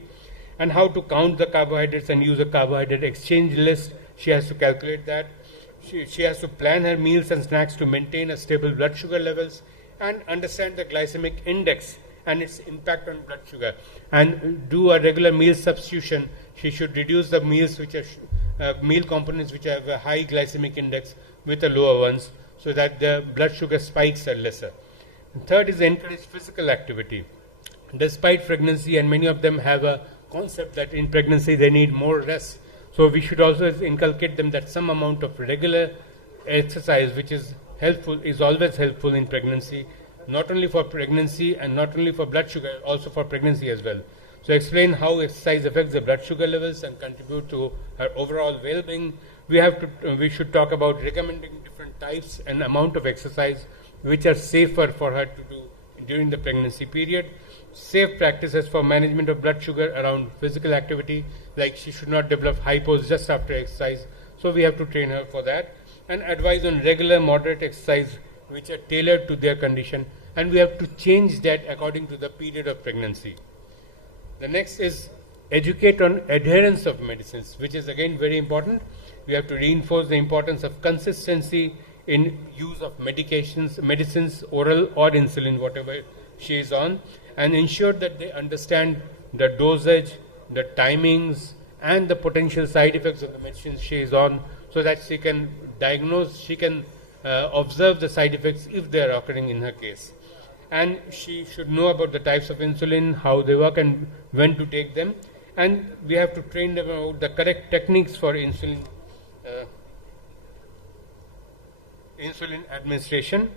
And how to count the carbohydrates and use a carbohydrate exchange list. She has to calculate that. She has to plan her meals and snacks to maintain a stable blood sugar levels, and understand the glycemic index and its impact on blood sugar, and do a regular meal substitution. She should reduce the meals which are meal components which have a high glycemic index with the lower ones, so that the blood sugar spikes are lesser. And third is encourage physical activity. Despite pregnancy, and many of them have a concept that in pregnancy they need more rest, so we should also inculcate them that some amount of regular exercise, which is helpful, is always helpful in pregnancy, not only for pregnancy and not only for blood sugar, also for pregnancy as well. So explain how exercise affects the blood sugar levels and contribute to her overall well-being. We should talk about recommending different types and amount of exercise which are safer for her to do during the pregnancy period. Safe practices for management of blood sugar around physical activity, like she should not develop hypos just after exercise, so we have to train her for that, and advise on regular moderate exercise which are tailored to their condition, and we have to change that according to the period of pregnancy. The next is educate on adherence of medicines, which is again very important. We have to reinforce the importance of consistency in use of medicines, oral or insulin, whatever she is on, and ensure that they understand the dosage, the timings, and the potential side effects of the medicines she is on, so that she can diagnose, she can observe the side effects if they are occurring in her case. And she should know about the types of insulin, how they work, and when to take them. And we have to train them about the correct techniques for insulin administration,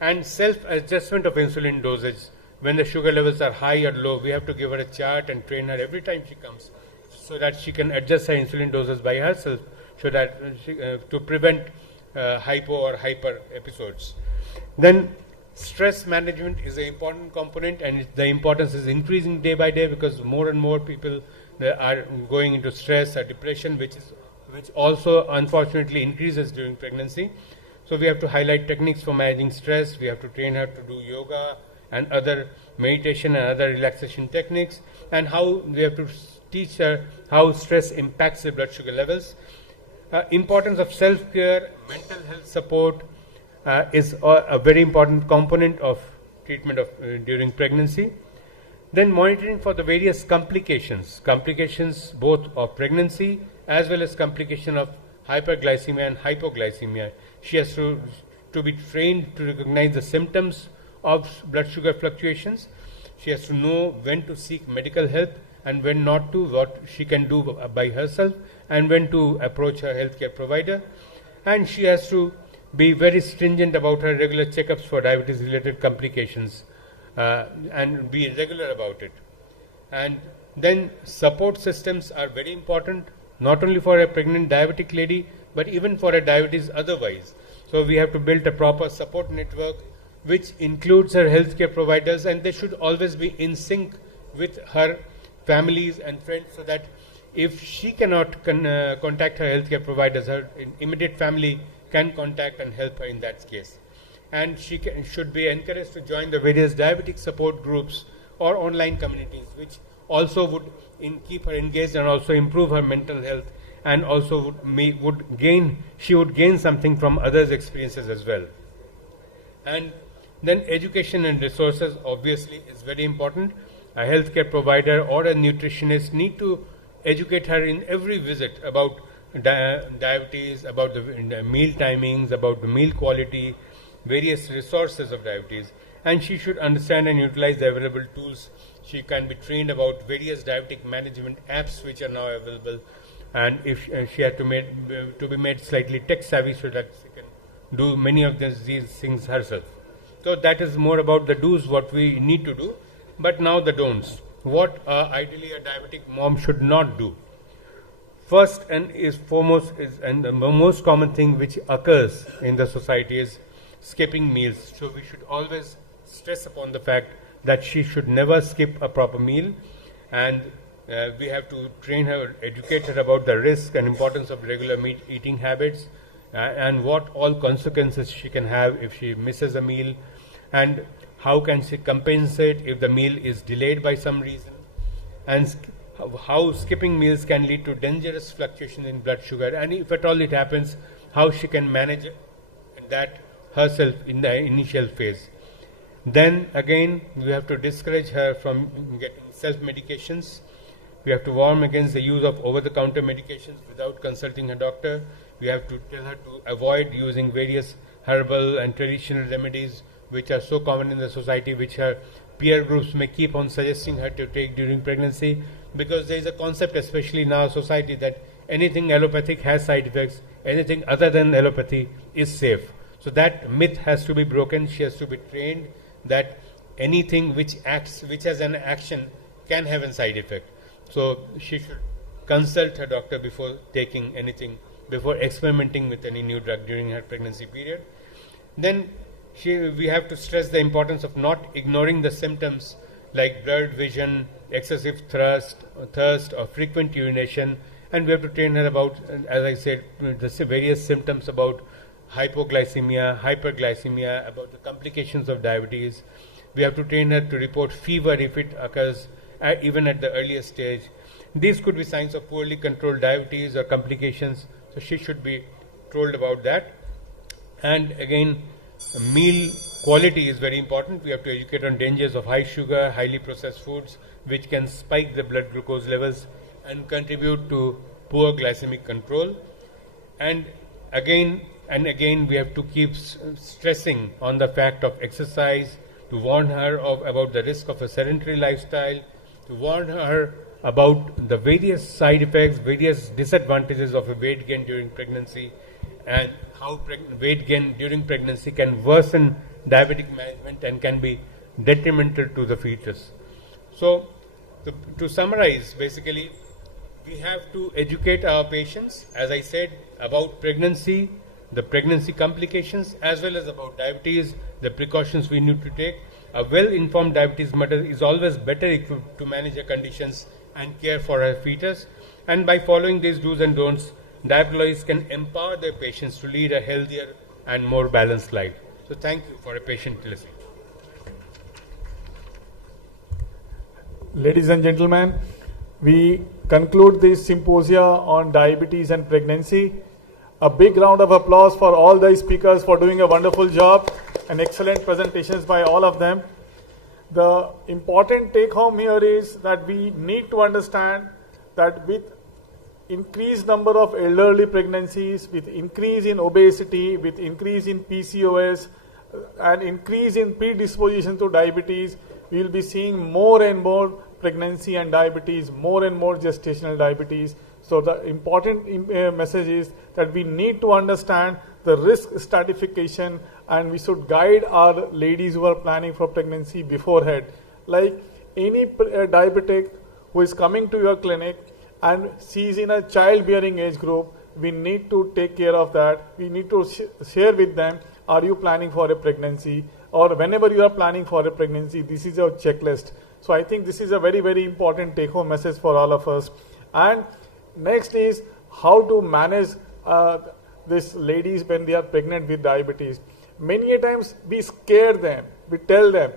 and self-adjustment of insulin dosage. When the sugar levels are high or low, we have to give her a chart and train her every time she comes, so that she can adjust her insulin doses by herself, so that to prevent hypo or hyper episodes. Then stress management is an important component, and the importance is increasing day by day, because more and more people are going into stress or depression, which also unfortunately increases during pregnancy. So we have to highlight techniques for managing stress. We have to train her to do yoga and other meditation and other relaxation techniques, and how we have to teach her how stress impacts the blood sugar levels. Importance of self-care, mental health support is a very important component of treatment of during pregnancy. Then monitoring for the various complications both of pregnancy as well as complication of hyperglycemia and hypoglycemia. She has to be trained to recognize the symptoms of blood sugar fluctuations. She has to know when to seek medical help and when not to, what she can do by herself, and when to approach her healthcare provider. And she has to be very stringent about her regular checkups for diabetes related complications, and be regular about it. And then support systems are very important, not only for a pregnant diabetic lady, but even for a diabetes otherwise. So we have to build a proper support network which includes her healthcare providers, and they should always be in sync with her families and friends, so that if she cannot contact her healthcare providers, her immediate family can contact and help her in that case. And she should be encouraged to join the various diabetic support groups or online communities, which also would keep her engaged and also improve her mental health, and also she would gain something from others' experiences as well. And then education and resources obviously is very important. A healthcare provider or a nutritionist need to educate her in every visit about diabetes, about the meal timings, about the meal quality, various resources of diabetes, and she should understand and utilize the available tools. She can be trained about various diabetic management apps which are now available, and if she had to be made slightly tech savvy, so that she can do many of these things herself. So that is more about the do's, what we need to do. But now the don'ts. What ideally a diabetic mom should not do. First and foremost and the most common thing which occurs in the society is skipping meals. So we should always stress upon the fact that she should never skip a proper meal, and we have to train her, educate her about the risk and importance of regular meat eating habits, and what all consequences she can have if she misses a meal, and how can she compensate if the meal is delayed by some reason, and how skipping meals can lead to dangerous fluctuation in blood sugar, and if at all it happens, how she can manage that herself in the initial phase. Then again, we have to discourage her from getting self-medications. We have to warn against the use of over-the-counter medications without consulting a doctor. We have to tell her to avoid using various herbal and traditional remedies which are so common in the society, which her peer groups may keep on suggesting her to take during pregnancy, because there is a concept, especially in our society, that anything allopathic has side effects, anything other than allopathy is safe. So that myth has to be broken. She has to be trained that anything which has an action can have a side effect. So she should consult her doctor before taking anything, before experimenting with any new drug during her pregnancy period. Then we have to stress the importance of not ignoring the symptoms like blurred vision, excessive thirst or frequent urination, and we have to train her about, as I said, the various symptoms about hypoglycemia, hyperglycemia, about the complications of diabetes. We have to train her to report fever if it occurs even at the earliest stage. These could be signs of poorly controlled diabetes or complications, so she should be told about that. And again, meal quality is very important. We have to educate on dangers of high sugar, highly processed foods, which can spike the blood glucose levels and contribute to poor glycemic control. And again we have to keep stressing on the fact of exercise, to warn her about the risk of a sedentary lifestyle, to warn her about the various side effects, various disadvantages of a weight gain during pregnancy, and how weight gain during pregnancy can worsen diabetic management and can be detrimental to the fetus. So, to summarize, basically, we have to educate our patients, as I said, about pregnancy, the pregnancy complications, as well as about diabetes, the precautions we need to take. A well-informed diabetes mother is always better equipped to manage her conditions and care for her fetus. And by following these do's and don'ts, diabetologists can empower their patients to lead a healthier and more balanced life. So thank you for a patient listening. Ladies and gentlemen, we conclude this symposia on diabetes and pregnancy. A big round of applause for all the speakers for doing a wonderful job and excellent presentations by all of them. The important take home here is that we need to understand that with increased number of elderly pregnancies, with increase in obesity, with increase in PCOS, and increase in predisposition to diabetes, we will be seeing more and more pregnancy and diabetes, more and more gestational diabetes. So the important message is that we need to understand the risk stratification, and we should guide our ladies who are planning for pregnancy beforehand. Like any diabetic who is coming to your clinic and she's in a childbearing age group, we need to take care of that. We need to share with them, are you planning for a pregnancy? Or whenever you are planning for a pregnancy, this is your checklist. So I think this is a very, very important take-home message for all of us. And next is how to manage these ladies when they are pregnant with diabetes. Many a times we scare them, we tell them,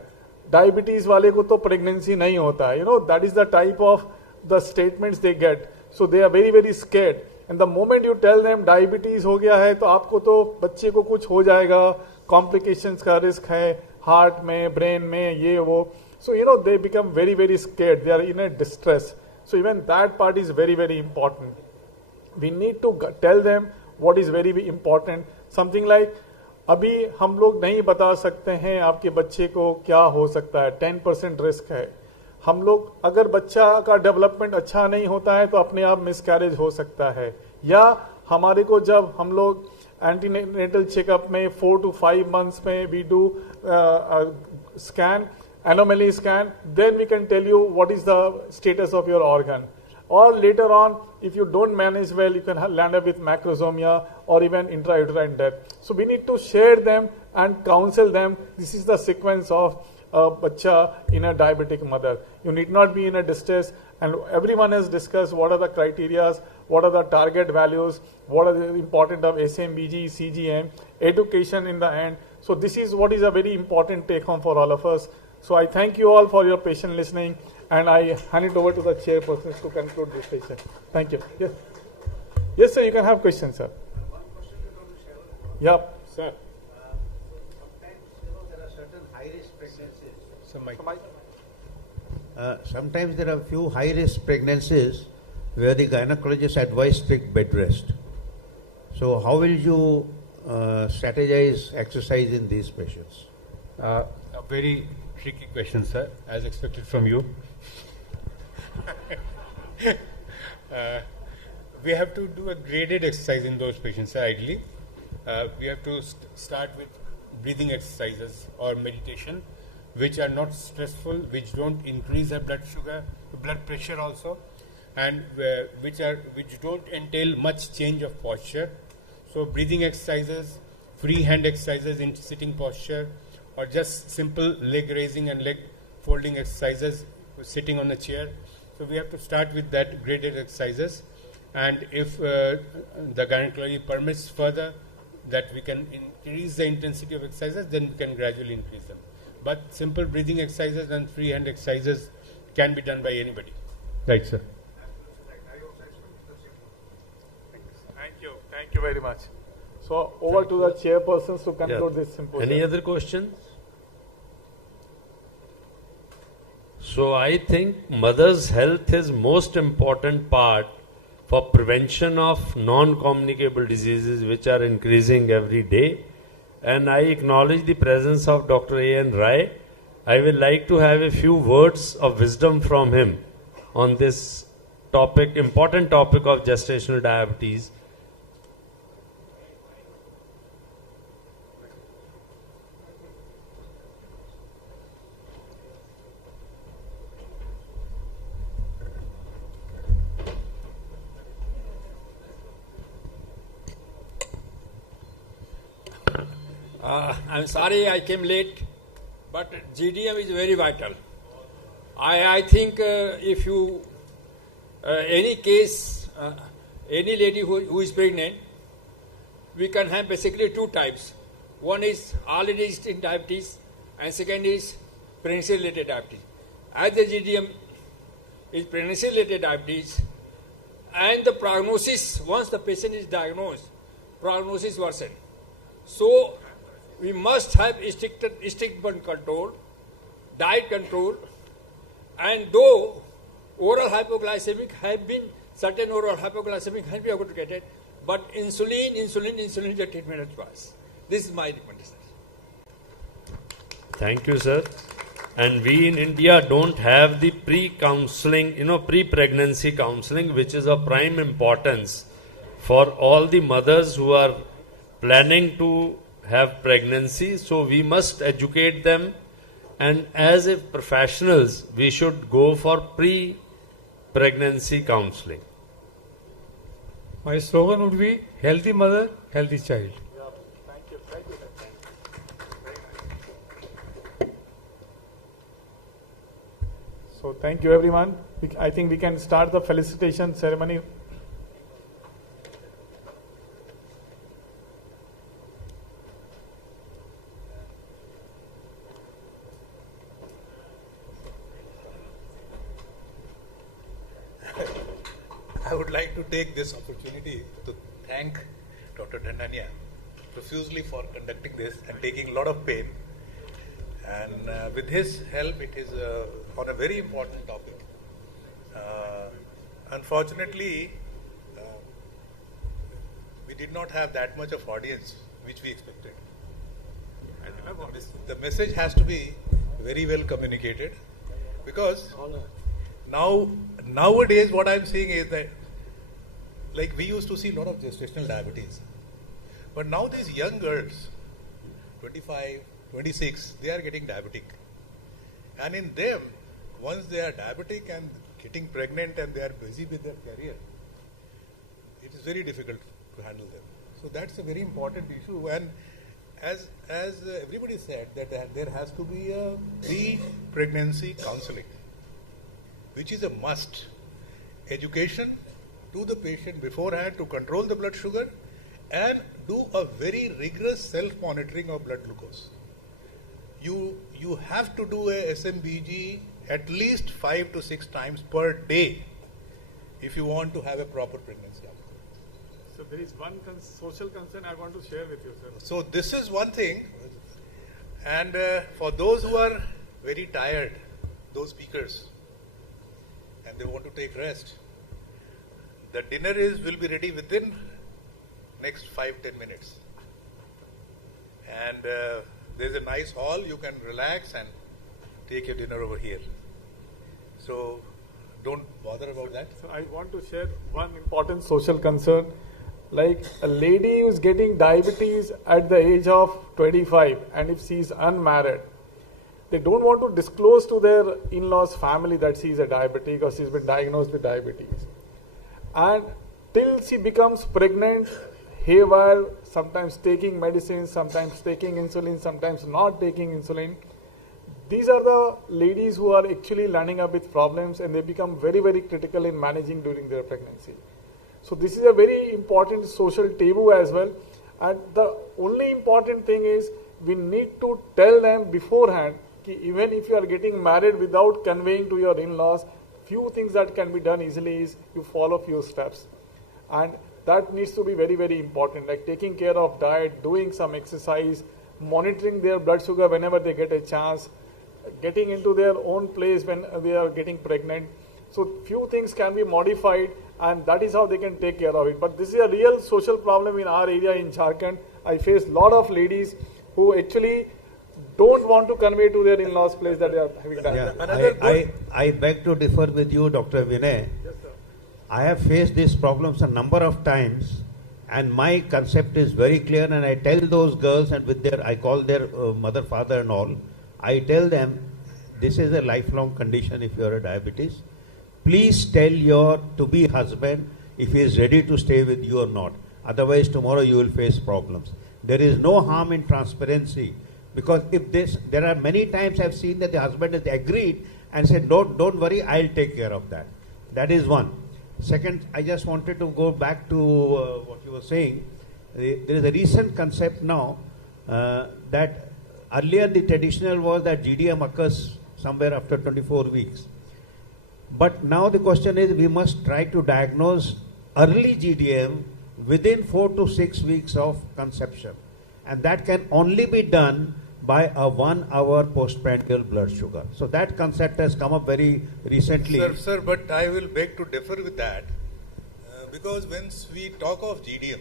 diabetes wale ko to pregnancy nahi hota. You know, that is the type of the statements they get. So they are very, very scared. And the moment you tell them diabetes हो गया है तो आपको तो बच्चे को कुछ हो जाएगा, complications का risk है, heart में, brain में, ये वो. So you know they become very, very scared. They are in a distress. So even that part is very, very important. We need to tell them what is very, very important. Something like अभी हम लोग नहीं बता सकते हैं आपके बच्चे को क्या हो सकता है, 10% रिस्क है. हम लोग अगर बच्चा का डेवलपमेंट अच्छा नहीं होता है तो अपने आप मिसकैरेज हो सकता है, या हमारे को जब हम लोग एंटीनेटल चेकअप में 4 to 5 months में we do scan, anomaly scan, then we can tell you what is the status of your organ. Or later on, if you don't manage well, you can land up with macrosomia or even intrauterine death. So we need to share them and counsel them. This is the sequence of a bacha in a diabetic mother. You need not be in a distress, and everyone has discussed what are the criteria, what are the target values, what are the important of SMBG, CGM, education in the end. So this is what is a very important take home for all of us. So I thank you all for your patient listening, and I hand it over to the chairperson to conclude this session. Thank you. Yes, yes, sir. You can have questions, sir. Yep, sir. Sometimes there are certain high-risk pregnancies Sometimes there are few high-risk pregnancies where the gynecologist advise strict bed rest. So how will you strategize exercise in these patients? A very tricky question, sir, as expected from you. We have to do a graded exercise in those patients, sir, ideally. We have to start with breathing exercises or meditation, which are not stressful, which don't increase their blood sugar, blood pressure also, and which don't entail much change of posture. So breathing exercises, free hand exercises in sitting posture, or just simple leg raising and leg folding exercises sitting on a chair. So we have to start with that graded exercises, and if the gynecology permits further that we can increase the intensity of exercises, then we can gradually increase them. But simple breathing exercises and free hand exercises can be done by anybody. Right, sir. Thank you very much. So over to the chairpersons to conclude this symposium. Any other questions? So I think mother's health is most important part for prevention of non-communicable diseases which are increasing every day. And I acknowledge the presence of Dr. A.N. Rai. I will like to have a few words of wisdom from him on this topic, important topic of gestational diabetes. I'm sorry I came late, but GDM is very vital. I think if you, any case, any lady who is pregnant, we can have basically two types. One is already existing diabetes, and second is pregnancy-related diabetes. As the GDM is pregnancy-related diabetes, and the prognosis, once the patient is diagnosed, prognosis worsen. So we must have strict blood control, diet control, and though oral hypoglycemic have been, certain oral hypoglycemic have been advocated, but insulin is the treatment of choice. This is my recommendation. Thank you, sir. And we in India don't have the pre-counseling, pre-pregnancy counseling, which is of prime importance for all the mothers who are planning to have pregnancy. So we must educate them, and as if professionals, we should go for pre-pregnancy counseling. My slogan would be healthy mother, healthy child. Thank you. So thank you everyone. I think we can start the felicitation ceremony. I would like to take this opportunity to thank Dr. Dandania profusely for conducting this and taking a lot of pain. And with his help, it is on a very important topic. Unfortunately, we did not have that much of audience which we expected. And the message has to be very well communicated, because nowadays what I am seeing is that, like, we used to see a lot of gestational diabetes, but now these young girls, 25, 26, they are getting diabetic. And in them, once they are diabetic and getting pregnant and they are busy with their career, it is very difficult to handle them. So that's a very important issue. And as everybody said, that there has to be a pre-pregnancy counseling, which is a must. Education to the patient beforehand to control the blood sugar and do a very rigorous self-monitoring of blood glucose. You have to do a SMBG at least 5 to 6 times per day if you want to have a proper pregnancy outcome. So there is one social concern I want to share with you, sir. So this is one thing, and for those who are very tired, those speakers, and they want to take rest. The dinner will be ready within next 5-10 minutes. And there's a nice hall, you can relax and take your dinner over here. So don't bother about that. So I want to share one important social concern. Like a lady who is getting diabetes at the age of 25, and if she is unmarried, they don't want to disclose to their in-laws family that she is a diabetic or she's been diagnosed with diabetes. And till she becomes pregnant, haywire, sometimes taking medicines, sometimes taking insulin, sometimes not taking insulin. These are the ladies who are actually landing up with problems, and they become very, very critical in managing during their pregnancy. So this is a very important social taboo as well. And the only important thing is we need to tell them beforehand, even if you are getting married without conveying to your in-laws, few things that can be done easily is you follow few steps. And that needs to be very, very important, like taking care of diet, doing some exercise, monitoring their blood sugar whenever they get a chance, getting into their own place when they are getting pregnant. So few things can be modified, and that is how they can take care of it. But this is a real social problem in our area in Jharkhand. I face a lot of ladies who actually don't want to convey to their in-laws place that they are having diabetes. Yeah, I beg to differ with you, Dr. Vinay. Yes, sir. I have faced these problems a number of times, and my concept is very clear, and I tell those girls, and with their, I call their mother, father and all, I tell them, this is a lifelong condition if you are a diabetes. Please tell your to-be husband if he is ready to stay with you or not. Otherwise, tomorrow you will face problems. There is no harm in transparency, because if this, there are many times I've seen that the husband has agreed and said, don't worry, I'll take care of that. That is one. Second, I just wanted to go back to what you were saying. There is a recent concept now that earlier the traditional was that GDM occurs somewhere after 24 weeks. But now the question is, we must try to diagnose early GDM within 4 to 6 weeks of conception. And that can only be done by a 1 hour postprandial blood sugar. So that concept has come up very recently. Sir, but I will beg to differ with that, because when we talk of GDM,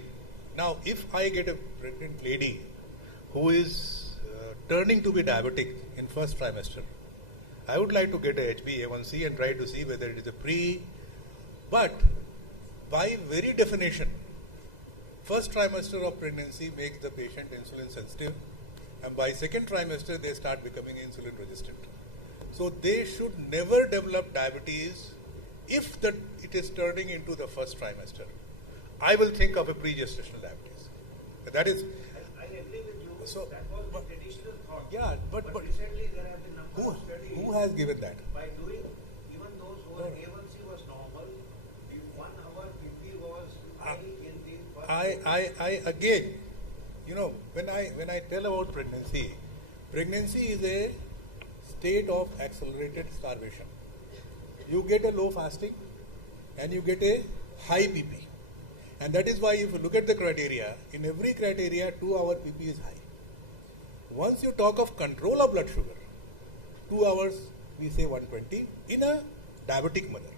now if I get a pregnant lady who is turning to be diabetic in first trimester, I would like to get a HbA1c and try to see whether it is a but by very definition, first trimester of pregnancy makes the patient insulin sensitive, and by second trimester they start becoming insulin resistant. So they should never develop diabetes if it is turning into the first trimester. I will think of a pre-gestational diabetes. That is. I agree with you. So, that was the traditional thought. Yeah, but recently there have been number of studies. Who has given that? By doing, even those who A1C was normal, the 1 hour BP was high in the first. I again, you know, when I tell about pregnancy is a state of accelerated starvation. You get a low fasting and you get a high PP. And that is why if you look at the criteria, in every criteria 2 hour PP is high. Once you talk of control of blood sugar, 2 hours we say 120 in a diabetic mother.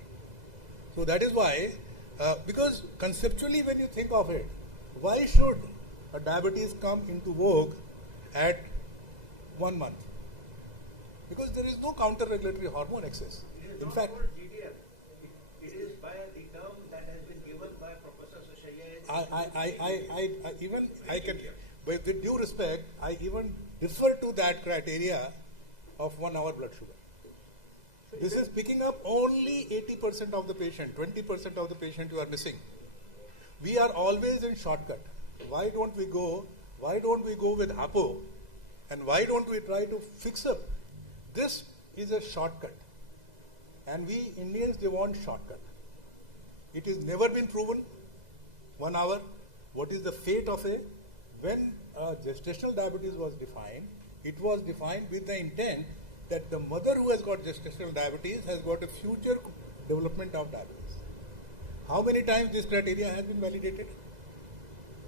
So that is why, because conceptually when you think of it, why should a diabetes come into vogue at 1 month? Because there is no counter-regulatory hormone excess. In fact, GDM. It is by the term that has been given by Professor Sushaya. I can, with due respect, I even refer to that criteria of 1 hour blood sugar. This is picking up only 80% of the patient, 20% of the patient you are missing. We are always in shortcut. Why don't we go with APO, and why don't we try to fix up? This is a shortcut. And we Indians, they want shortcut. It has never been proven. 1 hour. What is the fate of when gestational diabetes was defined? It was defined with the intent that the mother who has got gestational diabetes has got a future development of diabetes. How many times this criteria has been validated?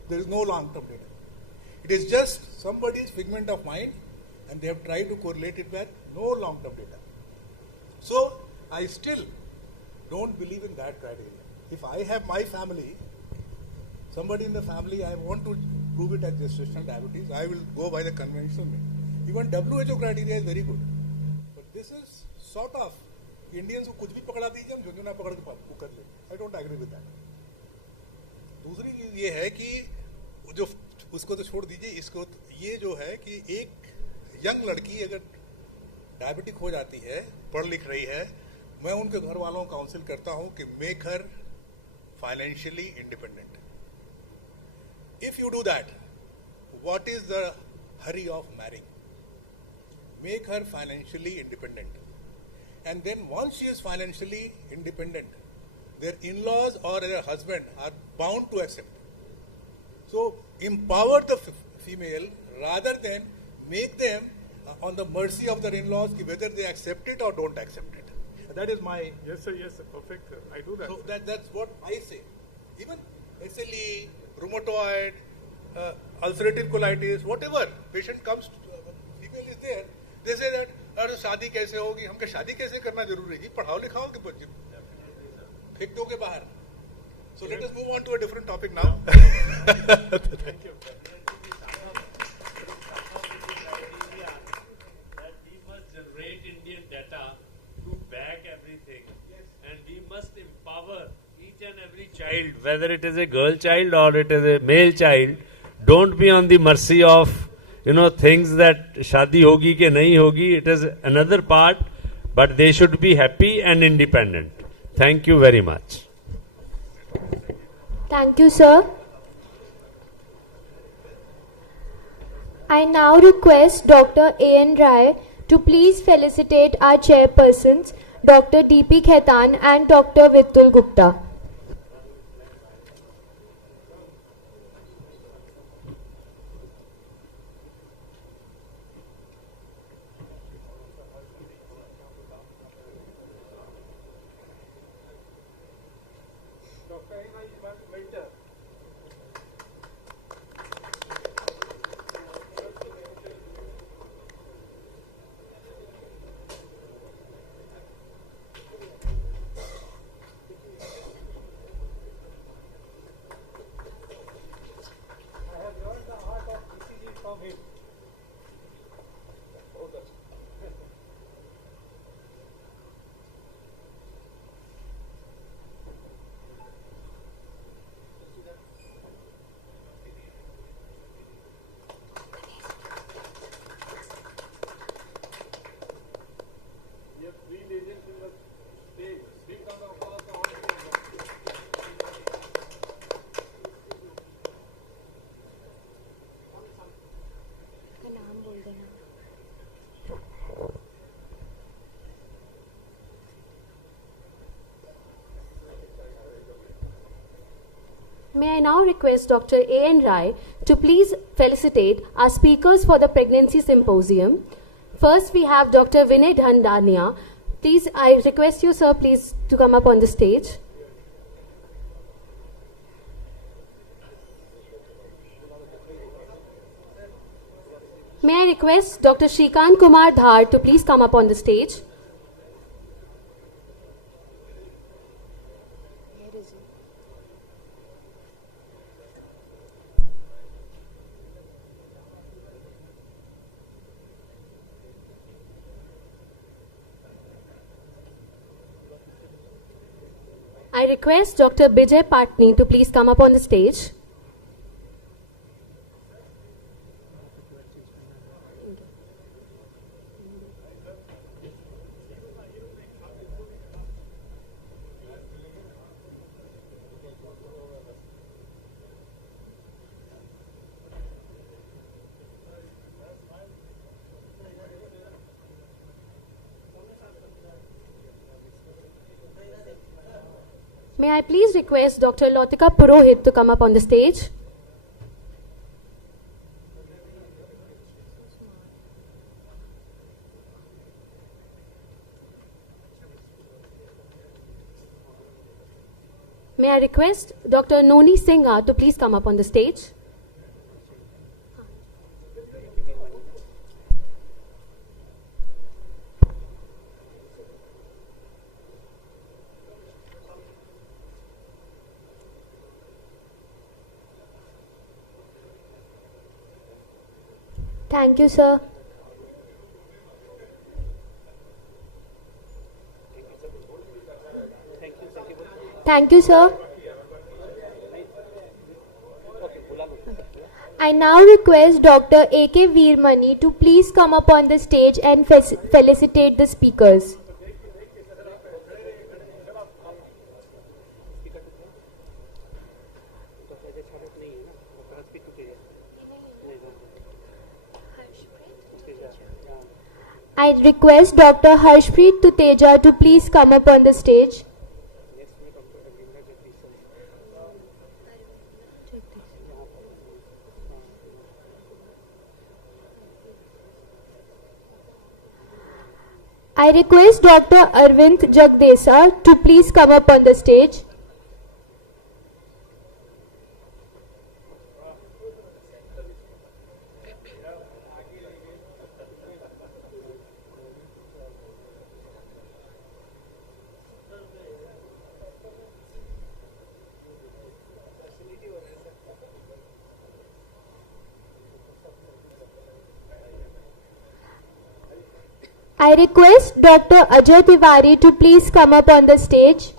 There is no long-term data. It is just somebody's figment of mind and they have tried to correlate it with no long-term data. So I still don't believe in that criteria. If I have my family, somebody in the family, I want to prove it as gestational diabetes, I will go by the conventional way. Even WHO criteria is very good. But this is sort of, Indians को कुछ भी पकड़ा दीजिए, हम झुंझुना पकड़ के वो कर ले. I don't agree with that. दूसरी चीज ये है कि जो उसको तो छोड़ दीजिए, इसको ये जो है कि एक यंग लड़की अगर डायबिटिक हो जाती है, पढ़ लिख रही है, मैं उनके घर वालों को काउंसिल करता हूं कि make her financially independent. If you do that, what is the hurry of marrying? Make her financially independent. And then once she is financially independent, their in-laws or their husband are bound to accept. So empower the female rather than make them on the mercy of their in-laws whether they accept it or don't accept it. That is my... Yes, sir, perfect. I do that. So that's what I say. Even SLE, rheumatoid, ulcerative colitis, whatever patient comes, female is there, they say that, अरे शादी कैसे होगी, हमको शादी कैसे करना जरूरी है, पढ़ाओ लिखाओ कि बच्चे फेंक दोगे बाहर. So let us move on to a different topic now. Thank you. That we must generate Indian data to back everything, and we must empower each and every child, whether it is a girl child or it is a male child. Don't be on the mercy of things that shadi hogi ke nahi hogi. It is another part, but they should be happy and independent. Thank you very much. Thank you, sir. I now request Dr. A.N. Rai to please felicitate our chairpersons, Dr. D.P. Khaitan and Dr. Vitul Gupta. May I now request Dr. A.N. Rai to please felicitate our speakers for the Pregnancy Symposium. First, we have Dr. Vinay Dhandania. Please, I request you, sir, please to come up on the stage. May I request Dr. Shrikant Kumar Dhar to please come up on the stage. I request Dr. Bijay Patni to please come up on the stage. May I please request Dr. Lautika Purohit to come up on the stage? May I request Dr. Noni Singha to please come up on the stage? Thank you, sir. Thank you, sir. I now request Dr. A.K. Veermani to please come up on the stage and felicitate the speakers. I request Dr. Harshpreet Tuteja to please come up on the stage. I request Dr. Arvind Jagdesa to please come up on the stage. I request Dr. Ajay Tiwari to please come up on the stage.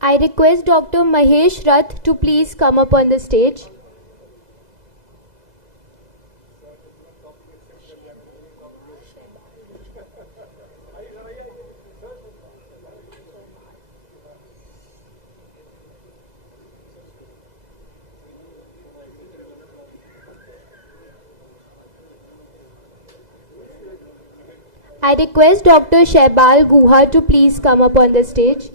I request Dr. Mahesh Rath to please come up on the stage. I request Dr. Shehbal Guha to please come up on the stage.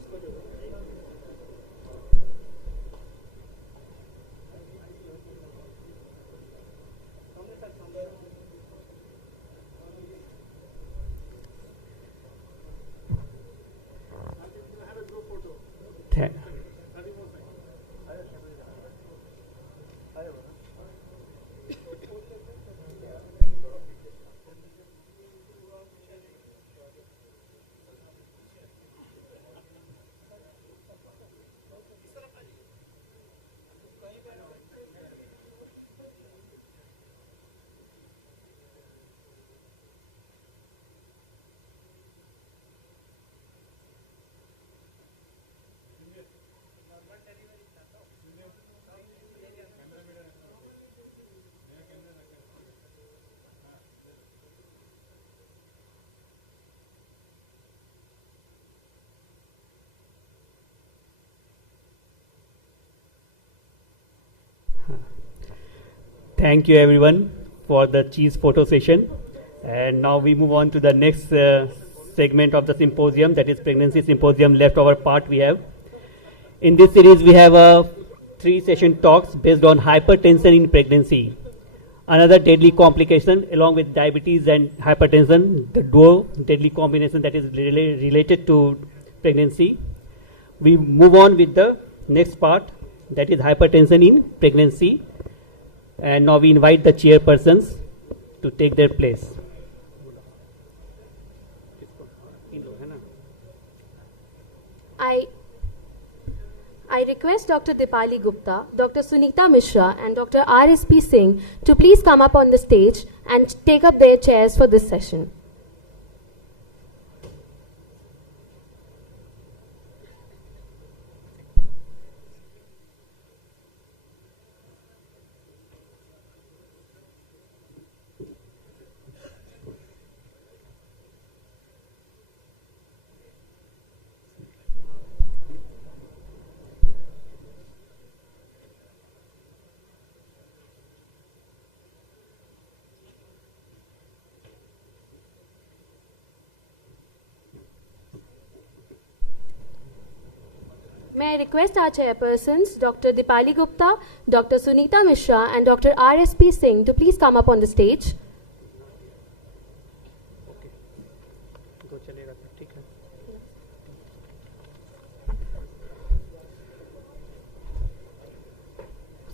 Thank you everyone for the cheese photo session. And now we move on to the next segment of the symposium, that is pregnancy symposium leftover part we have. In this series we have 3 session talks based on hypertension in pregnancy. Another deadly complication along with diabetes and hypertension, the duo deadly combination that is related to pregnancy. We move on with the next part, that is hypertension in pregnancy. And now we invite the chairpersons to take their place. I request Dr. Dipali Gupta, Dr. Sunita Mishra and Dr. R.S.P. Singh to please come up on the stage and take up their chairs for this session. May I request our chairpersons, Dr. Dipali Gupta, Dr. Sunita Mishra and Dr. R.S.P. Singh to please come up on the stage.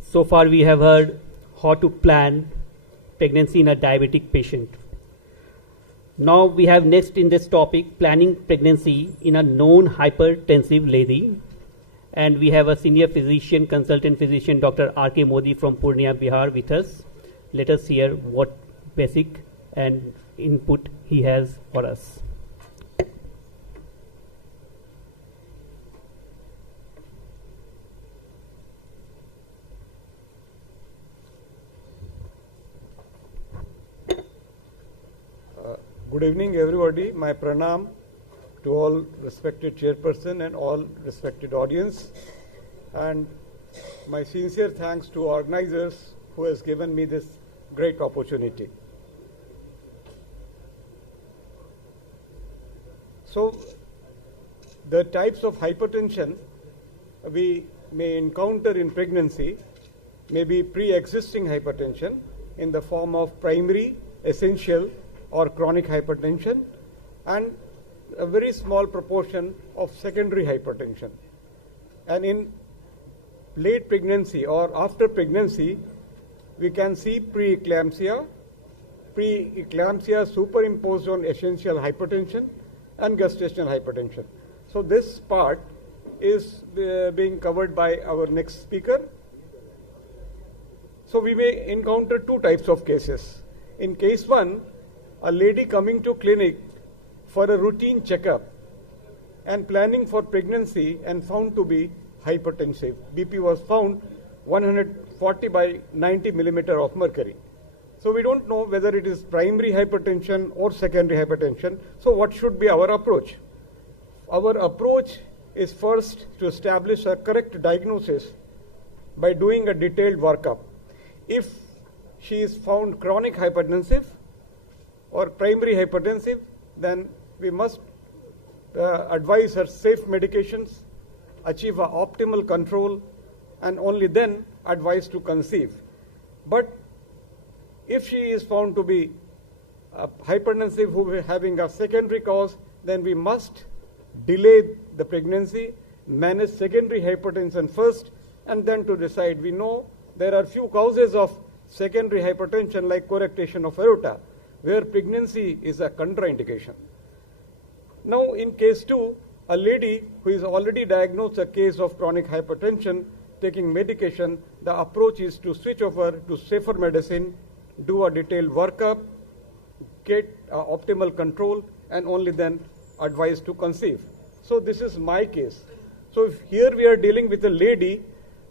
So far we have heard how to plan pregnancy in a diabetic patient. Now we have next in this topic, planning pregnancy in a known hypertensive lady. And we have a senior physician, consultant physician, Dr. R.K. Modi from Purnia, Bihar with us. Let us hear what basic and input he has for us. Good evening, everybody. My pranam to all respected chairperson and all respected audience, and my sincere thanks to organizers who has given me this great opportunity. So, the types of hypertension we may encounter in pregnancy may be pre-existing hypertension in the form of primary, essential, or chronic hypertension, and a very small proportion of secondary hypertension. And in late pregnancy or after pregnancy, we can see preeclampsia superimposed on essential hypertension and gestational hypertension. So this part is being covered by our next speaker. So we may encounter two types of cases. In case one, a lady coming to clinic for a routine checkup and planning for pregnancy and found to be hypertensive. BP was found 140 by 90 millimeter of mercury. So we don't know whether it is primary hypertension or secondary hypertension. So what should be our approach? Our approach is first to establish a correct diagnosis by doing a detailed workup. If she is found chronic hypertensive or primary hypertensive, then we must advise her safe medications, achieve an optimal control, and only then advise to conceive. But if she is found to be hypertensive who is having a secondary cause, then we must delay the pregnancy, manage secondary hypertension first, and then to decide. We know there are few causes of secondary hypertension like coarctation of aorta, where pregnancy is a contraindication. Now in case 2, a lady who is already diagnosed a case of chronic hypertension, taking medication, the approach is to switch over to safer medicine, do a detailed workup, get optimal control, and only then advise to conceive. So this is my case. So if here we are dealing with a lady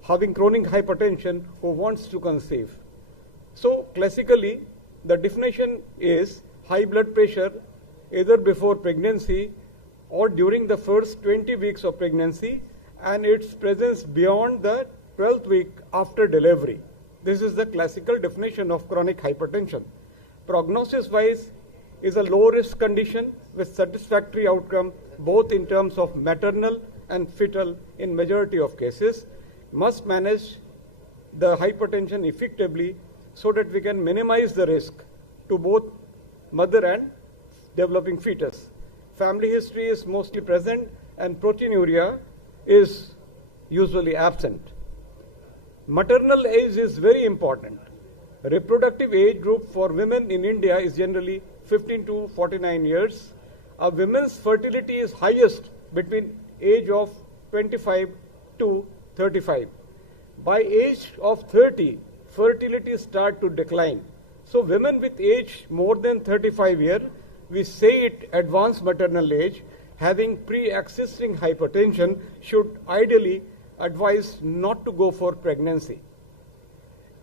having chronic hypertension who wants to conceive. So classically, the definition is high blood pressure either before pregnancy or during the first 20 weeks of pregnancy, and its presence beyond the 12th week after delivery. This is the classical definition of chronic hypertension. Prognosis-wise, is a low-risk condition with satisfactory outcome both in terms of maternal and fetal in majority of cases. Must manage the hypertension effectively so that we can minimize the risk to both mother and developing fetus. Family history is mostly present and proteinuria is usually absent. Maternal age is very important. Reproductive age group for women in India is generally 15 to 49 years. A women's fertility is highest between age of 25 to 35. By age of 30, fertility start to decline. So women with age more than 35 years, we say it advanced maternal age, having pre-existing hypertension should ideally advise not to go for pregnancy.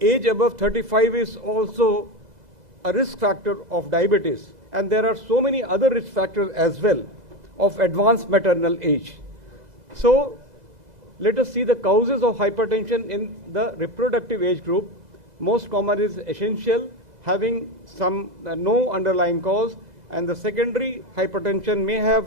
Age above 35 is also a risk factor of diabetes, and there are so many other risk factors as well of advanced maternal age. So let us see the causes of hypertension in the reproductive age group. Most common is essential, having some no underlying cause, and the secondary hypertension may have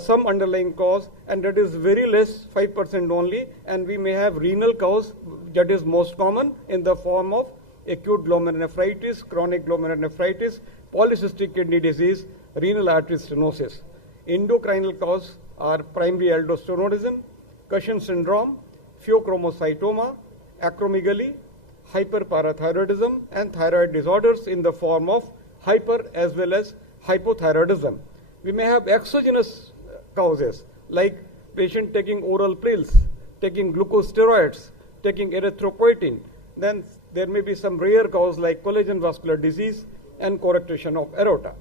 some underlying cause, and that is very less, 5% only, and we may have renal cause that is most common in the form of acute glomerulonephritis, chronic glomerulonephritis, polycystic kidney disease, renal artery stenosis. Endocrinal cause are primary aldosteronism, Cushing syndrome, pheochromocytoma, acromegaly, hyperparathyroidism, and thyroid disorders in the form of hyper as well as hypothyroidism. We may have exogenous causes like patient taking oral pills, taking glucosteroids, taking erythropoietin. Then there may be some rare cause like collagen vascular disease and correctation of aorta.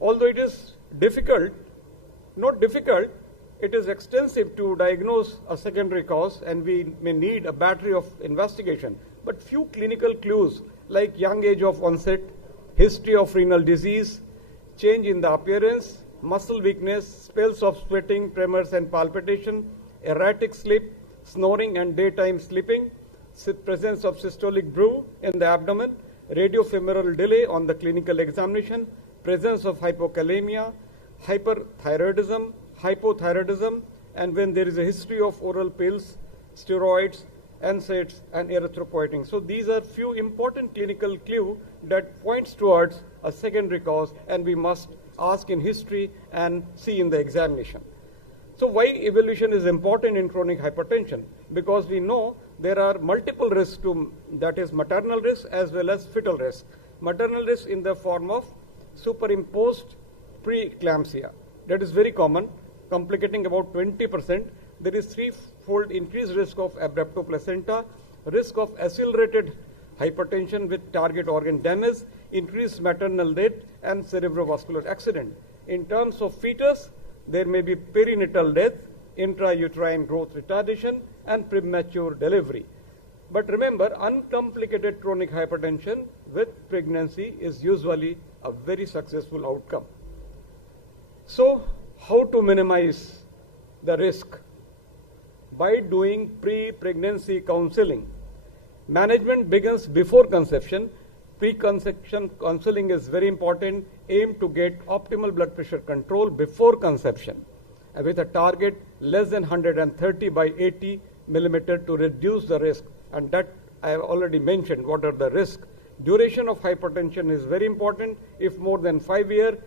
Although it is difficult, not difficult, it is extensive to diagnose a secondary cause, and we may need a battery of investigation. But few clinical clues like young age of onset, history of renal disease, change in the appearance, muscle weakness, spells of sweating, tremors and palpitation, erratic sleep, snoring and daytime sleeping, presence of systolic brew in the abdomen, radiofemoral delay on the clinical examination, presence of hypokalemia, hyperthyroidism, hypothyroidism, and when there is a history of oral pills, steroids, NSAIDs, and erythropoietin. So these are few important clinical clues that points towards a secondary cause, and we must ask in history and see in the examination. So why evaluation is important in chronic hypertension? Because we know there are multiple risks to, that is maternal risk as well as fetal risk. Maternal risk in the form of superimposed preeclampsia. That is very common, complicating about 20%. There is threefold increased risk of abruptoplacenta, risk of accelerated hypertension with target organ damage, increased maternal death, and cerebrovascular accident. In terms of fetus, there may be perinatal death, intrauterine growth retardation, and premature delivery. But remember, uncomplicated chronic hypertension with pregnancy is usually a very successful outcome. So, how to minimize the risk? By doing pre-pregnancy counseling. Management begins before conception. Pre-conception counseling is very important. Aim to get optimal blood pressure control before conception with a target less than 130 by 80 millimeter to reduce the risk. And that I have already mentioned what are the risks. Duration of hypertension is very important. If more than 5 years,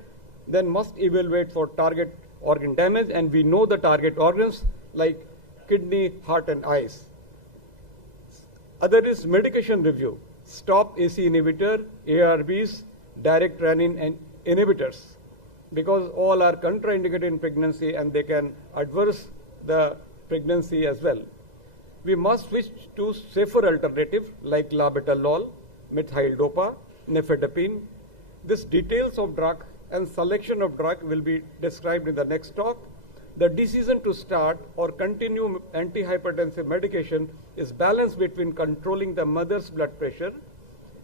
then must evaluate for target organ damage, and we know the target organs like kidney, heart and eyes. Other is medication review. Stop AC inhibitor, ARBs, direct renin and inhibitors, because all are contraindicated in pregnancy and they can adverse the pregnancy as well. We must switch to safer alternative like labetalol, methyl dopa, nifedipine. This details of drug and selection of drug will be described in the next talk. The decision to start or continue antihypertensive medication is balanced between controlling the mother's blood pressure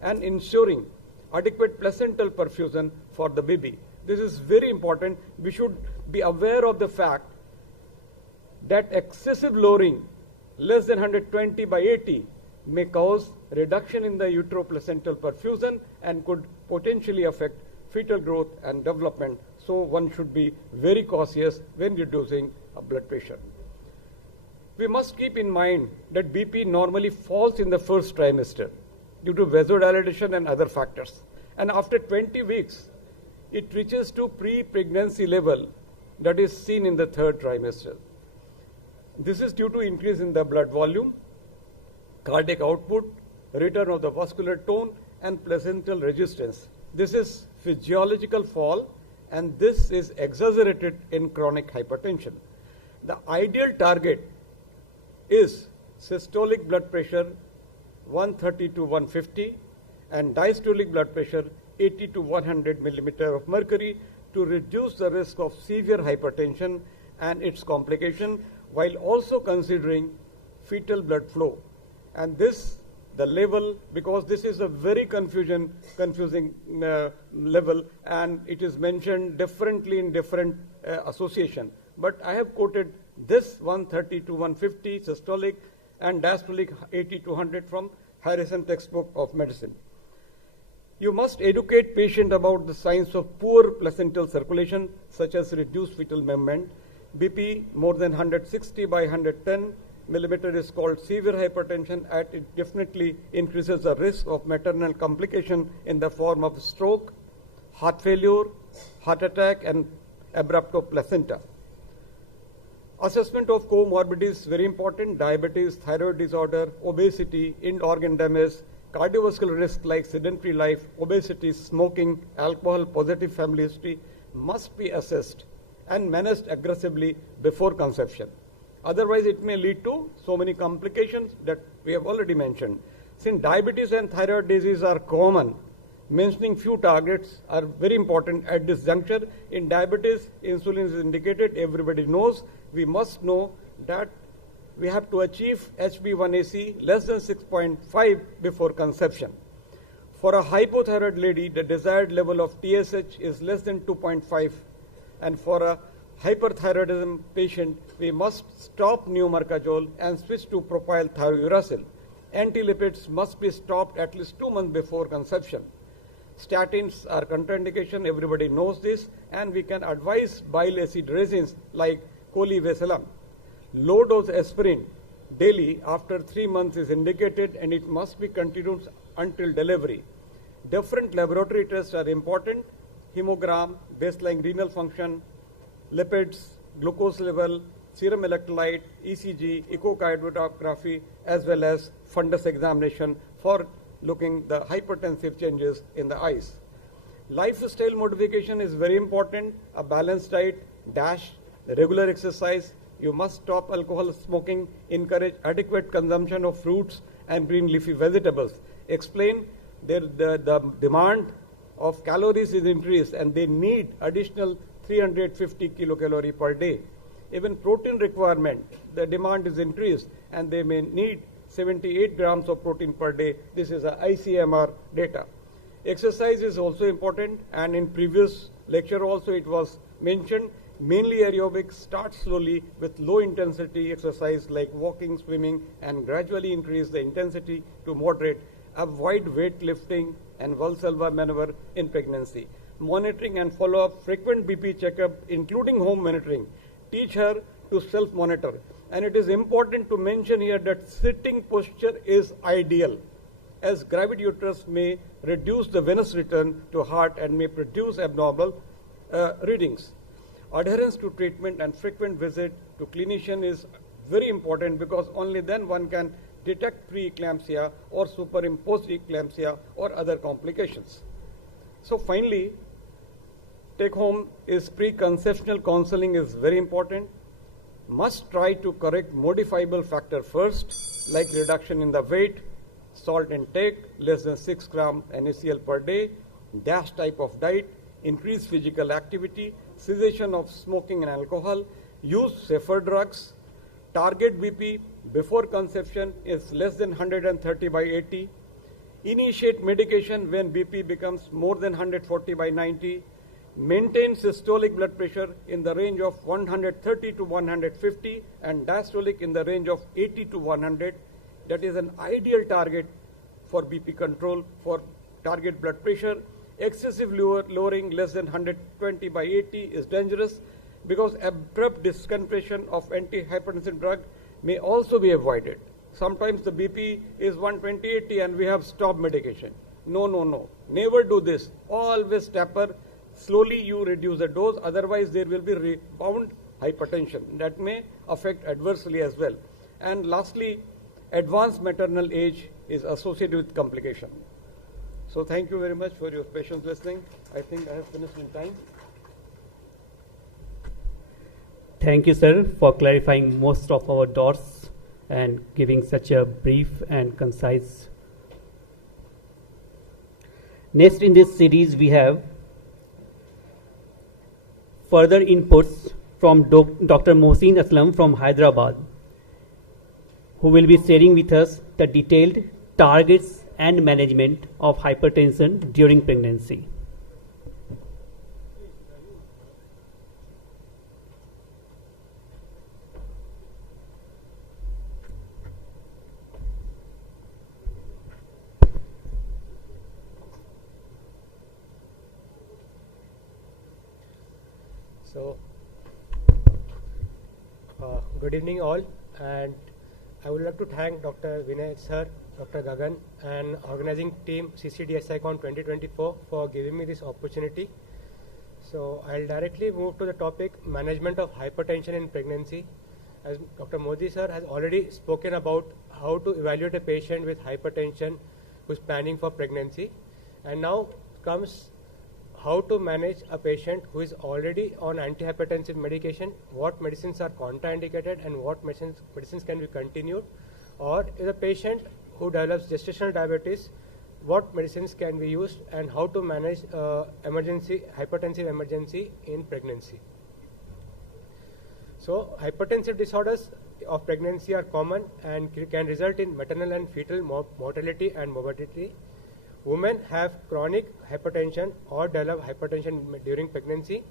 and ensuring adequate placental perfusion for the baby. This is very important. We should be aware of the fact that excessive lowering, less than 120 by 80, may cause reduction in the uteroplacental perfusion and could potentially affect fetal growth and development. So one should be very cautious when reducing blood pressure. We must keep in mind that BP normally falls in the first trimester due to vasodilation and other factors. And after 20 weeks, it reaches to pre-pregnancy level that is seen in the third trimester. This is due to increase in the blood volume, cardiac output, return of the vascular tone, and placental resistance. This is physiological fall, and this is exaggerated in chronic hypertension. The ideal target is systolic blood pressure 130 to 150 and diastolic blood pressure 80 to 100 millimeter of mercury to reduce the risk of severe hypertension and its complication, while also considering fetal blood flow. And this, the level, because this is a very confusing level, and it is mentioned differently in different association. But I have quoted this 130 to 150 systolic and diastolic 80 to 100 from Harrison textbook of medicine. You must educate patient about the signs of poor placental circulation, such as reduced fetal movement. BP more than 160 by 110 millimeter is called severe hypertension, and it definitely increases the risk of maternal complication in the form of stroke, heart failure, heart attack, and abruptoplacenta. Assessment of comorbidities is very important: diabetes, thyroid disorder, obesity, organ damage, cardiovascular risk like sedentary life, obesity, smoking, alcohol, positive family history must be assessed and managed aggressively before conception. Otherwise, it may lead to so many complications that we have already mentioned. Since diabetes and thyroid disease are common, mentioning few targets are very important at this juncture. In diabetes, insulin is indicated, everybody knows. We must know that we have to achieve HbA1c less than 6.5 before conception. For a hypothyroid lady, the desired level of TSH is less than 2.5, and for a hyperthyroidism patient, we must stop neomercazole and switch to propyl thiouracil. Anti-lipids must be stopped at least 2 months before conception. Statins are contraindication, everybody knows this, and we can advise bile acid resins like colivacelam. Low dose aspirin daily after 3 months is indicated, and it must be continued until delivery. Different laboratory tests are important: hemogram, baseline renal function, lipids, glucose level, serum electrolyte, ECG, echocardiography, as well as fundus examination for looking the hypertensive changes in the eyes. Lifestyle modification is very important: a balanced diet, regular exercise. You must stop alcohol, smoking, encourage adequate consumption of fruits and green leafy vegetables. Explain the demand of calories is increased and they need additional 350 kilocalorie per day. Even protein requirement, the demand is increased and they may need 78 grams of protein per day. This is a ICMR data. Exercise is also important, and in previous lecture also it was mentioned, mainly aerobic. Start slowly with low intensity exercise like walking, swimming, and gradually increase the intensity to moderate. Avoid weightlifting and Valsalva maneuver in pregnancy. Monitoring and follow up, frequent BP checkup, including home monitoring. Teach her to self-monitor. And it is important to mention here that sitting posture is ideal, as gravid uterus may reduce the venous return to heart and may produce abnormal readings. Adherence to treatment and frequent visit to clinician is very important, because only then one can detect preeclampsia or superimposed eclampsia or other complications. So finally, take home is preconceptional counseling is very important. Must try to correct modifiable factor first, like reduction in the weight, salt intake less than 6 gram NaCl per day, DASH type of diet, increase physical activity, cessation of smoking and alcohol, use safer drugs, target BP before conception is less than 130/80, initiate medication when BP becomes more than 140/90, maintain systolic blood pressure in the range of 130 to 150 and diastolic in the range of 80 to 100. That is an ideal target for BP control for target blood pressure. Excessive lowering less than 120/80 is dangerous, because abrupt discontinuation of antihypertensive drug may also be avoided. Sometimes the BP is 120/80 and we have stopped medication. No. Never do this. Always taper. Slowly you reduce the dose, otherwise there will be rebound hypertension that may affect adversely as well. And lastly, advanced maternal age is associated with complication. So thank you very much for your patience listening. I think I have finished in time. Thank you, sir, for clarifying most of our doubts and giving such a brief and concise. Next in this series, we have further inputs from Dr. Mohsin Aslam from Hyderabad, who will be sharing with us the detailed targets and management of hypertension during pregnancy. So, good evening all, and I would like to thank Dr. Vinay sir, Dr. Gagan, and organizing team CCDSICON 2024 for giving me this opportunity. So I'll directly move to the topic management of hypertension in pregnancy. as Dr. Modi sir has already spoken about how to evaluate a patient with hypertension who's planning for pregnancy, and now comes how to manage a patient who is already on antihypertensive medication, what medicines are contraindicated and what medicines can be continued, or is a patient who develops gestational diabetes, what medicines can be used, and how to manage hypertensive emergency in pregnancy. So hypertensive disorders of pregnancy are common and can result in maternal and fetal mortality and morbidity. Women have chronic hypertension or develop hypertension during pregnancy.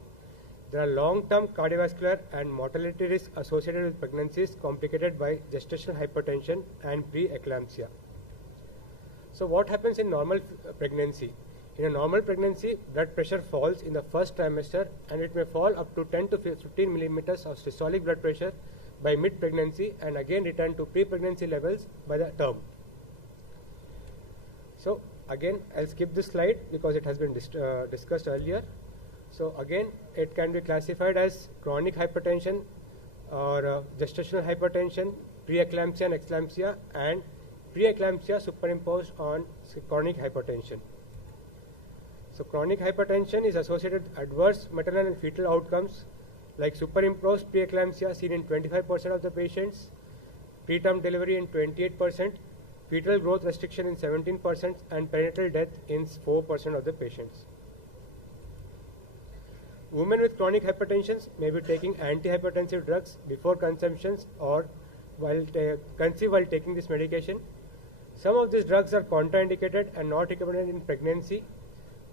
There are long-term cardiovascular and mortality risks associated with pregnancies complicated by gestational hypertension and preeclampsia. So what happens in normal pregnancy? In a normal pregnancy, blood pressure falls in the first trimester and it may fall up to 10 to 15 millimeters of systolic blood pressure by mid-pregnancy and again return to pre-pregnancy levels by the term. So again, I'll skip this slide because it has been discussed earlier. So again, it can be classified as chronic hypertension or gestational hypertension, preeclampsia and eclampsia, and preeclampsia superimposed on chronic hypertension. So chronic hypertension is associated with adverse maternal and fetal outcomes like superimposed preeclampsia seen in 25% of the patients, preterm delivery in 28%, fetal growth restriction in 17%, and perinatal death in 4% of the patients. Women with chronic hypertension may be taking antihypertensive drugs before consumptions or conceive while taking this medication. Some of these drugs are contraindicated and not recommended in pregnancy.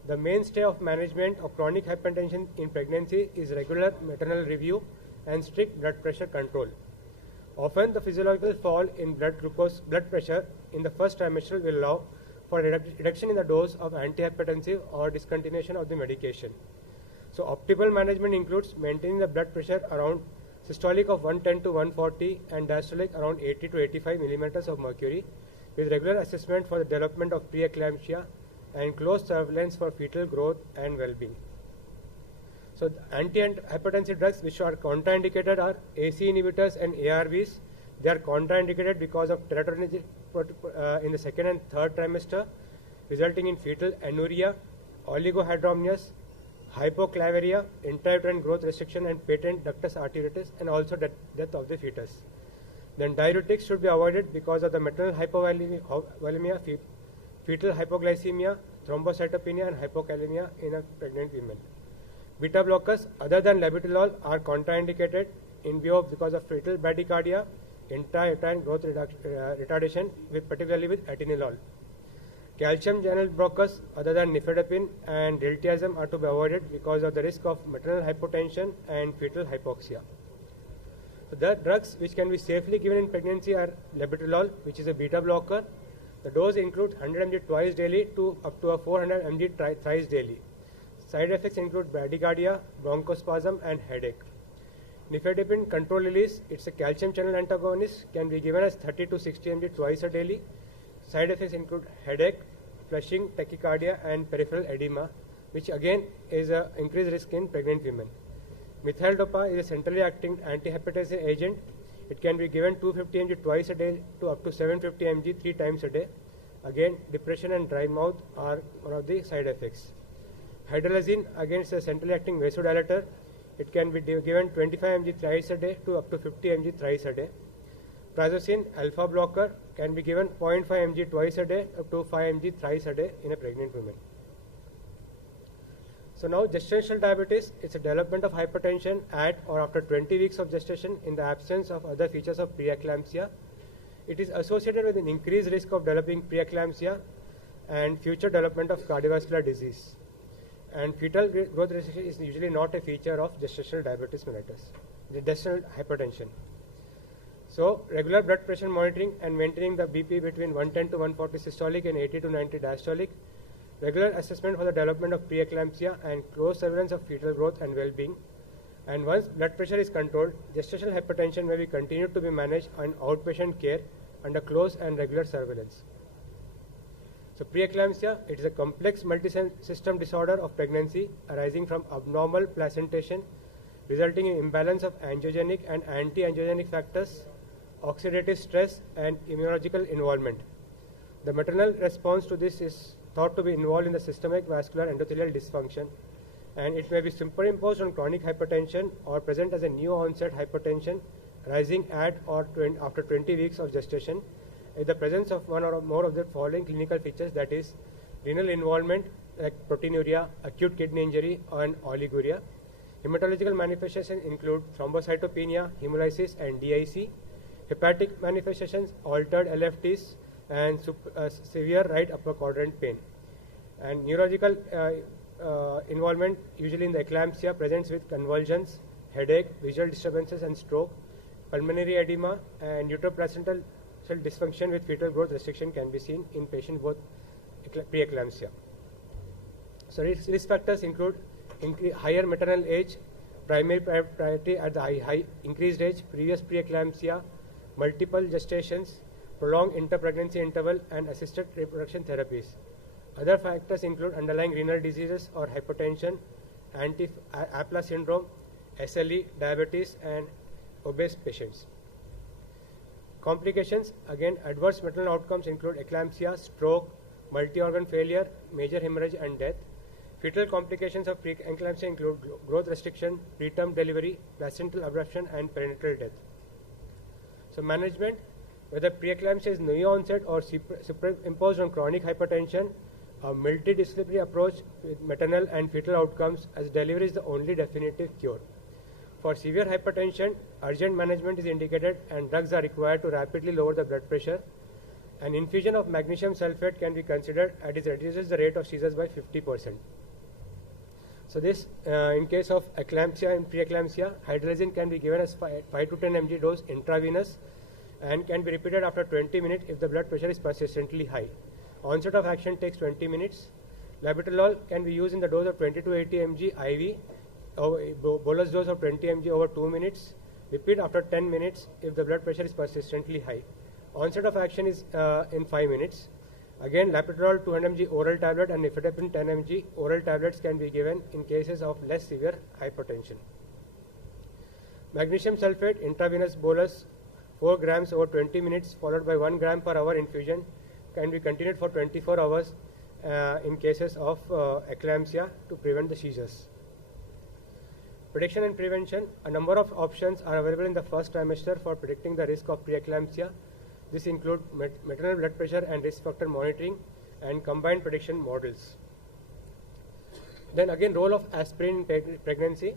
The mainstay of management of chronic hypertension in pregnancy is regular maternal review and strict blood pressure control. Often the physiological fall in blood pressure in the first trimester will allow for a reduction in the dose of antihypertensive or discontinuation of the medication. So optimal management includes maintaining the blood pressure around systolic of 110 to 140 and diastolic around 80 to 85 millimeters of mercury, with regular assessment for the development of preeclampsia and close surveillance for fetal growth and well-being. So antihypertensive drugs which are contraindicated are AC inhibitors and ARVs. They are contraindicated because of teratogenicity in the second and third trimester, resulting in fetal anuria, oligohydramnios, hypoclaveria, intrauterine growth restriction, and patent ductus arteriosus, and also death of the fetus. Then diuretics should be avoided because of the maternal hypovolemia, fetal hypoglycemia, thrombocytopenia, and hypokalemia in a pregnant woman. Beta blockers other than labetalol are contraindicated in view of because of fetal bradycardia, intrauterine growth retardation, particularly with atenolol. Calcium channel blockers other than nifedipine and diltiazem are to be avoided because of the risk of maternal hypotension and fetal hypoxia. So the drugs which can be safely given in pregnancy are labetalol, which is a beta blocker. The dose includes 100 mg twice daily to up to 400 mg thrice daily. Side effects include bradycardia, bronchospasm, and headache. Nifedipine control release, it's a calcium channel antagonist, can be given as 30 to 60 mg twice a daily. Side effects include headache, flushing, tachycardia, and peripheral edema, which again is an increased risk in pregnant women. Methyl-dopa is a centrally acting antihypertensive agent. It can be given 250 mg twice a day to up to 750 mg 3 times a day. Again, depression and dry mouth are one of the side effects. Hydralazine, again, is a centrally acting vasodilator. It can be given 25 mg thrice a day to up to 50 mg thrice a day. Prazosin, alpha blocker, can be given 0.5 mg twice a day up to 5 mg thrice a day in a pregnant woman. So now gestational diabetes is a development of hypertension at or after 20 weeks of gestation in the absence of other features of preeclampsia. It is associated with an increased risk of developing preeclampsia and future development of cardiovascular disease. And fetal growth restriction is usually not a feature of gestational diabetes mellitus, gestational hypertension. So regular blood pressure monitoring and maintaining the BP between 110 to 140 systolic and 80 to 90 diastolic. Regular assessment for the development of preeclampsia and close surveillance of fetal growth and well-being. And once blood pressure is controlled, gestational hypertension may be continued to be managed on outpatient care under close and regular surveillance. So preeclampsia, it is a complex multi-system disorder of pregnancy arising from abnormal placentation resulting in imbalance of angiogenic and anti-angiogenic factors, oxidative stress, and immunological involvement. The maternal response to this is thought to be involved in the systemic vascular endothelial dysfunction, and it may be superimposed on chronic hypertension or present as a new onset hypertension rising at or after 20 weeks of gestation with the presence of one or more of the following clinical features, that is renal involvement like proteinuria, acute kidney injury, and oliguria. Hematological manifestations include thrombocytopenia, hemolysis, and DIC. Hepatic manifestations, altered LFTs, and severe right upper quadrant pain. And neurological involvement, usually in the eclampsia, presents with convulsions, headache, visual disturbances, and stroke. Pulmonary edema and uteroplacental cell dysfunction with fetal growth restriction can be seen in patients both preeclampsia. So risk factors include higher maternal age, primary priority at the high increased age, previous preeclampsia, multiple gestations, prolonged interpregnancy interval, and assisted reproduction therapies. Other factors include underlying renal diseases or hypertension, APLA syndrome, SLE, diabetes, and obese patients. Complications, again, adverse maternal outcomes include eclampsia, stroke, multi-organ failure, major hemorrhage, and death. Fetal complications of preeclampsia include growth restriction, preterm delivery, placental abruption, and perinatal death. So management, whether preeclampsia is new onset or superimposed on chronic hypertension, a multidisciplinary approach with maternal and fetal outcomes as delivery is the only definitive cure. For severe hypertension, urgent management is indicated and drugs are required to rapidly lower the blood pressure. An infusion of magnesium sulfate can be considered as it reduces the rate of seizures by 50%. So this, in case of eclampsia and preeclampsia, hydralazine can be given as 5 to 10 mg dose intravenous and can be repeated after 20 minutes if the blood pressure is persistently high. Onset of action takes 20 minutes. Labetalol can be used in the dose of 20 to 80 mg IV, bolus dose of 20 mg over 2 minutes. Repeat after 10 minutes if the blood pressure is persistently high. Onset of action is in 5 minutes. Again, labetalol 200 mg oral tablet and nifedipine 10 mg oral tablets can be given in cases of less severe hypertension. Magnesium sulfate intravenous bolus 4 grams over 20 minutes followed by 1 gram per hour infusion can be continued for 24 hours in cases of eclampsia to prevent the seizures. Prediction and prevention, a number of options are available in the first trimester for predicting the risk of preeclampsia. This includes maternal blood pressure and risk factor monitoring and combined prediction models. Then again, role of aspirin in pregnancy.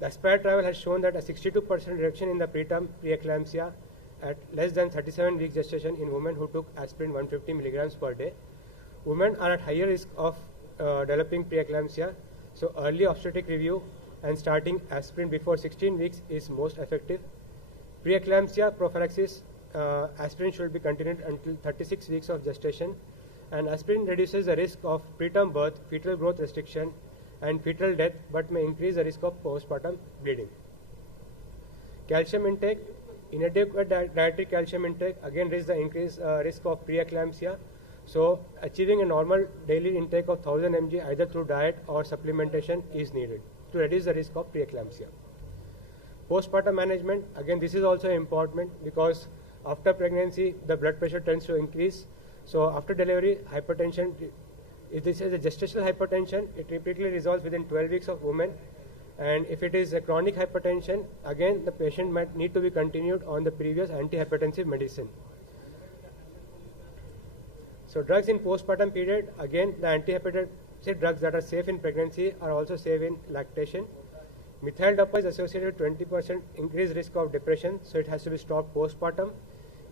The ASPIRE trial has shown that a 62% reduction in the preterm preeclampsia at less than 37 weeks gestation in women who took aspirin 150 milligrams per day. Women are at higher risk of developing preeclampsia, so early obstetric review and starting aspirin before 16 weeks is most effective. Preeclampsia prophylaxis, aspirin should be continued until 36 weeks of gestation, and aspirin reduces the risk of preterm birth, fetal growth restriction, and fetal death, but may increase the risk of postpartum bleeding. Calcium intake, inadequate dietary calcium intake again raises the increased risk of preeclampsia. So achieving a normal daily intake of 1000 mg either through diet or supplementation is needed to reduce the risk of preeclampsia. Postpartum management, again this is also important because after pregnancy the blood pressure tends to increase. So after delivery, hypertension, if this is a gestational hypertension, it typically resolves within 12 weeks of women. And if it is a chronic hypertension, again the patient might need to be continued on the previous antihypertensive medicine. So drugs in postpartum period, again the antihypertensive drugs that are safe in pregnancy are also safe in lactation. Methyl dopa is associated with 20% increased risk of depression, so it has to be stopped postpartum.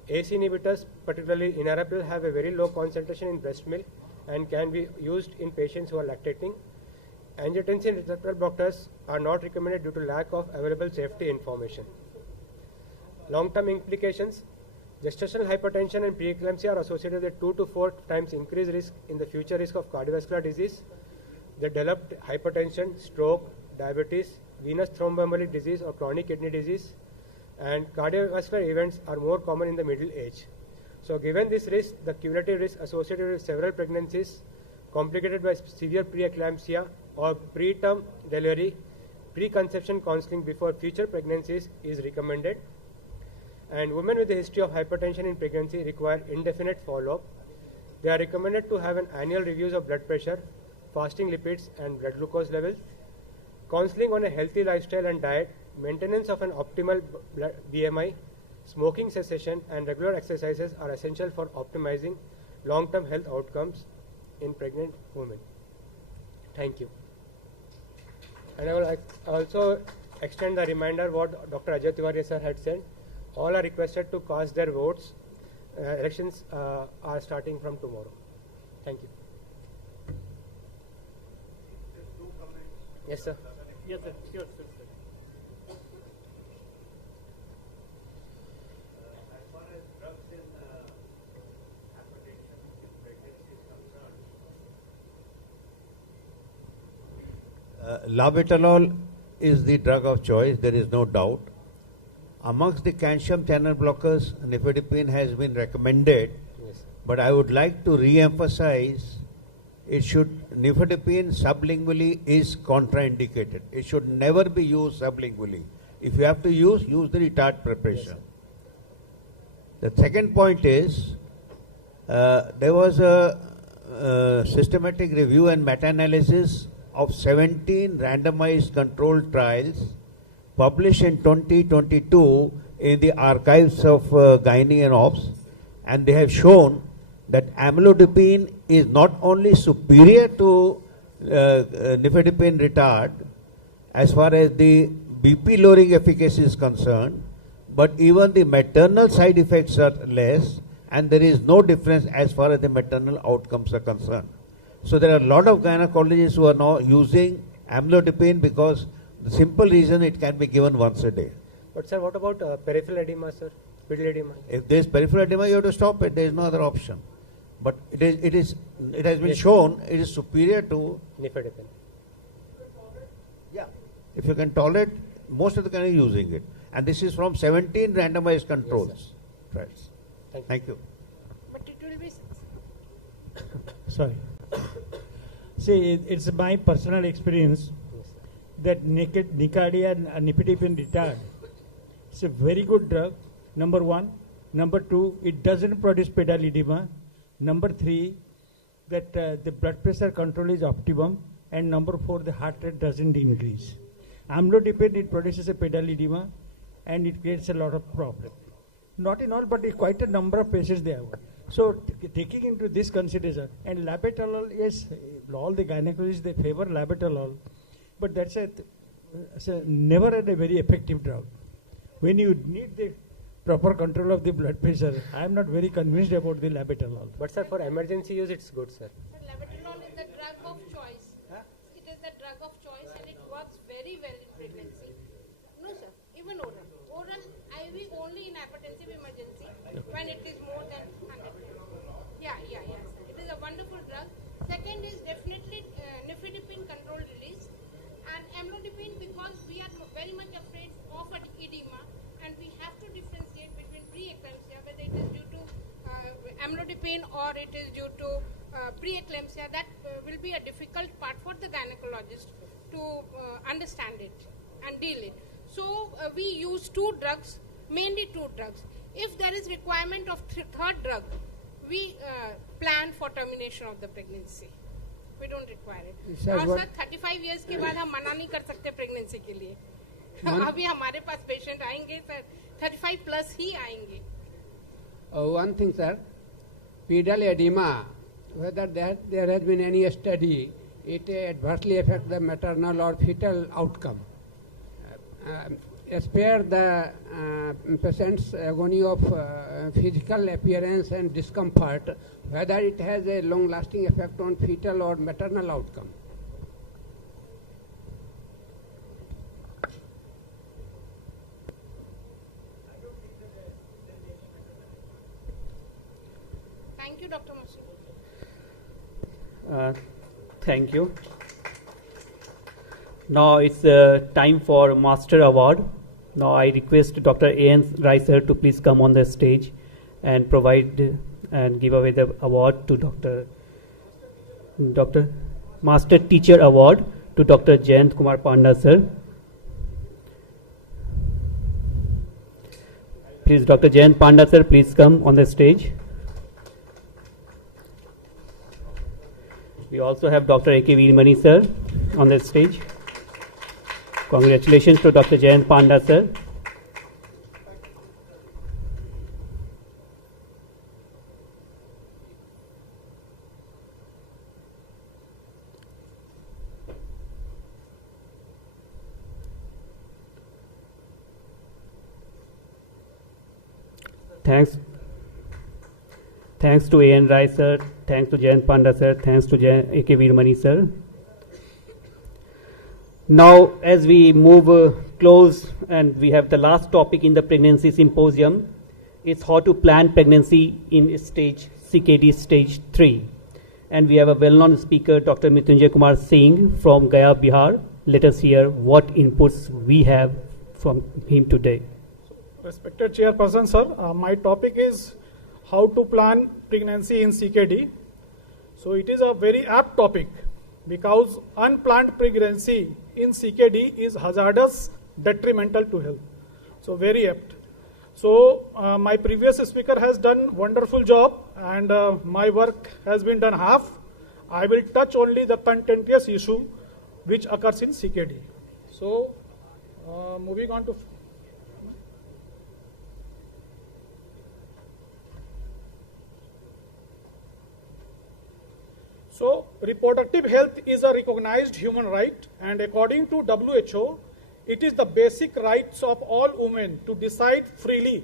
ACE inhibitors, particularly enarapil, have a very low concentration in breast milk and can be used in patients who are lactating. Angiotensin receptor blockers are not recommended due to lack of available safety information. Long-term implications, gestational hypertension and preeclampsia are associated with 2 to 4 times increased risk in the future risk of cardiovascular disease. They developed hypertension, stroke, diabetes, venous thromboembolic disease or chronic kidney disease, and cardiovascular events are more common in the middle age. So given this risk, the cumulative risk associated with several pregnancies complicated by severe preeclampsia or preterm delivery Preconception counseling before future pregnancies is recommended. And women with a history of hypertension in pregnancy require indefinite follow-up. They are recommended to have an annual reviews of blood pressure, fasting lipids and blood glucose levels, counseling on a healthy lifestyle and diet, maintenance of an optimal BMI, smoking cessation and regular exercises are essential for optimizing long-term health outcomes in pregnant women. Thank you. And I will also extend the reminder what Dr. Ajay Tiwari sir had said. All are requested to cast their votes. Elections are starting from tomorrow. Thank you. Yes, sir. Yes, sir. Sure, sir. Labetalol is the drug of choice, there is no doubt. Amongst the calcium channel blockers, nifedipine has been recommended, Yes. but I would like to re-emphasize nifedipine sublingually is contraindicated. It should never be used sublingually. If you have to use the retard preparation. The second point is, there was a systematic review and meta-analysis of 17 randomized controlled trials published in 2022 in the archives of Gynae and Obs, and they have shown that amlodipine is not only superior to nifedipine retard as far as the BP lowering efficacy is concerned, but even the maternal side effects are less, and there is no difference as far as the maternal outcomes are concerned. So there are a lot of gynecologists who are now using amlodipine because the simple reason it can be given once a day. But sir, what about peripheral edema, sir? Pedal edema? If there is peripheral edema, you have to stop it. There is no other option. But it has been shown it is superior to nifedipine. Yeah. If you can tolerate, most of the country are using it. And this is from 17 randomized controls. Yes, right. Thank you. But it will be... Sorry. See, it's my personal experience that Nicardia and nifedipine retard, it's a very good drug, number one. Number two, it doesn't produce pedal edema. Number three, that the blood pressure control is optimum. And number four, the heart rate doesn't increase. Amlodipine, it produces a pedal edema and it creates a lot of problem. Not in all, but in quite a number of patients they have. So taking into this consideration, and labetalol, yes, all the gynecologists, they favor labetalol, but that's never a very effective drug. When you need the proper control of the blood pressure, I am not very convinced about the labetalol. But sir, for emergency use, it's good, sir. Labetalol is the drug of choice. It is the drug of choice and it works very well in pregnancy. No, sir. Even oral. Oral IV only in hypertensive emergency when it is more than 100. Yeah, sir. It is a wonderful drug. Second is definitely nifedipine controlled release and amlodipine because we are very much afraid of edema and we have to differentiate between preeclampsia, whether it is due to amlodipine or it is due to preeclampsia. That will be a difficult part for the gynecologist to understand it and deal it. So we use two drugs, mainly two drugs. If there is requirement of third drug, we plan for termination of the pregnancy. We don't require it. और sir 35 years के बाद हम मना नहीं कर सकते pregnancy के लिए. अभी हमारे पास patient आएंगे सर 35 plus ही आएंगे. One thing, sir, pedal edema, whether there has been any study, it adversely affects the maternal or fetal outcome. Spare the patient's agony of physical appearance and discomfort, whether it has a long-lasting effect on fetal or maternal outcome. Thank you, Dr. Masood. Thank you. Now it's time for Master Award. Now I request Dr. A.N. Rai sir to please come on the stage and provide and give away the award to Dr. Master Teacher Award to Dr. Jayant Kumar Panda sir. Please, Dr. Jayant Panda, sir, please come on the stage. We also have Dr. A.K. Veermani, sir, on the stage. Congratulations to Dr. Jayant Panda, sir. Thanks to A.N. Rai, sir. Thanks to Jayant Panda, sir. Thanks to A.K. Veermani, sir. Now, as we move close and we have the last topic in the pregnancy symposium, it's how to plan pregnancy in stage CKD stage 3. And we have a well-known speaker, Dr. Mrityunjay Kumar Singh from Gaya, Bihar. Let us hear what inputs we have from him today. Respected Chairperson, sir, my topic is how to plan pregnancy in CKD. So it is a very apt topic because unplanned pregnancy in CKD is hazardous, detrimental to health. So very apt. So my previous speaker has done wonderful job and my work has been done half. I will touch only the contentious issue which occurs in CKD. So moving on to So, reproductive health is a recognized human right, and according to WHO, it is the basic rights of all women to decide freely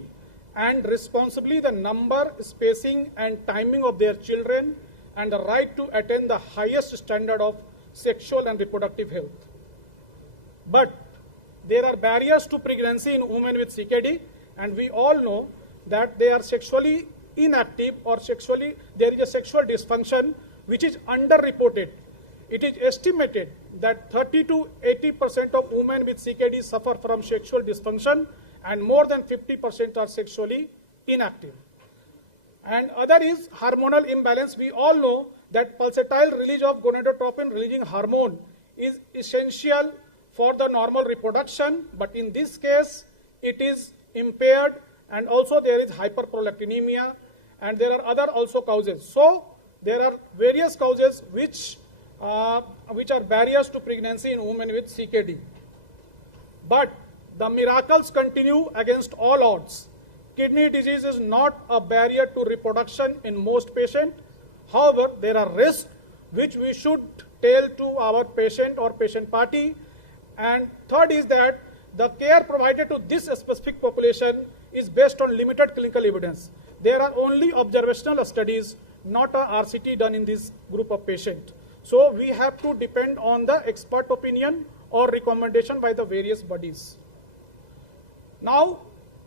and responsibly the number, spacing, and timing of their children, and the right to attain the highest standard of sexual and reproductive health. But there are barriers to pregnancy in women with CKD, and we all know that they are sexually inactive or there is a sexual dysfunction which is underreported. It is estimated that 30 to 80% of women with CKD suffer from sexual dysfunction and more than 50% are sexually inactive. And other is hormonal imbalance. We all know that pulsatile release of gonadotropin releasing hormone is essential for the normal reproduction, but in this case it is impaired, and also there is hyperprolactinemia, and there are other also causes. So there are various causes which are barriers to pregnancy in women with CKD. But the miracles continue against all odds. Kidney disease is not a barrier to reproduction in most patients. However, there are risks which we should tell to our patient or patient party. And third is that the care provided to this specific population is based on limited clinical evidence. There are only observational studies, not a RCT done in this group of patients. So we have to depend on the expert opinion or recommendation by the various bodies. Now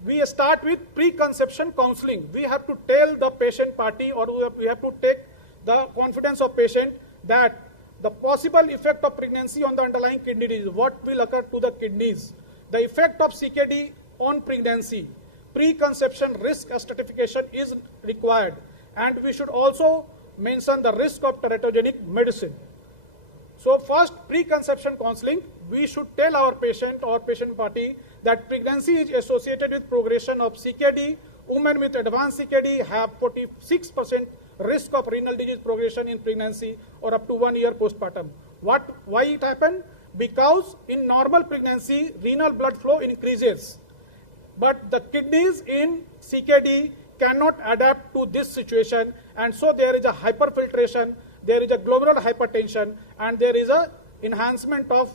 we start with preconception counseling. We have to tell the patient party, or we have to take the confidence of patient that the possible effect of pregnancy on the underlying kidney disease, what will occur to the kidneys, the effect of CKD on pregnancy, preconception risk stratification is required, and we should also mention the risk of teratogenic medicine. So first, preconception counseling, we should tell our patient or patient party that pregnancy is associated with progression of CKD. Women with advanced CKD have 46% risk of renal disease progression in pregnancy or up to 1 year postpartum. Why it happened? Because in normal pregnancy, renal blood flow increases, but the kidneys in CKD cannot adapt to this situation, and so there is a hyperfiltration, there is a glomerular hypertension, and there is a enhancement of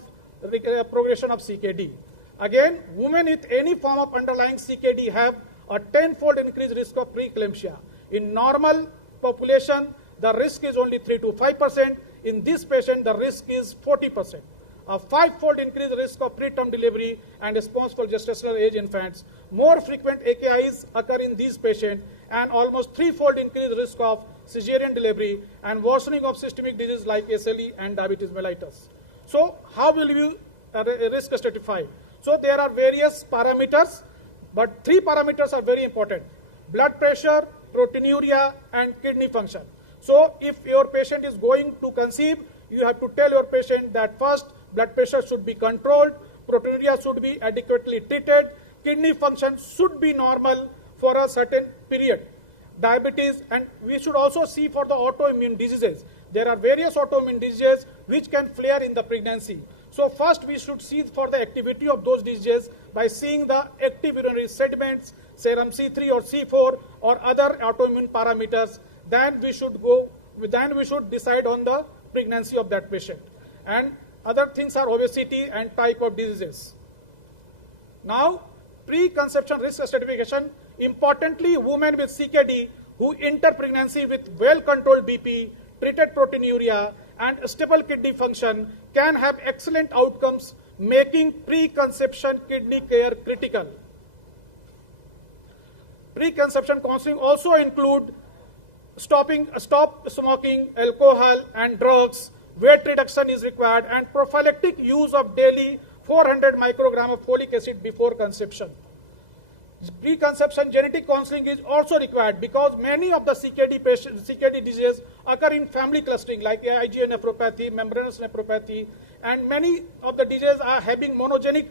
progression of CKD. Again, women with any form of underlying CKD have a 10-fold increased risk of preeclampsia. In normal population, the risk is only 3 to 5%. In this patient, the risk is 40%. A 5-fold increased risk of preterm delivery and responsible gestational age infants. More frequent AKIs occur in these patients, and almost 3-fold increased risk of cesarean delivery and worsening of systemic disease like SLE and diabetes mellitus. So how will you risk stratify? So there are various parameters, but 3 parameters are very important: blood pressure, proteinuria, and kidney function. So if your patient is going to conceive, you have to tell your patient that first blood pressure should be controlled, proteinuria should be adequately treated, kidney function should be normal for a certain period. Diabetes, and we should also see for the autoimmune diseases. There are various autoimmune diseases which can flare in the pregnancy. So first we should see for the activity of those diseases by seeing the active urinary sediments, serum C3 or C4 or other autoimmune parameters. Then we should decide on the pregnancy of that patient. And other things are obesity and type of diseases. Now, pre-conception risk stratification. Importantly, women with CKD who enter pregnancy with well-controlled BP, treated proteinuria, and stable kidney function can have excellent outcomes, making pre-conception kidney care critical. Pre-conception counseling also include stop smoking, alcohol, and drugs. Weight reduction is required, and prophylactic use of daily 400 microgram of folic acid before conception. Pre-conception genetic counseling is also required because many of the CKD diseases occur in family clustering like IgA nephropathy, membranous nephropathy, and many of the diseases are having monogenic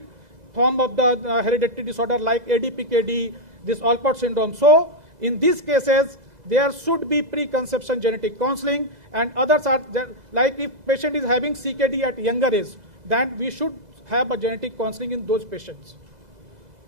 form of the hereditary disorder like ADPKD, this Alport syndrome. So in these cases, there should be pre-conception genetic counseling, and others are like if patient is having CKD at younger age, then we should have a genetic counseling in those patients.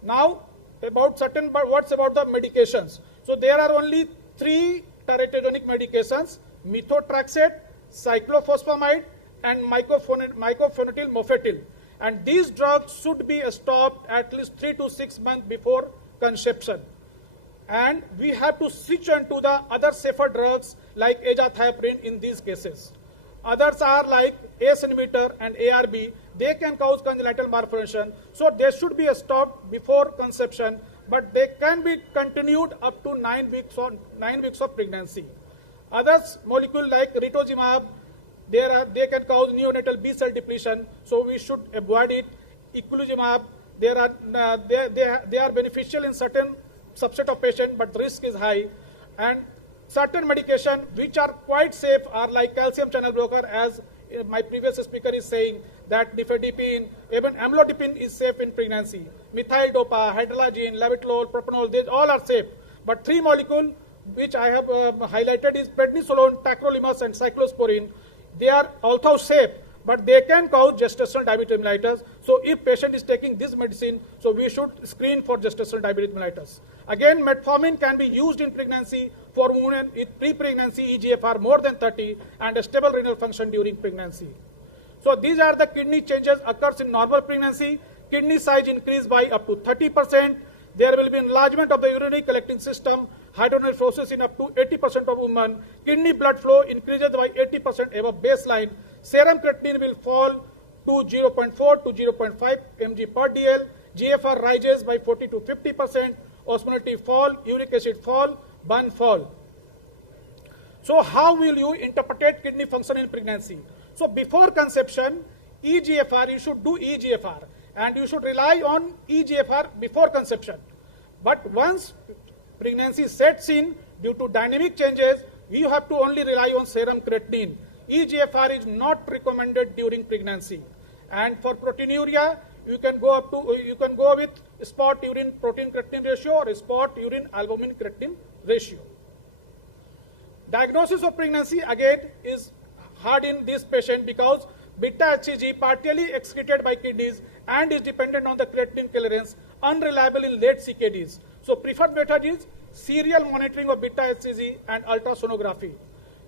Now, what's about the medications? So there are only 3 teratogenic medications: methotrexate, cyclophosphamide, and mycophenolate mofetil. And these drugs should be stopped at least 3 to 6 months before conception. And we have to switch on to the other safer drugs like azathioprine in these cases. Others are like ACE inhibitor and ARB. They can cause congenital malformation. So they should be stopped before conception, but they can be continued up to 9 weeks of pregnancy. Others molecule like rituximab, they can cause neonatal B cell depletion, so we should avoid it. Eculizumab, they are beneficial in certain subset of patients, but the risk is high. And certain medication which are quite safe are like calcium channel blocker, as my previous speaker is saying, that nifedipine, even amlodipine is safe in pregnancy. Methyl dopa, hydralazine, levotiol, propanol, these all are safe. But 3 molecules which I have highlighted is prednisolone, tacrolimus, and cyclosporine. They are although safe, but they can cause gestational diabetes mellitus. So if patient is taking this medicine, so we should screen for gestational diabetes mellitus. Again, metformin can be used in pregnancy for women with pre-pregnancy eGFR more than 30 and a stable renal function during pregnancy. So these are the kidney changes occurs in normal pregnancy. Kidney size increase by up to 30%. There will be enlargement of the urinary collecting system, hydronephrosis in up to 80% of women. Kidney blood flow increases by 80% above baseline. Serum creatinine will fall to 0.4 to 0.5 mg per dl. GFR rises by 40 to 50%. Osmolality fall, uric acid fall, burn fall. So how will you interpret kidney function in pregnancy? So before conception, eGFR, you should do eGFR, and you should rely on eGFR before conception. But once pregnancy sets in, due to dynamic changes, you have to only rely on serum creatinine. eGFR is not recommended during pregnancy. And for proteinuria, you can go with spot urine protein creatinine ratio or spot urine albumin creatinine ratio. Diagnosis of pregnancy again is hard in this patient because beta HCG partially excreted by kidneys and is dependent on the creatinine clearance, unreliable in late CKDs. So preferred method is serial monitoring of beta HCG and ultrasonography.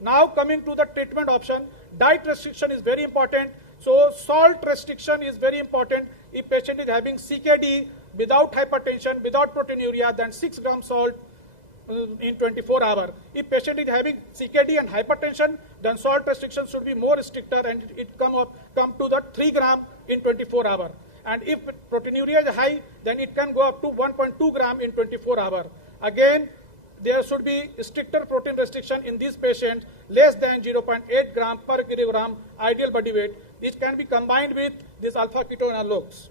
Now coming to the treatment option, diet restriction is very important. So salt restriction is very important. If patient is having CKD without hypertension, without proteinuria, then 6 grams salt in 24 hours. If patient is having CKD and hypertension, then salt restriction should be more stricter and it come to the 3 gram in 24 hours. And if proteinuria is high, then it can go up to 1.2 gram in 24 hours. Again, there should be stricter protein restriction in these patients, less than 0.8 gram per kilogram ideal body weight. This can be combined with these alpha ketone analogues.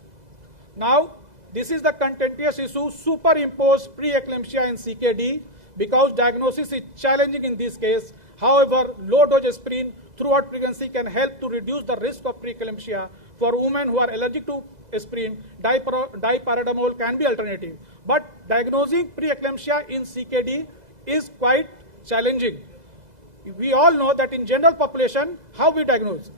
Now, this is the contentious issue, superimposed preeclampsia in CKD, because diagnosis is challenging in this case. However, low dose aspirin throughout pregnancy can help to reduce the risk of preeclampsia for women who are allergic to aspirin, diparacetamol can be alternative. But diagnosing preeclampsia in CKD is quite challenging. We all know that in general population, how we diagnose?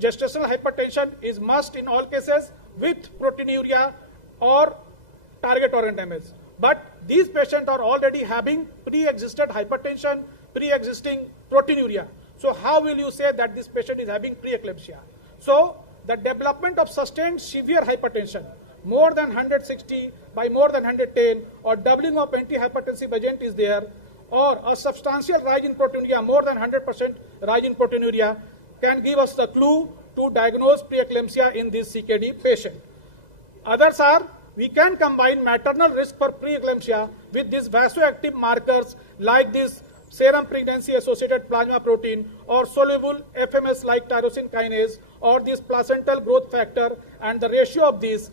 Gestational hypertension is must in all cases with proteinuria or target organ damage. But these patients are already having pre-existed hypertension, pre-existing proteinuria. So how will you say that this patient is having preeclampsia? So the development of sustained severe hypertension, more than 160 by more than 110, or doubling of antihypertensive agent is there, or a substantial rise in proteinuria, more than 100% rise in proteinuria, can give us the clue to diagnose preeclampsia in this CKD patient. Others are, we can combine maternal risk for preeclampsia with these vasoactive markers like this serum pregnancy associated plasma protein or soluble FMS like tyrosine kinase or this placental growth factor, and the ratio of these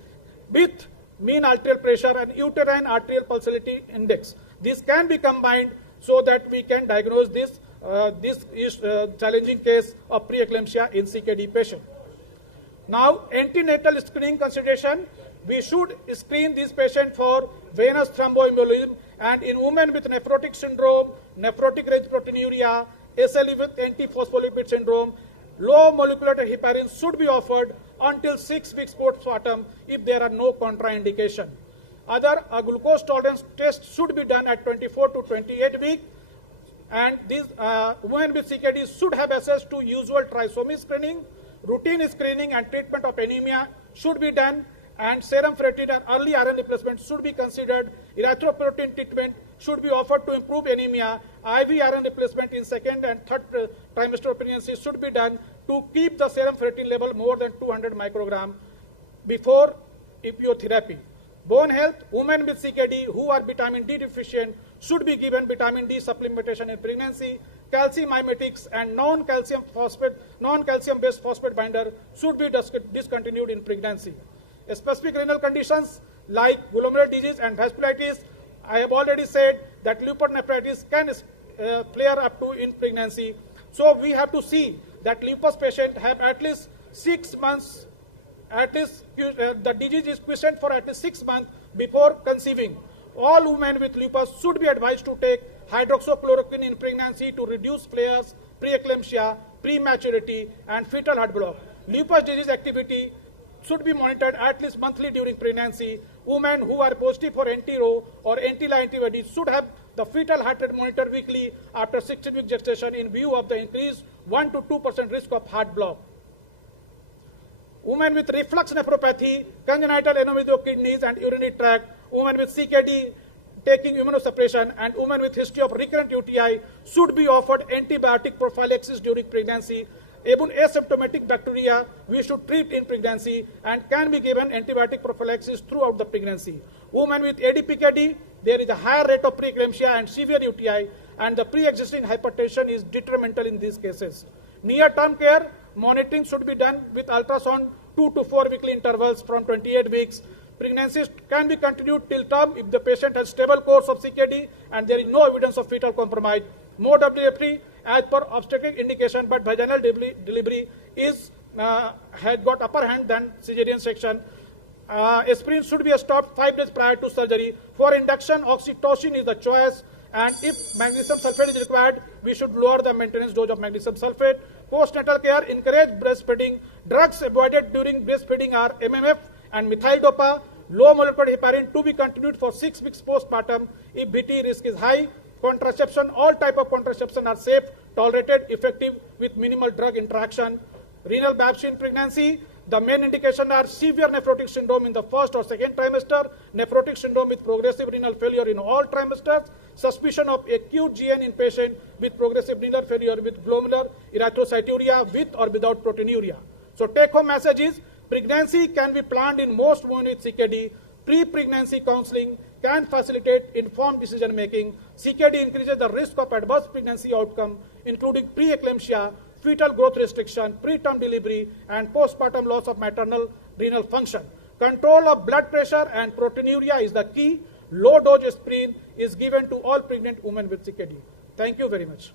with mean arterial pressure and uterine arterial pulsatility index. This can be combined so that we can diagnose this challenging case of preeclampsia in CKD patient. Now, antenatal screening consideration, we should screen this patient for venous thromboembolism, and in women with nephrotic syndrome, nephrotic range proteinuria, SLE with antiphospholipid syndrome, low molecular heparin should be offered until 6 weeks postpartum if there are no contraindication. A glucose tolerance test should be done at 24 to 28 weeks, and these women with CKD should have access to usual trisomy screening. Routine screening and treatment of anemia should be done, and serum ferritin and early iron replacement should be considered. Erythropoietin treatment should be offered to improve anemia. IV iron replacement in second and third trimester of pregnancy should be done to keep the serum ferritin level more than 200 microgram before epiotherapy. Bone health, women with CKD who are vitamin D deficient should be given vitamin D supplementation in pregnancy. Calcium mimetics and non-calcium based phosphate binder should be discontinued in pregnancy. Specific renal conditions like glomerular disease and vasculitis, I have already said that leukonephritis can flare up to in pregnancy. So we have to see that lupus patient have at least 6 months, the disease is quiescent for at least 6 months before conceiving. All women with lupus should be advised to take hydroxychloroquine in pregnancy to reduce flares, preeclampsia, prematurity, and fetal heart block. Lupus disease activity should be monitored at least monthly during pregnancy. Women who are positive for anti-Ro or anti-La antibodies should have the fetal heart rate monitored weekly after 16-week gestation in view of the increased 1 to 2% risk of heart block. Women with reflux nephropathy, congenital anomaly of kidneys and urinary tract, women with CKD taking immunosuppression, and women with history of recurrent UTI should be offered antibiotic prophylaxis during pregnancy. Even asymptomatic bacteria we should treat in pregnancy and can be given antibiotic prophylaxis throughout the pregnancy. Women with ADPKD, there is a higher rate of preeclampsia and severe UTI, and the pre-existing hypertension is detrimental in these cases. Near-term care, monitoring should be done with ultrasound 2 to 4 weekly intervals from 28 weeks. Pregnancies can be continued till term if the patient has stable course of CKD and there is no evidence of fetal compromise. Mode of delivery as per obstetric indication, but vaginal delivery is has got upper hand than cesarean section. Aspirin should be stopped 5 days prior to surgery. For induction, oxytocin is the choice, and if magnesium sulfate is required, we should lower the maintenance dose of magnesium sulfate. Postnatal care, encourage breastfeeding. Drugs avoided during breastfeeding are MMF and methyl dopa. Low molecular heparin to be continued for 6 weeks postpartum if BT risk is high. Contraception, all type of contraception are safe, tolerated, effective with minimal drug interaction. Renal biopsy in pregnancy, the main indication are severe nephrotic syndrome in the first or second trimester, nephrotic syndrome with progressive renal failure in all trimesters, suspicion of acute GN in patient with progressive renal failure with glomerular erythrocyturia with or without proteinuria. So take home message is, pregnancy can be planned in most women with CKD. Pre-pregnancy counseling can facilitate informed decision making. CKD increases the risk of adverse pregnancy outcome, including preeclampsia, fetal growth restriction, preterm delivery, and postpartum loss of maternal renal function. Control of blood pressure and proteinuria is the key. Low dose aspirin is given to all pregnant women with CKD. Thank you very much.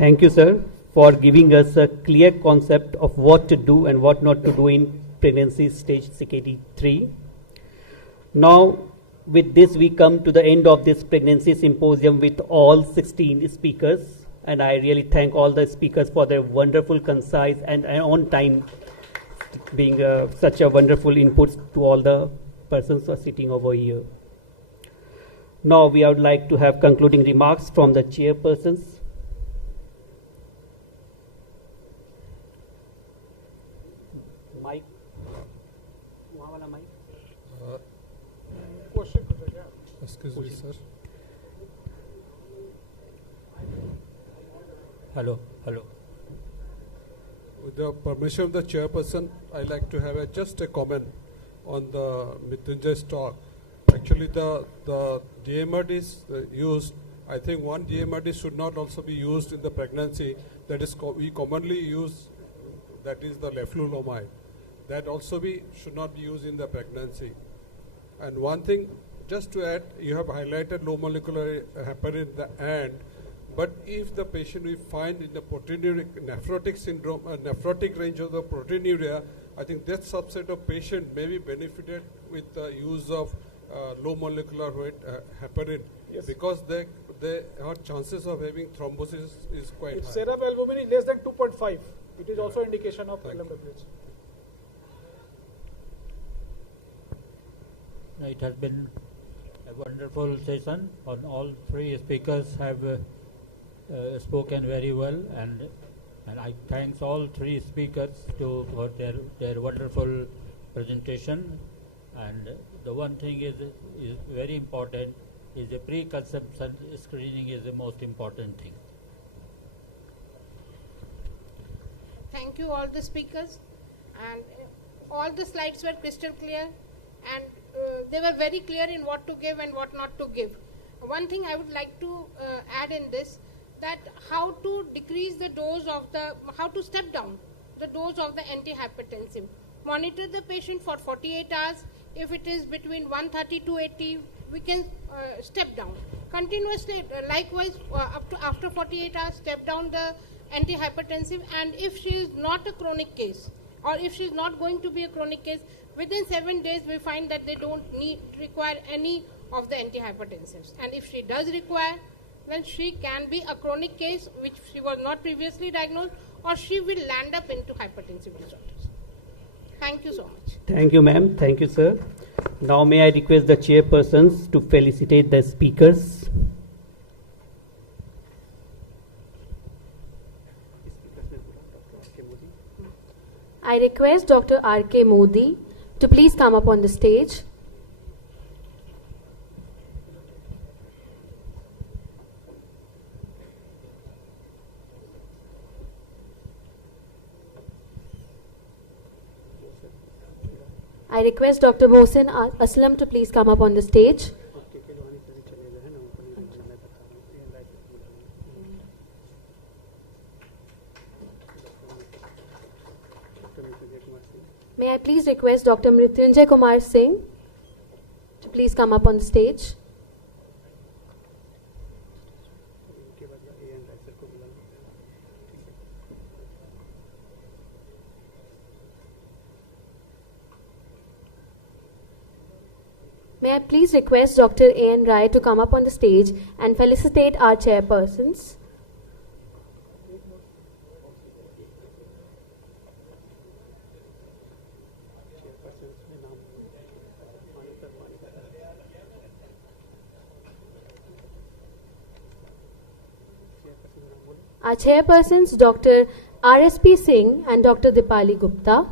Thank you, sir, for giving us a clear concept of what to do and what not to do in pregnancy stage CKD 3. Now, with this, we come to the end of this pregnancy symposium with all 16 speakers. And I really thank all the speakers for their wonderful, concise, and on time, being such a wonderful inputs to all the persons who are sitting over here. Now, we would like to have concluding remarks from the chairpersons. Mike. Excuse me, sir. Hello. With the permission of the chairperson, I like to have just a comment on the Mrityunjay's talk. Actually, the DMRDs used, I think one DMRD should not also be used in the pregnancy. That is, we commonly use, that is the leflunomide. That also should not be used in the pregnancy. And one thing, just to add, you have highlighted low molecular heparin in the end. But if the patient we find in the proteinuria, nephrotic syndrome, nephrotic range of the proteinuria, I think that subset of patient may be benefited with the use of low molecular weight heparin, because their chances of having thrombosis is quite if high. serum albumin is less than 2.5, it is also indication of LMWH. It has been a wonderful session. On all three speakers have spoken very well, and I thanks all three speakers for their wonderful presentation. And the one thing is very important is the pre-conception screening is the most important thing. Thank you all the speakers, and all the slides were crystal clear, and they were very clear in what to give and what not to give. One thing I would like to add in this, that how to decrease the dose of how to step down the dose of the antihypertensive. Monitor the patient for 48 hours. If it is between 130 to 80, we can step down. Continuously, likewise, up to after 48 hours, step down the antihypertensive. And if she is not a chronic case, or if she is not going to be a chronic case, within 7 days we find that they don't require any of the antihypertensives. And if she does require, then she can be a chronic case which she was not previously diagnosed, or she will land up into hypertensive disorders. Thank you so much. Thank you, ma'am. Thank you, sir. Now may I request the chairpersons to felicitate the speakers. I request Dr. R.K. Modi to please come up on the stage. I request Dr. Mohsen Aslam to please come up on the stage. May I please request Dr. Mrityunjay Kumar Singh to please come up on the stage. May I please request Dr. A.N. Rai to come up on the stage and felicitate our chairpersons. Our chairpersons, Dr. R.S.P. Singh and Dr. Dipali Gupta.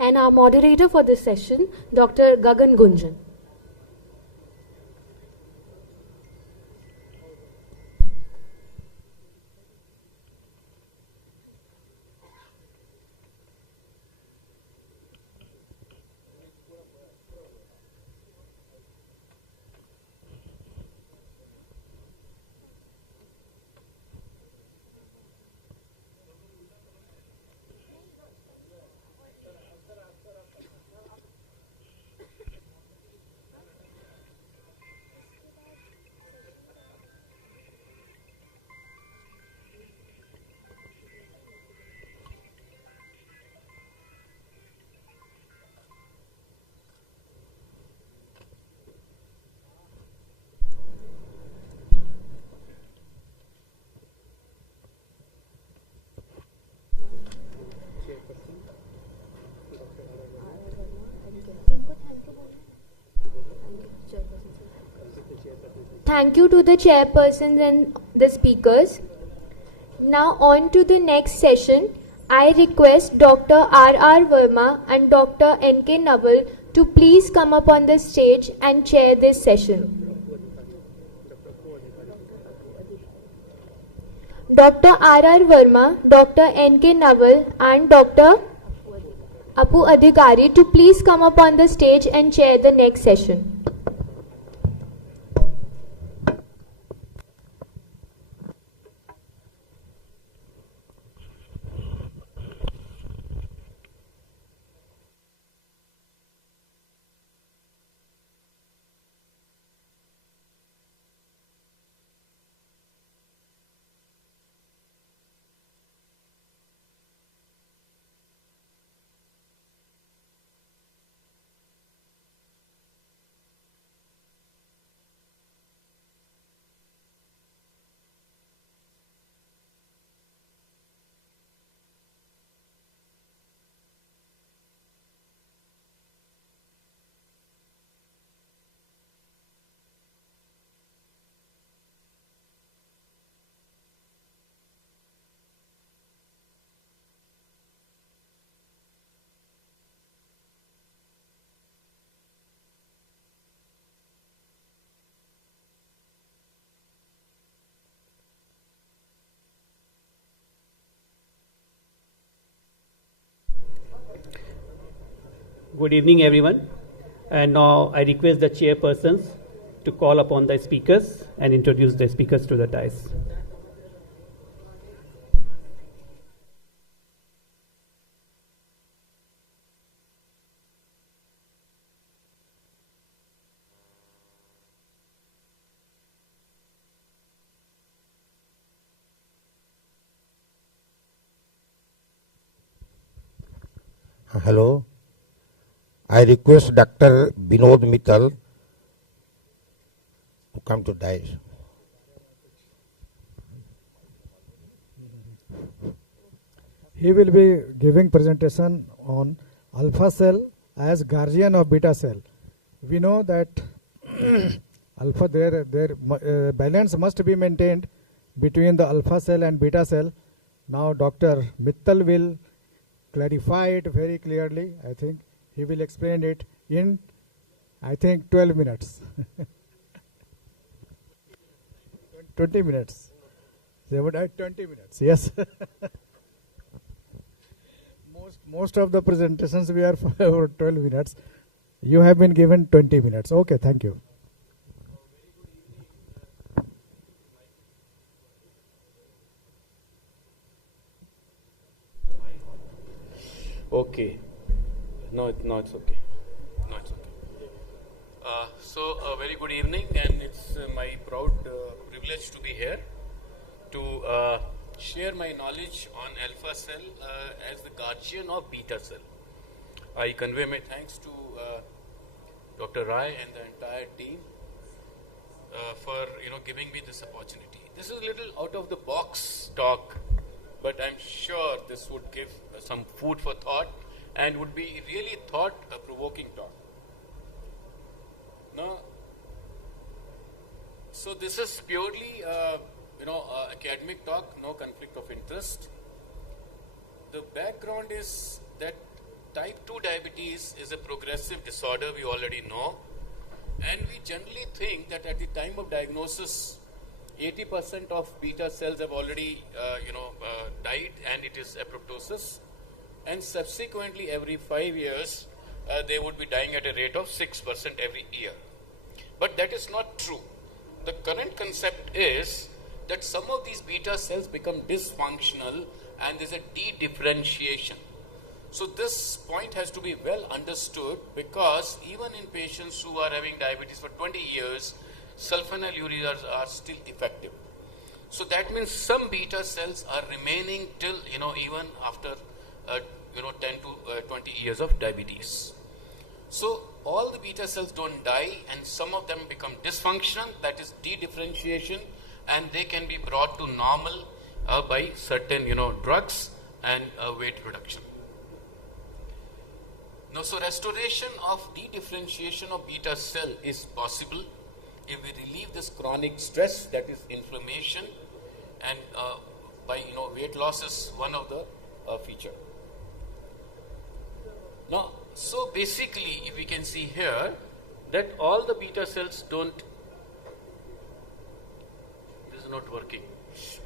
And our moderator for this session, Dr. Gagan Gunjan. Thank you to the chairpersons and the speakers. Now on to the next session. I request Dr. R.R. Verma and Dr. N.K. Naval to please come up on the stage and chair this session. Dr. R.R. Verma, Dr. N.K. Naval and Dr. Apu Adhikari to please come up on the stage and chair the next session. Good evening, everyone. And now I request the chairpersons to call upon the speakers and introduce the speakers to the dais. Hello. I request Dr. Binod Mittal to come to dais. He will be giving presentation on alpha cell as guardian of beta cell. We know that alpha their balance must be maintained between the alpha cell and beta cell. Now Dr. Mittal will clarify it very clearly. I think he will explain it in, I think, 12 minutes. 20 minutes. They would add 20 minutes, yes. Most of the presentations we are for 12 minutes. You have been given 20 minutes. Okay, thank you. Okay. No, it's okay. No, it's okay. Very good evening, and it's my proud privilege to be here to share my knowledge on alpha cell as the guardian of beta cell. I convey my thanks to Dr. Rai and the entire team for giving me this opportunity. This is a little out of the box talk, but I'm sure this would give some food for thought and would be really thought-provoking talk. Now, so this is purely, academic talk, no conflict of interest. The background is that type 2 diabetes is a progressive disorder, we already know, and we generally think that at the time of diagnosis, 80% of beta cells have already, died, and it is apoptosis. And subsequently, every 5 years, they would be dying at a rate of 6% every year. But that is not true. The current concept is that some of these beta cells become dysfunctional and there's a de-differentiation. So this point has to be well understood, because even in patients who are having diabetes for 20 years, sulfonylureas are still effective. So that means some beta cells are remaining till, even after 10 to 20 years of diabetes. So all the beta cells don't die, and some of them become dysfunctional, that is de-differentiation, and they can be brought to normal by certain drugs and weight reduction. Now, so restoration of de-differentiation of beta cell is possible, if we relieve this chronic stress, that is inflammation, and by weight loss is one of the feature. Now, so basically, if we can see here that all the beta cells don't. This is not working.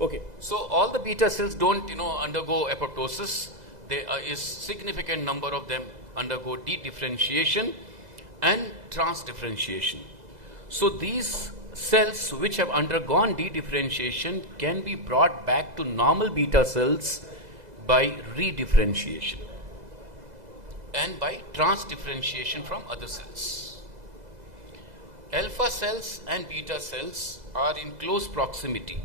Okay, so all the beta cells don't undergo apoptosis. There is significant number of them undergo dedifferentiation and transdifferentiation. So these cells which have undergone dedifferentiation can be brought back to normal beta cells by redifferentiation and by transdifferentiation from other cells. Alpha cells and beta cells are in close proximity,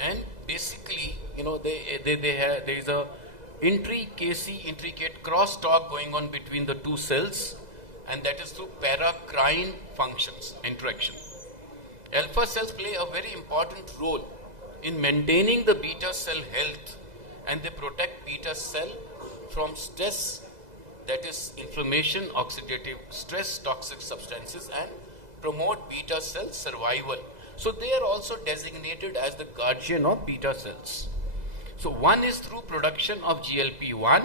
and basically there is a intricate crosstalk going on between the two cells, and that is through paracrine functions interaction. Alpha cells play a very important role in maintaining the beta cell health, and they protect beta cell from stress, that is inflammation, oxidative stress, toxic substances, and promote beta cell survival. So they are also designated as the guardian of beta cells. So one is through production of GLP-1,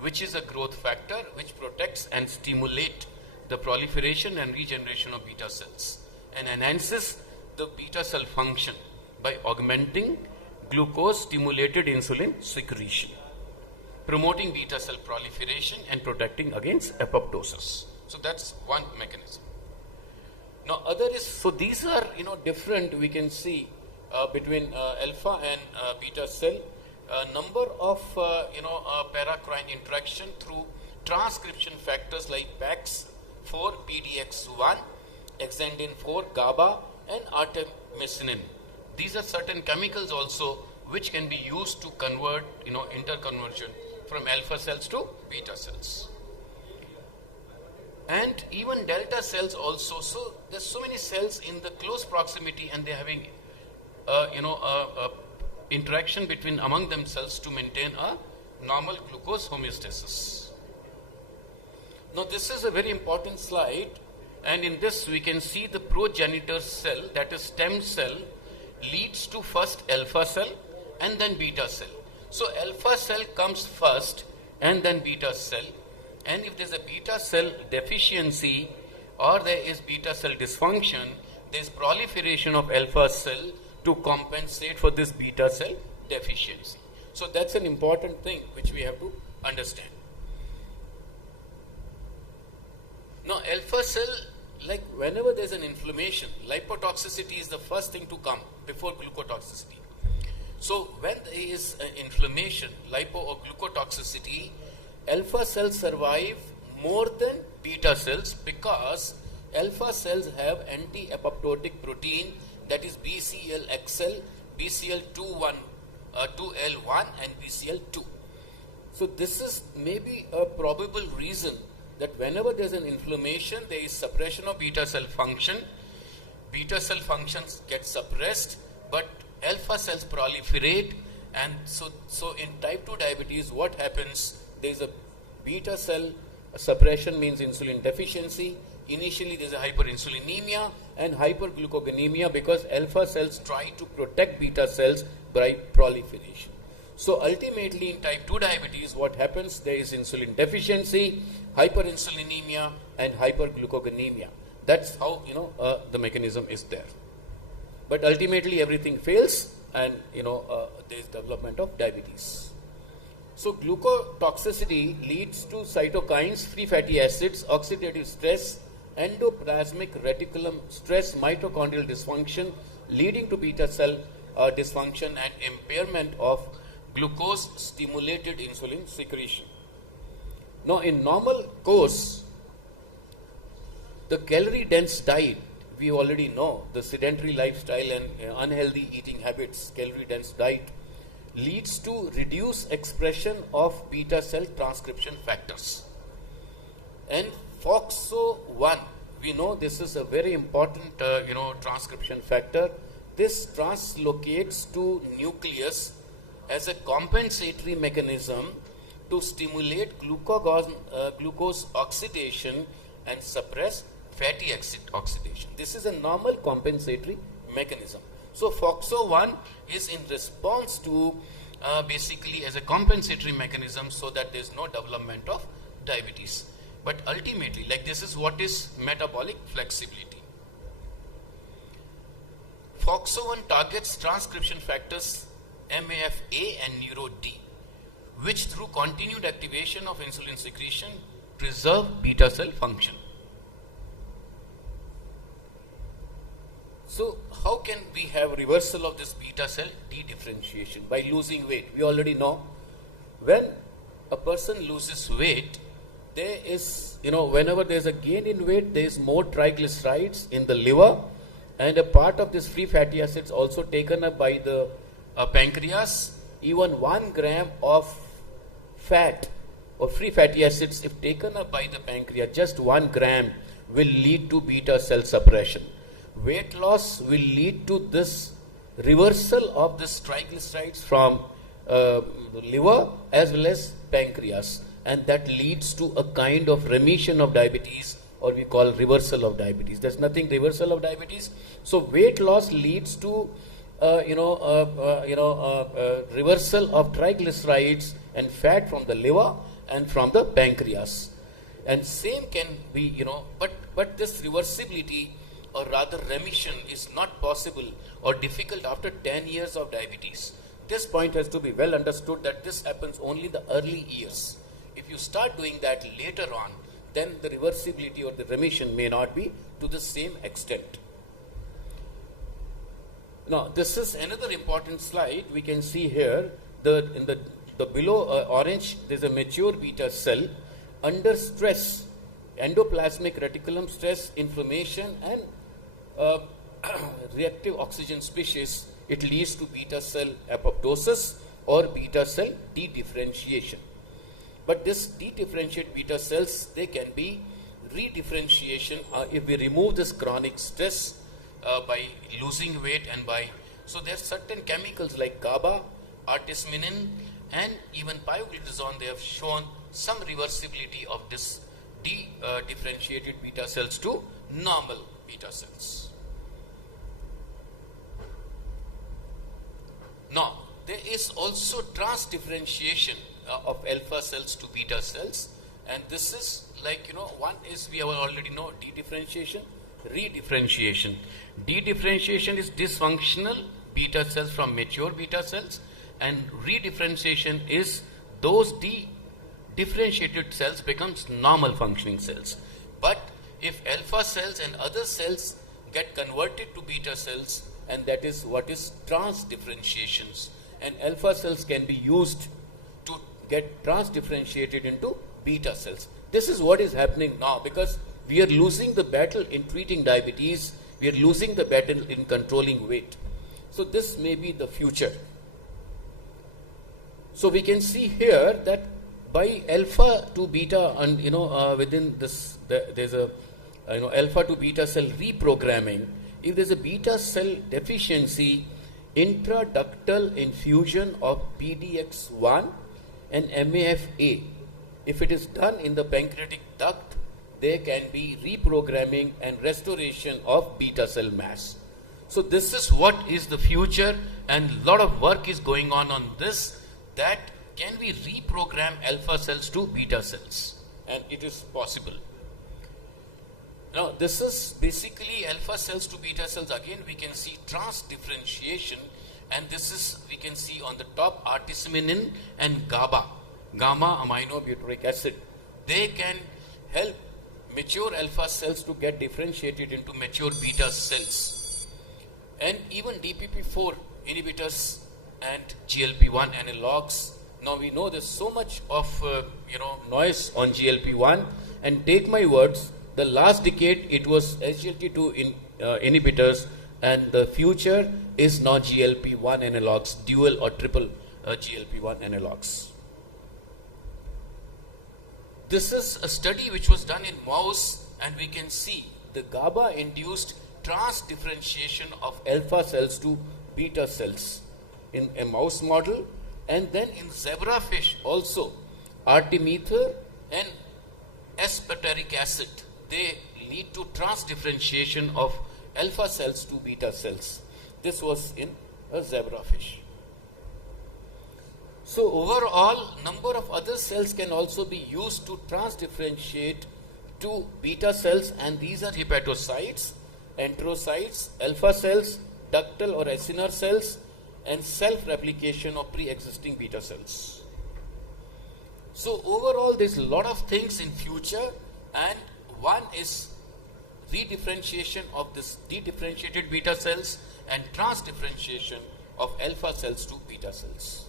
which is a growth factor which protects and stimulates the proliferation and regeneration of beta cells and enhances the beta cell function by augmenting glucose-stimulated insulin secretion, promoting beta cell proliferation and protecting against apoptosis. So that's one mechanism. Now other is, so these are different, we can see between alpha and beta cell, number of paracrine interaction through transcription factors like PAX4, PDX1, exendin 4, GABA, and artemisinin. These are certain chemicals also which can be used to convert interconversion from alpha cells to beta cells. And even delta cells also. So there's so many cells in the close proximity, and they're having interaction between among themselves to maintain a normal glucose homeostasis. Now this is a very important slide, and in this we can see the progenitor cell, that is stem cell, leads to first alpha cell and then beta cell. So alpha cell comes first and then beta cell, and if there's a beta cell deficiency or there is beta cell dysfunction, there's proliferation of alpha cell to compensate for this beta cell deficiency. So that's an important thing which we have to understand. Now alpha cell, like whenever there's an inflammation, lipotoxicity is the first thing to come before glucotoxicity. So when there is inflammation, lipo or glucotoxicity, alpha cells survive more than beta cells because alpha cells have anti-apoptotic protein, that is BCL-XL, BCL2L1 and BCL2. So this is maybe a probable reason that whenever there is an inflammation, there is suppression of beta cell function. Beta cell functions get suppressed, but alpha cells proliferate, and so in type 2 diabetes, what happens? There is a beta cell suppression, means insulin deficiency. Initially there is a hyperinsulinemia and hyperglucogonemia because alpha cells try to protect beta cells by proliferation. So ultimately in type 2 diabetes, what happens? There is insulin deficiency, hyperinsulinemia, and hyperglucogonemia. That's how the mechanism is there. But ultimately everything fails, and there is development of diabetes. So glucotoxicity leads to cytokines, free fatty acids, oxidative stress, endoplasmic reticulum stress, mitochondrial dysfunction, leading to beta cell dysfunction and impairment of glucose-stimulated insulin secretion. Now in normal course, the calorie-dense diet, we already know, the sedentary lifestyle and unhealthy eating habits, calorie-dense diet, leads to reduced expression of beta cell transcription factors. And FOXO1, we know this is a very important transcription factor. This translocates to nucleus as a compensatory mechanism to stimulate glucose oxidation and suppress fatty acid oxidation. This is a normal compensatory mechanism. So FOXO1 is in response to basically as a compensatory mechanism so that there is no development of diabetes. But ultimately, like this is what is metabolic flexibility. FOXO1 targets transcription factors MAFA and NeuroD, which through continued activation of insulin secretion preserve beta cell function. So how can we have reversal of this beta cell dedifferentiation? By losing weight. We already know when a person loses weight, there is, whenever there is a gain in weight, there is more triglycerides in the liver, and a part of this free fatty acids also taken up by the pancreas. Even 1 gram of fat or free fatty acids, if taken up by the pancreas, just 1 gram will lead to beta cell suppression. Weight loss will lead to this reversal of this triglycerides from the liver as well as pancreas, and that leads to a kind of remission of diabetes, or we call reversal of diabetes. There's nothing reversal of diabetes. So weight loss leads to reversal of triglycerides and fat from the liver and from the pancreas. And same can be, but this reversibility or rather remission is not possible or difficult after 10 years of diabetes. This point has to be well understood, that this happens only in the early years. If you start doing that later on, then the reversibility or the remission may not be to the same extent. Now, this is another important slide. We can see here, in the below orange, there is a mature beta cell under stress, endoplasmic reticulum stress, inflammation, and reactive oxygen species. It leads to beta cell apoptosis or beta cell dedifferentiation. But this dedifferentiated beta cells, they can be redifferentiation if we remove this chronic stress by losing weight and by, so there are certain chemicals like GABA, artemisinin, and even pioglitazone. They have shown some reversibility of this dedifferentiated beta cells to normal beta cells. Now, there is also transdifferentiation of alpha cells to beta cells, and this is like, one is we already know dedifferentiation, redifferentiation. Dedifferentiation is dysfunctional beta cells from mature beta cells, and redifferentiation is those differentiated cells becomes normal functioning cells. But if alpha cells and other cells get converted to beta cells, and that is what is transdifferentiations, and alpha cells can be used to get transdifferentiated into beta cells. This is what is happening now, because we are losing the battle in treating diabetes, we are losing the battle in controlling weight. So this may be the future. So we can see here that by alpha to beta, and within this there's a alpha to beta cell reprogramming. If there's a beta cell deficiency, intraductal infusion of PDX1 and MAFA, if it is done in the pancreatic duct, there can be reprogramming and restoration of beta cell mass. So this is what is the future, and a lot of work is going on this, that can we reprogram alpha cells to beta cells, and it is possible. Now, this is basically alpha cells to beta cells. Again, we can see transdifferentiation, and this is, we can see on the top, artemisinin and GABA, gamma aminobutyric acid. They can help mature alpha cells to get differentiated into mature beta cells. And even DPP4 inhibitors and GLP-1 analogs. Now we know there's so much of noise on GLP-1, and take my words, the last decade it was SGLT2 inhibitors, and the future is now GLP-1 analogs, dual or triple GLP-1 analogs. This is a study which was done in mouse, and we can see the GABA induced transdifferentiation of alpha cells to beta cells in a mouse model, and then in zebrafish also artemether and aspartic acid, they lead to transdifferentiation of alpha cells to beta cells. This was in a zebrafish. So overall, number of other cells can also be used to transdifferentiate to beta cells, and these are hepatocytes, enterocytes, alpha cells, ductal or acinar cells, and self-replication of pre-existing beta cells. So overall, there's a lot of things in future, and one is redifferentiation of this dedifferentiated beta cells and transdifferentiation of alpha cells to beta cells.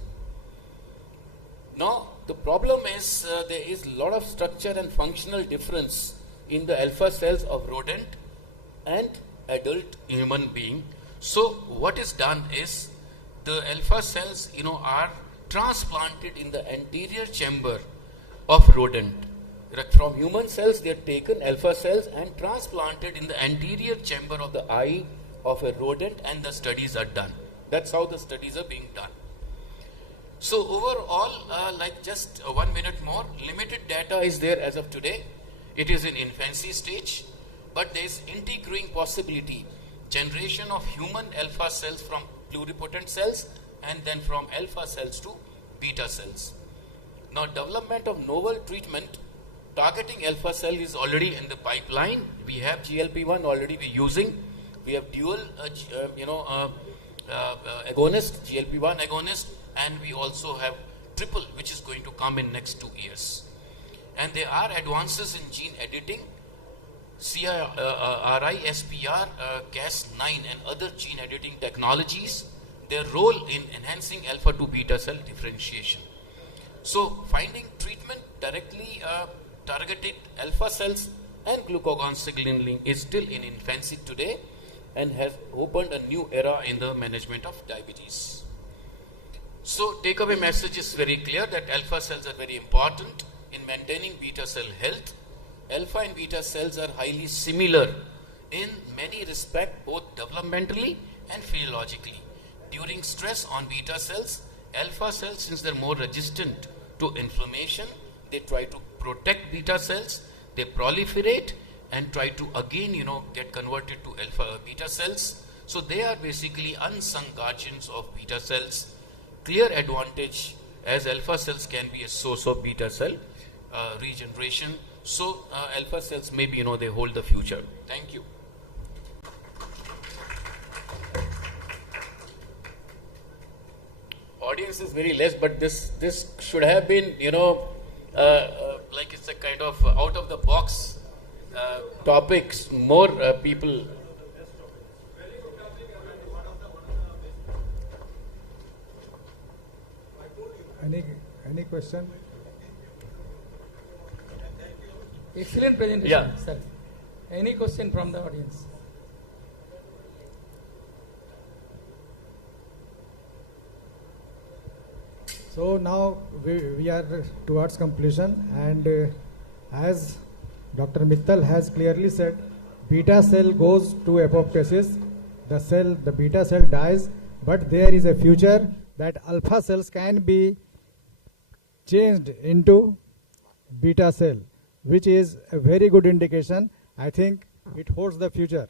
Now, the problem is there is a lot of structure and functional difference in the alpha cells of rodent and adult human being. So, what is done is the alpha cells, are transplanted in the anterior chamber of rodent. From human cells, they are taken alpha cells and transplanted in the anterior chamber of the eye of a rodent, and the studies are done. That's how the studies are being done. So overall, just 1 minute more, limited data is there as of today. It is in infancy stage, but there is integrating possibility, generation of human alpha cells from pluripotent cells and then from alpha cells to beta cells. Now, development of novel treatment targeting alpha cell is already in the pipeline. We have GLP-1 already we're using. We have dual, agonist, GLP-1 agonist, and we also have triple, which is going to come in next 2 years. And there are advances in gene editing, CRISPR, Cas9 and other gene editing technologies, their role in enhancing alpha to beta cell differentiation. So finding treatment directly targeted alpha cells and glucagon signaling is still in infancy today and has opened a new era in the management of diabetes. So takeaway message is very clear that alpha cells are very important in maintaining beta cell health. Alpha and beta cells are highly similar in many respects, both developmentally and physiologically. During stress on beta cells, alpha cells, since they're more resistant to inflammation, they try to protect beta cells, they proliferate and try to again, get converted to alpha beta cells. So they are basically unsung guardians of beta cells. Clear advantage, as alpha cells can be a source of beta cell regeneration. So alpha cells maybe, they hold the future. Thank you. Audience is very less, but this should have been, like it's a kind of out of the box topics, more people. Any question? Excellent presentation, sir. Any question from the audience? So now we are towards completion, and as Dr. Mittal has clearly said, beta cell goes to apoptosis, the beta cell dies, but there is a future that alpha cells can be changed into beta cell, which is a very good indication. I think it holds the future.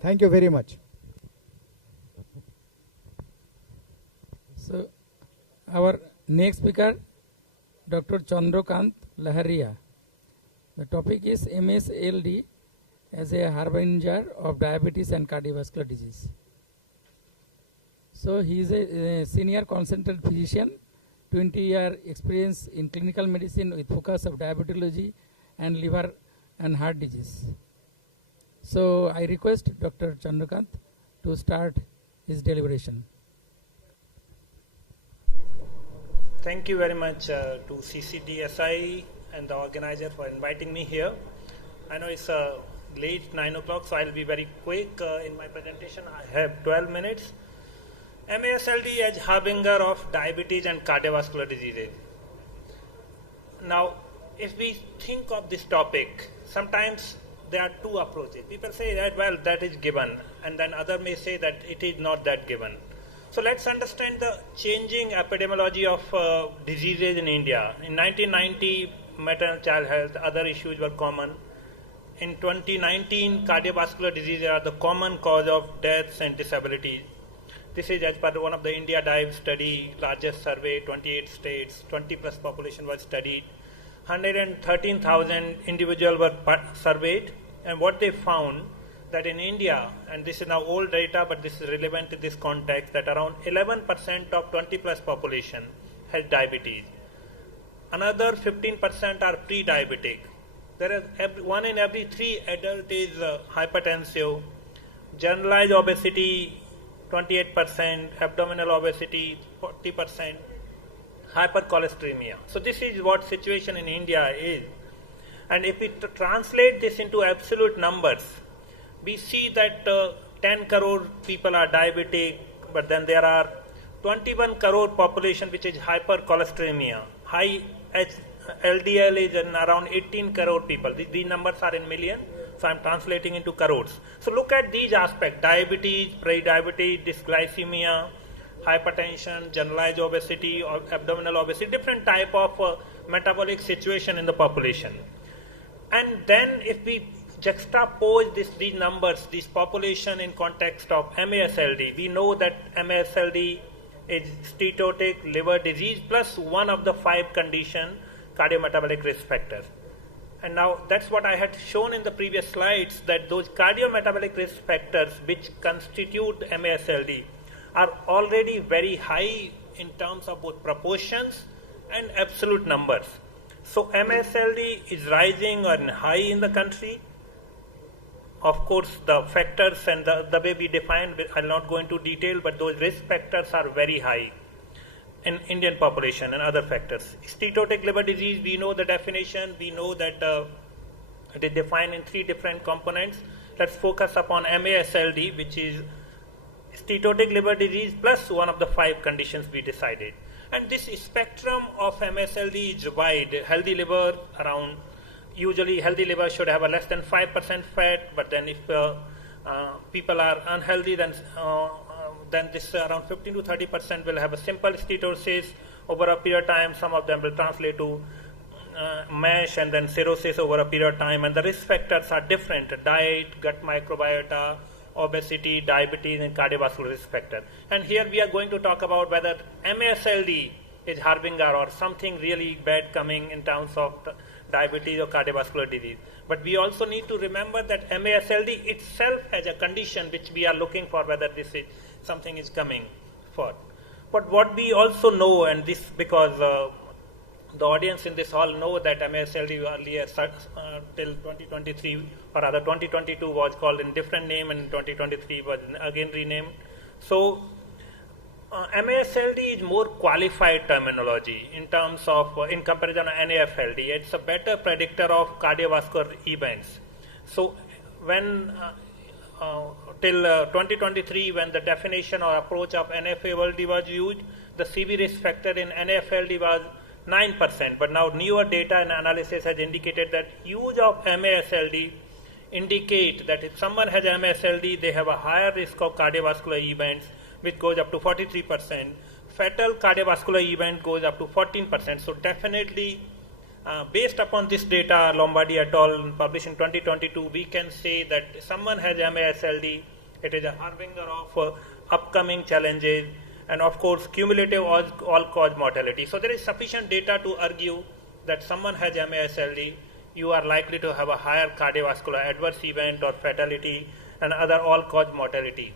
Thank you very much. So, our next speaker, Dr. Chandrakant Laharia. The topic is MSLD as a harbinger of diabetes and cardiovascular disease. So, he is a senior consultant physician, 20-year experience in clinical medicine with focus of diabetology and liver and heart disease. So, I request Dr. Chandrakant to start his deliberation. Thank you very much to CCDSI and the organizer for inviting me here. I know it's late 9 o'clock, so I'll be very quick in my presentation. I have 12 minutes. MASLD as harbinger of diabetes and cardiovascular diseases. Now, if we think of this topic, sometimes there are two approaches. People say that, well, that is given, and then others may say that it is not that given. So let's understand the changing epidemiology of diseases in India. In 1990, maternal child health, other issues were common. in 2019, cardiovascular diseases are the common cause of deaths and disabilities. This is as per one of the India Dive study, largest survey, 28 states, 20 plus population was studied. 113,000 individuals were surveyed, and what they found that in India, and this is now old data, but this is relevant to this context, that around 11% of 20 plus population has diabetes. Another 15% are pre-diabetic. There is 1 in every 3 adult is hypertensive. Generalized obesity, 28%, abdominal obesity, 40%, hypercholesteremia. So this is what situation in India is. And if we translate this into absolute numbers, we see that 10 crore people are diabetic, but then there are 21 crore population which is hypercholesteremia. High LDL is in around 18 crore people. These numbers are in million, so I'm translating into crores. So look at these aspects: diabetes, pre-diabetes, dysglycemia, hypertension, generalized obesity, or abdominal obesity, different type of metabolic situation in the population. And then if we juxtapose these numbers, this population in context of MASLD, we know that MASLD is steatotic liver disease plus one of the 5 condition cardiometabolic risk factors. And now that's what I had shown in the previous slides, that those cardiometabolic risk factors which constitute MASLD are already very high in terms of both proportions and absolute numbers. So MASLD is rising and high in the country. Of course, the factors and the way we define, I'll not go into detail, but those risk factors are very high in Indian population and other factors. Steatotic liver disease, we know the definition, we know that it is defined in 3 different components. Let's focus upon MASLD, which is steatotic liver disease plus one of the 5 conditions we decided. And this spectrum of MASLD is wide. Healthy liver, around, usually healthy liver should have a less than 5% fat, but then if people are unhealthy, then this around 15 to 30% will have a simple steatosis. Over a period of time, some of them will translate to MASH and then cirrhosis over a period of time. And the risk factors are different: diet, gut microbiota, obesity, diabetes, and cardiovascular risk factor. And here we are going to talk about whether MASLD is harbinger or something really bad coming in terms of diabetes or cardiovascular disease. But we also need to remember that MASLD itself has a condition which we are looking for, whether this is something is coming for. But what we also know, and this because the audience in this hall know that MASLD earlier till 2023 or rather 2022 was called in different name, and 2023 was again renamed. So MASLD is more qualified terminology in terms of in comparison to NAFLD. It's a better predictor of cardiovascular events. So when till 2023, when the definition or approach of NAFLD was used, the CV risk factor in NAFLD was 9%, but now newer data and analysis has indicated that use of MASLD indicate that if someone has MASLD, they have a higher risk of cardiovascular events, which goes up to 43%. Fatal cardiovascular event goes up to 14%. So definitely, based upon this data, Lombardi et al. Published in 2022, we can say that someone has MASLD, it is a harbinger of upcoming challenges, and of course cumulative all-cause mortality. So there is sufficient data to argue that someone has MASLD, you are likely to have a higher cardiovascular adverse event or fatality and other all-cause mortality.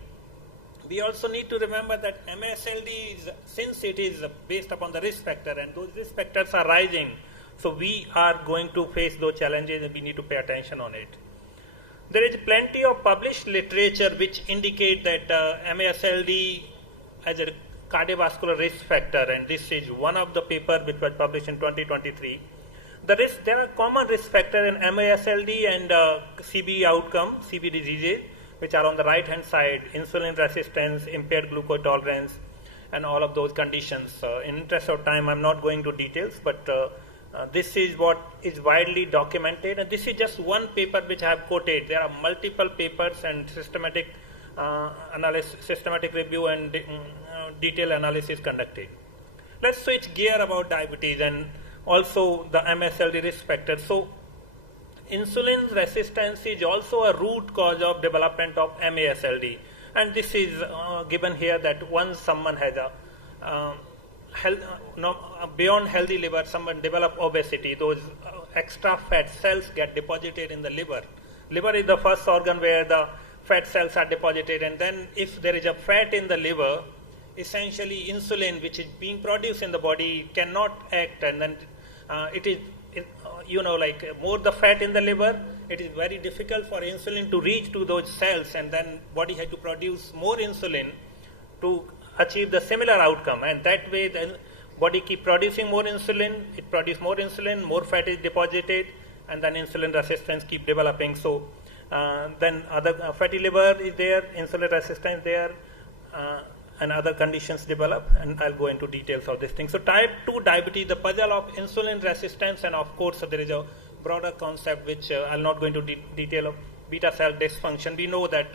We also need to remember that MASLD is, since it is based upon the risk factor and those risk factors are rising, so we are going to face those challenges and we need to pay attention on it. There is plenty of published literature which indicate that MASLD as a cardiovascular risk factor, and this is one of the papers which was published in 2023. There are common risk factors in MASLD and CB outcome, CB diseases, which are on the right hand side: insulin resistance, impaired glucose tolerance, and all of those conditions. In interest of time, I'm not going to details, but this is what is widely documented, and this is just one paper which I have quoted. There are multiple papers and systematic analysis, systematic review and detailed analysis conducted. Let's switch gear about diabetes and also the MASLD risk factors. So insulin resistance is also a root cause of development of MASLD. And this is given here that once someone has a beyond healthy liver, someone develop obesity, those extra fat cells get deposited in the liver. Liver is the first organ where the fat cells are deposited, and then if there is a fat in the liver, essentially insulin which is being produced in the body cannot act, and then more the fat in the liver, it is very difficult for insulin to reach to those cells, and then body has to produce more insulin to achieve the similar outcome. And that way the body keep producing more insulin, it produces more insulin, more fat is deposited, and then insulin resistance keep developing. So then other fatty liver is there, insulin resistance there, and other conditions develop, and I'll go into details of this thing. So type 2 diabetes, the puzzle of insulin resistance, and of course there is a broader concept which I'll not go into detail of beta cell dysfunction. We know that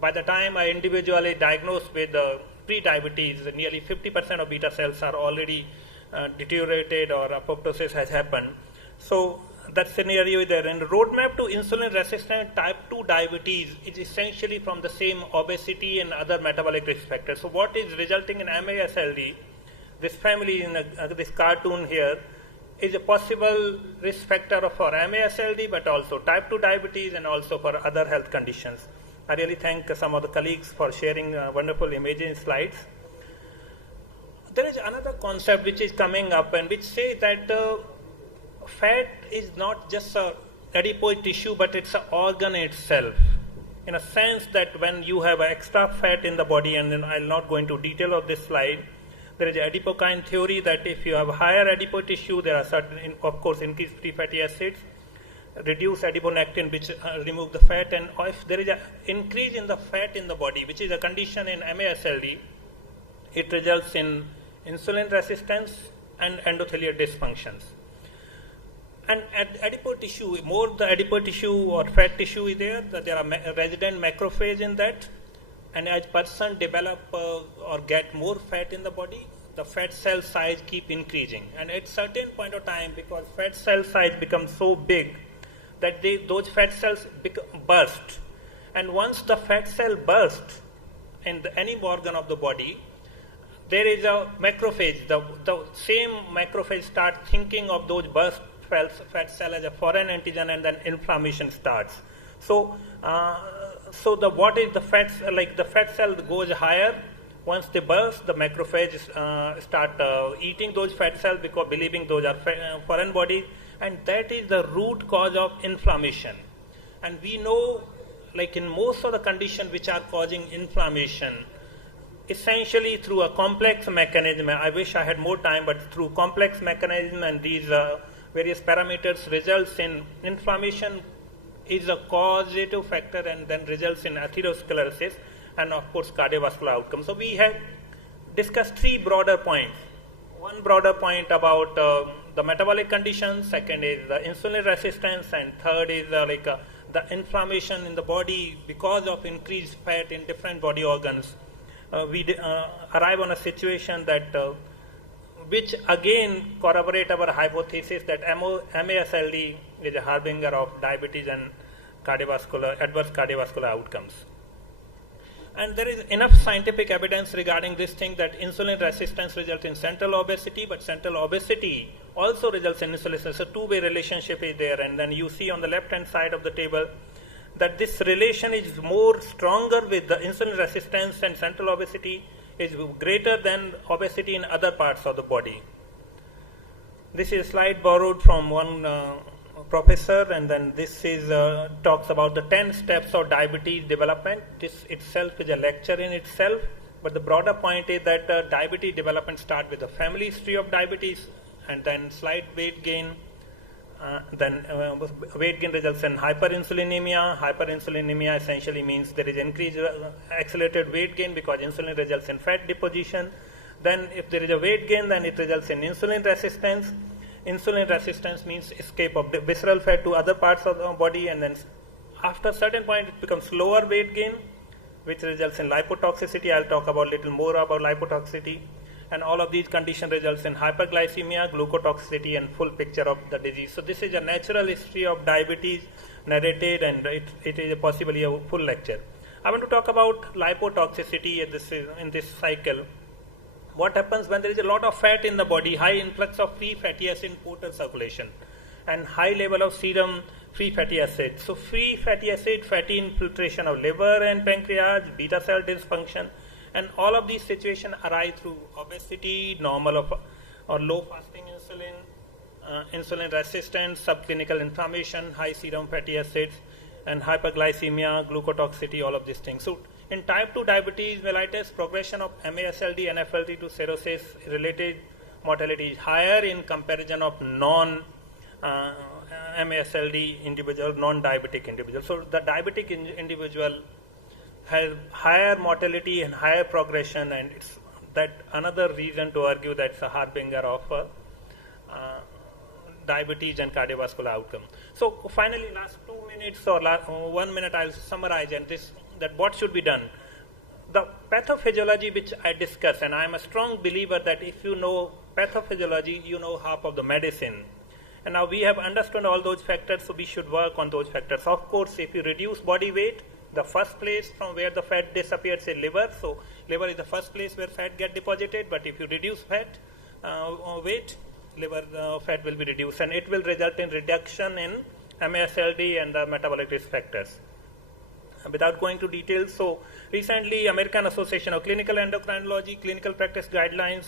by the time an individual is diagnosed with pre-diabetes, nearly 50% of beta cells are already deteriorated or apoptosis has happened. So that scenario is there. And the roadmap to insulin resistant type 2 diabetes is essentially from the same obesity and other metabolic risk factors. So what is resulting in MASLD, this family in this cartoon here, is a possible risk factor for MASLD, but also type 2 diabetes and also for other health conditions. I really thank some of the colleagues for sharing wonderful images slides. There is another concept which is coming up and which says that fat is not just a adipose tissue, but it's an organ itself. In a sense that when you have extra fat in the body, and then I'll not go into detail of this slide, there is an adipokine theory that if you have higher adipose tissue, there are certain, of course, increased free fatty acids, reduce adiponectin, which remove the fat, and if there is an increase in the fat in the body, which is a condition in MASLD, it results in insulin resistance and endothelial dysfunctions. And at adipose tissue, more the adipose tissue or fat tissue is there, that there are resident macrophage in that, and as person develop or get more fat in the body, the fat cell size keep increasing. And at certain point of time, because fat cell size becomes so big that those fat cells burst. And once the fat cell bursts in any organ of the body, there is a macrophage. The same macrophage start thinking of those burst fat cell as a foreign antigen, and then inflammation starts. So, what is the fat? Like the fat cell goes higher. Once they burst, the macrophages start eating those fat cells because believing those are foreign bodies, and that is the root cause of inflammation. And we know, like in most of the conditions which are causing inflammation, essentially through a complex mechanism. I wish I had more time, but through complex mechanism and these various parameters results in inflammation is a causative factor, and then results in atherosclerosis and of course cardiovascular outcomes. So we have discussed three broader points. One broader point about the metabolic conditions, second is the insulin resistance, and third is the inflammation in the body because of increased fat in different body organs. We arrive on a situation that which again corroborate our hypothesis that MASLD is a harbinger of diabetes and adverse cardiovascular outcomes. And there is enough scientific evidence regarding this thing that insulin resistance results in central obesity, but central obesity also results in insulin resistance. So two-way relationship is there, and then you see on the left-hand side of the table that this relation is more stronger with the insulin resistance, and central obesity is greater than obesity in other parts of the body. This is a slide borrowed from one professor, and then this is talks about the 10 steps of diabetes development. This itself is a lecture in itself, but the broader point is that diabetes development starts with a family history of diabetes, and then slight weight gain. Then weight gain results in hyperinsulinemia. Hyperinsulinemia essentially means there is increased accelerated weight gain because insulin results in fat deposition. Then if there is a weight gain, then it results in insulin resistance. Insulin resistance means escape of the visceral fat to other parts of the body, and then after a certain point it becomes slower weight gain, which results in lipotoxicity. I'll talk about little more about lipotoxicity. and all of these conditions results in hyperglycemia, glucotoxicity, and full picture of the disease. So this is a natural history of diabetes narrated, and it is possibly a full lecture. I want to talk about lipotoxicity in this cycle. What happens when there is a lot of fat in the body, high influx of free fatty acid in portal circulation, and high level of serum free fatty acid. So free fatty acid, fatty infiltration of liver and pancreas, beta cell dysfunction, and all of these situations arise through obesity, normal or low fasting insulin, insulin resistance, subclinical inflammation, high serum fatty acids, and hyperglycemia, glucotoxicity, all of these things. So in type 2 diabetes mellitus, progression of MASLD, NFLD to cirrhosis related mortality is higher in comparison of non-MASLD individual, non-diabetic individual. So the diabetic individual has higher mortality and higher progression, and it's that another reason to argue that it's a harbinger of diabetes and cardiovascular outcome. So finally, last 2 minutes or 1 minute, I'll summarize and that what should be done. The pathophysiology which I discussed, and I'm a strong believer that if you know pathophysiology, you know half of the medicine. And now we have understood all those factors, so we should work on those factors. Of course, if you reduce body weight, the first place from where the fat disappears is liver. So liver is the first place where fat get deposited, but if you reduce fat weight, liver fat will be reduced, and it will result in reduction in MASLD and the metabolic risk factors. Without going to details, so recently American Association of Clinical Endocrinology clinical practice guidelines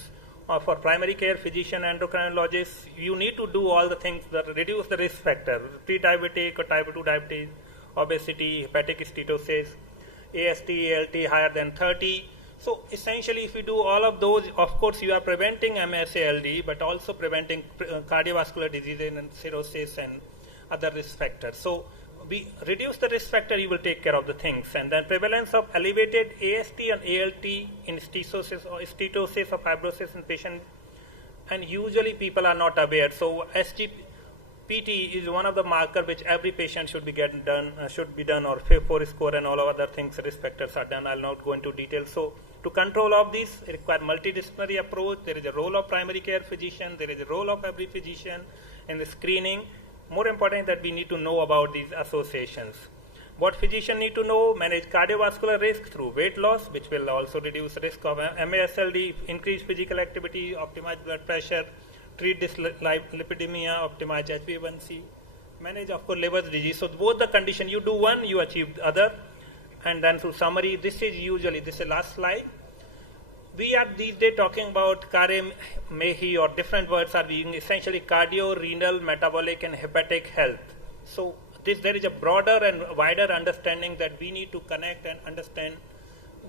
for primary care physician endocrinologists, you need to do all the things that reduce the risk factor, pre-diabetic or type 2 diabetes, obesity, hepatic steatosis, AST, ALT higher than 30. So essentially, if you do all of those, of course, you are preventing MASLD, but also preventing cardiovascular disease and cirrhosis and other risk factors. So we reduce the risk factor, you will take care of the things. And then prevalence of elevated AST and ALT in steatosis or fibrosis in patients, and usually people are not aware. So SGPT is one of the markers which every patient should be done, or FIB-4 score and all of other things, risk factors are done. I'll not go into detail. So to control of this, it requires multidisciplinary approach. There is a role of primary care physician. There is a role of every physician in the screening. More important that we need to know about these associations. What physician need to know? Manage cardiovascular risk through weight loss, which will also reduce risk of MASLD, increase physical activity, optimize blood pressure, treat dyslipidemia, optimize HbA1c, manage of course liver disease. So both the condition, you do one, you achieve the other. And then through summary, this is the last slide. We are these days talking about mehi, or different words are being essentially cardio, renal, metabolic, and hepatic health. So there is a broader and wider understanding that we need to connect and understand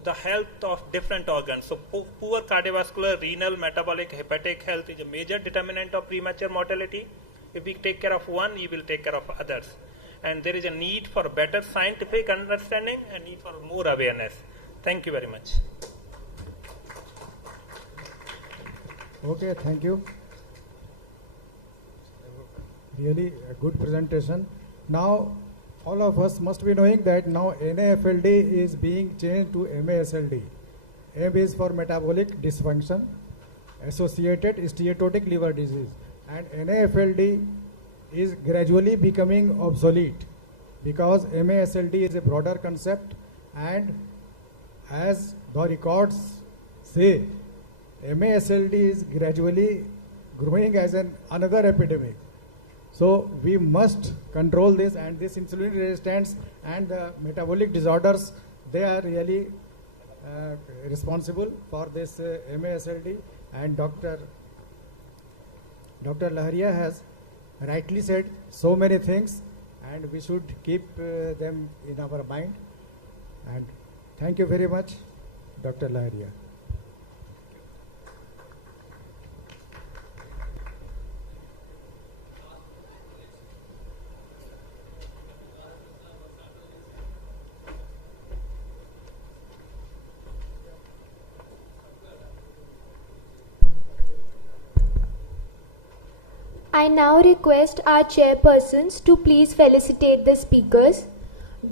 the health of different organs. So poor cardiovascular, renal, metabolic, hepatic health is a major determinant of premature mortality. If we take care of one, we will take care of others. And there is a need for better scientific understanding and need for more awareness. Thank you very much. Okay, thank you. Really a good presentation. Now, all of us must be knowing that now NAFLD is being changed to MASLD. M is for metabolic dysfunction, associated steatotic liver disease, and NAFLD is gradually becoming obsolete because MASLD is a broader concept, and as the records say, MASLD is gradually growing as another epidemic. So we must control this, and this insulin resistance and the metabolic disorders, they are really responsible for this MASLD. And Dr. Laharia has rightly said so many things, and we should keep them in our mind. And thank you very much, Dr. Laharia. I now request our chairpersons to please felicitate the speakers.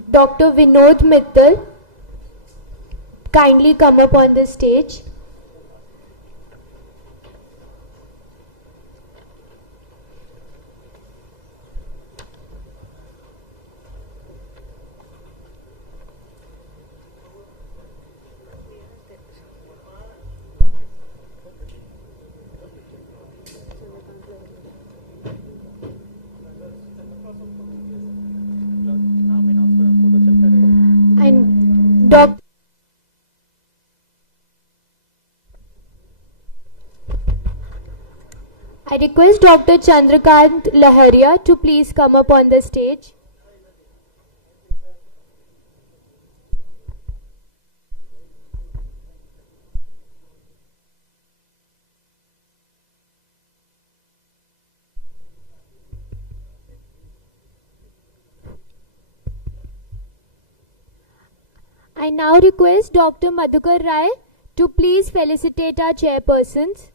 Dr. Vinod Mittal, kindly come up on the stage. I request Dr. Chandrakant Laharia to please come up on the stage. I now request Dr. Madhukar Rai to please felicitate our chairpersons.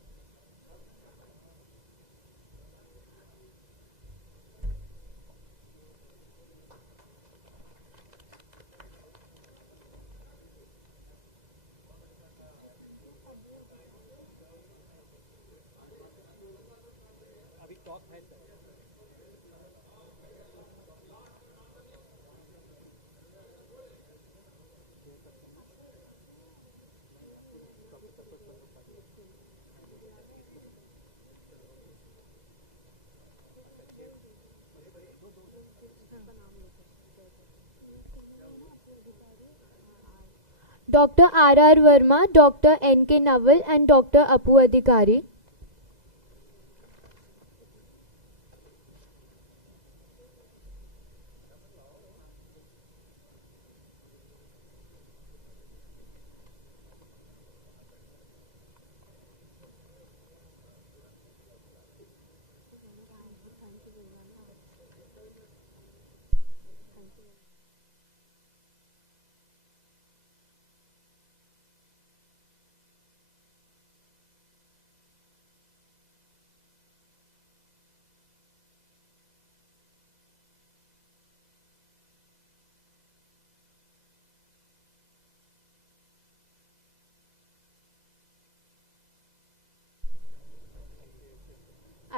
Dr. R.R. Verma, Dr. N.K. Naval and Dr. Apu Adhikari.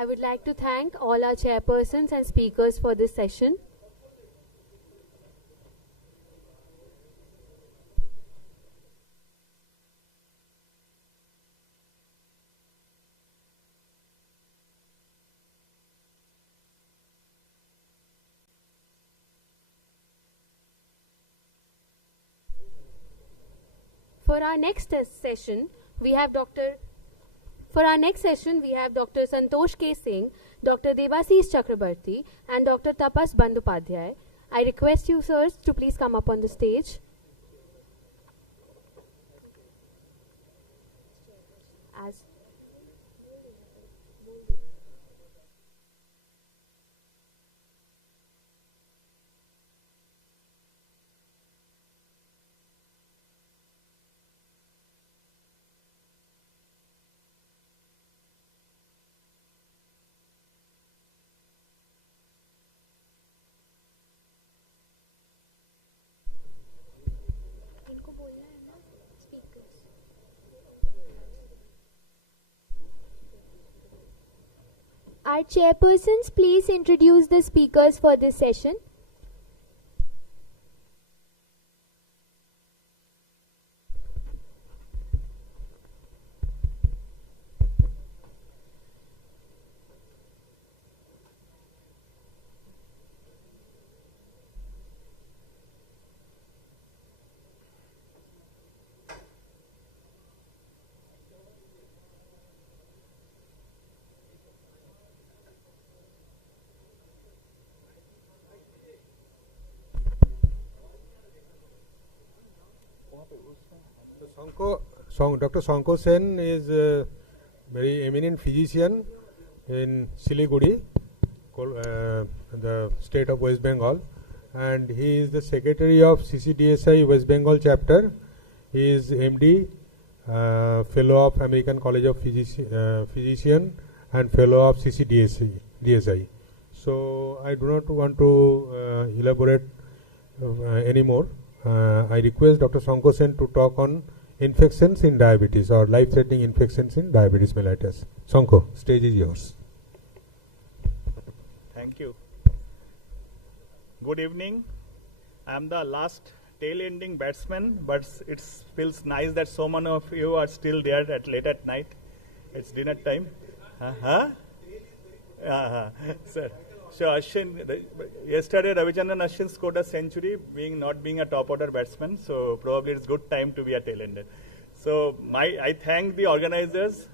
I would like to thank all our chairpersons and speakers for this session. For our next session, we have Dr. Santosh K. Singh, Dr. Devasis Chakrabarti, and Dr. Tapas Bandopadhyay. I request you, sirs, to please come up on the stage. As our chairpersons, please introduce the speakers for this session. Dr. Sanko Sen is a very eminent physician in Siliguri, the state of West Bengal, and he is the secretary of CCDSI West Bengal chapter. He is MD, fellow of American College of Physician, and fellow of CCDSI. So I do not want to elaborate anymore. I request Dr. Sanko Sen to talk on infections in diabetes or life-threatening infections in diabetes mellitus. Sanko, stage is yours. Thank you. Good evening. I am the last tail-ending batsman, but it feels nice that so many of you are still there at late at night. It's dinner time. Sir. So Ashwin, yesterday Ravichandran Ashwin scored a century, not being a top-order batsman. So probably it's good time to be a tail-ender. So I thank the organizers.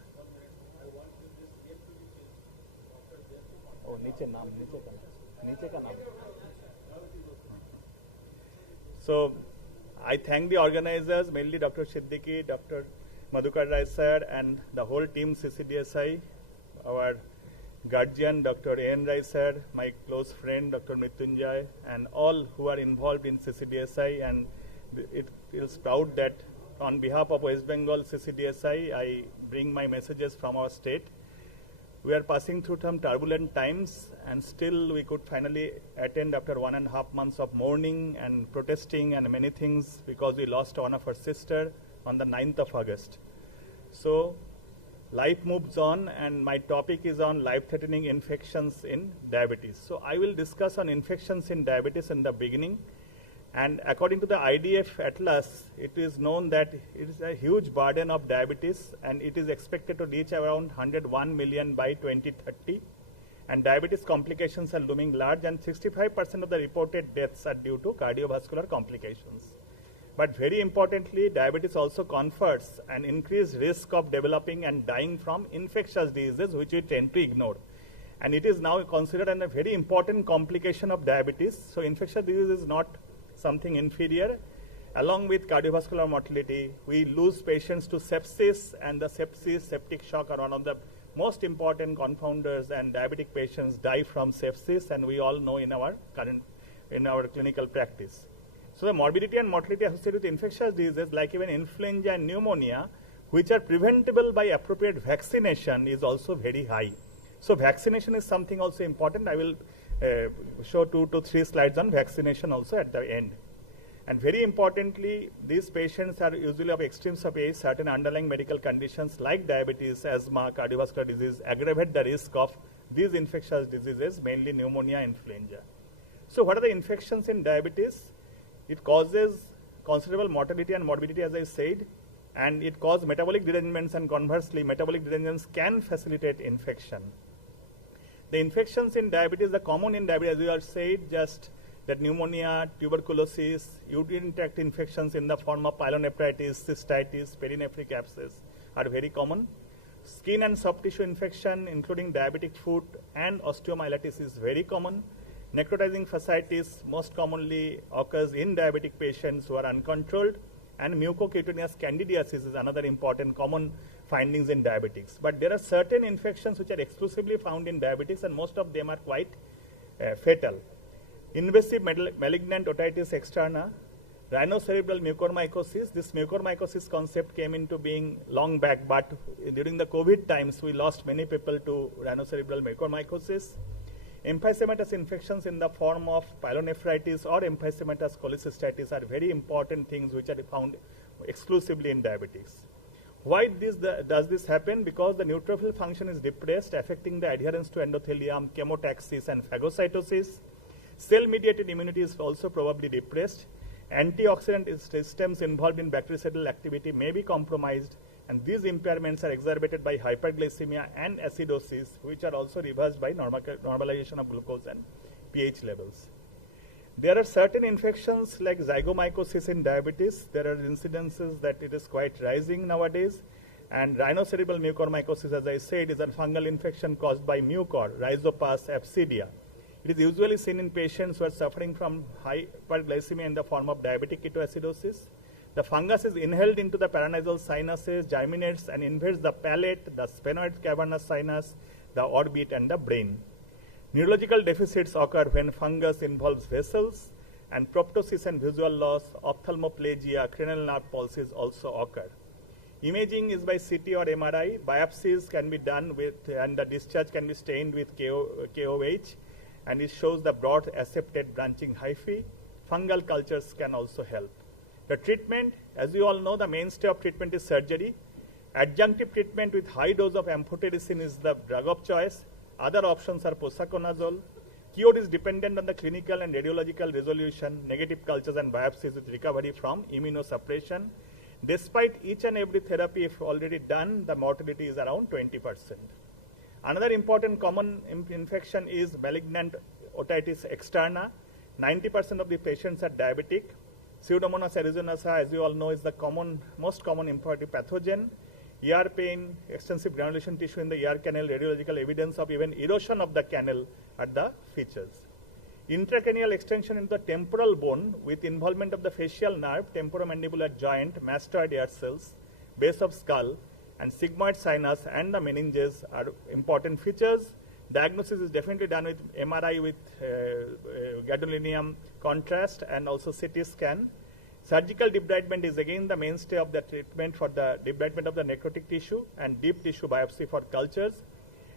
Oh, नीचे का नाम. So, I thank the organizers, mainly Dr. Siddiqui, Dr. Madhukar Rai sir, and the whole team CCDSI, our guardian, Dr. A.N. Rai sir, my close friend, Dr. Mrityunjay, and all who are involved in CCDSI. And it feels proud that on behalf of West Bengal CCDSI, I bring my messages from our state. We are passing through some turbulent times, and still we could finally attend after 1.5 months of mourning and protesting and many things, because we lost one of our sister on the 9th of August. So life moves on, and my topic is on life-threatening infections in diabetes. So I will discuss on infections in diabetes in the beginning. And according to the IDF Atlas, it is known that it is a huge burden of diabetes, and it is expected to reach around 101 million by 2030. And diabetes complications are looming large, and 65% of the reported deaths are due to cardiovascular complications. But very importantly, diabetes also confers an increased risk of developing and dying from infectious diseases, which we tend to ignore. And it is now considered a very important complication of diabetes. So infectious disease is not something inferior. Along with cardiovascular mortality, we lose patients to sepsis, and the sepsis, septic shock are one of the most important confounders, and diabetic patients die from sepsis, and we all know in our clinical practice. So the morbidity and mortality associated with infectious diseases like even influenza and pneumonia, which are preventable by appropriate vaccination, is also very high. So vaccination is something also important. I will show 2 to 3 slides on vaccination also at the end. And very importantly, these patients are usually of extremes of age. Certain underlying medical conditions like diabetes, asthma, cardiovascular disease aggravate the risk of these infectious diseases, mainly pneumonia, influenza. So what are the infections in diabetes? It causes considerable mortality and morbidity, as I said, and it causes metabolic derangements, and conversely, metabolic derangements can facilitate infection. The infections in diabetes, the common in diabetes, as you have said, just that pneumonia, tuberculosis, urinary tract infections in the form of pyelonephritis, cystitis, perinephric abscess are very common. Skin and soft tissue infection, including diabetic foot and osteomyelitis, is very common. Necrotizing fasciitis most commonly occurs in diabetic patients who are uncontrolled, and mucocutaneous candidiasis is another important common findings in diabetics. But there are certain infections which are exclusively found in diabetes, and most of them are quite fatal. Invasive malignant otitis externa, rhinocerebral mucormycosis. This mucormycosis concept came into being long back, but during the COVID times, we lost many people to rhinocerebral mucormycosis. Emphysematous infections in the form of pyelonephritis or emphysematous cholecystitis are very important things which are found exclusively in diabetics. Why does this happen? Because the neutrophil function is depressed, affecting the adherence to endothelium, chemotaxis, and phagocytosis. Cell-mediated immunity is also probably depressed. Antioxidant systems involved in bactericidal activity may be compromised, and these impairments are exacerbated by hyperglycemia and acidosis, which are also reversed by normalization of glucose and pH levels. There are certain infections like zygomycosis in diabetes. There are incidences that it is quite rising nowadays. And rhinocerebral mucormycosis, as I said, is a fungal infection caused by mucor, Rhizopas absidia. It is usually seen in patients who are suffering from hyperglycemia in the form of diabetic ketoacidosis. The fungus is inhaled into the paranasal sinuses, germinates and invades the palate, the sphenoid cavernous sinus, the orbit, and the brain. Neurological deficits occur when fungus involves vessels, and proptosis and visual loss, ophthalmoplegia, cranial nerve palsies also occur. Imaging is by CT or MRI. Biopsies can be done with, and the discharge can be stained with KOH, and it shows the broad accepted branching hyphae. Fungal cultures can also help. The treatment, as you all know, the mainstay of treatment is surgery. Adjunctive treatment with high dose of amphotericin is the drug of choice. Other options are posaconazole. Cure is dependent on the clinical and radiological resolution, negative cultures and biopsies with recovery from immunosuppression. Despite each and every therapy, if already done, the mortality is around 20%. Another important common infection is malignant otitis externa. 90% of the patients are diabetic. Pseudomonas aeruginosa, as you all know, is the most common infective pathogen. ear pain, extensive granulation tissue in the ear canal, radiological evidence of even erosion of the canal at the features. Intracranial extension into the temporal bone with involvement of the facial nerve, temporomandibular joint, mastoid ear cells, base of skull, and sigmoid sinus and the meninges are important features. Diagnosis is definitely done with MRI with gadolinium contrast and also CT scan. Surgical debridement is again the mainstay of the treatment for the debridement of the necrotic tissue and deep tissue biopsy for cultures.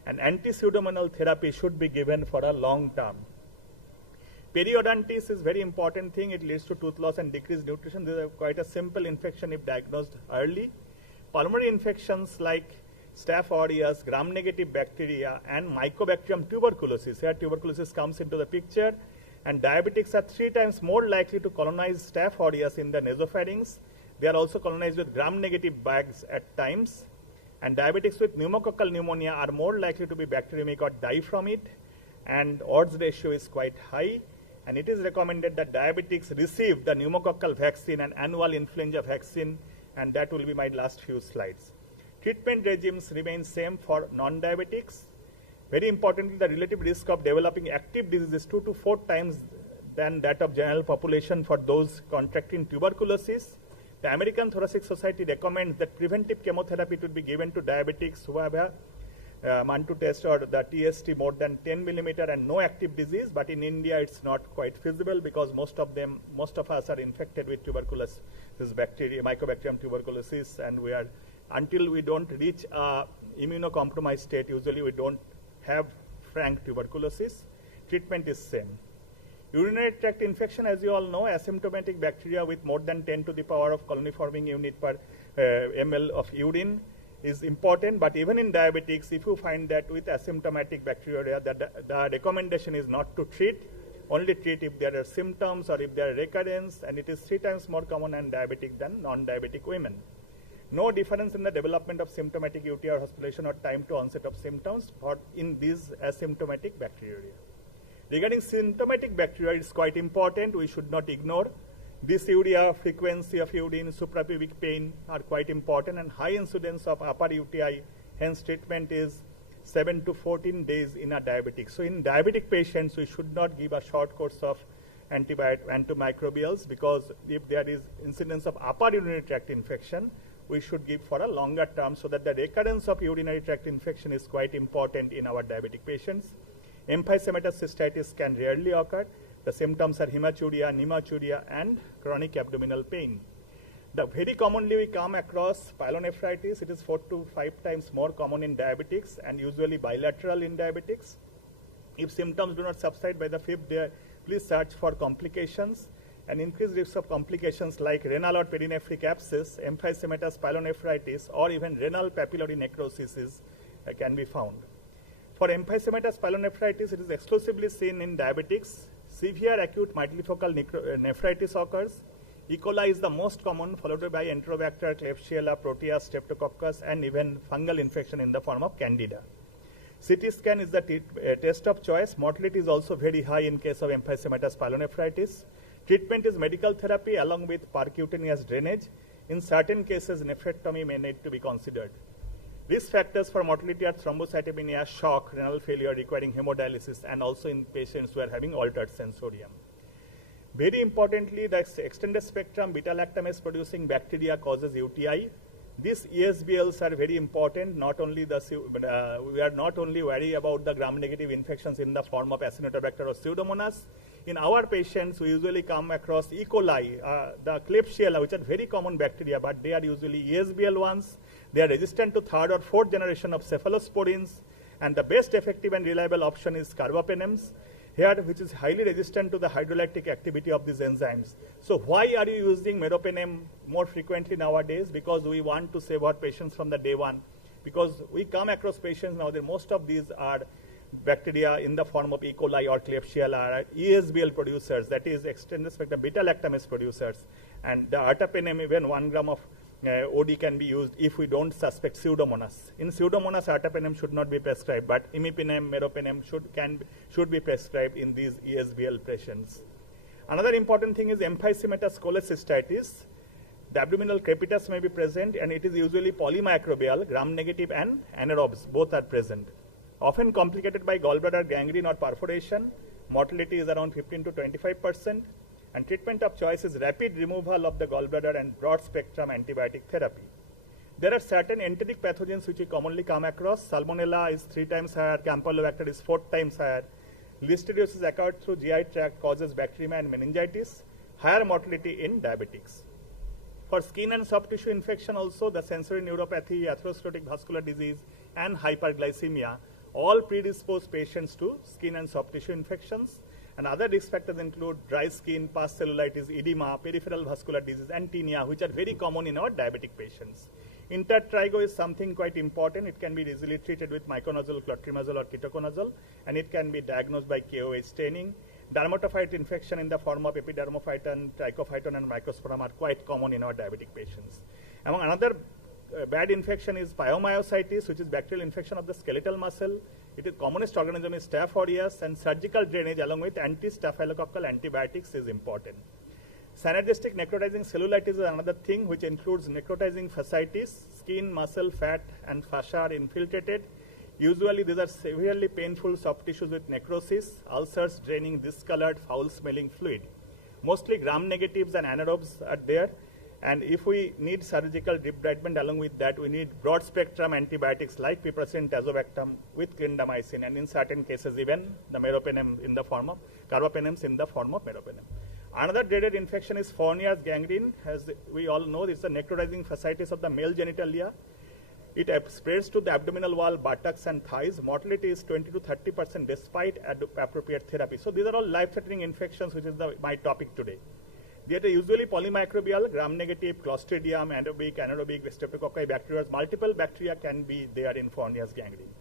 And anti-pseudomonal therapy should be given for a long term. Periodontitis is very important thing. It leads to tooth loss and decreased nutrition. This is quite a simple infection if diagnosed early. Pulmonary infections like Staph aureus, gram-negative bacteria, and Mycobacterium tuberculosis. Here tuberculosis comes into the picture. And diabetics are 3 times more likely to colonize Staph aureus in the nasopharynx. They are also colonized with gram-negative bags at times. And diabetics with pneumococcal pneumonia are more likely to be bacteremic or die from it. And odds ratio is quite high. And it is recommended that diabetics receive the pneumococcal vaccine and annual influenza vaccine. And that will be my last few slides. Treatment regimes remain same for non-diabetics. Very importantly, the relative risk of developing active disease is 2 to 4 times than that of general population for those contracting tuberculosis. The American Thoracic Society recommends that preventive chemotherapy to be given to diabetics who have a Mantoux test or the TST more than 10 millimeter and no active disease. But in India, it's not quite feasible because most of us are infected with tuberculosis, this bacteria, Mycobacterium tuberculosis, and until we don't reach a immunocompromised state, usually we don't have frank tuberculosis. Treatment is same. Urinary tract infection, as you all know, asymptomatic bacteria with more than 10 to the power of colony forming unit per ml of urine is important. But even in diabetics, if you find that with asymptomatic bacteria, the recommendation is not to treat, only treat if there are symptoms or if there are recurrence, and it is 3 times more common in diabetic than non-diabetic women. No difference in the development of symptomatic UTI or hospitalization or time to onset of symptoms in these asymptomatic bacteria. Regarding symptomatic bacteria, it's quite important. We should not ignore. Dysuria, frequency of urine, suprapubic pain are quite important, and high incidence of upper UTI. Hence, treatment is 7 to 14 days in a diabetic. So, in diabetic patients, we should not give a short course of antimicrobials, because if there is incidence of upper urinary tract infection, we should give for a longer term, so that the recurrence of urinary tract infection is quite important in our diabetic patients. Emphysematous cystitis can rarely occur. The symptoms are hematuria, pneumaturia, and chronic abdominal pain. Very commonly we come across pyelonephritis. It is 4 to 5 times more common in diabetics and usually bilateral in diabetics. If symptoms do not subside by the 5th day, please search for complications. An increased risk of complications like renal or perinephric abscess, emphysematous pyelonephritis, or even renal papillary necrosis can be found. For emphysematous pyelonephritis, it is exclusively seen in diabetics. Severe acute multifocal nephritis occurs. E. coli is the most common, followed by Enterobacter, Klebsiella, Proteus, Streptococcus, and even fungal infection in the form of Candida. CT scan is the test of choice. Mortality is also very high in case of emphysematous pyelonephritis. Treatment is medical therapy along with percutaneous drainage. In certain cases, nephrectomy may need to be considered. Risk factors for mortality are thrombocytopenia, shock, renal failure requiring hemodialysis, and also in patients who are having altered sensorium. Very importantly, the extended spectrum beta-lactamase producing bacteria causes UTI. These ESBLs are very important. We are not only worried about the gram-negative infections in the form of Acinetobacter or Pseudomonas. In our patients, we usually come across E. coli, the Klebsiella, which are very common bacteria, but they are usually ESBL ones. They are resistant to 3rd or 4th generation of cephalosporins, and the best effective and reliable option is carbapenems, here, which is highly resistant to the hydrolytic activity of these enzymes. So why are you using meropenem more frequently nowadays? Because we want to save our patients from the day one. Because we come across patients now that most of these are bacteria in the form of E. coli or Klebsiella, ESBL producers, that is extended spectrum beta-lactamase producers. And the ertapenem, even 1 gram of OD can be used if we don't suspect Pseudomonas. In Pseudomonas, ertapenem should not be prescribed, but imipenem, meropenem should be prescribed in these ESBL patients. Another important thing is emphysematous cholecystitis. The abdominal crepitus may be present, and it is usually polymicrobial, gram-negative, and anaerobes. Both are present. Often complicated by gallbladder gangrene or perforation. Mortality is around 15 to 25%. And treatment of choice is rapid removal of the gallbladder and broad-spectrum antibiotic therapy. There are certain enteric pathogens which we commonly come across. Salmonella is 3 times higher. Campylobacter is 4 times higher. Listeriosis acquired through GI tract causes bacteremia and meningitis. Higher mortality in diabetics. For skin and soft tissue infection also, the sensory neuropathy, atherosclerotic vascular disease, and hyperglycemia all predispose patients to skin and soft tissue infections. And other risk factors include dry skin, pus cellulitis, edema, peripheral vascular disease, and tinea, which are very common in our diabetic patients. Intertrigo is something quite important. It can be easily treated with miconazole, clotrimazole, or ketoconazole, and it can be diagnosed by KOH staining. Dermatophyte infection in the form of epidermophyton, trichophyton, and microsporum are quite common in our diabetic patients. Among another bad infection is pyomyositis, which is bacterial infection of the skeletal muscle. It is commonest organism is Staph aureus, and surgical drainage along with anti-staphylococcal antibiotics is important. Synergistic necrotizing cellulitis is another thing which includes necrotizing fasciitis. Skin, muscle, fat, and fascia are infiltrated. Usually these are severely painful soft tissues with necrosis, ulcers draining discolored, foul-smelling fluid. Mostly gram-negatives and anaerobes are there. And if we need surgical debridement, along with that, we need broad-spectrum antibiotics like piperacillin, tazobactam with clindamycin, and in certain cases even the meropenem in the form of carbapenems in the form of meropenem. Another dreaded infection is Fournier's gangrene. As we all know, it's a necrotizing fasciitis of the male genitalia. It spreads to the abdominal wall, buttocks, and thighs. Mortality is 20 to 30% despite appropriate therapy. So these are all life-threatening infections, which is my topic today. They are usually polymicrobial, gram-negative, Clostridium, anaerobic, Streptococci, bacteria. Multiple bacteria can be there in Fournier's gangrene.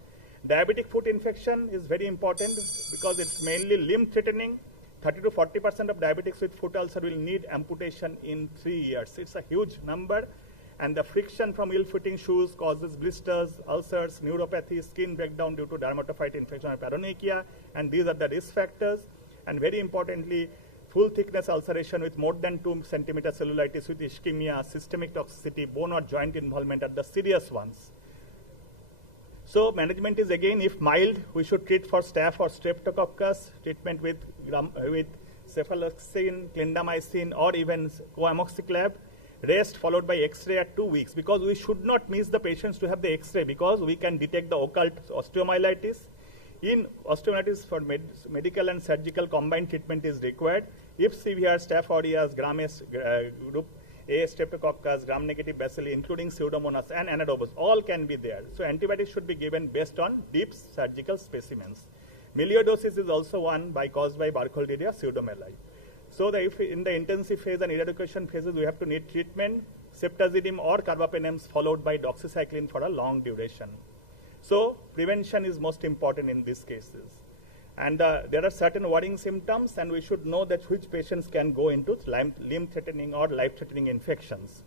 Diabetic foot infection is very important because it's mainly limb-threatening. 30 to 40% of diabetics with foot ulcer will need amputation in 3 years. It's a huge number. And the friction from ill-fitting shoes causes blisters, ulcers, neuropathy, skin breakdown due to dermatophyte infection or paronychia, and these are the risk factors. And very importantly, full thickness ulceration with more than 2 centimeter cellulitis with ischemia, systemic toxicity, bone or joint involvement are the serious ones. So management is again, if mild, we should treat for staph or streptococcus, treatment with cephaloxacin, clindamycin, or even coamoxiclav. Rest followed by X-ray at 2 weeks, because we should not miss the patients to have the X-ray, because we can detect the occult osteomyelitis. In osteomyelitis, for medical and surgical combined treatment is required. If severe, Staph aureus, group A streptococcus, gram-negative bacilli, including Pseudomonas and anaerobes, all can be there. So antibiotics should be given based on deep surgical specimens. Melioidosis is also one caused by Burkholderia pseudomeli. So if in the intensive phase and eradication phases, we have to need treatment, ceftazidime or carbapenems followed by doxycycline for a long duration. So prevention is most important in these cases. And there are certain worrying symptoms, and we should know that which patients can go into limb-threatening or life-threatening infections.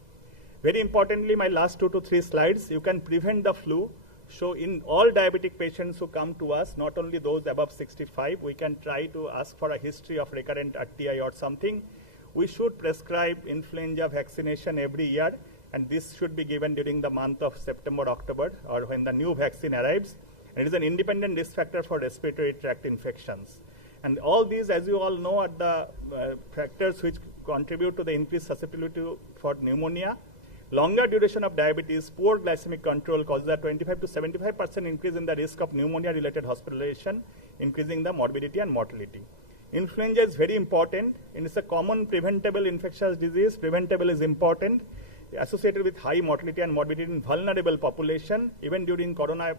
Very importantly, my last 2 to 3 slides, you can prevent the flu. So in all diabetic patients who come to us, not only those above 65, we can try to ask for a history of recurrent RTI or something. We should prescribe influenza vaccination every year, and this should be given during the month of September, October, or when the new vaccine arrives. It is an independent risk factor for respiratory tract infections. And all these, as you all know, are the factors which contribute to the increased susceptibility for pneumonia. Longer duration of diabetes, poor glycemic control causes a 25 to 75% increase in the risk of pneumonia-related hospitalization, increasing the morbidity and mortality. Influenza is very important, and it's a common preventable infectious disease. Preventable is important, associated with high mortality and morbidity in vulnerable population. Even during corona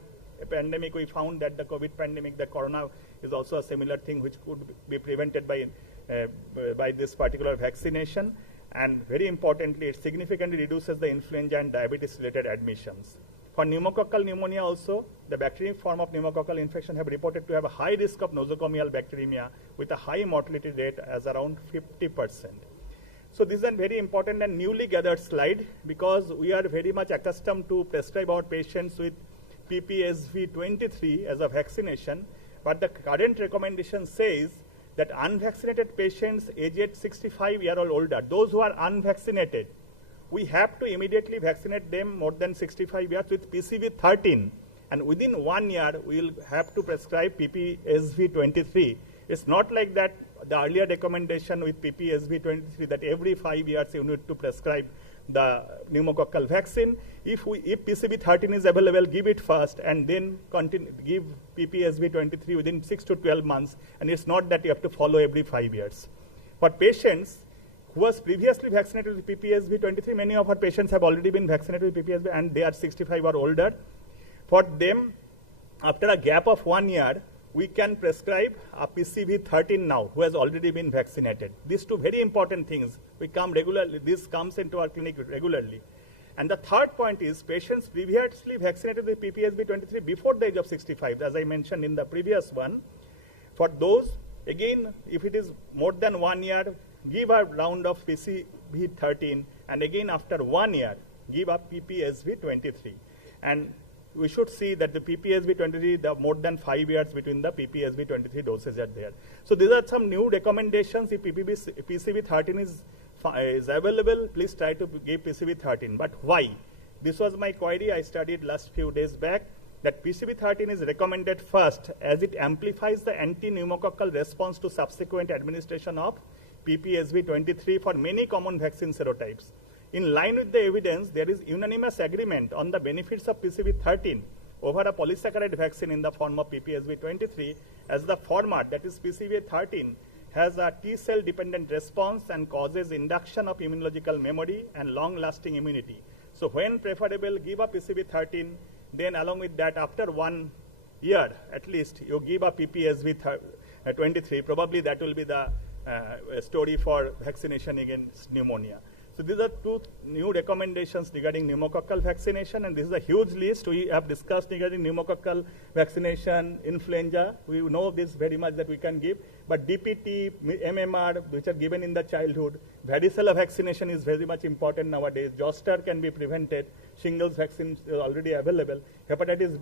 pandemic, we found that the COVID pandemic, the corona is also a similar thing which could be prevented by this particular vaccination. And very importantly, it significantly reduces the influenza and diabetes-related admissions. For pneumococcal pneumonia also, the bacterial form of pneumococcal infection have reported to have a high risk of nosocomial bacteremia with a high mortality rate as around 50%. So this is a very important and newly gathered slide, because we are very much accustomed to prescribe our patients with PPSV 23 as a vaccination, but the current recommendation says that unvaccinated patients aged 65 years or older, those who are unvaccinated, we have to immediately vaccinate them more than 65 years with PCV13. And within 1 year, we will have to prescribe PPSV23. It's not like that the earlier recommendation with PPSV23 that every 5 years you need to prescribe the pneumococcal vaccine. If PCV13 is available, give it first and then give PPSV23 within 6 to 12 months. And it's not that you have to follow every 5 years. For patients who was previously vaccinated with PPSV23, many of our patients have already been vaccinated with PPSV and they are 65 or older. For them, after a gap of 1 year, we can prescribe a PCV13 now, who has already been vaccinated. These two very important things. We come regularly, this comes into our clinic regularly. And the third point is patients previously vaccinated with PPSV23 before the age of 65, as I mentioned in the previous one. For those, again, if it is more than 1 year, give a round of PCV13, and again after 1 year, give a PPSV23. And we should see that the PPSV23, the more than 5 years between the PPSV23 doses are there. So these are some new recommendations. If PCV13 is available, please try to give PCV13. But why? This was my query I studied last few days back, that PCV13 is recommended first as it amplifies the anti-pneumococcal response to subsequent administration of PPSV23 for many common vaccine serotypes. In line with the evidence, there is unanimous agreement on the benefits of PCV13 over a polysaccharide vaccine in the form of PPSV23, as the format, that is PCV13, has a T-cell dependent response and causes induction of immunological memory and long-lasting immunity. So when preferable, give a PCV13, then along with that, after 1 year at least, you give a PPSV23. Probably that will be the story for vaccination against pneumonia. So these are two new recommendations regarding pneumococcal vaccination, and this is a huge list we have discussed regarding pneumococcal vaccination, influenza. We know this very much that we can give, but DPT, MMR, which are given in the childhood, varicella vaccination is very much important nowadays. Zoster can be prevented. Shingles vaccine is already available. Hepatitis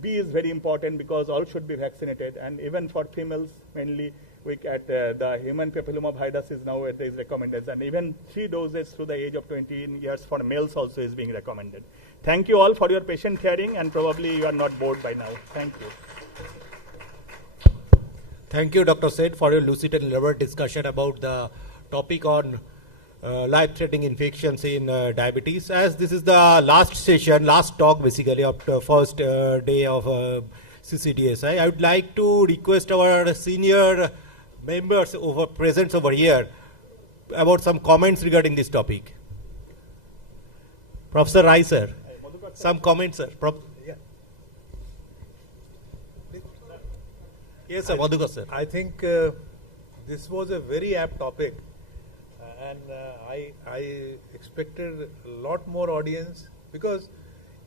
B is very important because all should be vaccinated, and even for females mainly. The human papillomavirus is nowadays recommended, and even 3 doses through the age of 20 years for males also is being recommended. Thank you all for your patient hearing, and probably you are not bored by now. Thank you. Thank you, Dr. Seth, for your lucid and elaborate discussion about the topic on life-threatening infections in diabetes. As this is the last session, last talk basically of the first day of CCDSI, I would like to request our senior members present over here about some comments regarding this topic. Professor Rai, sir, some comments, sir. Yes, sir, Madhukar, sir. I think this was a very apt topic, and I expected a lot more audience, because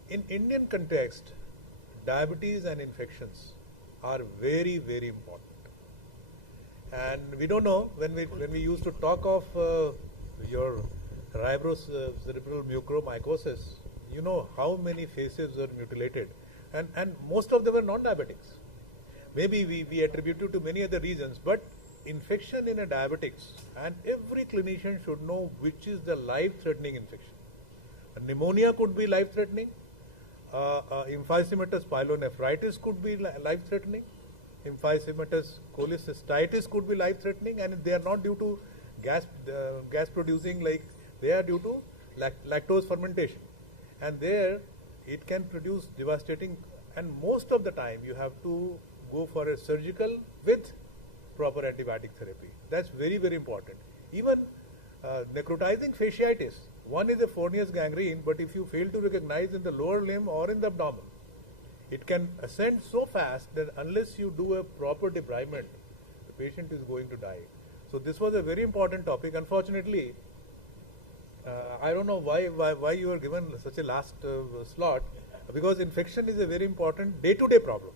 in Indian context, diabetes and infections are very, very important. And we don't know, when we used to talk of your cerebral mucormycosis, you know how many faces were mutilated, and most of them were non-diabetics. Maybe we attribute it to many other reasons, but infection in a diabetics, and every clinician should know which is the life-threatening infection. A pneumonia could be life-threatening. Emphysematous pyelonephritis could be life-threatening. Emphysematous cholecystitis could be life-threatening, and they are not due to gas producing, like they are due to lactose fermentation. And there it can produce devastating, and most of the time you have to go for a surgical with proper antibiotic therapy. That's very, very important. Even necrotizing fasciitis, one is a Fournier's gangrene, but if you fail to recognize in the lower limb or in the abdomen, it can ascend so fast that unless you do a proper debridement, the patient is going to die. So this was a very important topic. Unfortunately, I don't know why you were given such a last slot, because infection is a very important day-to-day problem.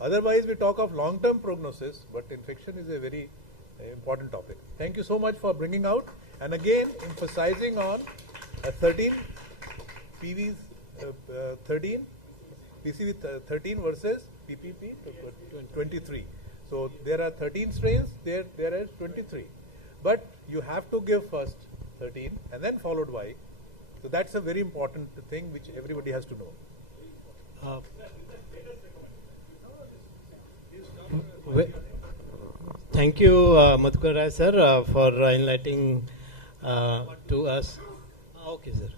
Otherwise, we talk of long-term prognosis, but infection is a very important topic. Thank you so much for bringing out, and again emphasizing on 13 PVs 13 PCV 13 versus PPP 23. So there are 13 strains, there are 23. But you have to give first 13, and then followed by. So that's a very important thing which everybody has to know. Thank you, Madhukar Rai sir, for enlightening to us. Okay, sir.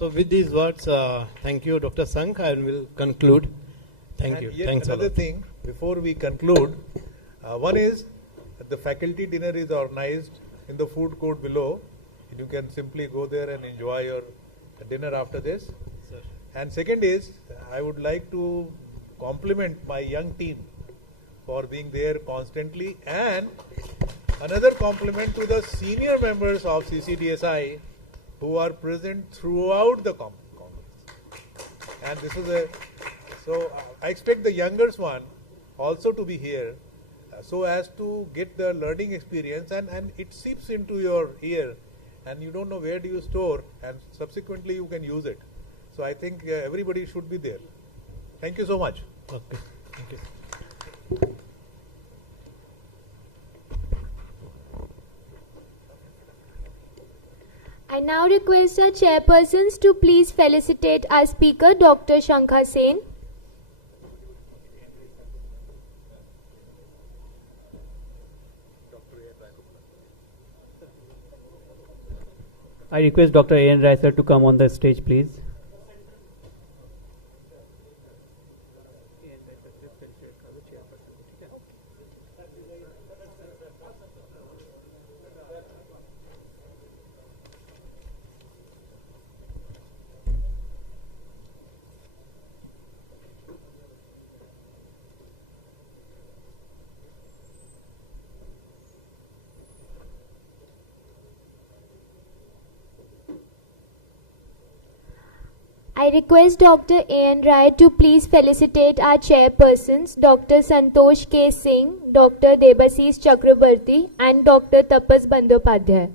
So with these words, thank you, Dr. Sank. I will conclude. Thank you. Yet Thanks a another lot. thing before we conclude, one is the faculty dinner is organized in the food court below. You can simply go there and enjoy your dinner after this. Sir. And second is, I would like to compliment my young team for being there constantly, and another compliment to the senior members of CCDSI who are present throughout the conference. And this is so I expect the youngest one also to be here so as to get the learning experience, and it seeps into your ear and you don't know where do you store, and subsequently you can use it. So I think everybody should be there. Thank you so much. Okay. Thank you. I now request our chairpersons to please felicitate our speaker, Dr. Shankha Sen. I request Dr. A.N. Rai sir to come on the stage, please. I request Dr. A.N. Rai to please felicitate our chairpersons, Dr. Santosh K. Singh, Dr. Debasis Chakrabarti, and Dr. Tapas Bandyopadhyay.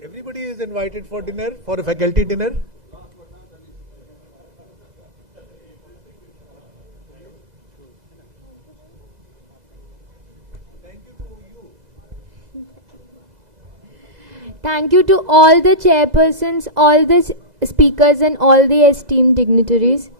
Everybody is invited for dinner, for a faculty dinner. Thank you to all the chairpersons, all the speakers, and all the esteemed dignitaries.